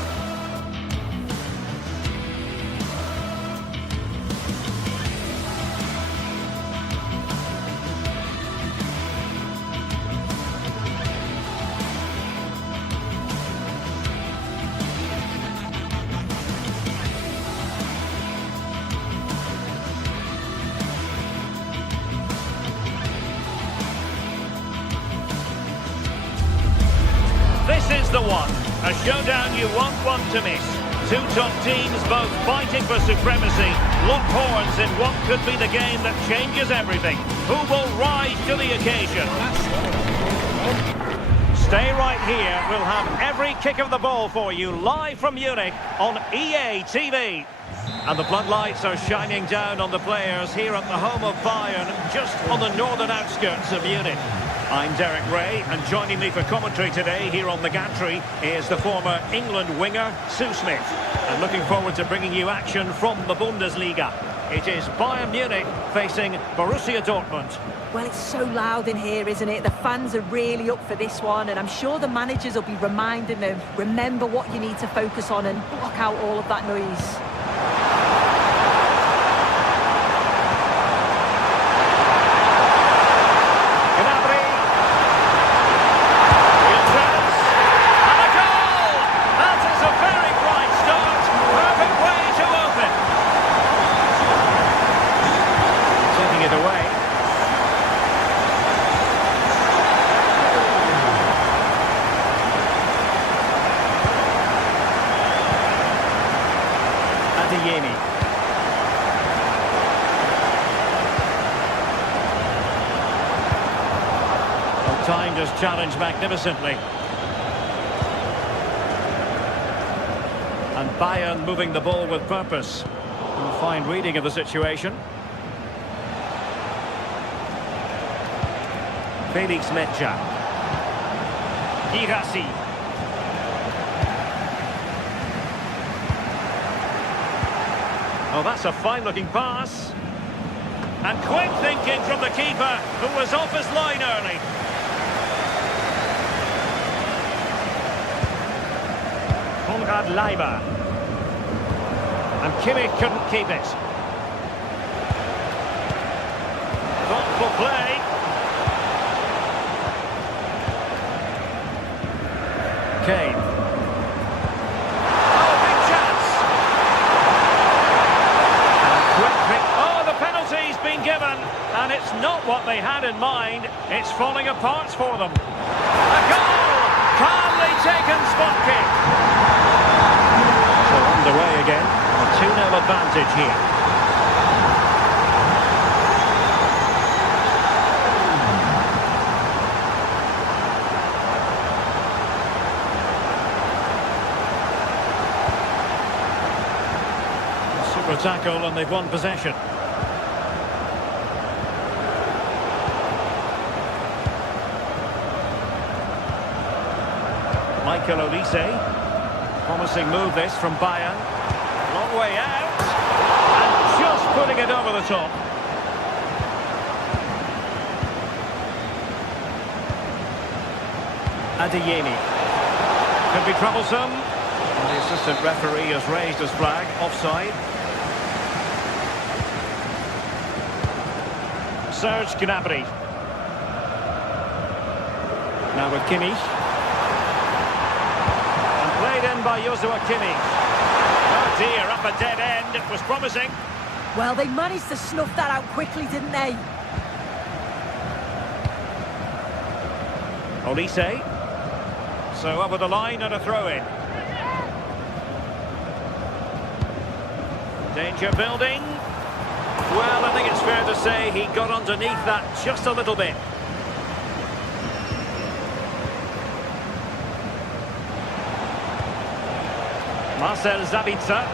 This is the one, a showdown you won't want to miss. Two top teams both fighting for supremacy, lock horns in what could be the game that changes everything. Who will rise to the occasion? Stay right here, we'll have every kick of the ball for you live from Munich on EA TV. And the floodlights are shining down on the players here at the home of Bayern, just on the northern outskirts of Munich. I'm Derek Ray, and joining me for commentary today here on the gantry is the former England winger, Sue Smith. And looking forward to bringing you action from the Bundesliga. It is Bayern Munich facing Borussia Dortmund. Well, it's so loud in here, isn't it? The fans are really up for this one, and I'm sure the managers will be reminding them, remember what you need to focus on and block out all of that noise. Timed his challenge magnificently. And Bayern moving the ball with purpose. A fine reading of the situation. Felix Mecha. Girassi. Oh, that's a fine-looking pass. And quick thinking from the keeper, who was off his line early. Leiber. And Kimmich couldn't keep it. Thoughtful play. Kane. Oh, big chance. Oh, the penalty's been given. And it's not what they had in mind. It's falling apart for them. A goal! Calmly taken spot kick. Underway again, a 2-0 advantage here. Super tackle and they've won possession. Michael Olise. Promising move this from Bayern. Long way out. And just putting it over the top. Adeyemi. Could be troublesome. And the assistant referee has raised his flag. Offside. Serge Gnabry. Now with Kimmich. Played in by Joshua Kimmich. Oh dear, up a dead end. It was promising. Well, they managed to snuff that out quickly, didn't they? Olise. So over the line and a throw-in. Danger building. Well, I think it's fair to say he got underneath that just a little bit. Marcel Sabitzer.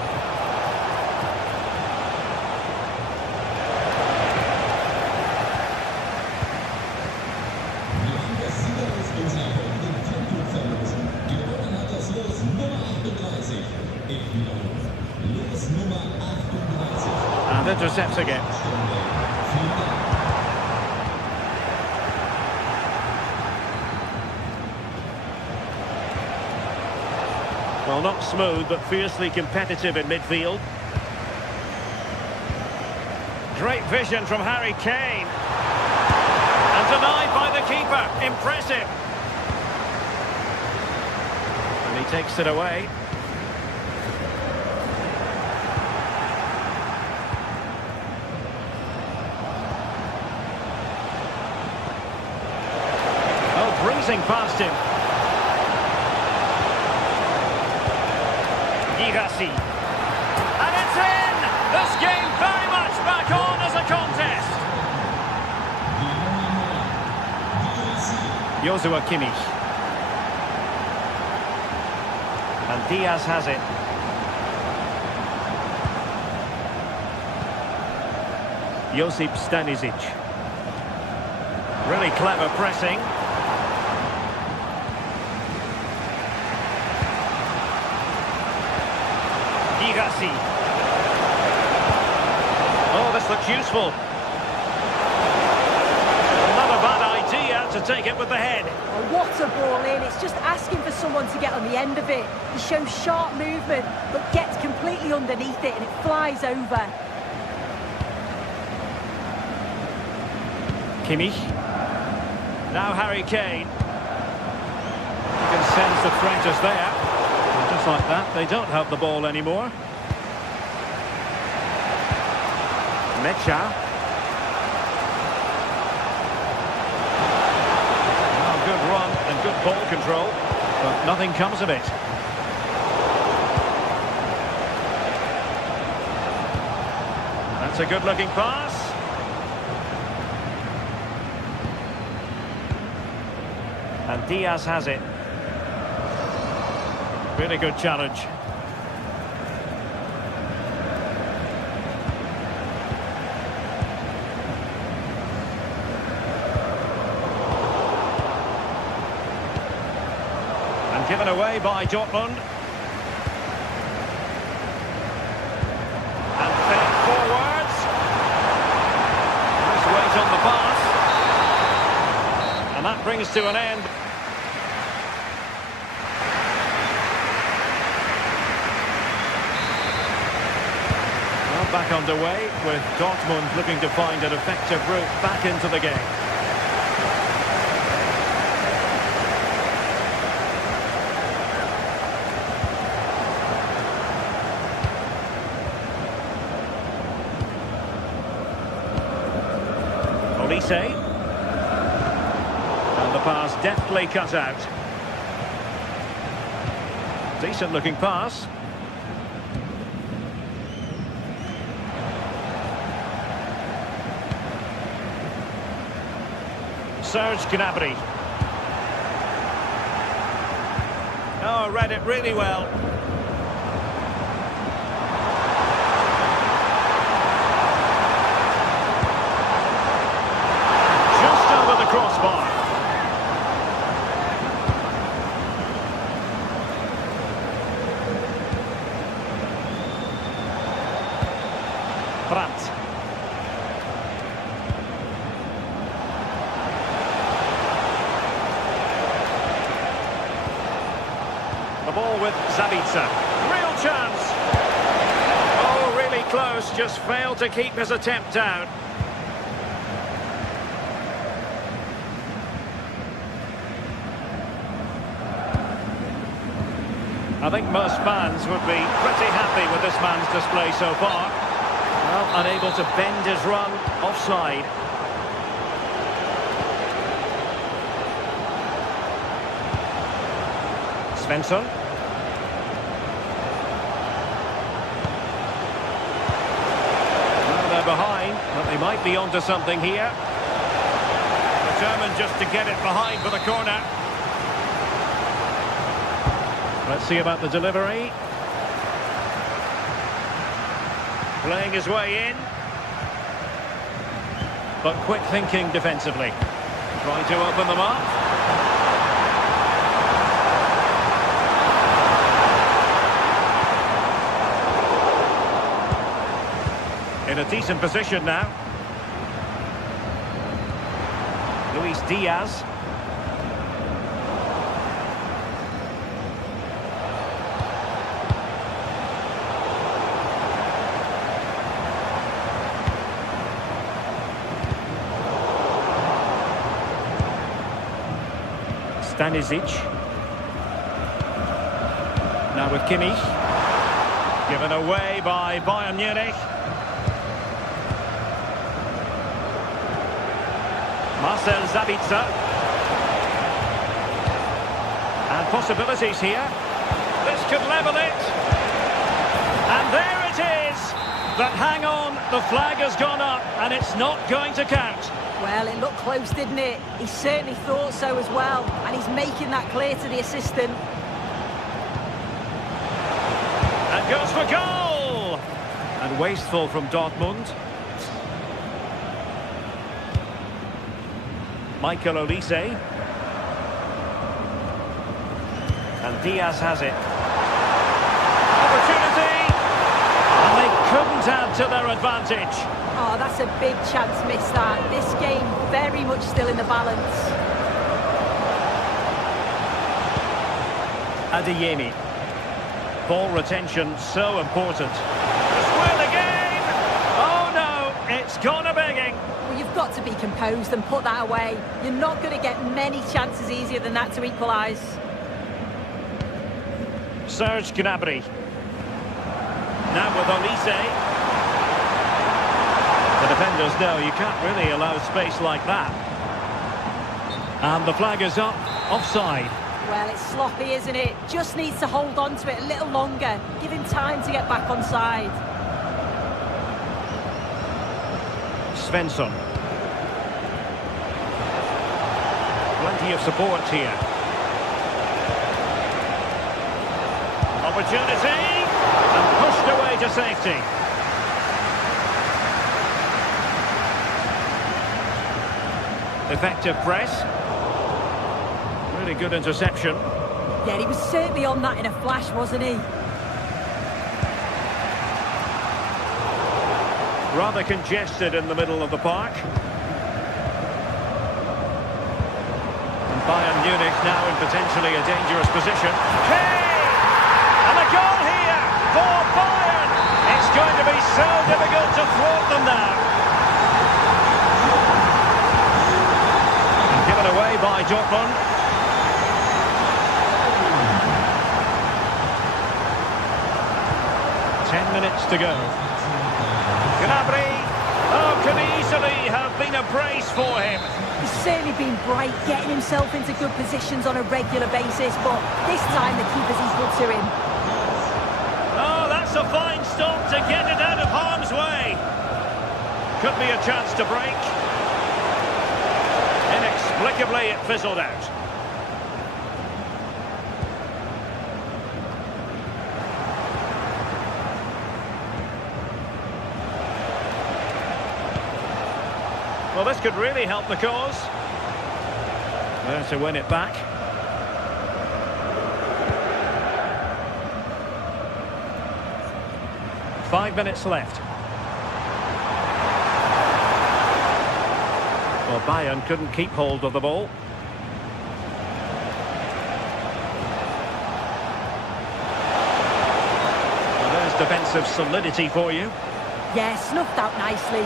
And intercepts again. Well, not smooth, but fiercely competitive in midfield. Great vision from Harry Kane. And denied by the keeper. Impressive. And he takes it away. Oh, breezing past him. Girassi. And it's in! This game very much back on as a contest. Joshua Kimmich. And Diaz has it. Josip Stanisic. Really clever pressing. Girassi. Oh, this looks useful. Not a bad idea to take it with the head. Oh, what a ball in. It's just asking for someone to get on the end of it. He shows sharp movement, but gets completely underneath it and it flies over. Kimmich. Now Harry Kane. You can sense the threat is there. And just like that, they don't have the ball anymore. Mecha. Oh, good run and good ball control, but nothing comes of it. That's a good-looking pass. And Diaz has it. Really good challenge. And given away by Dortmund. And fed forwards. Nice weight on the pass. And that brings to an end. Back underway with Dortmund looking to find an effective route back into the game. Olise. And the pass deftly cut out. Decent looking pass. Serge Gnabry. Oh, read it really well. Just over the crossbar. Brandt. The ball with Zabitzer. Real chance. Oh, really close. Just failed to keep his attempt down. I think most fans would be pretty happy with this man's display so far. Well, unable to bend his run offside. Svensson. Well, they're behind, but they might be onto something here. Determined just to get it behind for the corner. Let's see about the delivery. Playing his way in. But quick thinking defensively. Trying to open them up. In a decent position now. Luis Diaz. Stanisic. Now with Kimmich. Given away by Bayern Munich. Marcel Zabitzer. And possibilities here. This could level it. And there it is. But hang on, the flag has gone up and it's not going to count. Well, it looked close, didn't it? He certainly thought so as well. And he's making that clear to the assistant. And goes for goal. And wasteful from Dortmund. Michael Olise. And Diaz has it. Opportunity! And they couldn't add to their advantage. Oh, that's a big chance missed that. This game very much still in the balance. Adeyemi. Ball retention so important. Just win the game! Oh no, it's gone a begging. Well, you've got to be composed and put that away. You're not going to get many chances easier than that to equalise. Serge Gnabry. Now with Olise. The defenders know you can't really allow space like that. And the flag is up, offside. Well, it's sloppy, isn't it? Just needs to hold on to it a little longer. Give him time to get back on side. Svensson. Plenty of support here. Opportunity! And pushed away to safety. Effective press. Really good interception. Yeah, he was certainly on that in a flash, wasn't he? Rather congested in the middle of the park. And Bayern Munich now in potentially a dangerous position. Hey! And a goal here for Bayern! It's going to be so difficult to thwart them now. And given away by Dortmund. 10 minutes to go. Gnabry, oh, can easily have been a brace for him. He's certainly been bright, getting himself into good positions on a regular basis, but this time the keeper's equal to him. Oh, that's a fine stop to get it out of harm's way. Could be a chance to break. Inexplicably, it fizzled out. Well, this could really help the cause. There to win it back. Five minutes left. Well, Bayern couldn't keep hold of the ball. Well, there's defensive solidity for you. Yeah, snuffed out nicely.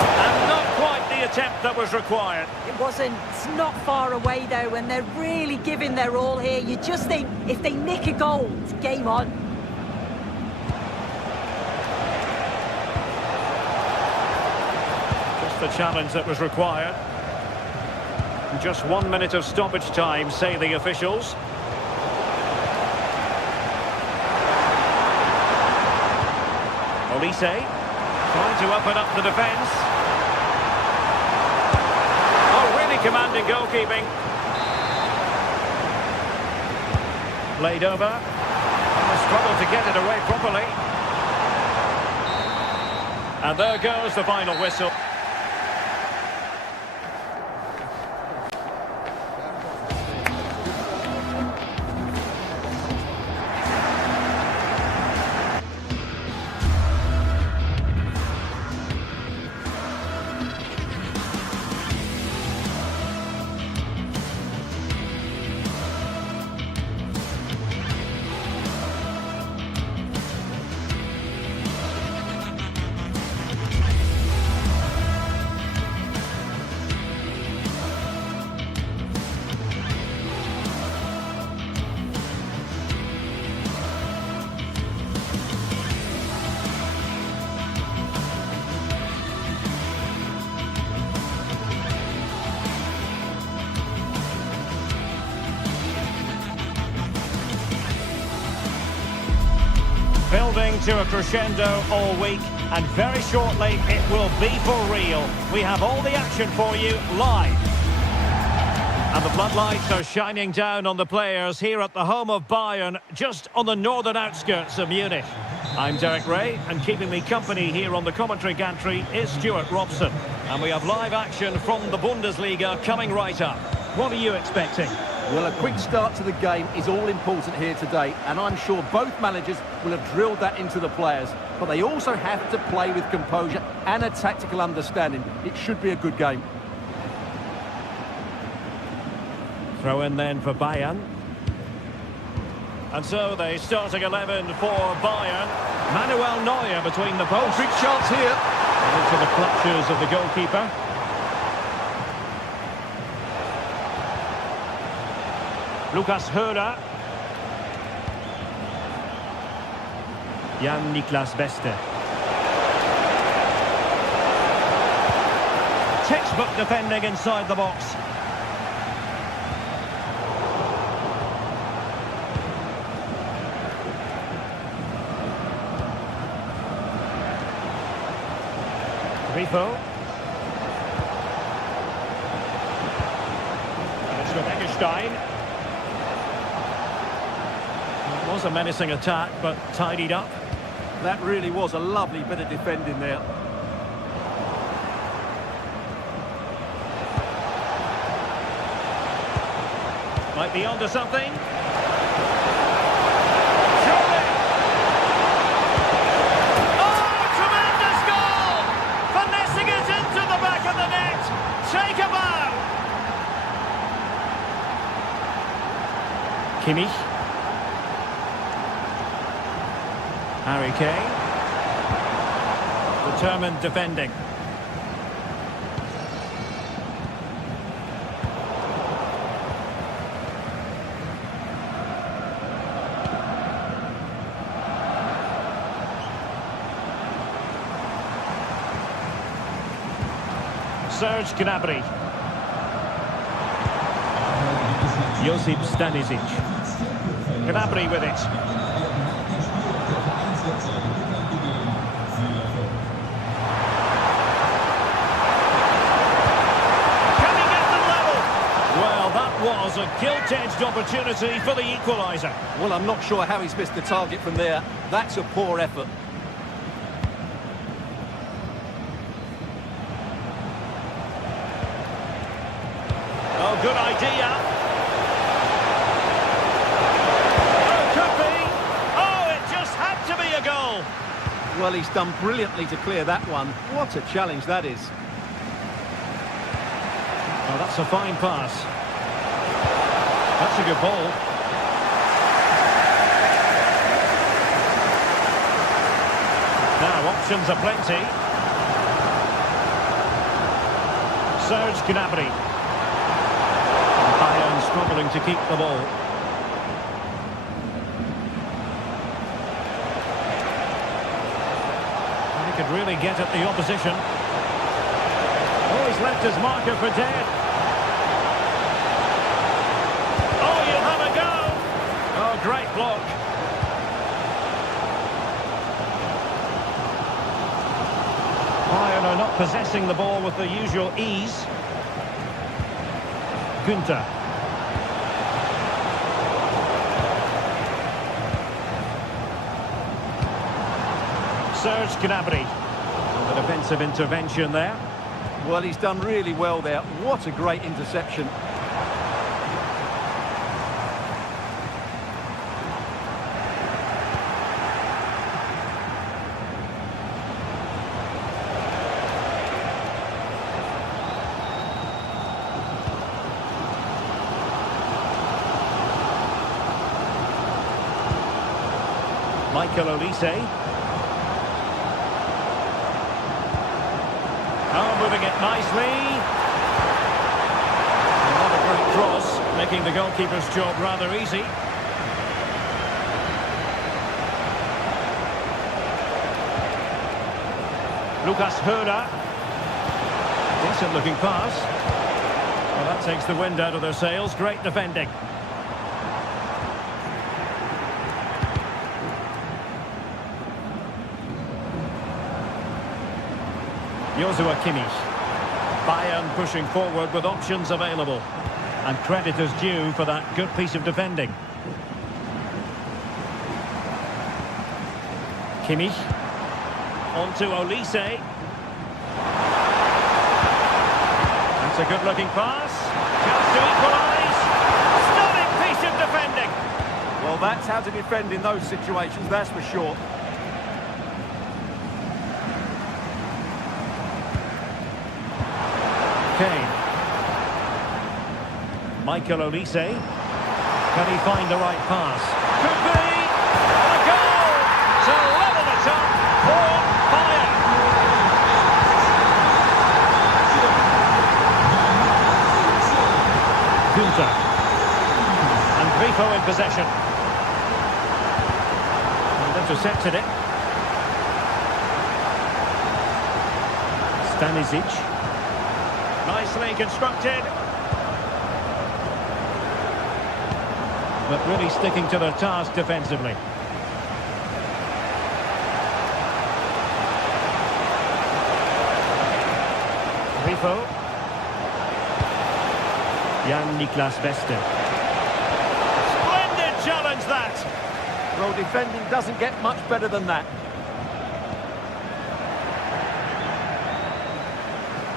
And not quite the attempt that was required. It wasn't. It's not far away, though, and they're really giving their all here. You just think, if they nick a goal, it's game on. Just the challenge that was required. Just 1 minute of stoppage time, say the officials. Olise trying to open up the defence. Oh, really commanding goalkeeping. Laid over. Struggled to get it away properly. And there goes the final whistle. Building to a crescendo all week, and very shortly it will be for real. We have all the action for you live. And the floodlights are shining down on the players here at the home of Bayern, just on the northern outskirts of Munich. I'm Derek Ray, and keeping me company here on the commentary gantry is Stuart Robson. And we have live action from the Bundesliga coming right up. What are you expecting? Well, a quick start to the game is all important here today, and I'm sure both managers will have drilled that into the players. But they also have to play with composure and a tactical understanding. It should be a good game. Throw in then for Bayern. And so the starting 11 for Bayern. Manuel Neuer between the posts. Big chance here. Into the clutches of the goalkeeper. Lucas Hörer. Jan-Niklas Beste. Textbook defending inside the box. Grifo. And it's got Eggestein. It was a menacing attack, but tidied up. That really was a lovely bit of defending there. Might be onto something. Kimmich. Harry Kane. Determined defending. Serge Gnabry. Josip Stanisic. Gnabry with it. Can he get them level? Well, that was a gilt-edged opportunity for the equaliser. Well, I'm not sure how he's missed the target from there. That's a poor effort. Oh, good idea. Well, he's done brilliantly to clear that one. What a challenge that is. Oh, that's a fine pass. That's a good ball. Now, options are plenty. Serge Gnabry. Bayern struggling to keep the ball. Could really get at the opposition. Oh, he's left his marker for dead. Oh, you'll have a go. Oh, great block. Bayern are not possessing the ball with the usual ease. Günther. Serge Gnabry. The defensive intervention there. Well, he's done really well there. What a great interception. Michael Olise. Oh, moving it nicely. Another great cross, making the goalkeeper's job rather easy. Lucas Hörer. Decent looking pass. Well, that takes the wind out of their sails. Great defending. Joshua Kimmich. Bayern pushing forward with options available. And credit is due for that good piece of defending. Kimmich. On to Olise. That's a good-looking pass. Chance to equalise. Stunning piece of defending. Well, that's how to defend in those situations, that's for sure. Kane. Michael Olise. Can he find the right pass? Could be! A goal! To level it up for Bayern. Buildup. And Grifo in possession. And intercepted it. Stanisic. Nicely constructed. But really sticking to their task defensively. Grifo. Jan-Niklas Beste. Splendid challenge, that! Well, defending doesn't get much better than that.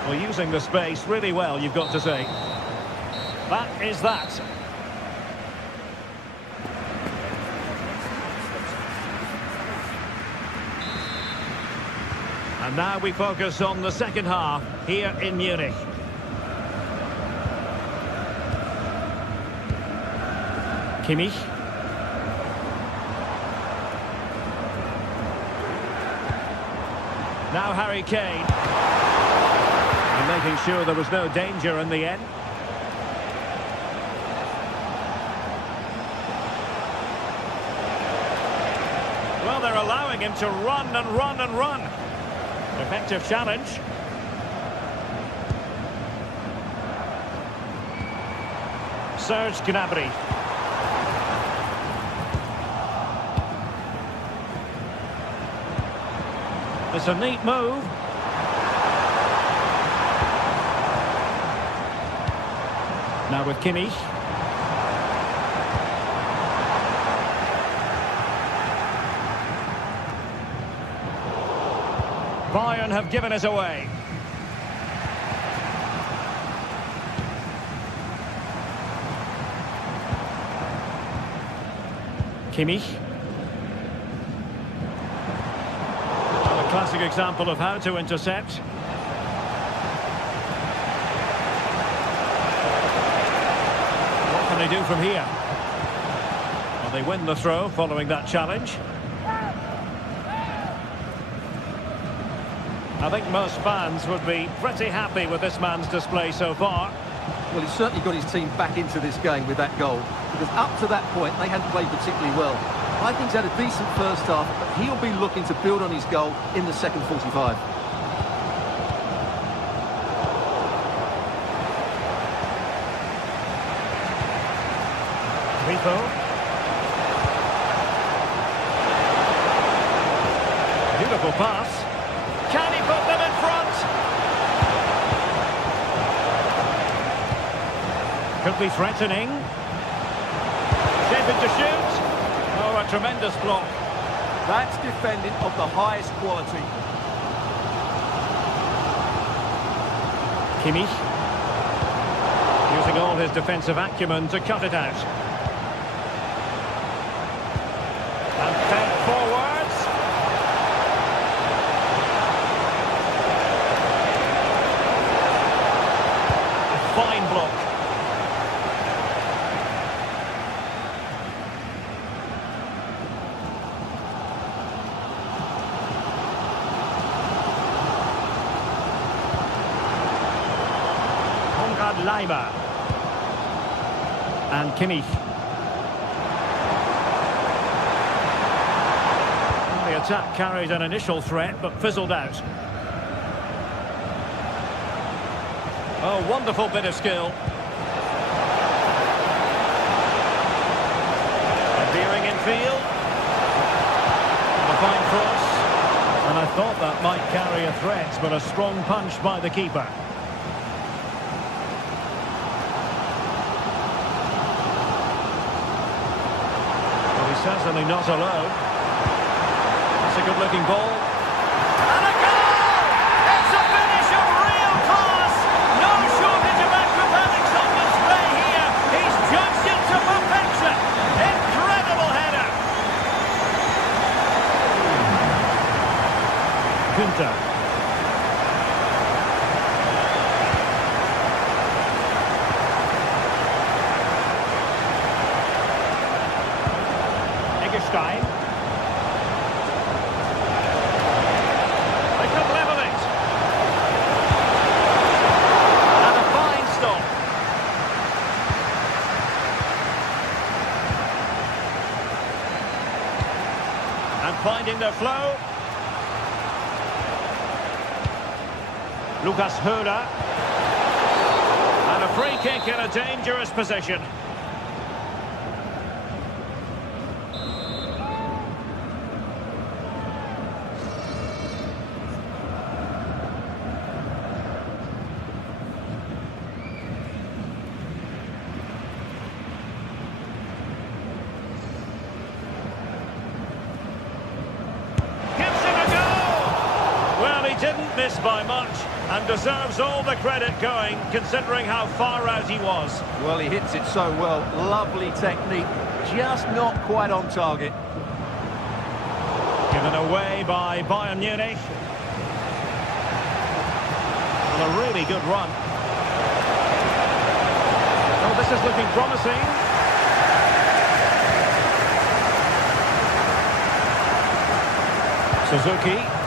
Well, using the space really well, you've got to say. That is that. And now we focus on the second half here in Munich. Kimmich. Now Harry Kane. And making sure there was no danger in the end. Well, they're allowing him to run and run and run. Effective challenge. Serge Gnabry. It's a neat move. Now with Kimmich. Bayern have given us away. Kimmich. A classic example of how to intercept. What can they do from here? Well, they win the throw following that challenge. I think most fans would be pretty happy with this man's display so far. Well, he's certainly got his team back into this game with that goal, because up to that point they hadn't played particularly well. I think he's had a decent first half, but he'll be looking to build on his goal in the second 45. Grifo. Beautiful pass. Can he put them in front? Could be threatening. Shaping to shoot. Oh, a tremendous block. That's defending of the highest quality. Kimmich. Using all his defensive acumen to cut it out. And fed forwards. Fine block. Leimer. And Kimmich. The attack carried an initial threat but fizzled out. Oh, wonderful bit of skill. Veering in field. A fine cross. And I thought that might carry a threat, but a strong punch by the keeper. Certainly not alone. It's a a good-looking ball. And a goal! It's a finish of real class! No shortage of acrobatics on display here. He's judged it to perfection. Incredible header. Günther. Stein. They could level it. And a fine stop. And finding their flow. Lucas Höhler. And a free kick in a dangerous position. Didn't miss by much and deserves all the credit going, considering how far out he was. Well, he hits it so well. Lovely technique, just not quite on target. Given away by Bayern Munich. And a really good run. Oh, this is looking promising. Suzuki.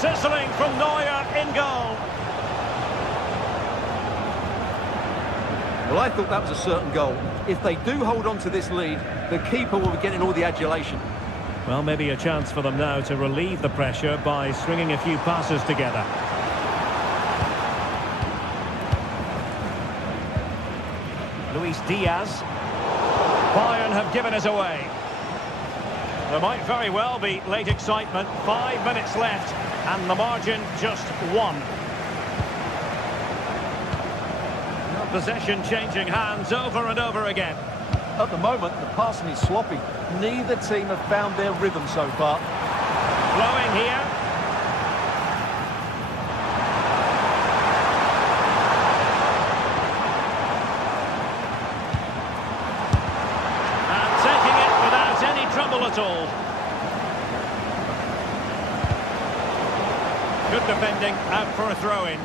Sizzling from Neuer in goal. Well, I thought that was a certain goal. If they do hold on to this lead, the keeper will be getting all the adulation. Well, maybe a chance for them now to relieve the pressure by stringing a few passes together. Luis Diaz. Bayern have given us away. There might very well be late excitement. 5 minutes left. And the margin just 1. Possession changing hands over and over again. At the moment, the passing is sloppy. Neither team have found their rhythm so far. Flowing here. And taking it without any trouble at all. Good defending, out for a throw-in.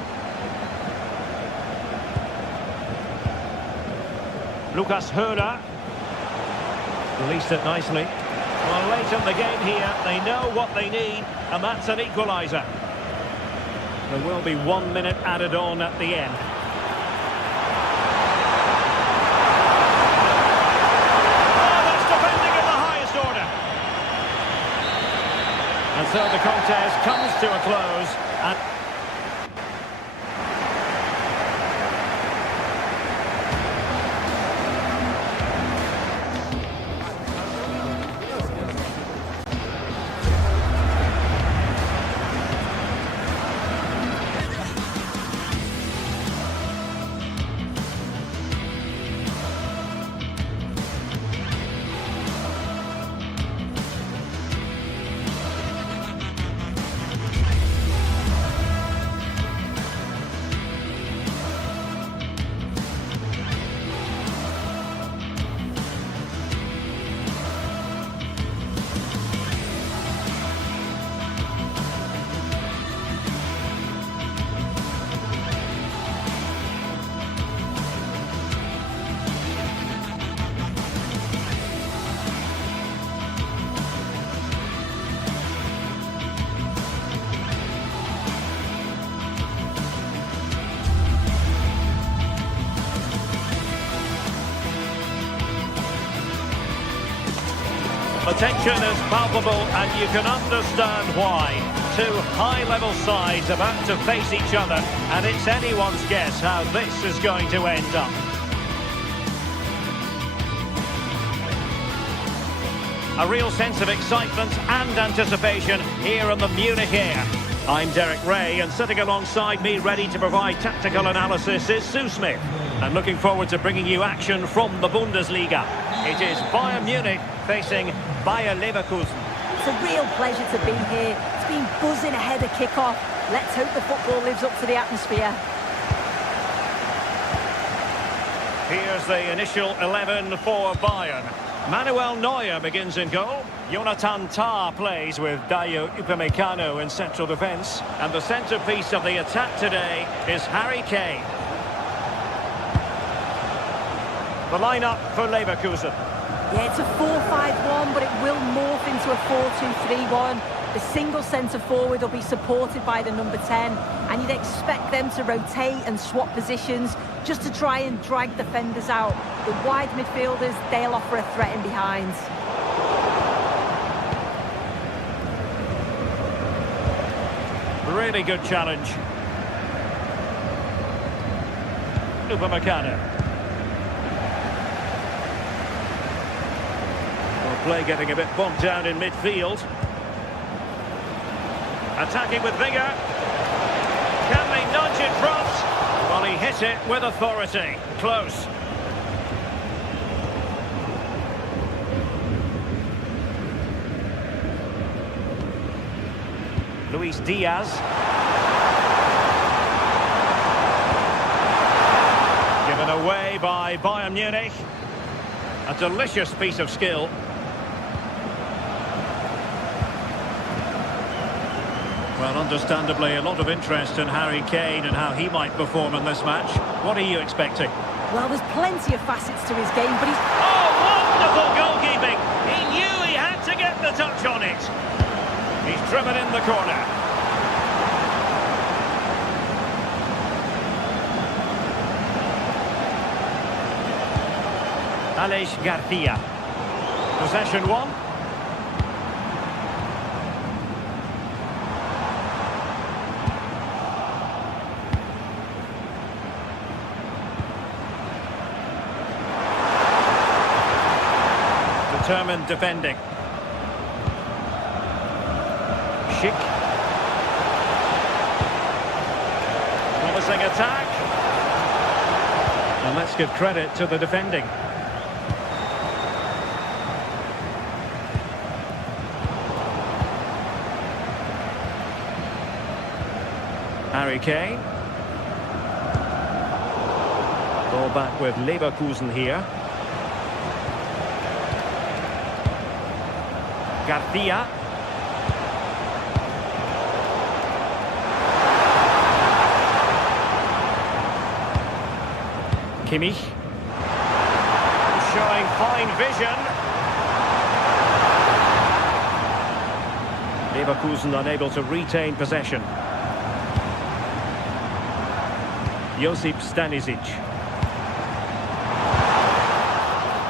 Lucas Höhler. Released it nicely. Well, late in the game here, they know what they need, and that's an equaliser. There will be 1 minute added on at the end. Oh, that's defending at the highest order. And so the contest comes to a close. And the tension is palpable, and you can understand why. Two high-level sides about to face each other, and it's anyone's guess how this is going to end up. A real sense of excitement and anticipation here in the Munich air. I'm Derek Ray, and sitting alongside me ready to provide tactical analysis is Sue Smith. And looking forward to bringing you action from the Bundesliga. It is Bayern Munich facing Bayer Leverkusen. It's a real pleasure to be here. It's been buzzing ahead of kick-off. Let's hope the football lives up to the atmosphere. Here's the initial 11 for Bayern. Manuel Neuer begins in goal. Jonathan Tah plays with Dayo Upamecano in central defence. And the centrepiece of the attack today is Harry Kane. The lineup for Leverkusen. Yeah, it's a 4-5-1, but it will morph into a 4-2-3-1. The single centre-forward will be supported by the number 10, and you'd expect them to rotate and swap positions just to try and drag defenders out. The wide midfielders, they'll offer a threat in behind. Really good challenge. Upamecano. Play getting a bit bogged down in midfield. Attacking with vigour. Can they nudge it front? Well, he hit it with authority. Close. Luis Diaz. Given away by Bayern Munich. A delicious piece of skill. Well, understandably, a lot of interest in Harry Kane and how he might perform in this match. What are you expecting? Well, there's plenty of facets to his game, but he's... Oh, wonderful goalkeeping! He knew he had to get the touch on it. He's driven in the corner. Aleix Garcia. Possession one. Determined defending. Schick. Promising attack. And let's give credit to the defending. Harry Kane. Ball back with Leverkusen here. Garcia. Kimmich. Showing fine vision. Leverkusen unable to retain possession. Josip Stanisic.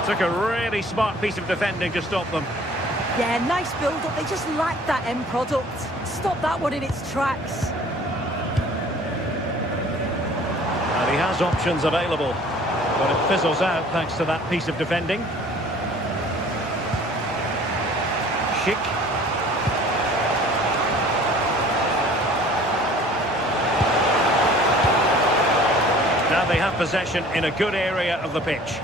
Took a really smart piece of defending to stop them. Yeah, nice build-up. They just lack that end product. Stop that one in its tracks. And he has options available, but it fizzles out thanks to that piece of defending. Schick. Now they have possession in a good area of the pitch.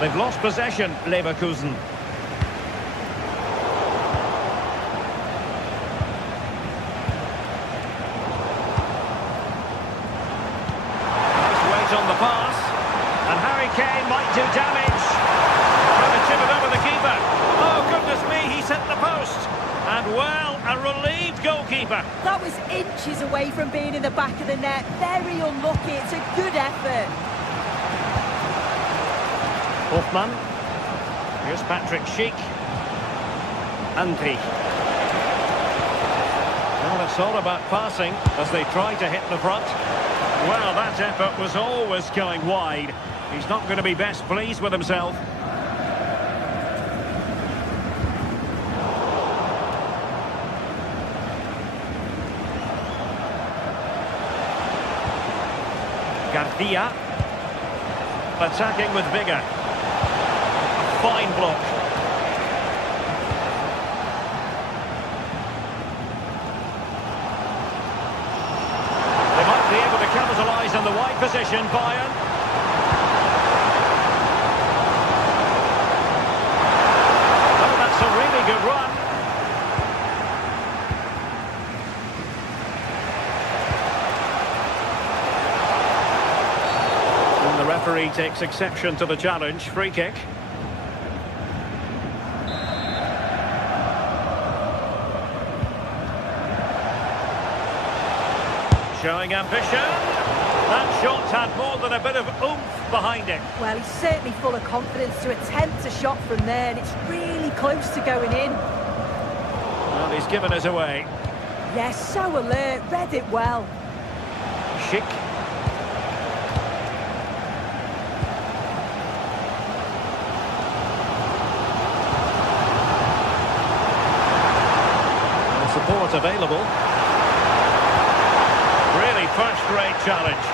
They've lost possession, Leverkusen. Nice weight on the pass. And Harry Kane might do damage. Trying to chip it over the keeper. Oh, goodness me, he hit the post. And, well, a relieved goalkeeper. That was inches away from being in the back of the net. Very unlucky. It's a good effort. Hoffman. Here's Patrick Schick. Andri. Well, it's all about passing as they try to hit the front. Well, that effort was always going wide. He's not going to be best pleased with himself. Garcia. Attacking with vigour. Fine block. able to capitalise on the wide position, Bayern. Oh, that's a really good run. And the referee takes exception to the challenge. Free kick. Showing ambition. That shot had more than a bit of oomph behind it. Well, he's certainly full of confidence to attempt a shot from there, and it's really close to going in. Well, he's given us away. Yes, so alert, read it well. Schick. And support available. Really first-rate challenge.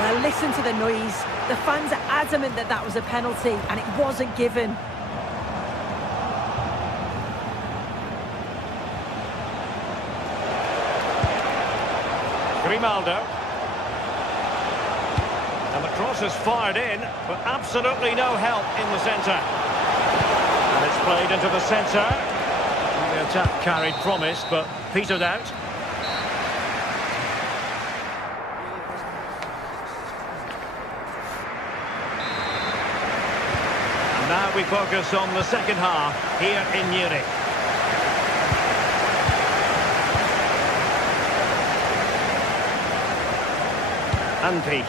Well, listen to the noise. The fans are adamant that that was a penalty, and it wasn't given. Grimaldo. And the cross is fired in, but absolutely no help in the centre. And it's played into the centre. The attack carried promise, but petered out. And now we focus on the second half here in Munich. Anpi.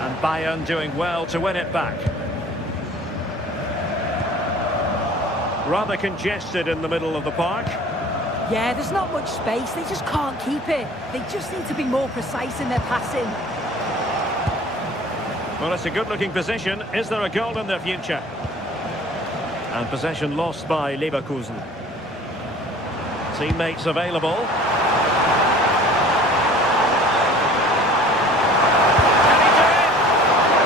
And Bayern doing well to win it back. Rather congested in the middle of the park. Yeah, there's not much space. They just can't keep it. They just need to be more precise in their passing. Well, it's a good-looking position. Is there a goal in their future? And possession lost by Leverkusen. Teammates available. Can he do it?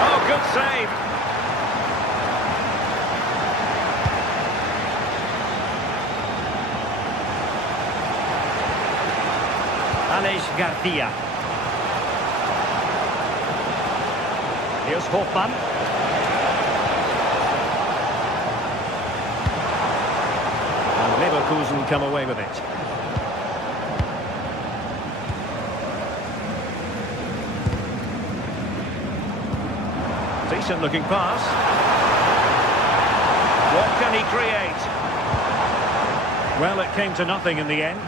Oh, good save. Alex Garcia. Here's Hofmann. And Leverkusen come away with it. Decent looking pass. What can he create? Well, it came to nothing in the end.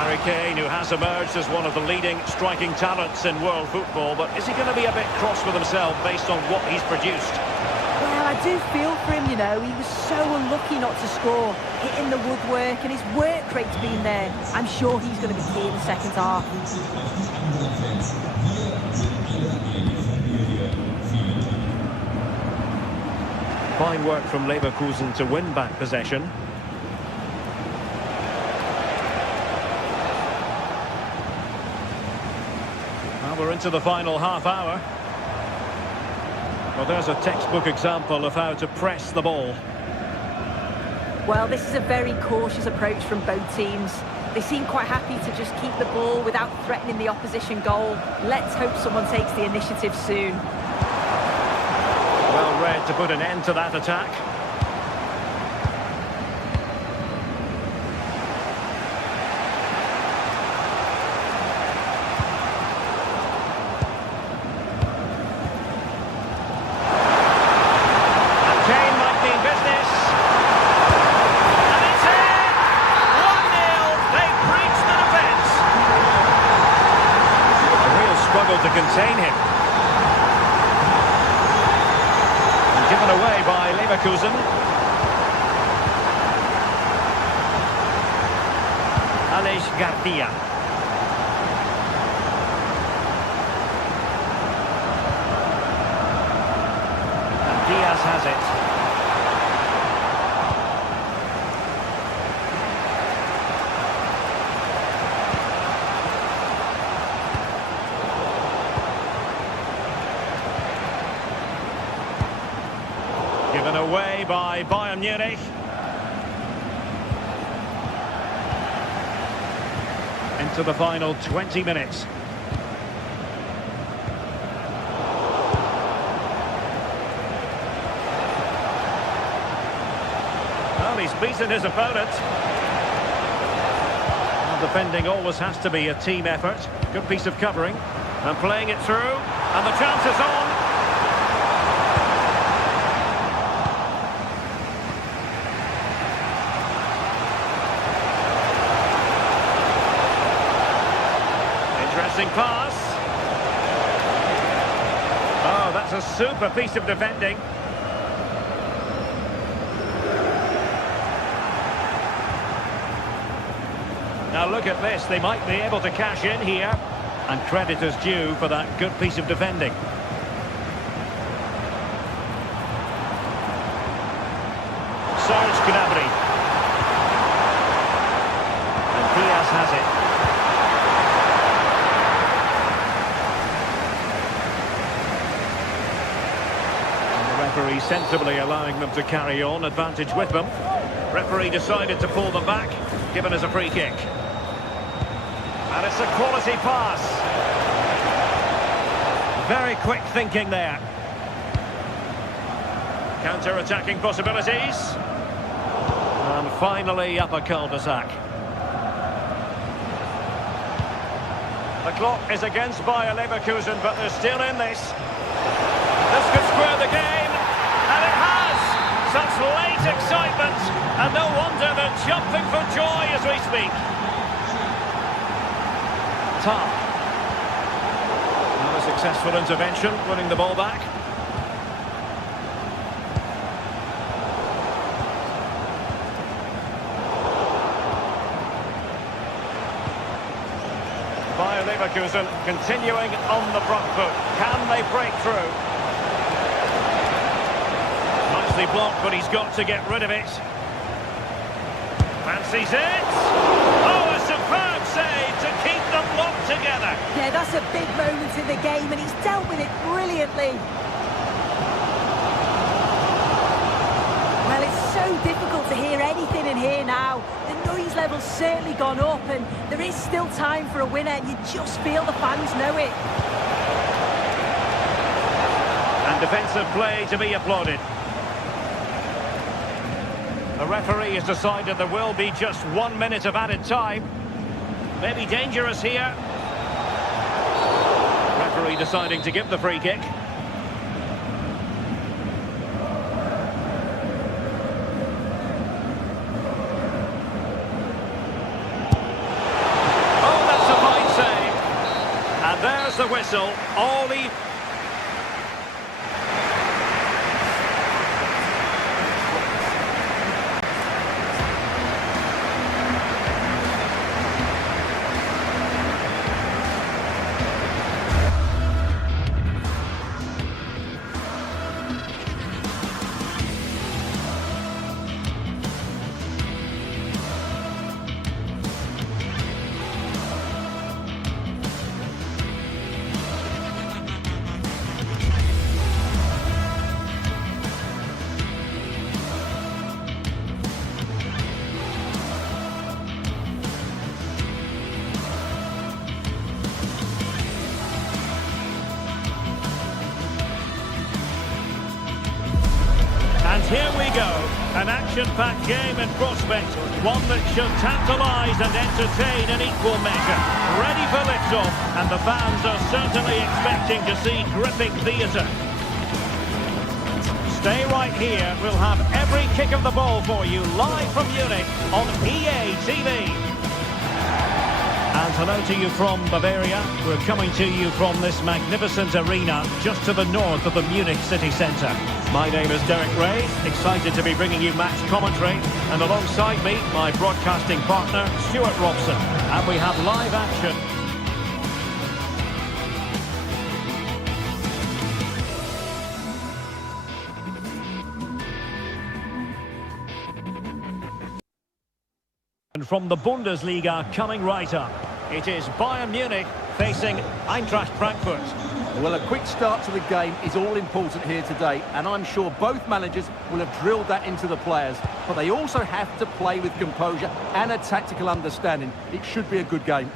Harry Kane, who has emerged as one of the leading striking talents in world football, but is he going to be a bit cross with himself based on what he's produced? Well, I do feel for him, you know. He was so unlucky not to score, hitting the woodwork, and his work rate's been there. I'm sure he's going to be key in the second half. Fine work from Leverkusen to win back possession. We're into the final half hour. Well, there's a textbook example of how to press the ball. Well, this is a very cautious approach from both teams. They seem quite happy to just keep the ball without threatening the opposition goal. Let's hope someone takes the initiative soon. Well read to put an end to that attack. To contain him. And given away by Leverkusen. Alex Garcia. And Diaz has it. Given away by Bayern Munich. Into the final 20 minutes. Well, he's beaten his opponent. Well, defending always has to be a team effort. Good piece of covering. And playing it through. And the chance is on. Interesting pass. Oh, that's a super piece of defending. Now look at this, they might be able to cash in here. And credit is due for that good piece of defending. Serge Gnabry. And Diaz has it. And the referee sensibly allowing them to carry on, advantage with them. Referee decided to pull them back, given as a free kick. And it's a quality pass. Very quick thinking there. Counter-attacking possibilities. And finally up a cul-de-sac. The clock is against Bayer Leverkusen, but they're still in this. This could square the game. And it has! Such late excitement. And no wonder they're jumping for joy as we speak. Another successful intervention, winning the ball back. Bayer Leverkusen continuing on the front foot. Can they break through? Nicely blocked, but he's got to get rid of it. Fancies it. Oh, a superb save to keep them locked together. Yeah, that's a big moment in the game, and he's dealt with it brilliantly. Well, it's so difficult to hear anything in here now. The noise level's certainly gone up, and there is still time for a winner, and you just feel the fans know it. And defensive play to be applauded. The referee has decided there will be just 1 minute of added time. Maybe dangerous here. Referee deciding to give the free kick. Oh, that's a fine save. And there's the whistle. All even. And here we go, an action-packed game in prospect, one that should tantalise and entertain in equal measure. Ready for liftoff, and the fans are certainly expecting to see gripping theatre. Stay right here, we'll have every kick of the ball for you live from Munich on EA TV. And hello to you from Bavaria. We're coming to you from this magnificent arena just to the north of the Munich city centre. My name is Derek Ray, excited to be bringing you match commentary. And alongside me, my broadcasting partner, Stuart Robson. And we have live action. And from the Bundesliga coming right up, it is Bayern Munich facing Eintracht Frankfurt. Well, a quick start to the game is all important here today, and I'm sure both managers will have drilled that into the players. But they also have to play with composure and a tactical understanding. It should be a good game.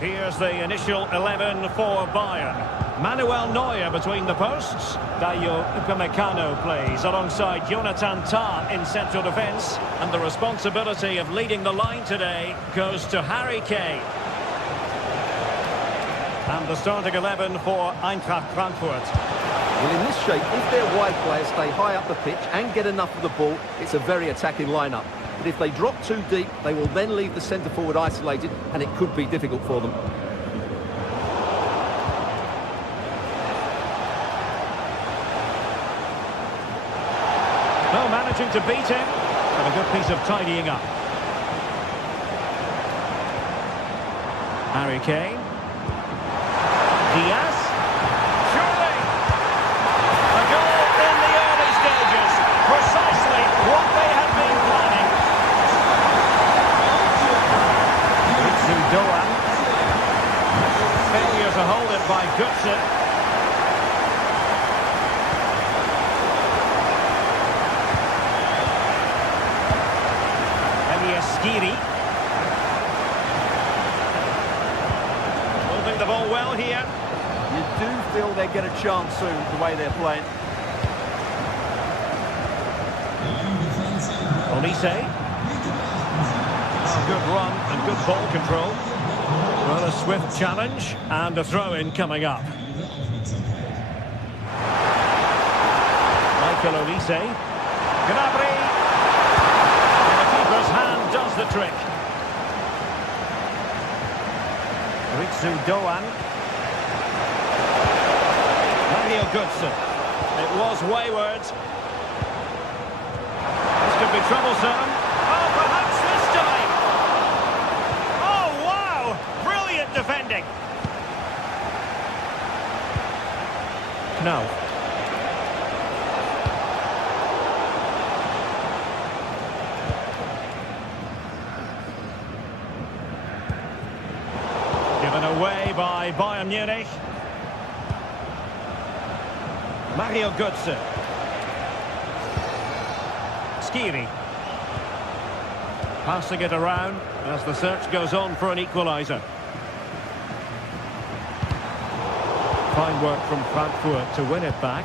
Here's the initial 11 for Bayern. Manuel Neuer between the posts. Dayo Upamecano plays alongside Jonathan Tah in central defence. And the responsibility of leading the line today goes to Harry Kane. And the starting 11 for Eintracht Frankfurt. Well, in this shape, if their wide players stay high up the pitch and get enough of the ball, it's a very attacking lineup. But if they drop too deep, they will then leave the centre-forward isolated, and it could be difficult for them. No, managing to beat him, and a good piece of tidying up. Harry Kane. Diaz. Surely! A goal in the early stages. Precisely what they had been planning. Doan. Failure to hold it by Götze. Skiri. Moving the ball well here. You do feel they get a chance soon, the way they're playing. Olise. Good run and good ball control. Well, a swift challenge and a throw-in coming up. Michael Olise. Gnabry. Hand does the trick. Doan. Mario Götze. It was wayward. This could be troublesome. Oh, perhaps this time. Oh, wow! Brilliant defending. No. Away by Bayern Munich. Mario Götze. Skiri. Passing it around as the search goes on for an equaliser. Fine work from Frankfurt to win it back.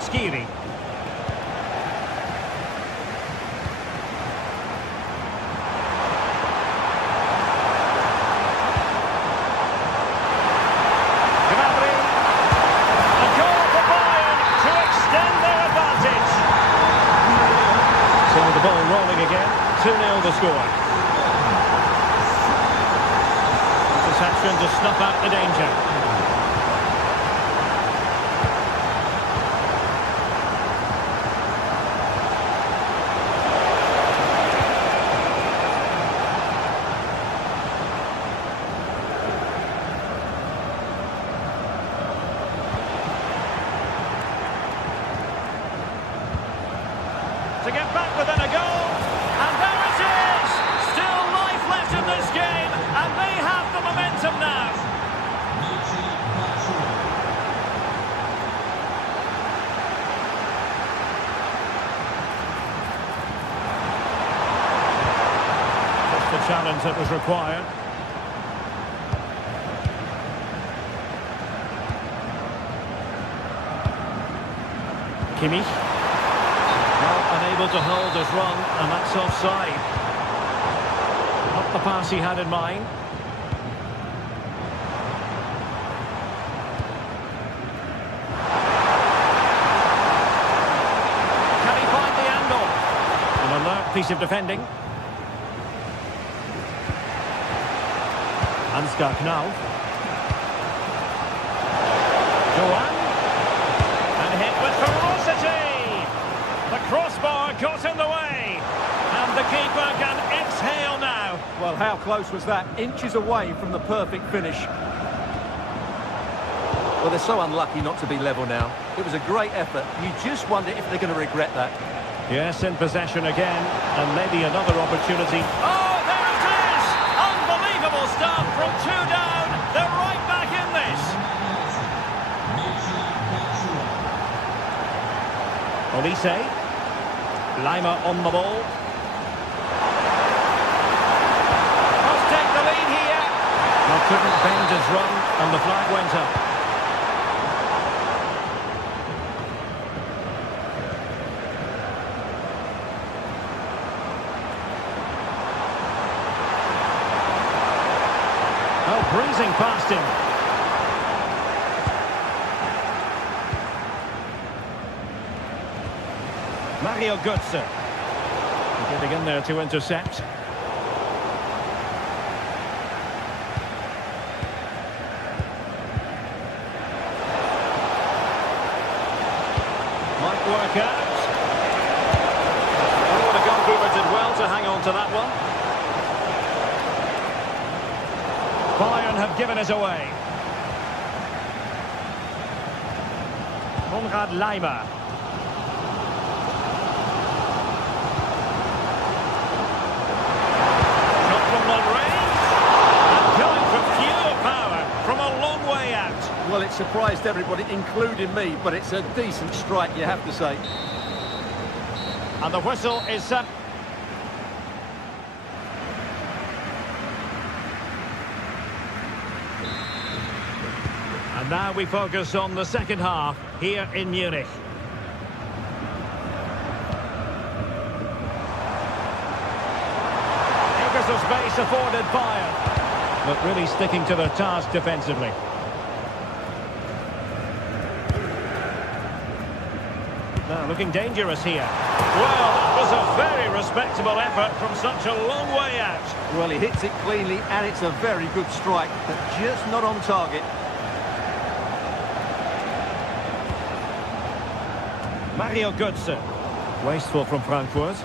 Skiri. The ball rolling again, 2-0 the score. This action to snuff out the danger. To get back within a goal, and there it is! Still life left in this game, and they have the momentum now. Just the challenge that was required. Kimmich. Unable to hold his run, and that's offside. Not the pass he had in mind. Can he find the angle? An alert piece of defending. Ansgar Knauff. Doan. And hit with ferocity. The crossbar got in the way, and the keeper can exhale now. Well, how close was that? Inches away from the perfect finish. Well, they're so unlucky not to be level now. It was a great effort. You just wonder if they're going to regret that. Yes, in possession again, and maybe another opportunity. Oh, there it is! Unbelievable stuff from 2 down. They're right back in this. Olise. Lima on the ball. Must take the lead here. Well, couldn't bend his run, and the flag went up. Oh, breezing past him. Mario Götze. Getting in there to intercept. Might work out. Oh, the goalkeeper did well to hang on to that one. Bayern have given it away. Konrad Laimer. Shot from long range. And going for pure power from a long way out. Well, it surprised everybody, including me, but it's a decent strike, you have to say. And the whistle is set. And now we focus on the second half here in Munich. Acres of space afforded Bayern, but really sticking to their task defensively. Now looking dangerous here. Well, that was a very respectable effort from such a long way out. Well, he hits it cleanly, and it's a very good strike, but just not on target. Mario Götze. Wasteful from Frankfurt.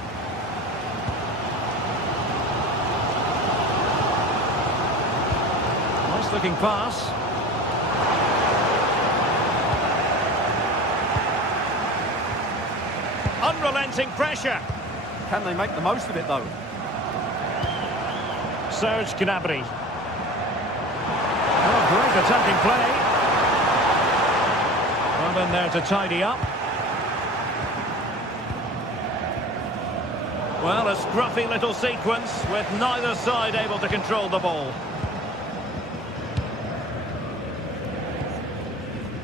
Nice looking pass. Unrelenting pressure. Can they make the most of it, though? Serge Gnabry. Oh, great attacking play. Well in there to tidy up. Well, a scruffy little sequence with neither side able to control the ball.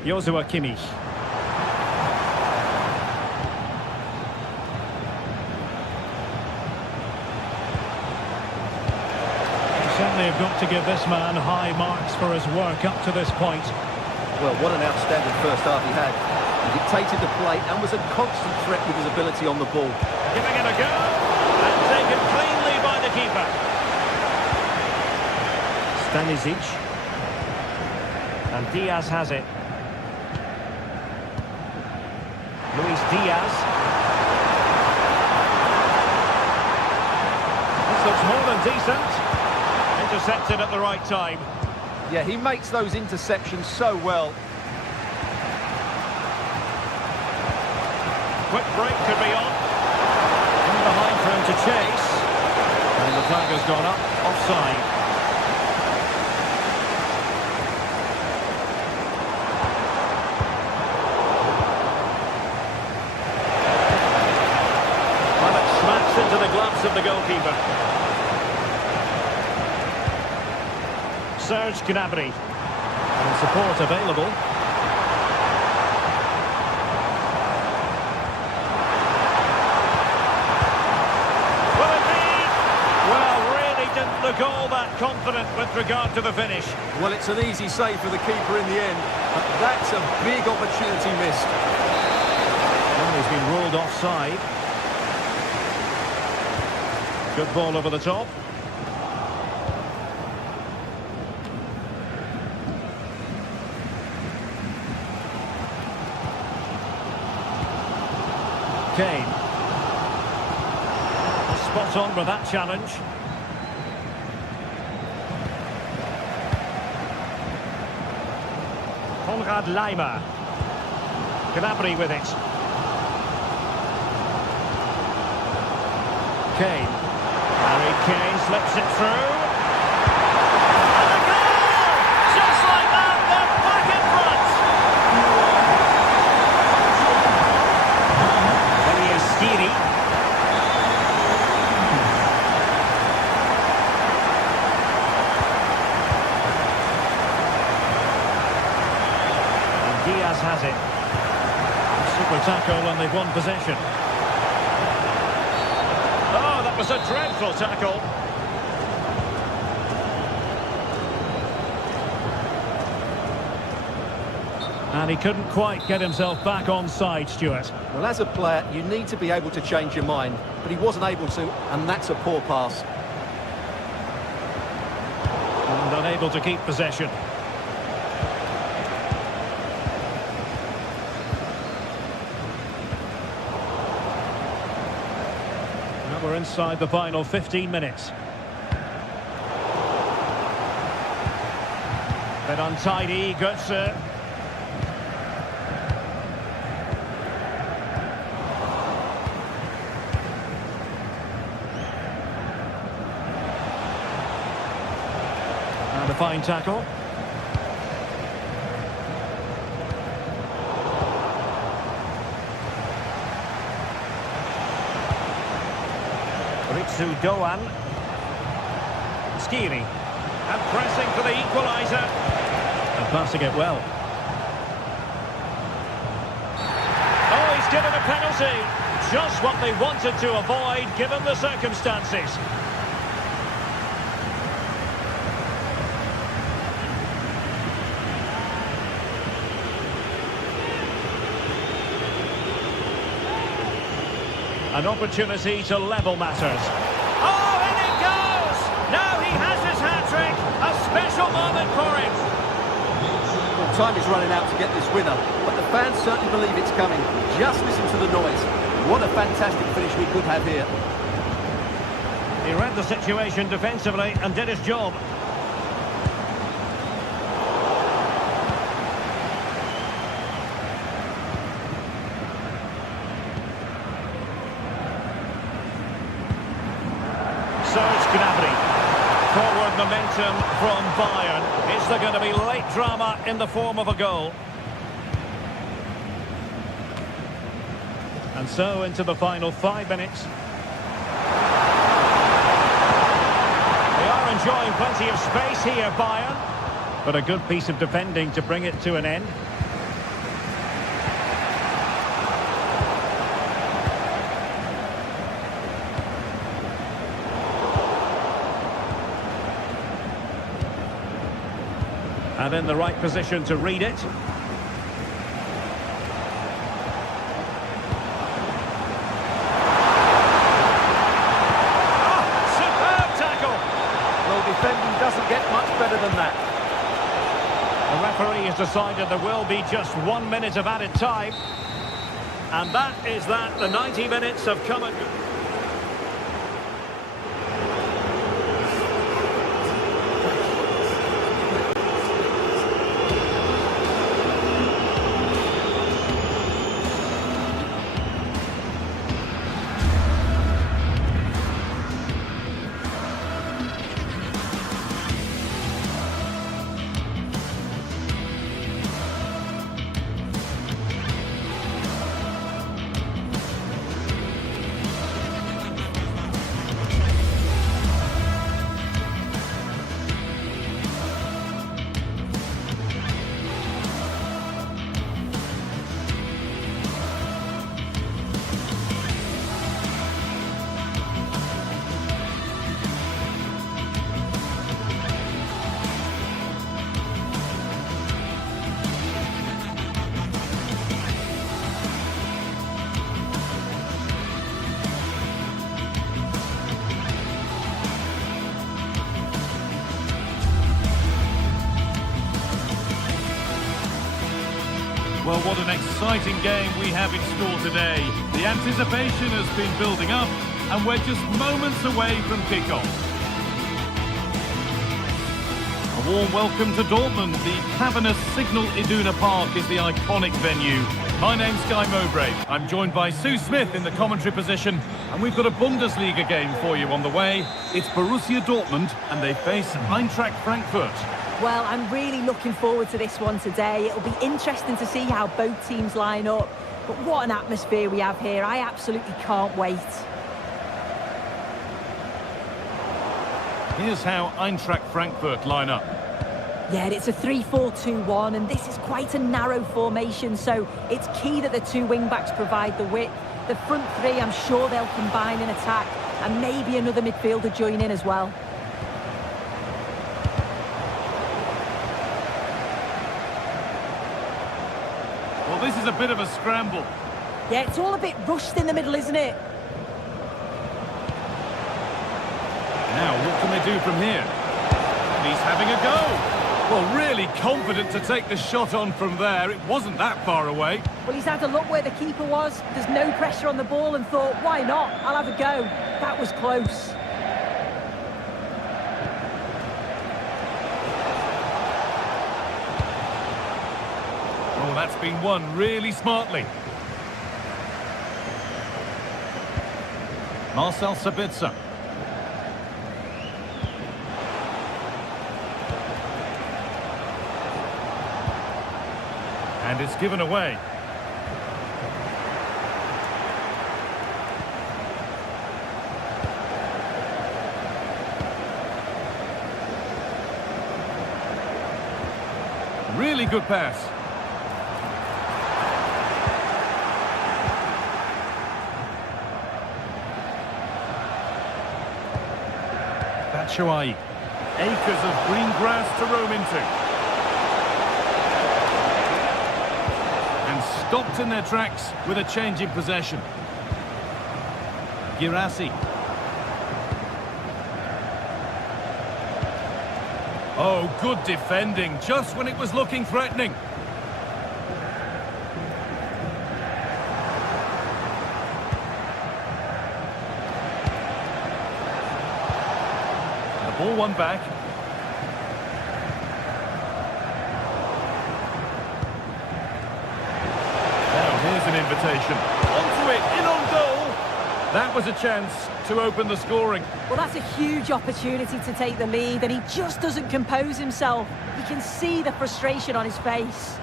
Joshua Kimmich. Certainly have got to give this man high marks for his work up to this point. Well, what an outstanding first half he had. He dictated the play and was a constant threat with his ability on the ball. Giving it a go, and taken cleanly by the keeper. Stanisic. And Diaz has it. Luis Diaz. This looks more than decent. Intercepted at the right time. Yeah, he makes those interceptions so well. Quick break could be on. In behind for him to chase. And the flag has gone up. Offside. Well, it smacks into the gloves of the goalkeeper. Serge Gnabry. And support available. Look all that confident with regard to the finish. Well, it's an easy save for the keeper in the end, but that's a big opportunity missed. And he's been ruled offside. Good ball over the top. Kane. Spot on with that challenge. Konrad Laimer. Gnabry with it. Kane. Harry Kane slips it through. And a goal! Just like that, they're back in front. Skiri. And Diaz has it. Super tackle and they've won possession. Oh, that was a dreadful tackle. And he couldn't quite get himself back on side, Stuart. Well, as a player, you need to be able to change your mind, but he wasn't able to, and that's a poor pass. And unable to keep possession. Now we're inside the final 15 minutes. Bit untidy, Götze. And a fine tackle. Ritsu Doan. Skiri. And pressing for the equaliser. And passing it well. Oh, he's given a penalty. Just what they wanted to avoid, given the circumstances. An opportunity to level matters. Oh, in it goes! Now he has his hat-trick. A special moment for him. Well, time is running out to get this winner, but the fans certainly believe it's coming. Just listen to the noise. What a fantastic finish we could have here. He read the situation defensively and did his job. Surge Gnabry. Forward momentum from Bayern. Is there going to be late drama in the form of a goal? And so into the final 5 minutes. They are enjoying plenty of space here, Bayern. But a good piece of defending to bring it to an end. And in the right position to read it. Oh, superb tackle! Well, defending doesn't get much better than that. The referee has decided there will be just 1 minute of added time. And that is that. The 90 minutes have come and... Well, what an exciting game we have in store today. The anticipation has been building up, and we're just moments away from kick-off. A warm welcome to Dortmund. The cavernous Signal Iduna Park is the iconic venue. My name's Guy Mowbray. I'm joined by Sue Smith in the commentary position, and we've got a Bundesliga game for you on the way. It's Borussia Dortmund, and they face Eintracht Frankfurt. Well, I'm really looking forward to this one today. It'll be interesting to see how both teams line up. But what an atmosphere we have here. I absolutely can't wait. Here's how Eintracht Frankfurt line up. Yeah, it's a 3-4-2-1, and this is quite a narrow formation, so it's key that the two wing-backs provide the width. The front three, I'm sure they'll combine in attack, and maybe another midfielder join in as well. Well, this is a bit of a scramble. Yeah, it's all a bit rushed in the middle, isn't it? Now, what can they do from here? He's having a go. Well, really confident to take the shot on from there. It wasn't that far away. Well, he's had a look where the keeper was. There's no pressure on the ball and thought, why not? I'll have a go. That was close. Oh, that's been won really smartly. Marcel Sabitzer. And it's given away. Really good pass. Batshuayi. Acres of green grass to roam into. Stopped in their tracks with a change in possession. Girassi. Oh, good defending, just when it was looking threatening. The ball won back. Here's an invitation. Onto it, in on goal. That was a chance to open the scoring. Well, that's a huge opportunity to take the lead, and he just doesn't compose himself. You can see the frustration on his face.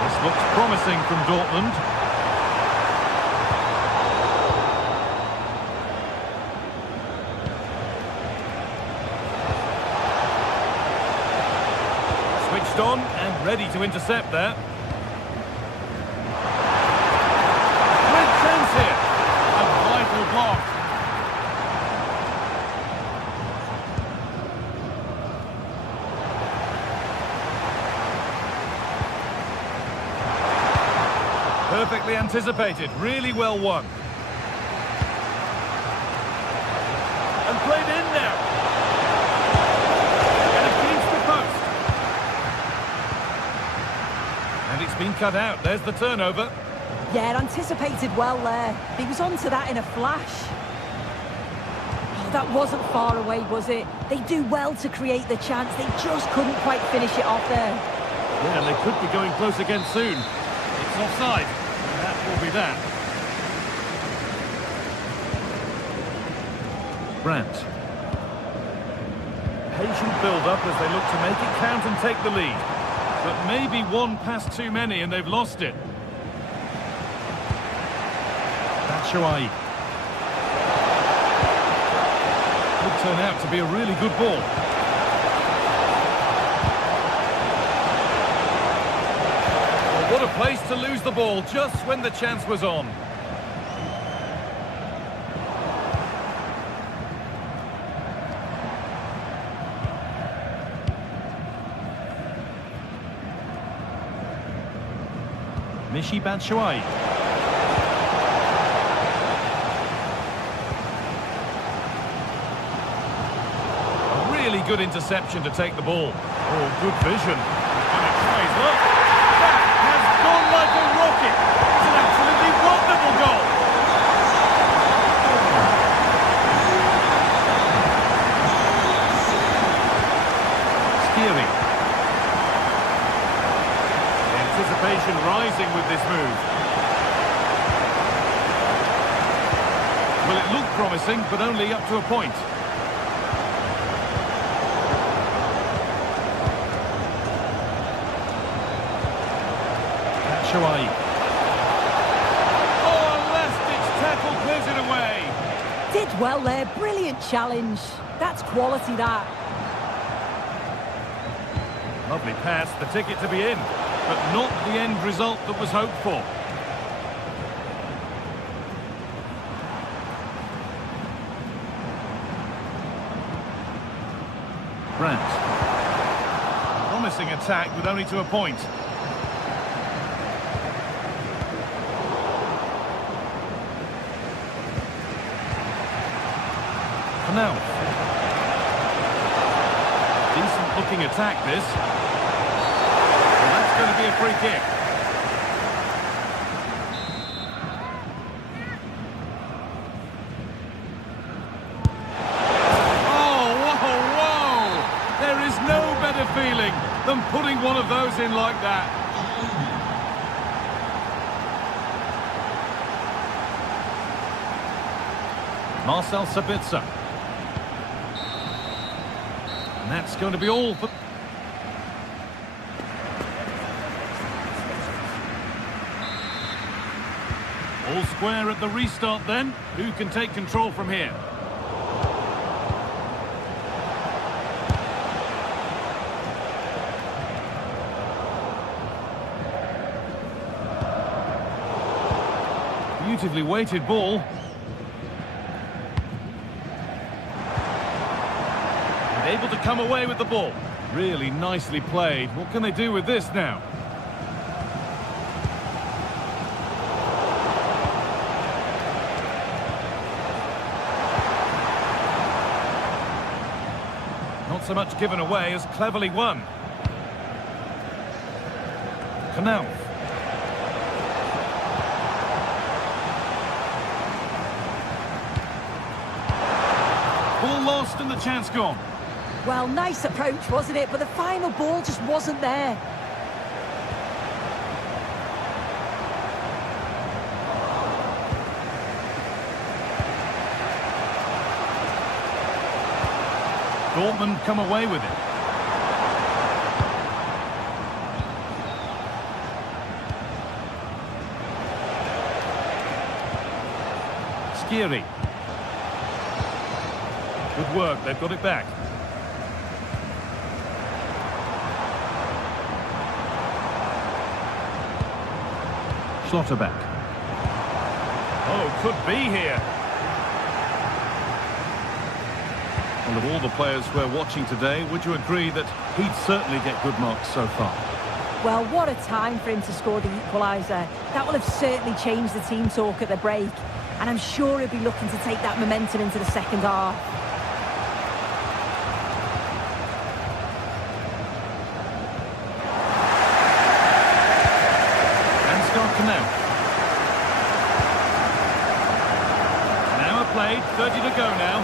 This looks promising from Dortmund. On and ready to intercept there. Great chance here. A vital block. Perfectly anticipated, really well won. And played in now. It's been cut out. There's the turnover. Yeah, anticipated well there. He was onto that in a flash. Oh, that wasn't far away, was it? They do well to create the chance. They just couldn't quite finish it off there. Yeah, they could be going close again soon. It's offside. And that will be that. Brandt. Patient build-up as they look to make it count and take the lead. But maybe one pass too many and they've lost it. Batshuayi. Could turn out to be a really good ball. Well, what a place to lose the ball just when the chance was on. Michy Batshuayi. A really good interception to take the ball. Oh, good vision. He's going to try his luck. That has gone like a rocket. It's an absolutely wonderful goal. rising with this move. Well, it looked promising, but only up to a point. Shawai. Oh, a last-ditch tackle clears it away. Did well there, brilliant challenge. That's quality, that. Lovely pass, the ticket to be in, but not the end result that was hoped for. Brandt. Promising attack, but only to a point. Now, decent looking attack this. Well, that's going to be a free kick. Oh, whoa, whoa! There is no better feeling than putting one of those in like that. Marcel Sabitzer. And that's going to be all for... All square at the restart then. Who can take control from here? Beautifully weighted ball. Able to come away with the ball. Really nicely played. What can they do with this now? Not so much given away as cleverly won. Canal. Ball lost and the chance gone. Well, nice approach, wasn't it? But the final ball just wasn't there. Dortmund come away with it. Skiri. Good work, they've got it back. Schlotterbeck. Oh, could be here. Well, of all the players we're watching today, would you agree that he'd certainly get good marks so far? Well, what a time for him to score the equaliser. That will have certainly changed the team talk at the break. And I'm sure he'll be looking to take that momentum into the second half. Now played, 30 to go now.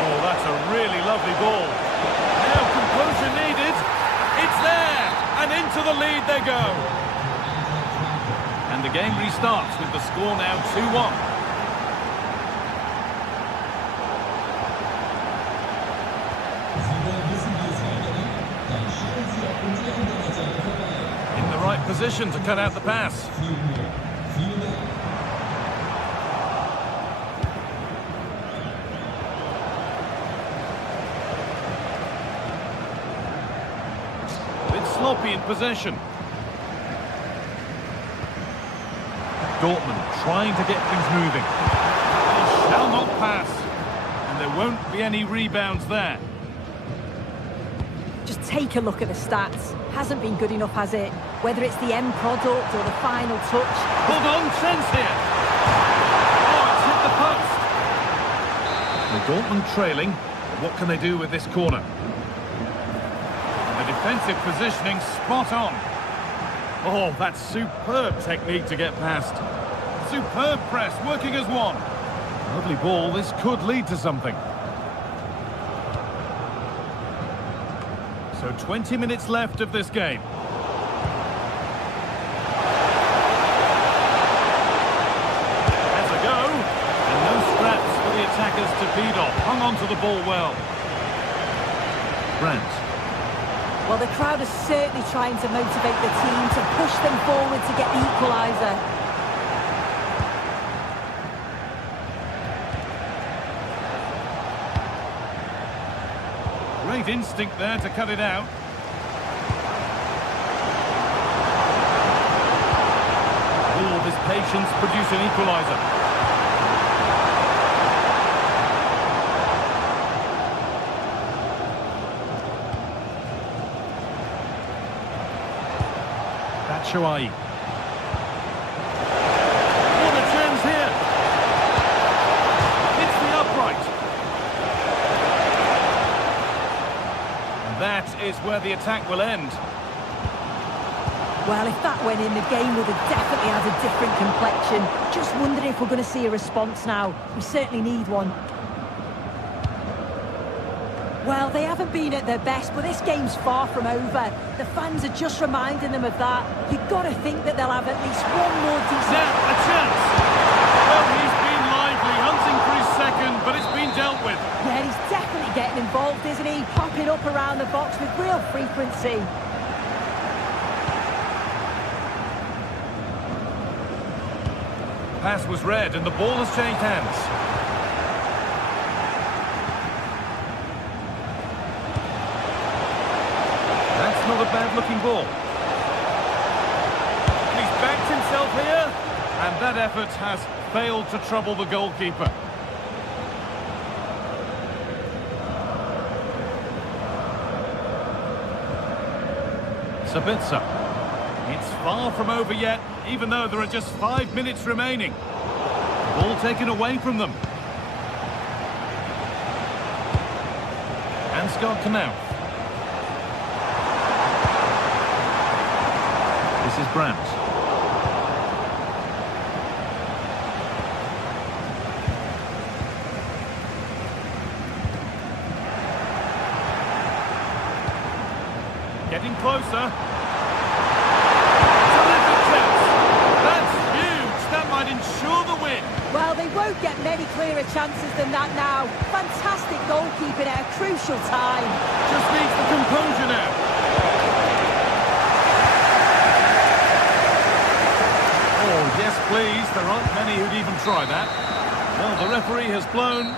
Oh, that's a really lovely ball. Now composure needed. It's there, and into the lead they go. And the game restarts with the score now 2-1. Right position to cut out the pass. A bit sloppy in possession. Dortmund trying to get things moving. They shall not pass, and there won't be any rebounds there. Just take a look at the stats. Hasn't been good enough, has it? Whether it's the end product or the final touch. Hold on, chance here. Oh, it's hit the post. The Dortmund trailing. What can they do with this corner? The defensive positioning spot on. Oh, that's superb technique to get past. Superb press, working as one. Lovely ball, this could lead to something. So 20 minutes left of this game. Has a go. And no scraps for the attackers to feed off. Hung on to the ball well. Brandt. Well, the crowd is certainly trying to motivate the team to push them forward to get the equaliser. Great instinct there to cut it out. Will all this patience produce an equaliser? Batshuayi. What a chance here! Hits the upright. And that is where the attack will end. Well, if that went in, the game would have definitely had a different complexion. Just wondering if we're going to see a response now. We certainly need one. Well, they haven't been at their best, but this game's far from over. The fans are just reminding them of that. You've got to think that they'll have at least one more decent... Now, a chance! Well, he's been lively, hunting for his second, but it's been dealt with. Yeah, he's definitely getting involved, isn't he? Popping up around the box with real frequency. Pass was read, and the ball has changed hands. That's not a bad-looking ball. He's backed himself here, and that effort has failed to trouble the goalkeeper. Sabitzer. It's far from over yet, even though there are just 5 minutes remaining. Ball taken away from them. Ansgar to mouth. This is Brandt. Getting closer. Terrific chance. That's huge. That might ensure the win. Well, they won't get many clearer chances than that now. Fantastic goalkeeping at a crucial time. Just needs the composure now. Oh, yes, please. There aren't many who'd even try that. Well, the referee has blown.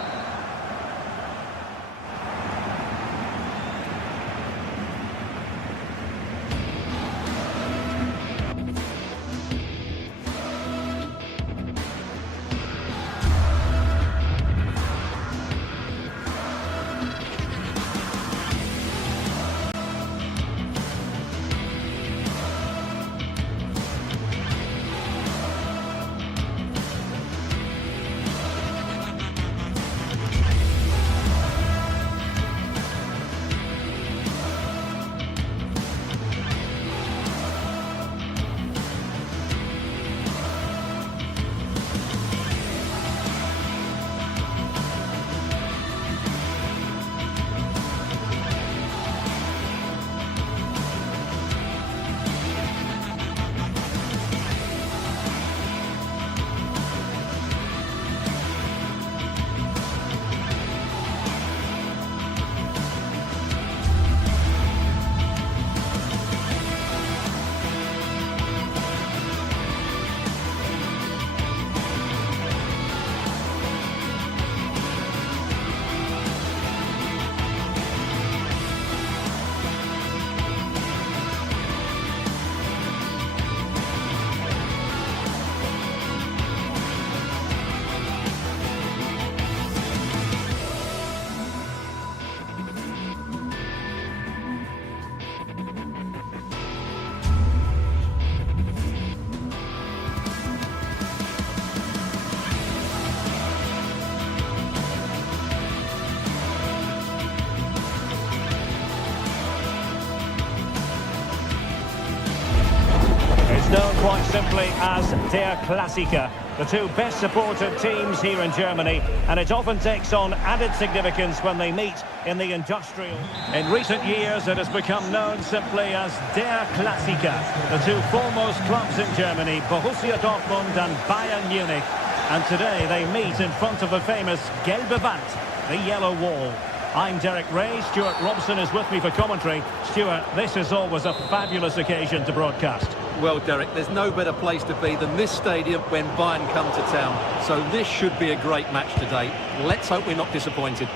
quite simply as Der Clásico, the two best supported teams here in Germany, and it often takes on added significance when they meet in the industrial. In recent years, it has become known simply as Der Clásico, the two foremost clubs in Germany, Borussia Dortmund and Bayern Munich. And today they meet in front of the famous Gelbe Wand, the yellow wall. I'm Derek Ray, Stuart Robson is with me for commentary. Stuart, this is always a fabulous occasion to broadcast. Well, Derek, there's no better place to be than this stadium when Bayern come to town. So this should be a great match today. Let's hope we're not disappointed.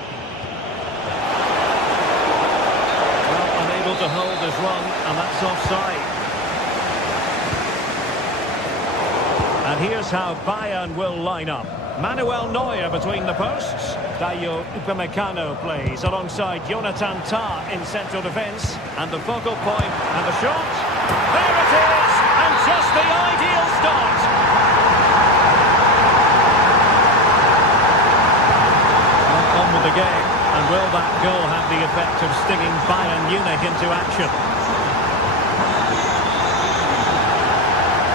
Well, unable to hold his run, and that's offside. And here's how Bayern will line up. Manuel Neuer between the posts. Dayo Upamecano plays alongside Jonathan Tah in central defence. And the focal point, and the shot. There it is! And just the ideal start. On with the game. And will that goal have the effect of stinging Bayern Munich into action?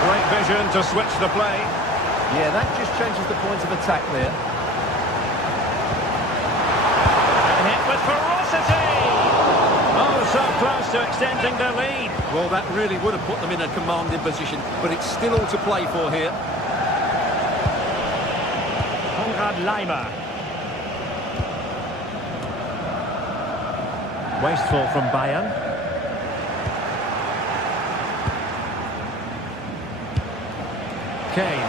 Great vision to switch the play. Yeah, that just changes the point of attack there. And hit with ferocity! Oh, so close to extending their lead. Well, that really would have put them in a commanding position, but it's still all to play for here. Konrad Laimer. Wasteful from Bayern. Kane.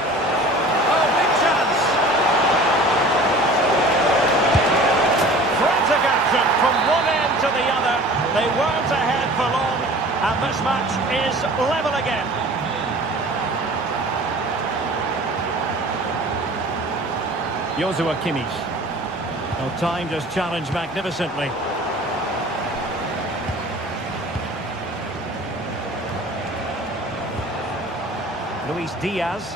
Oh, big chance! Frantic action from one end to the other. They weren't ahead for long, and this match is level again. Joshua Kimmich. Well, timed his challenge magnificently. Luis Diaz.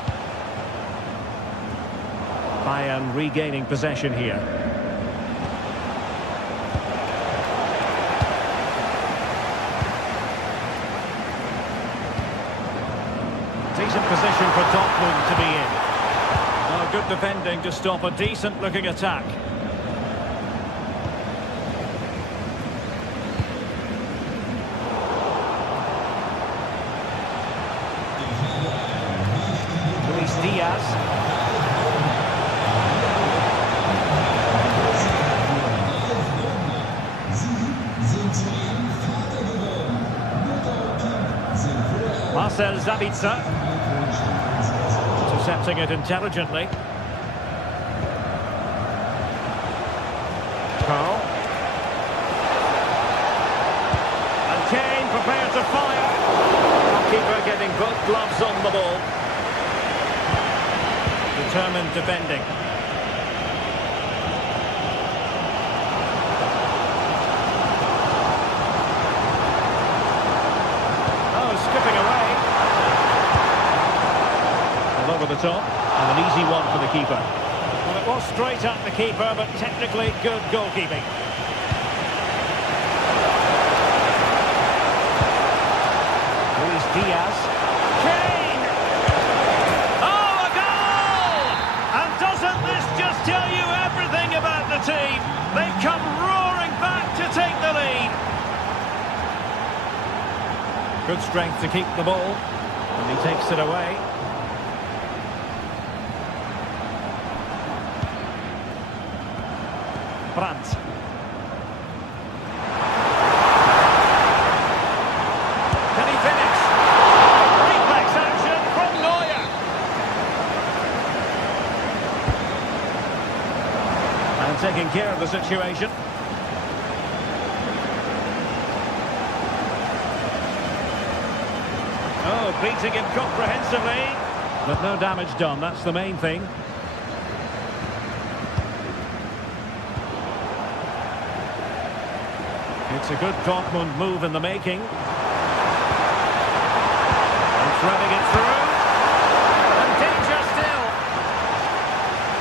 Bayern regaining possession here. Decent position for Dortmund to be in. Oh, good defending to stop a decent-looking attack. Luis Diaz. Marcel Sabitzer. Intercepting it intelligently. Carl. And Kane prepared to fire. Keeper getting both gloves on the ball. Determined defending. Oh, skipping away. All over the top. And an easy one for the keeper. Well, it was straight at the keeper, but technically good goalkeeping. Luis Diaz. Kane! Oh, a goal! And doesn't this just tell you everything about the team? They've come roaring back to take the lead. Good strength to keep the ball. And he takes it away. Brandt. Can he finish? Reflex action from Neuer. And taking care of the situation. Oh, beating him comprehensively. But no damage done, that's the main thing. It's a good Dortmund move in the making. And threading it through. And danger still.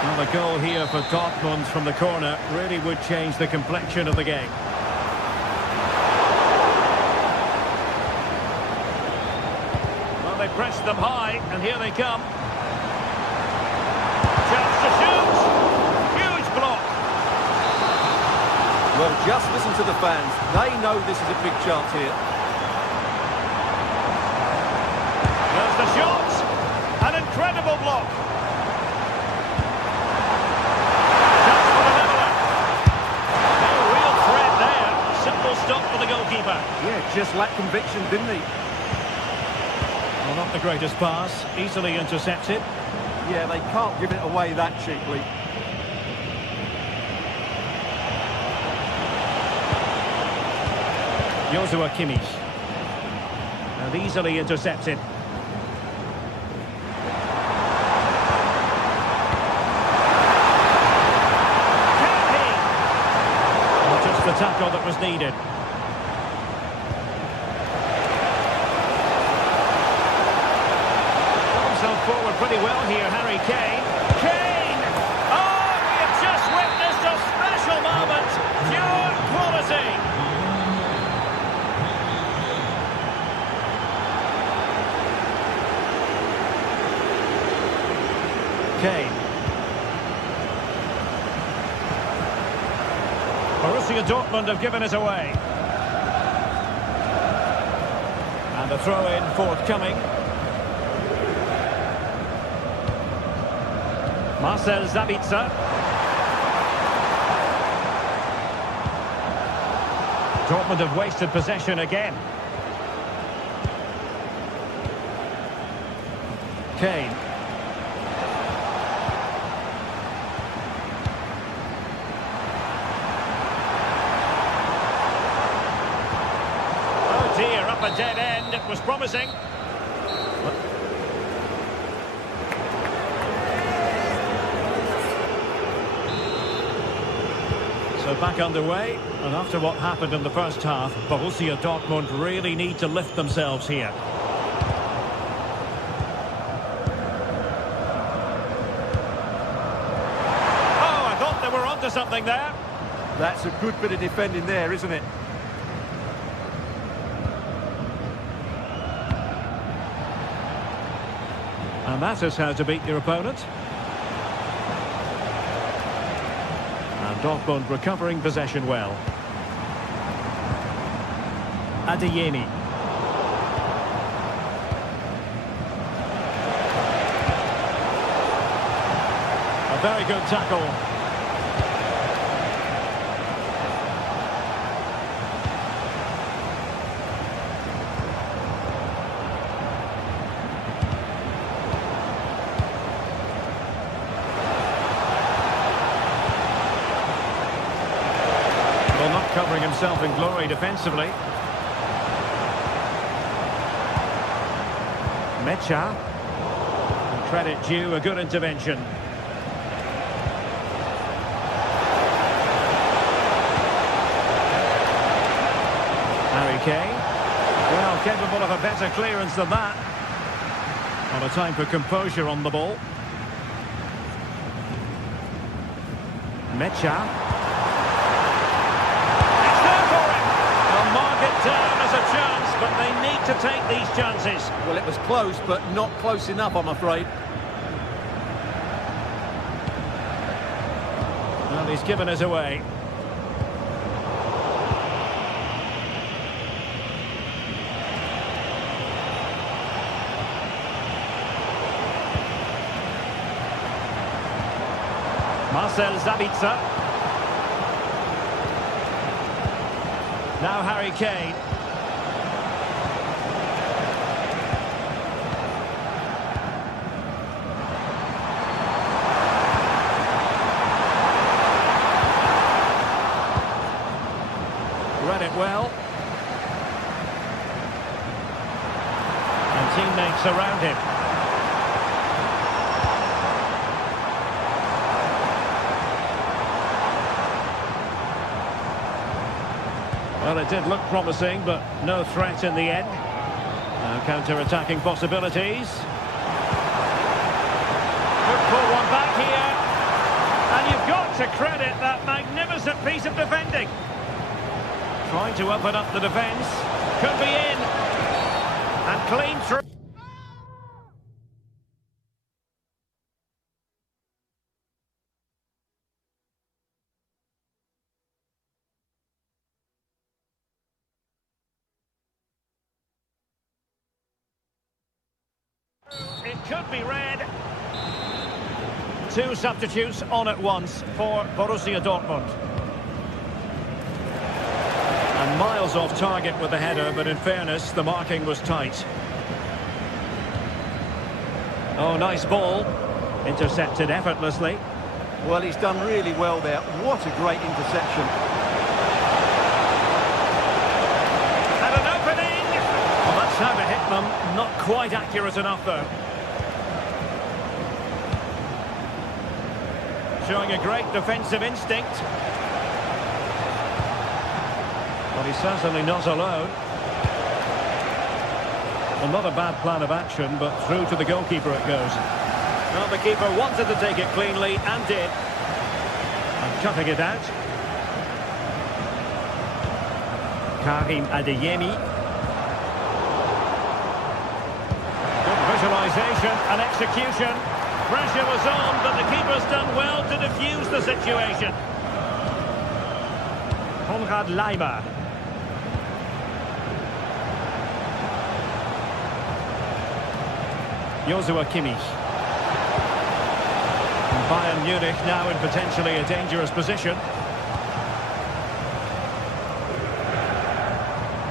Well, the goal here for Dortmund from the corner really would change the complexion of the game. Well, they pressed them high, and here they come. Chance to shoot. Huge block. Well, just listen to the fans. They know this is a big chance here. There's the shot. An incredible block. Chance for the leveller. No real threat there. Simple stop for the goalkeeper. Yeah, just lacked conviction, didn't he? Well, not the greatest pass. Easily intercepted. Yeah, they can't give it away that cheaply. Joshua Kimmich. And easily intercepted. Well, just the tackle that was needed. Forward pretty well here, Harry Kane. Kane! Oh, we have just witnessed a special moment. Pure quality. Kane. Borussia Dortmund have given it away. And the throw-in forthcoming. Marcel Sabitzer. Dortmund have wasted possession again. Kane. Oh dear, up a dead end. It was promising. So back underway, and after what happened in the first half, Borussia Dortmund really need to lift themselves here. Oh, I thought they were onto something there. That's a good bit of defending there, isn't it? And that is how to beat your opponent. Dortmund recovering possession well. Adeyemi. A very good tackle. Not covering himself in glory defensively. Mecha. Credit due, a good intervention. Harry Kane. Well, capable of a better clearance than that. Not a time for composure on the ball. Mecha. Down as a chance, but they need to take these chances. Well, it was close, but not close enough, I'm afraid. Well, he's given us away. Marcel Sabitzer. Now Harry Kane. Read it well. And teammates around him. Well, it did look promising, but no threat in the end. Now counter-attacking possibilities. Could pull one back here. And you've got to credit that magnificent piece of defending. Trying to open up the defence. Could be in. And clean through. could be red. Two substitutes on at once for Borussia Dortmund. And miles off target with the header, but in fairness, the marking was tight. Oh, nice ball. Intercepted effortlessly. Well, he's done really well there. What a great interception. And an opening! Well, that's how to hit them. Not quite accurate enough, though. Showing a great defensive instinct. Well, he's certainly not alone. Well, not a bad plan of action, but through to the goalkeeper it goes. Well, the keeper wanted to take it cleanly, and did. And cutting it out. Karim Adeyemi. Good visualisation and execution. Pressure was on, but the keeper's done well to defuse the situation. Konrad Laimer. Joshua Kimmich. And Bayern Munich now in potentially a dangerous position.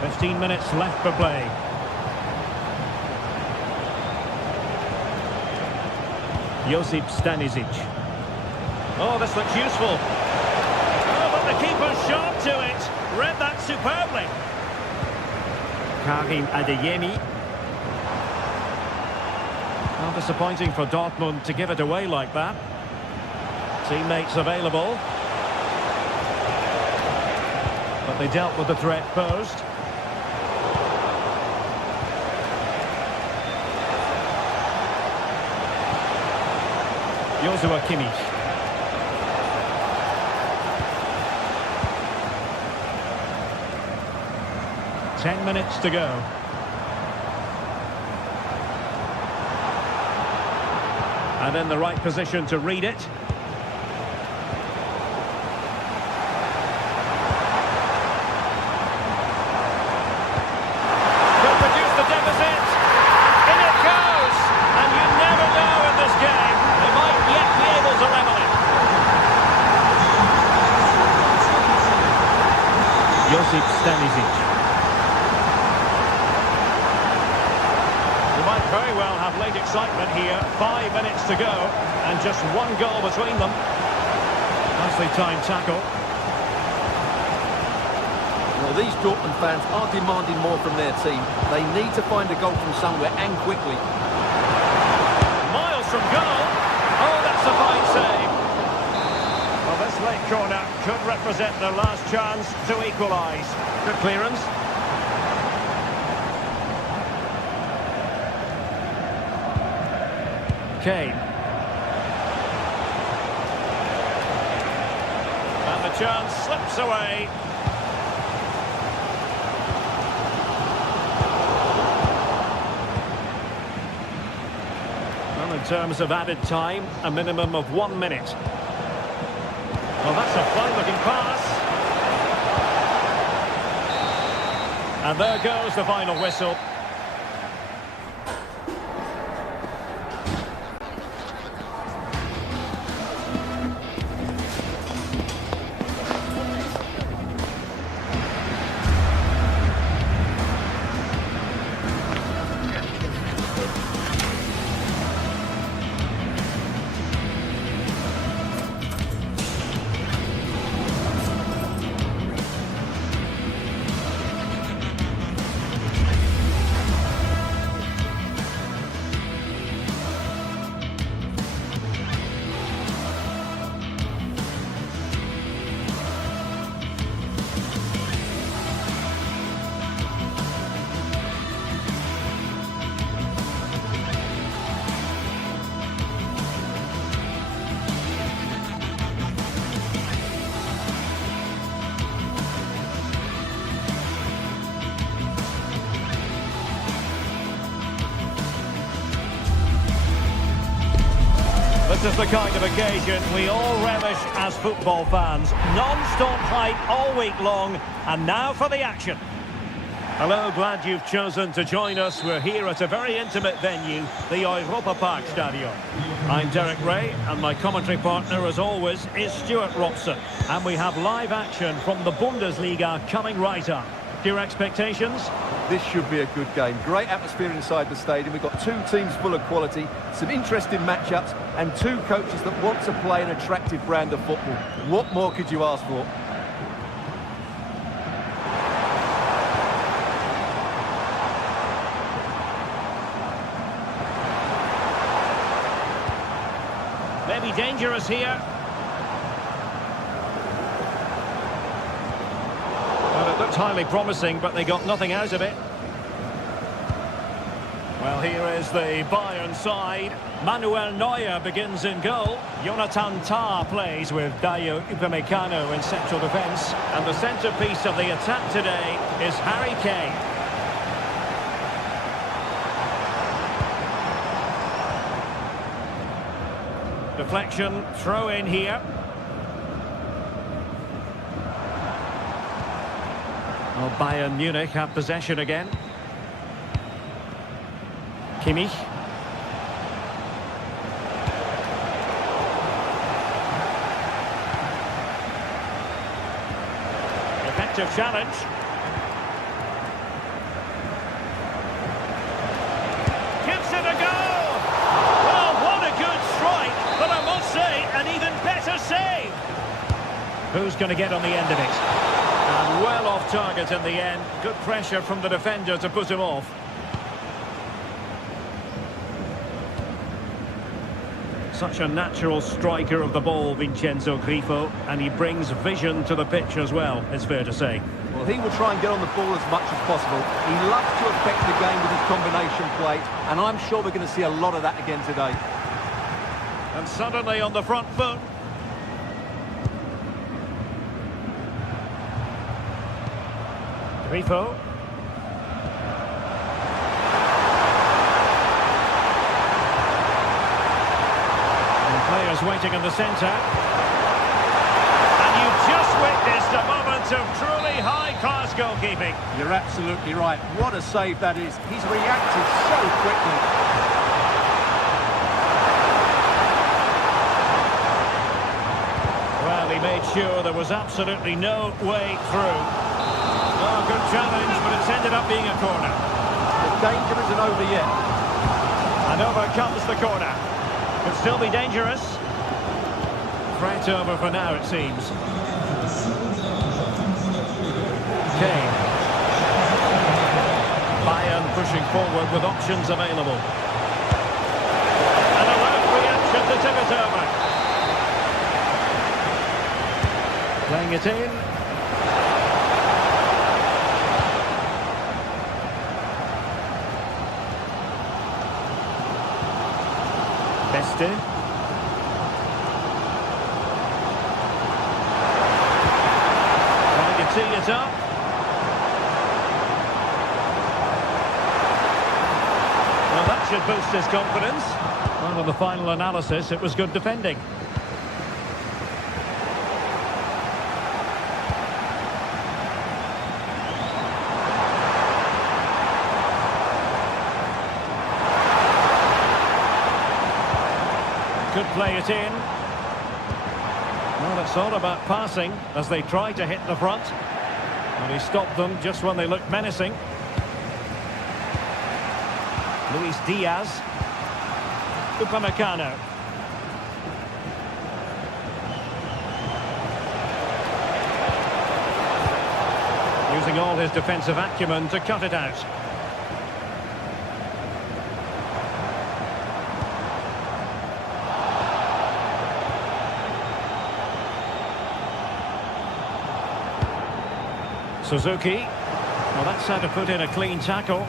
15 minutes left for play. Josip Stanisic. Oh, this looks useful. Oh, but the keeper's shot to it. Read that superbly. Karim Adeyemi. Well, disappointing for Dortmund to give it away like that. Teammates available. But they dealt with the threat posed. Joshua Kimmich. Ten minutes to go. And in the right position to read it. Could produce the deficit. In it goes. And you never know in this game. They might yet be able to level it. Josip Stanisic. Very well have late excitement here. 5 minutes to go and just one goal between them. Nicely timed tackle. Well, these Dortmund fans are demanding more from their team. They need to find a goal from somewhere, and quickly. Miles from goal. Oh, that's a fine save. Well, this late corner could represent their last chance to equalise. Good clearance. Kane. And the chance slips away. Well, in terms of added time, a minimum of 1 minute. Well, that's a fine-looking pass. And there goes the final whistle. This is the kind of occasion we all relish as football fans. Non-stop hype all week long, and now for the action. Hello, glad you've chosen to join us. We're here at a very intimate venue, the Europa Park Stadium. I'm Derek Ray, and my commentary partner, as always, is Stuart Robson. And we have live action from the Bundesliga coming right up. Your expectations? This should be a good game. Great atmosphere inside the stadium. We've got two teams full of quality, some interesting matchups, and two coaches that want to play an attractive brand of football. What more could you ask for? Maybe dangerous here. Well, it looked highly promising, but they got nothing out of it. Well, here is the Bayern side. Manuel Neuer begins in goal. Jonathan Tah plays with Dayo Upamecano in central defence. And the centrepiece of the attack today is Harry Kane. Deflection, throw in here. Well, Bayern Munich have possession again. Kimmich. Effective challenge. Gives it a go! Well, what a good strike! But I must say, an even better save. Who's going to get on the end of it? And well off target in the end. Good pressure from the defender to put him off. Such a natural striker of the ball, Vincenzo Grifo, and he brings vision to the pitch as well, it's fair to say. Well, he will try and get on the ball as much as possible. He loves to affect the game with his combination play, and I'm sure we're going to see a lot of that again today. And suddenly on the front foot. Grifo. And players waiting in the centre. And you've just witnessed a moment of truly high-class goalkeeping. You're absolutely right. What a save that is. He's reacted so quickly. Well, he made sure there was absolutely no way through. Oh, good challenge, but it's ended up being a corner. The danger isn't over yet. And over comes the corner. Could still be dangerous. Threat over for now, it seems. Kane. Bayern pushing forward with options available. And a left reaction to tip it over. Playing it in. Beste. Trying to tee it up. Well, that should boost his confidence. Well, on the final analysis, it was good defending. Could play it in. Well, it's all about passing as they try to hit the front. And he stopped them just when they looked menacing. Luis Diaz. Upamecano. Using all his defensive acumen to cut it out. Suzuki. Well, that's how to put in a clean tackle.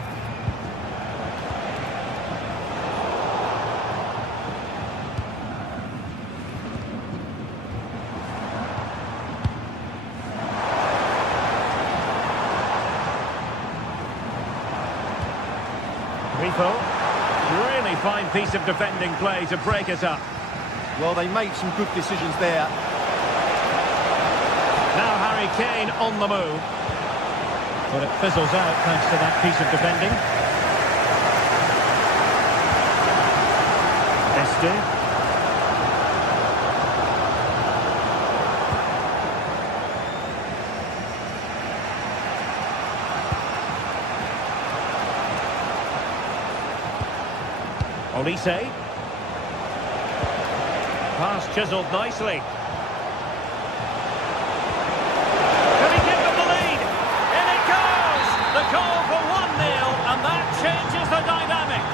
Grifo. Really fine piece of defending play to break it up. Well, they made some good decisions there. Now Harry Kane on the move. But it fizzles out thanks to that piece of defending. Beste. Olise. Pass chiselled nicely. Can he give them the lead? In it goes! The goal for 1-0, and that changes the dynamic.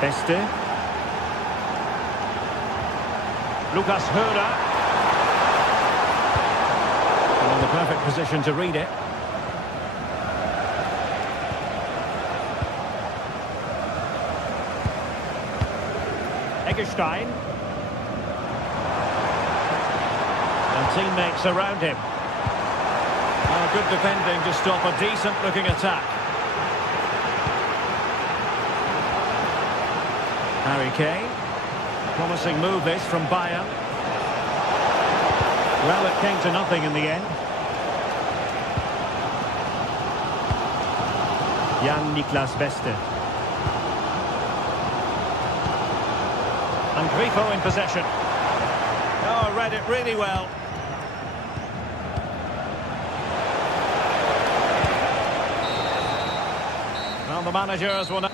Beste. Lucas Höra. In the perfect position to read it. Eggestein. And teammates around him. Oh, good defending to stop a decent-looking attack. Harry Kane. Promising move this from Bayern. Well, it came to nothing in the end. Jan-Niklas Beste. And Grifo in possession. Oh, read it really well. Well, the managers will...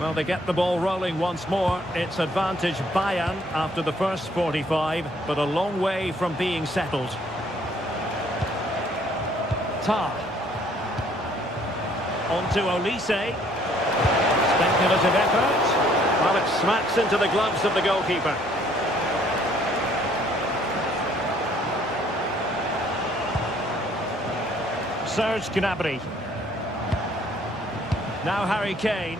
Well, they get the ball rolling once more. It's advantage Bayern after the first 45, but a long way from being settled. Tar. On to Olise. Speculative effort. Well, it smacks into the gloves of the goalkeeper. Serge Gnabry. Now Harry Kane.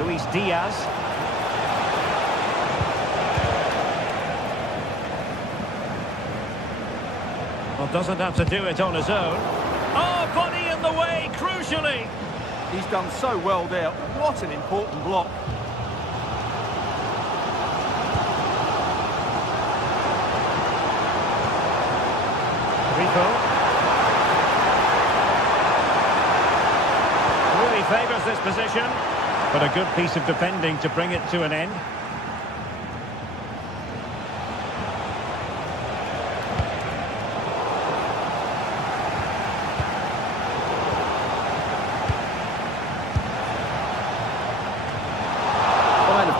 Luis Diaz. Well, doesn't have to do it on his own. Oh, body in the way, crucially. He's done so well there. What an important block. Rico. Really favours this position, but a good piece of defending to bring it to an end.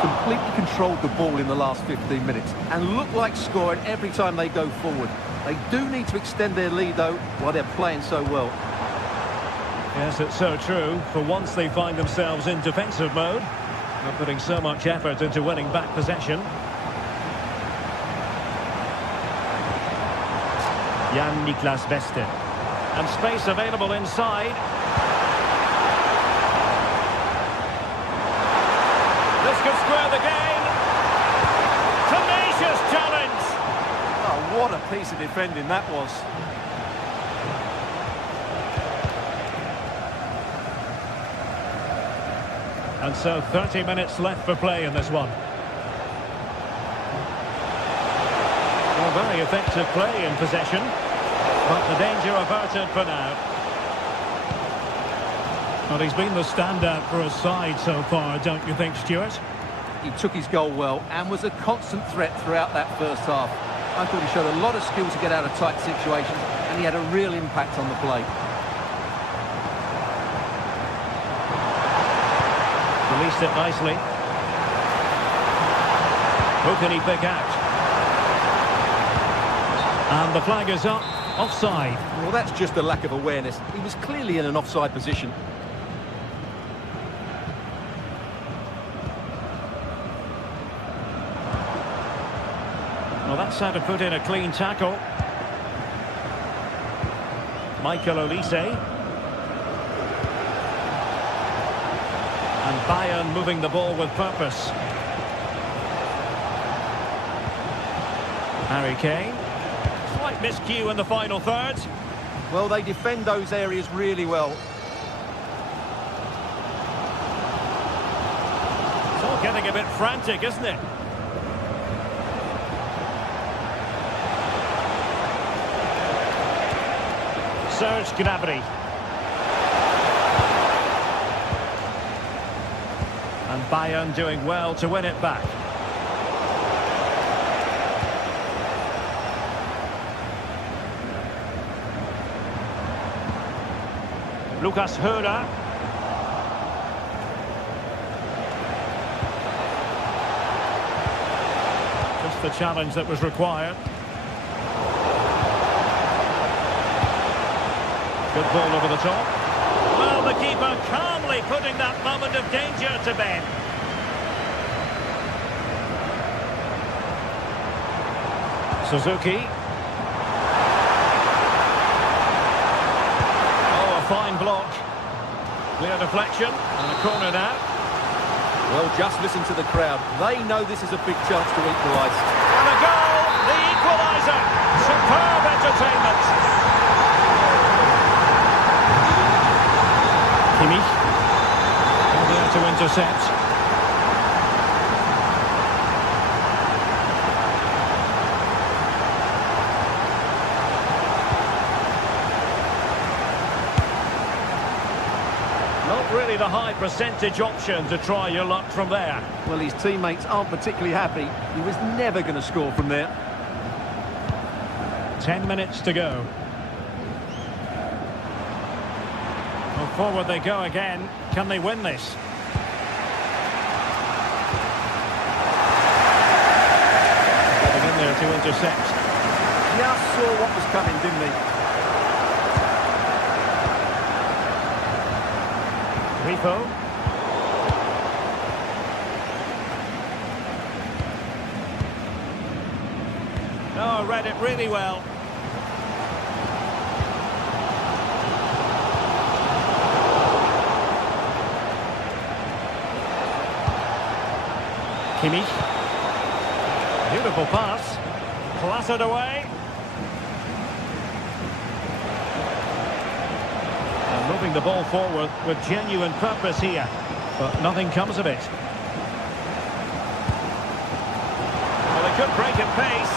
Completely controlled the ball in the last 15 minutes and look like scoring every time they go forward. They do need to extend their lead, though, while they're playing so well. Yes, it's so true. For once they find themselves in defensive mode, not putting so much effort into winning back possession. Jan-Niklas Beste. And space available inside. This could square the game. Tenacious challenge. Oh, what a piece of defending that was. And so 30 minutes left for play in this one. Well, very effective play in possession, but the danger averted for now. Well, he's been the standout for his side so far, don't you think, Stuart? He took his goal well and was a constant threat throughout that first half. I thought he showed a lot of skill to get out of tight situations, and he had a real impact on the play. Released it nicely. Who can he pick out? And the flag is up. Offside. Well, that's just a lack of awareness. He was clearly in an offside position. Well, that's how to put in a clean tackle. Michael Olise. And Bayern moving the ball with purpose. Harry Kane. Slight miscue in the final third. Well, they defend those areas really well. getting a bit frantic, isn't it? Serge Gnabry. And Bayern doing well to win it back. Lucas Höra. Just the challenge that was required. Good ball over the top. Well, the keeper calmly putting that moment of danger to bed. Suzuki. Oh, a fine block. Clear deflection and a corner now. Well, just listen to the crowd. They know this is a big chance to equalise. And a goal! The equaliser! Superb entertainment! Kimmich. There to intercept. Not really the high percentage option to try your luck from there. Well, his teammates aren't particularly happy. He was never going to score from there. 10 minutes to go. Well, forward they go again. Can they win this? Getting in there to intercept. Just saw what was coming, didn't he? Rico. Oh, read it really well. Kimmich. Beautiful pass. Clattered away. And moving the ball forward with genuine purpose here. But nothing comes of it. Well, they could break at pace.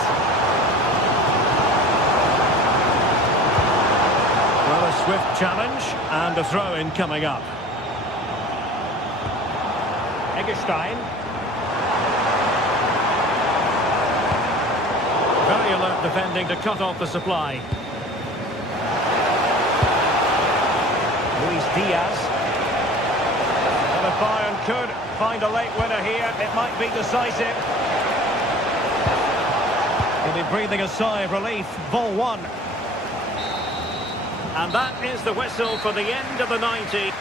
Well, a swift challenge and a throw-in coming up. Eggestein. Very alert defending to cut off the supply. Luis Diaz. And if Bayern could find a late winner here, it might be decisive. He'll be breathing a sigh of relief. Ball one. And that is the whistle for the end of the 90.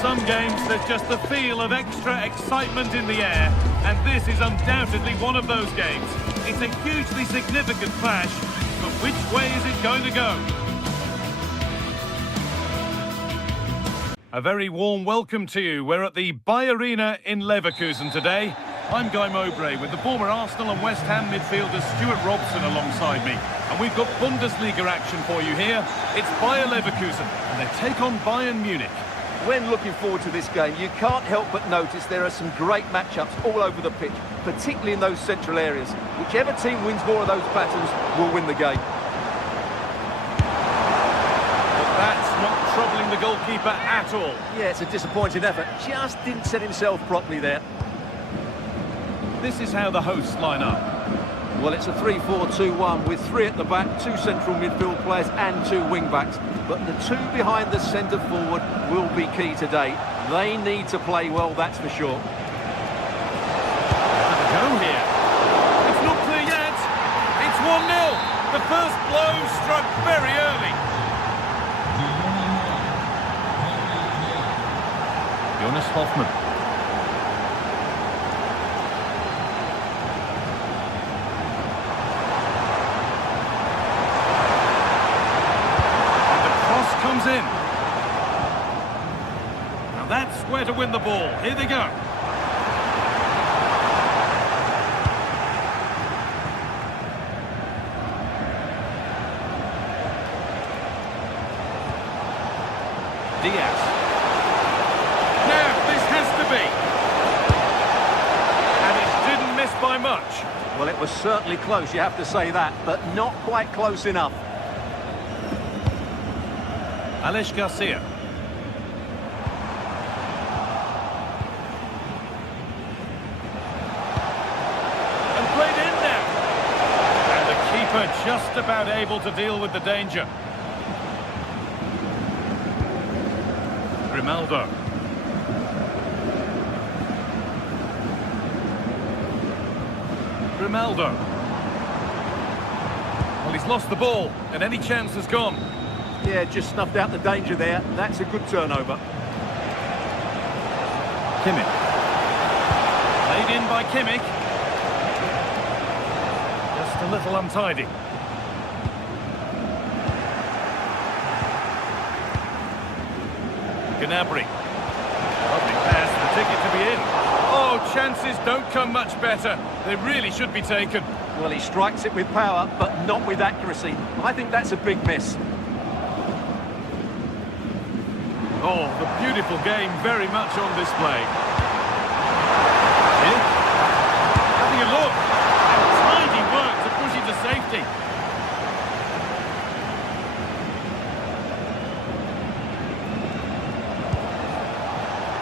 Some games, there's just the feel of extra excitement in the air, and this is undoubtedly one of those games. It's a hugely significant clash, but which way is it going to go? A very warm welcome to you. We're at the Arena in Leverkusen today. I'm Guy Mowbray with the former Arsenal and West Ham midfielder Stuart Robson alongside me. And we've got Bundesliga action for you here. It's Bayer Leverkusen and they take on Bayern Munich. When looking forward to this game, you can't help but notice there are some great matchups all over the pitch, particularly in those central areas. Whichever team wins more of those battles will win the game. But that's not troubling the goalkeeper at all. Yeah, it's a disappointing effort. Just didn't set himself properly there. This is how the hosts line up. Well, it's a 3-4-2-1 with 3 at the back, 2 central midfield players and 2 wing-backs. But the 2 behind the centre forward will be key today. They need to play well, that's for sure. Go here. It's not clear yet. It's 1-0. The first blow struck very early. Jonas Hoffmann. Comes in. Now that's where to win the ball. Here they go. Diaz. Now this has to be. And it didn't miss by much. Well, it was certainly close, you have to say that, but not quite close enough. Alex Garcia. And played in now. And the keeper just about able to deal with the danger. Grimaldo. Grimaldo. Well, he's lost the ball, and any chance has gone. Yeah, just snuffed out the danger there. That's a good turnover. Kimmich. Played in by Kimmich. Just a little untidy. Gnabry. Lovely pass, the ticket to be in. Oh, chances don't come much better. They really should be taken. Well, he strikes it with power, but not with accuracy. I think that's a big miss. Oh, the beautiful game very much on display. Here. Having a look. And tidy work to push it to safety.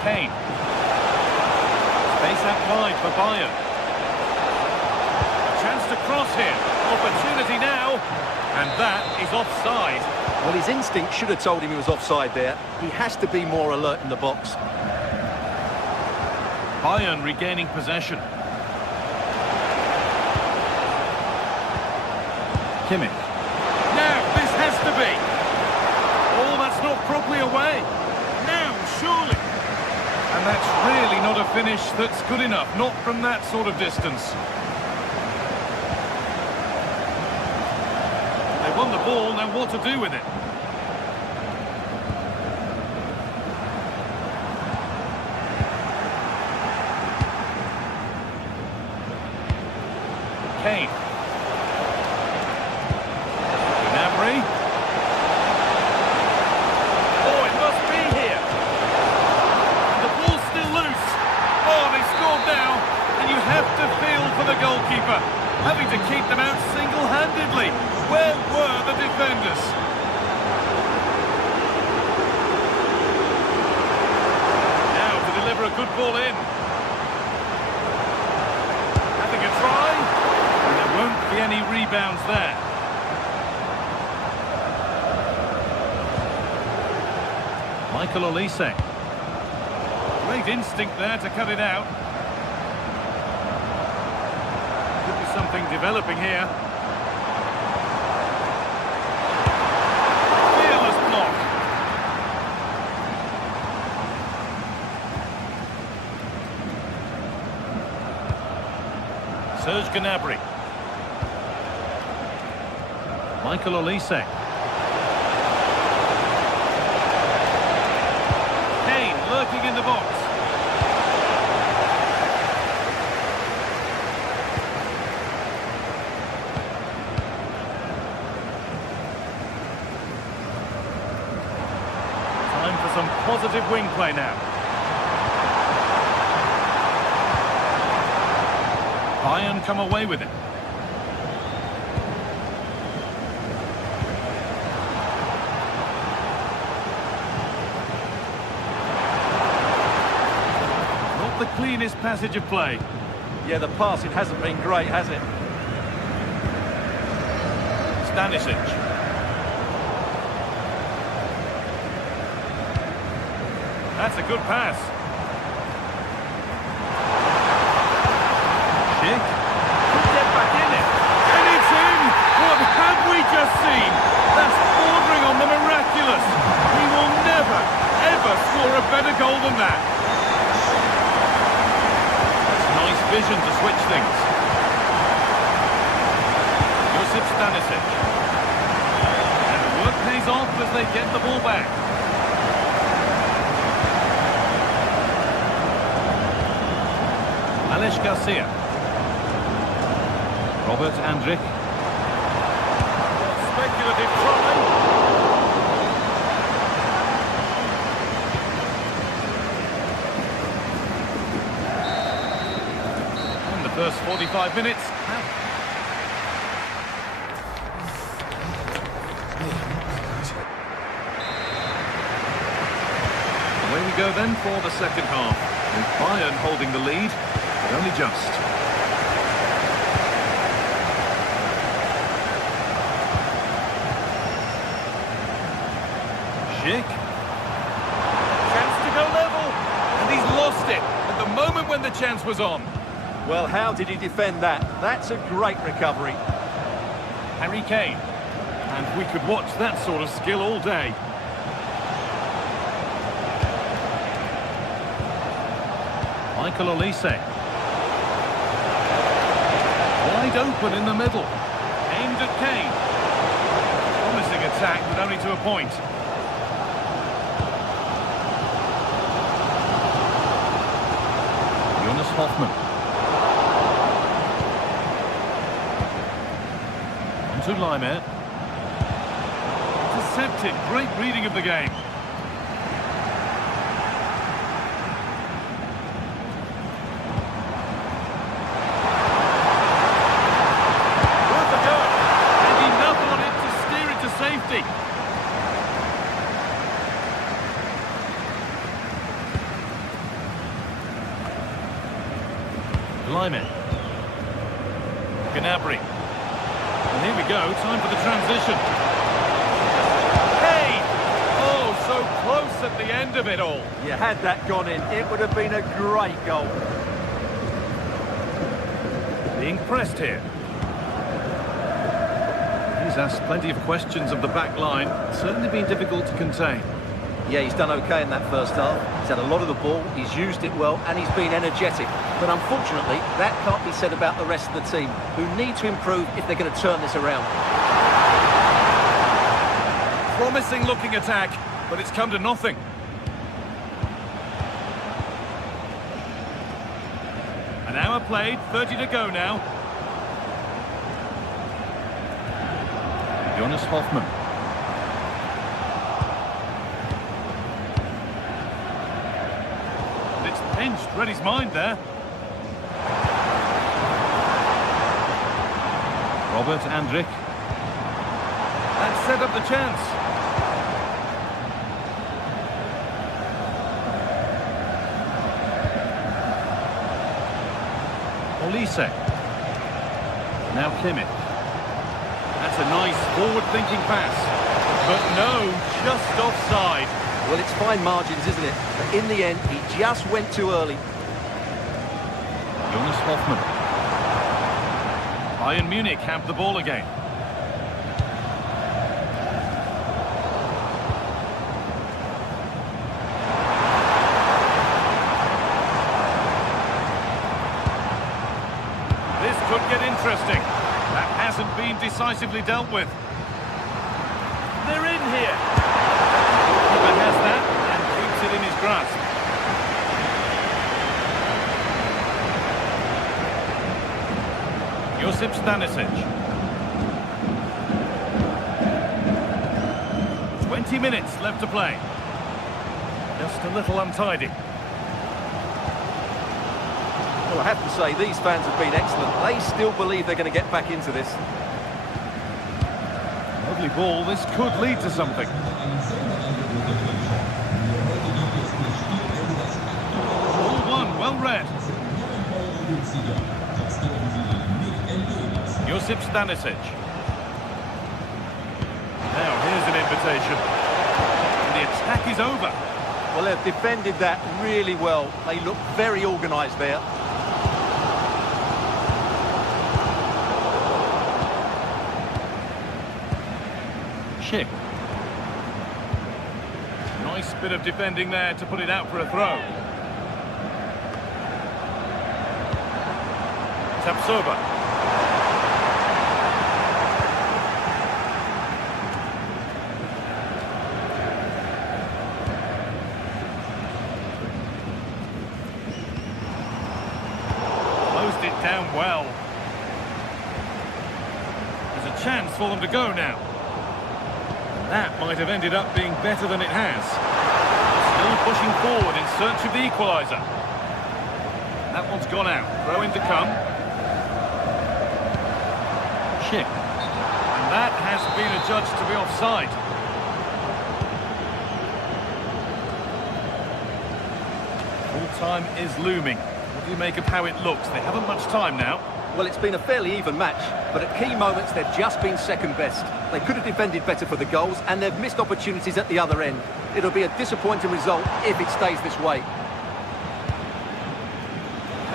Kane. Space out wide for Bayern. A chance to cross here. Opportunity now. And that is offside. Well, his instinct should have told him he was offside there. He has to be more alert in the box. Bayern regaining possession. Kimmich. Now, this has to be. Oh, that's not properly away. Now, surely. And that's really not a finish that's good enough. Not from that sort of distance. They won the ball, now what to do with it? Kane. Gnabry. Oh, it must be here. And the ball's still loose. Oh, they scored now. And you have to feel for the goalkeeper, having to keep them out single-handedly. Where were the defenders? Now to deliver a good ball in. Having a try. And there won't be any rebounds there. Michael Olise. Great instinct there to cut it out. Could be something developing here. Fearless block. Serge Gnabry. Michael Olise. the box. Time for some positive wing play now. Bayern come away with it. Not the cleanest passage of play. Yeah, the passing hasn't been great, has it? Stanisic. That's a good pass. Schick. Could get back in it. And it's in! What have we just seen? That's bordering on the miraculous. He will never, ever score a better goal than that. That's nice vision to switch things. Josip Stanisic. And the work pays off as they get the ball back. Alex Garcia. Robert Andrich. Speculative try. In the first 45 minutes. Away we go then for the second half. With Bayern holding the lead. But only just. Schick. Chance to go level. And he's lost it at the moment when the chance was on. Well, how did he defend that? That's a great recovery. Harry Kane. And we could watch that sort of skill all day. Michael Olise. Wide open in the middle. Aimed at Kane. Promising attack, but only to a point. Jonas Hoffmann. On to Leimer. Intercepted. Great reading of the game. Lyman. Gnabry. And here we go, time for the transition. Hey! Oh, so close at the end of it all. You had that gone in, it would have been a great goal. Being pressed here. He's asked plenty of questions of the back line. Certainly been difficult to contain. Yeah, he's done okay in that first half. He's had a lot of the ball, he's used it well, and he's been energetic. But unfortunately, that can't be said about the rest of the team, who need to improve if they're going to turn this around. Promising looking attack, but it's come to nothing. An hour played, 30 to go now. Jonas Hoffmann. Pinched, read his mind there. Robert Andrich. That set up the chance. Olise. Now Kimmich. That's a nice forward-thinking pass. But no, just offside. Well, it's fine margins, isn't it? But in the end, he just went too early. Jonas Hoffmann. Bayern Munich have the ball again. This could get interesting. That hasn't been decisively dealt with. They're in here. Keeper has that and keeps it in his grasp. Josip Stanisic. 20 minutes left to play. Just a little untidy. Well, I have to say, these fans have been excellent. They still believe they're going to get back into this. Lovely ball. This could lead to something. Ball one, well read. Josip Stanisic. Now, here's an invitation. And the attack is over. Well, they've defended that really well. They look very organised there. Schick. Nice bit of defending there to put it out for a throw. Tapsoba. Closed it down well. There's a chance for them to go now. That might have ended up being better than it has. Still pushing forward in search of the equaliser. That one's gone out. Throw in to come. Schick. And that has been adjudged to be offside. Full time is looming. What do you make of how it looks? They haven't much time now. Well, it's been a fairly even match, but at key moments they've just been second best. They could have defended better for the goals, and they've missed opportunities at the other end. It'll be a disappointing result if it stays this way.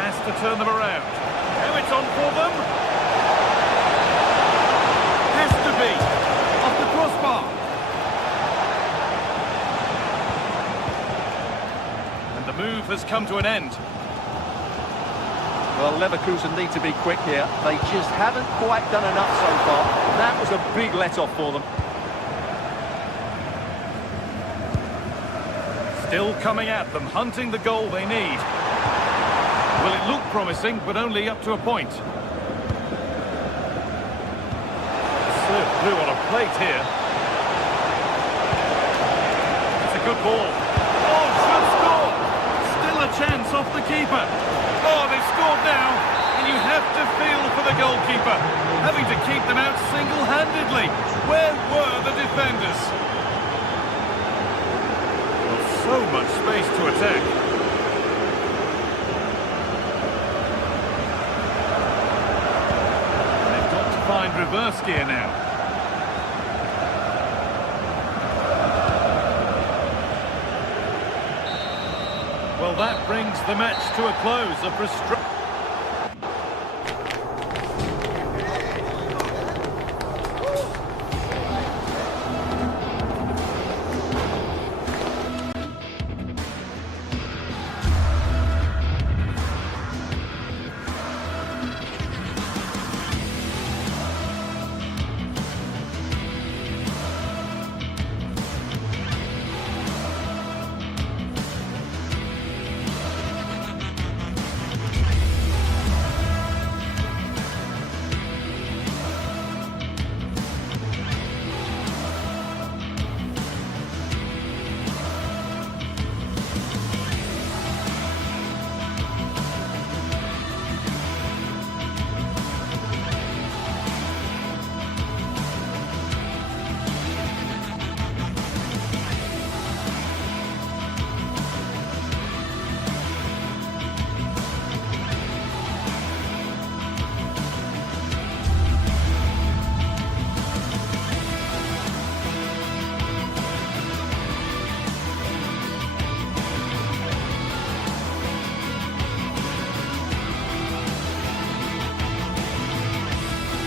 Has to turn them around. Now it's on for them. Has to be. Off the crossbar. And the move has come to an end. Well, Leverkusen need to be quick here. They just haven't quite done enough so far. That was a big let-off for them. Still coming at them, hunting the goal they need. Well, it looked promising, but only up to a point. Served through on a plate here. It's a good ball. Oh, should score! Still a chance off the keeper. Oh, they've scored now, and you have to feel for the goalkeeper, having to keep them out single-handedly. Where were the defenders? Well, so much space to attack. They've got to find reverse gear now. Well, that brings the match to a close.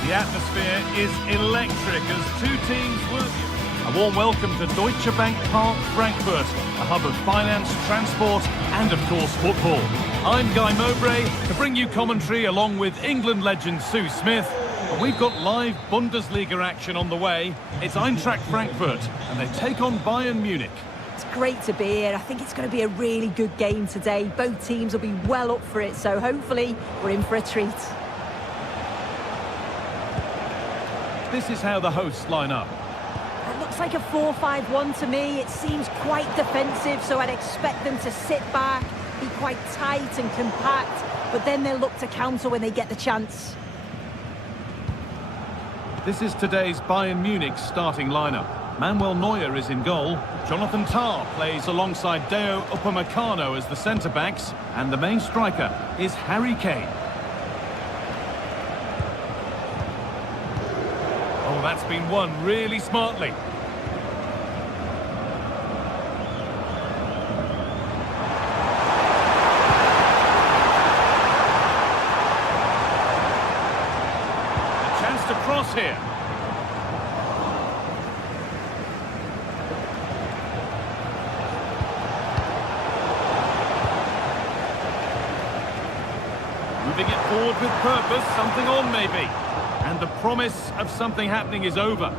The atmosphere is electric as two teams work. A warm welcome to Deutsche Bank Park, Frankfurt, a hub of finance, transport and, of course, football. I'm Guy Mowbray to bring you commentary along with England legend Sue Smith. And we've got live Bundesliga action on the way. It's Eintracht Frankfurt and they take on Bayern Munich. It's great to be here. I think it's going to be a really good game today. Both teams will be well up for it, so hopefully we're in for a treat. this is how the hosts line up. It looks like a 4-5-1 to me. It seems quite defensive, so I'd expect them to sit back, be quite tight and compact, but then they'll look to counter when they get the chance. This is today's Bayern Munich starting lineup. Manuel Neuer is in goal. Jonathan Tah plays alongside Deo Upamecano as the centre-backs. And the main striker is Harry Kane. Oh, that's been won really smartly. A chance to cross here. Moving it forward with purpose, something on maybe. And the promise of something happening is over.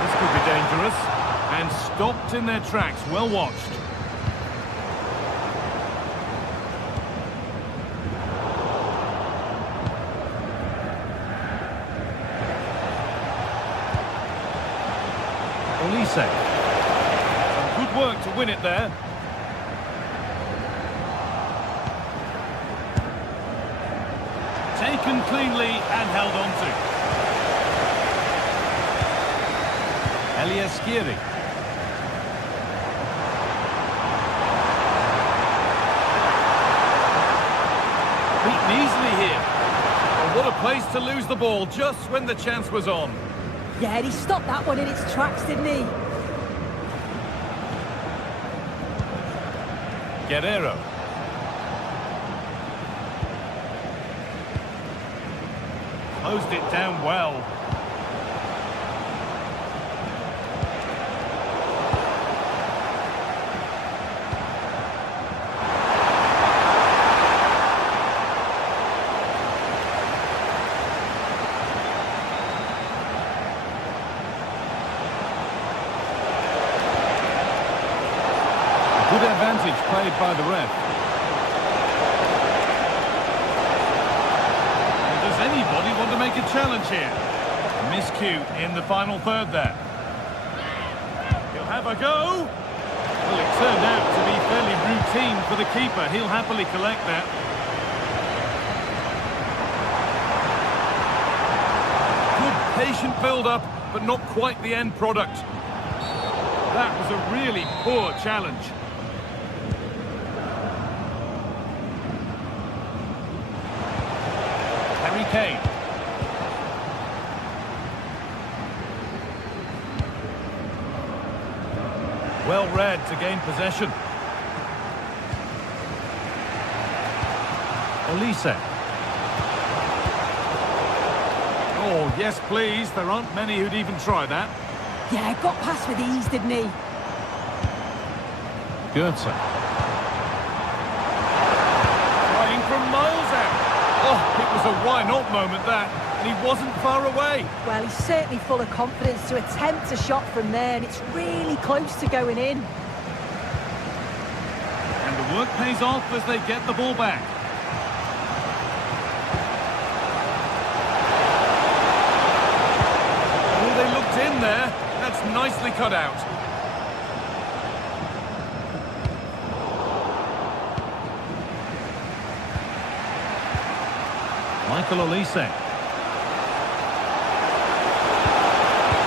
This could be dangerous. And stopped in their tracks, well watched. Olise. Some good work to win it there. Taken cleanly and held on to. Elias Giri. Beaten easily here. Oh, what a place to lose the ball just when the chance was on. Yeah, he stopped that one in its tracks, didn't he? Guerrero. Closed it down well. Good advantage played by the ref. And does anybody want to make a challenge here? Miscue in the final third there. He'll have a go. Well, it turned out to be fairly routine for the keeper. He'll happily collect that. Good patient build-up, but not quite the end product. That was a really poor challenge. Harry Kane. Well read to gain possession. Olise. Oh, yes, please. There aren't many who'd even try that. Yeah, got past with ease, didn't he? Goetze. Trying from miles out. Oh, it was a why-not moment, that. And he wasn't far away. Well, he's certainly full of confidence to attempt a shot from there, and it's really close to going in. And the work pays off as they get the ball back. Oh, they looked in there. That's nicely cut out. Michael Olise.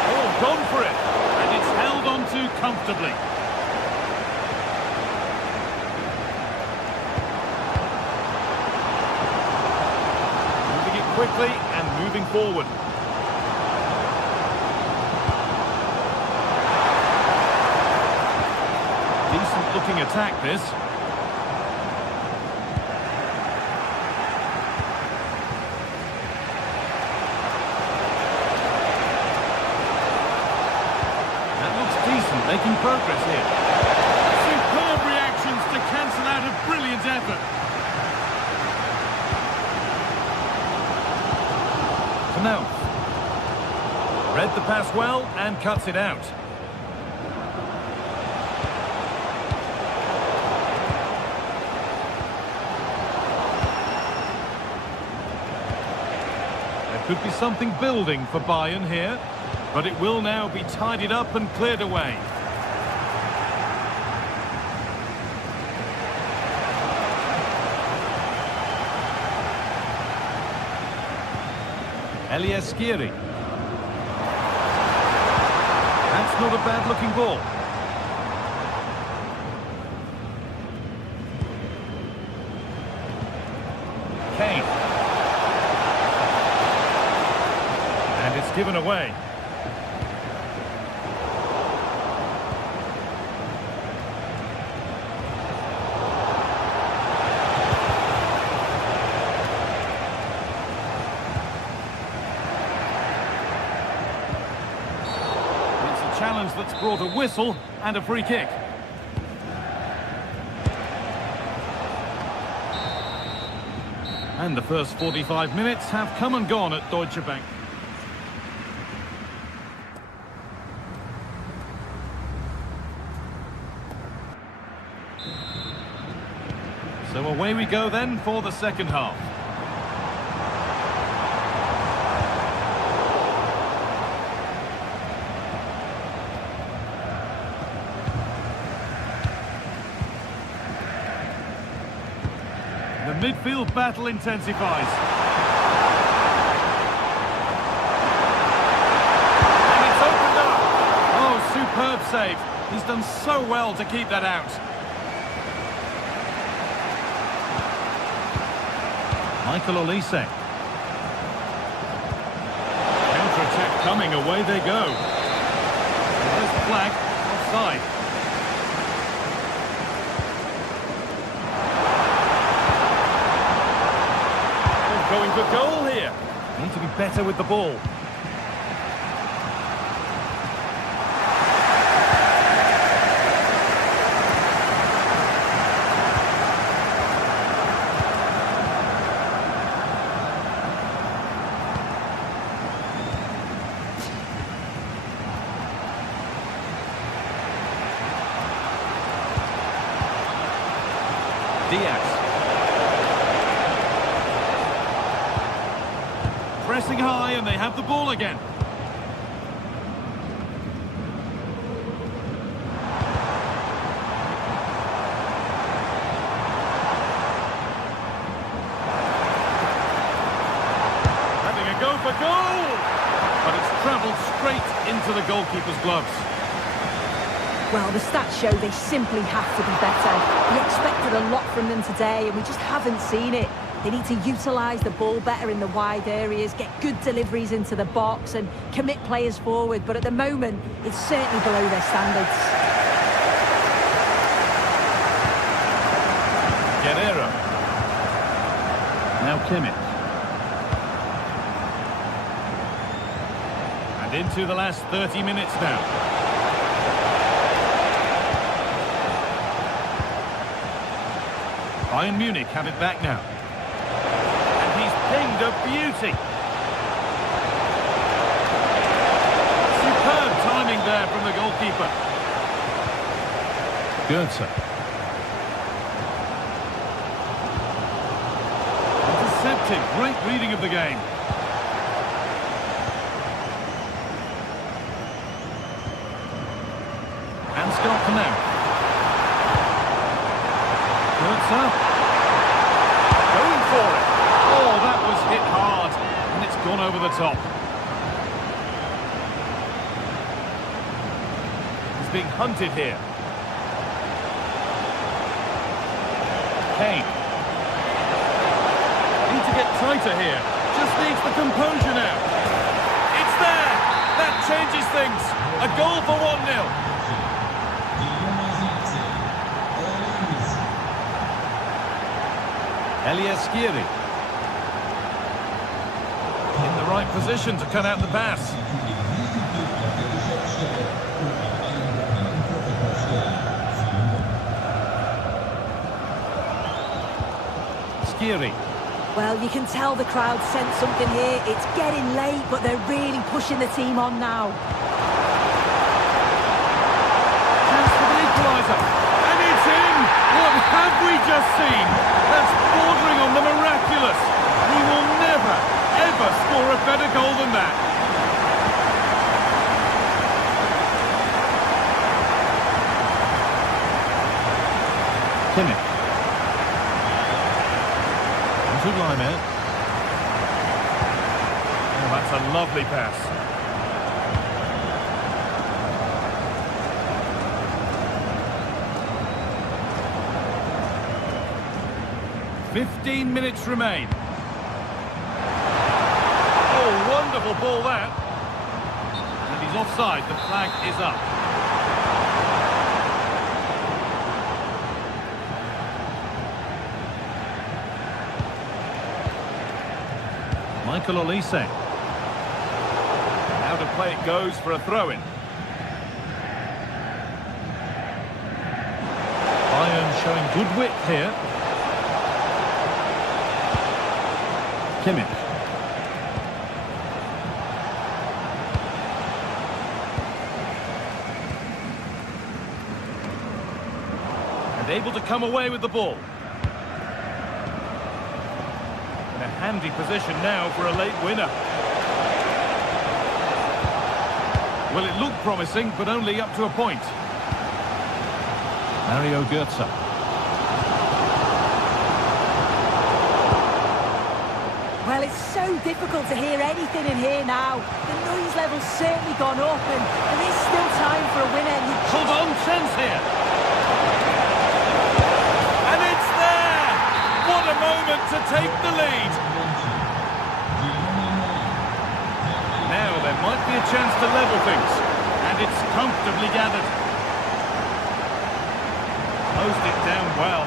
Oh, gone for it. And it's held on to comfortably. Moving it quickly and moving forward. Decent looking attack, this. Making progress here. Superb reactions to cancel out a brilliant effort. Canal. Read the pass well and cuts it out. Could be something building for Bayern here, but it will now be tidied up and cleared away. Eliaskiri. That's not a bad-looking ball. Kane. And it's given away. Challenge that's brought a whistle and a free kick. And the first 45 minutes have come and gone at Deutsche Bank. So away we go then for the second half. The midfield battle intensifies. And it's opened up. Oh, superb save. He's done so well to keep that out. Michael Olise. Counter-attack coming, away they go. There's the flag, offside. Going for goal here. Need to be better with the ball. Diaz. Pressing high and they have the ball again. Having a go for goal! But it's travelled straight into the goalkeeper's gloves. Well, the stats show they simply have to be better. We expected a lot from them today and we just haven't seen it. They need to utilise the ball better in the wide areas, get good deliveries into the box and commit players forward. But at the moment, it's certainly below their standards. Guerrero. Now Kimmich. And into the last 30 minutes now. Bayern Munich have it back now. Pinged a beauty. Superb timing there from the goalkeeper. Goetze. Intercepted. Great reading of the game. And Scott now. Goetze. Going for it. Oh, that was hit hard, and it's gone over the top. He's being hunted here. Kane. Need to get tighter here. Just needs the composure now. It's there! That changes things. A goal for 1-0. Eliaskiri. In the right position to cut out the pass. Skiri. Well, you can tell the crowd sense something here. It's getting late, but they're really pushing the team on now. Chance for the equaliser. And it's in! What have we just seen? That's bordering on the miraculous. He will never ever score a better goal than that. Kimmich. To Laimer. Oh, that's a lovely pass. "15 minutes remain." Oh, wonderful ball that. And he's offside. The flag is up. Michael Olise. Out of play it goes for a throw-in. Bayern showing good width here. Kimmich. And able to come away with the ball. In a handy position now for a late winner. Well, it looked promising, but only up to a point. Mario Götze. Well, it's so difficult to hear anything in here now. The noise level's certainly gone up, and there is still time for a winner. Hold on, chance here. And it's there! What a moment to take the lead. Now there might be a chance to level things, and it's comfortably gathered. Closed it down well.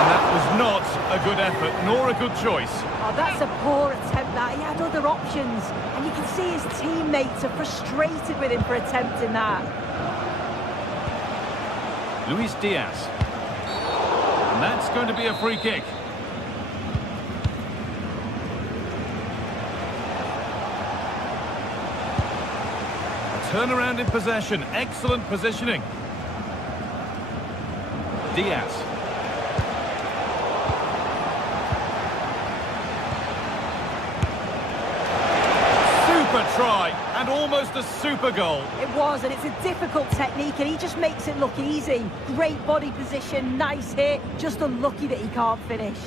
And that was not a good effort, nor a good choice. Oh, that's a poor attempt, that. He had other options, and you can see his teammates are frustrated with him for attempting that. Luis Diaz. And that's going to be a free kick. Turnaround in possession, excellent positioning. Diaz. Super try, and almost a super goal. It was, and it's a difficult technique, and he just makes it look easy. Great body position, nice hit, just unlucky that he can't finish.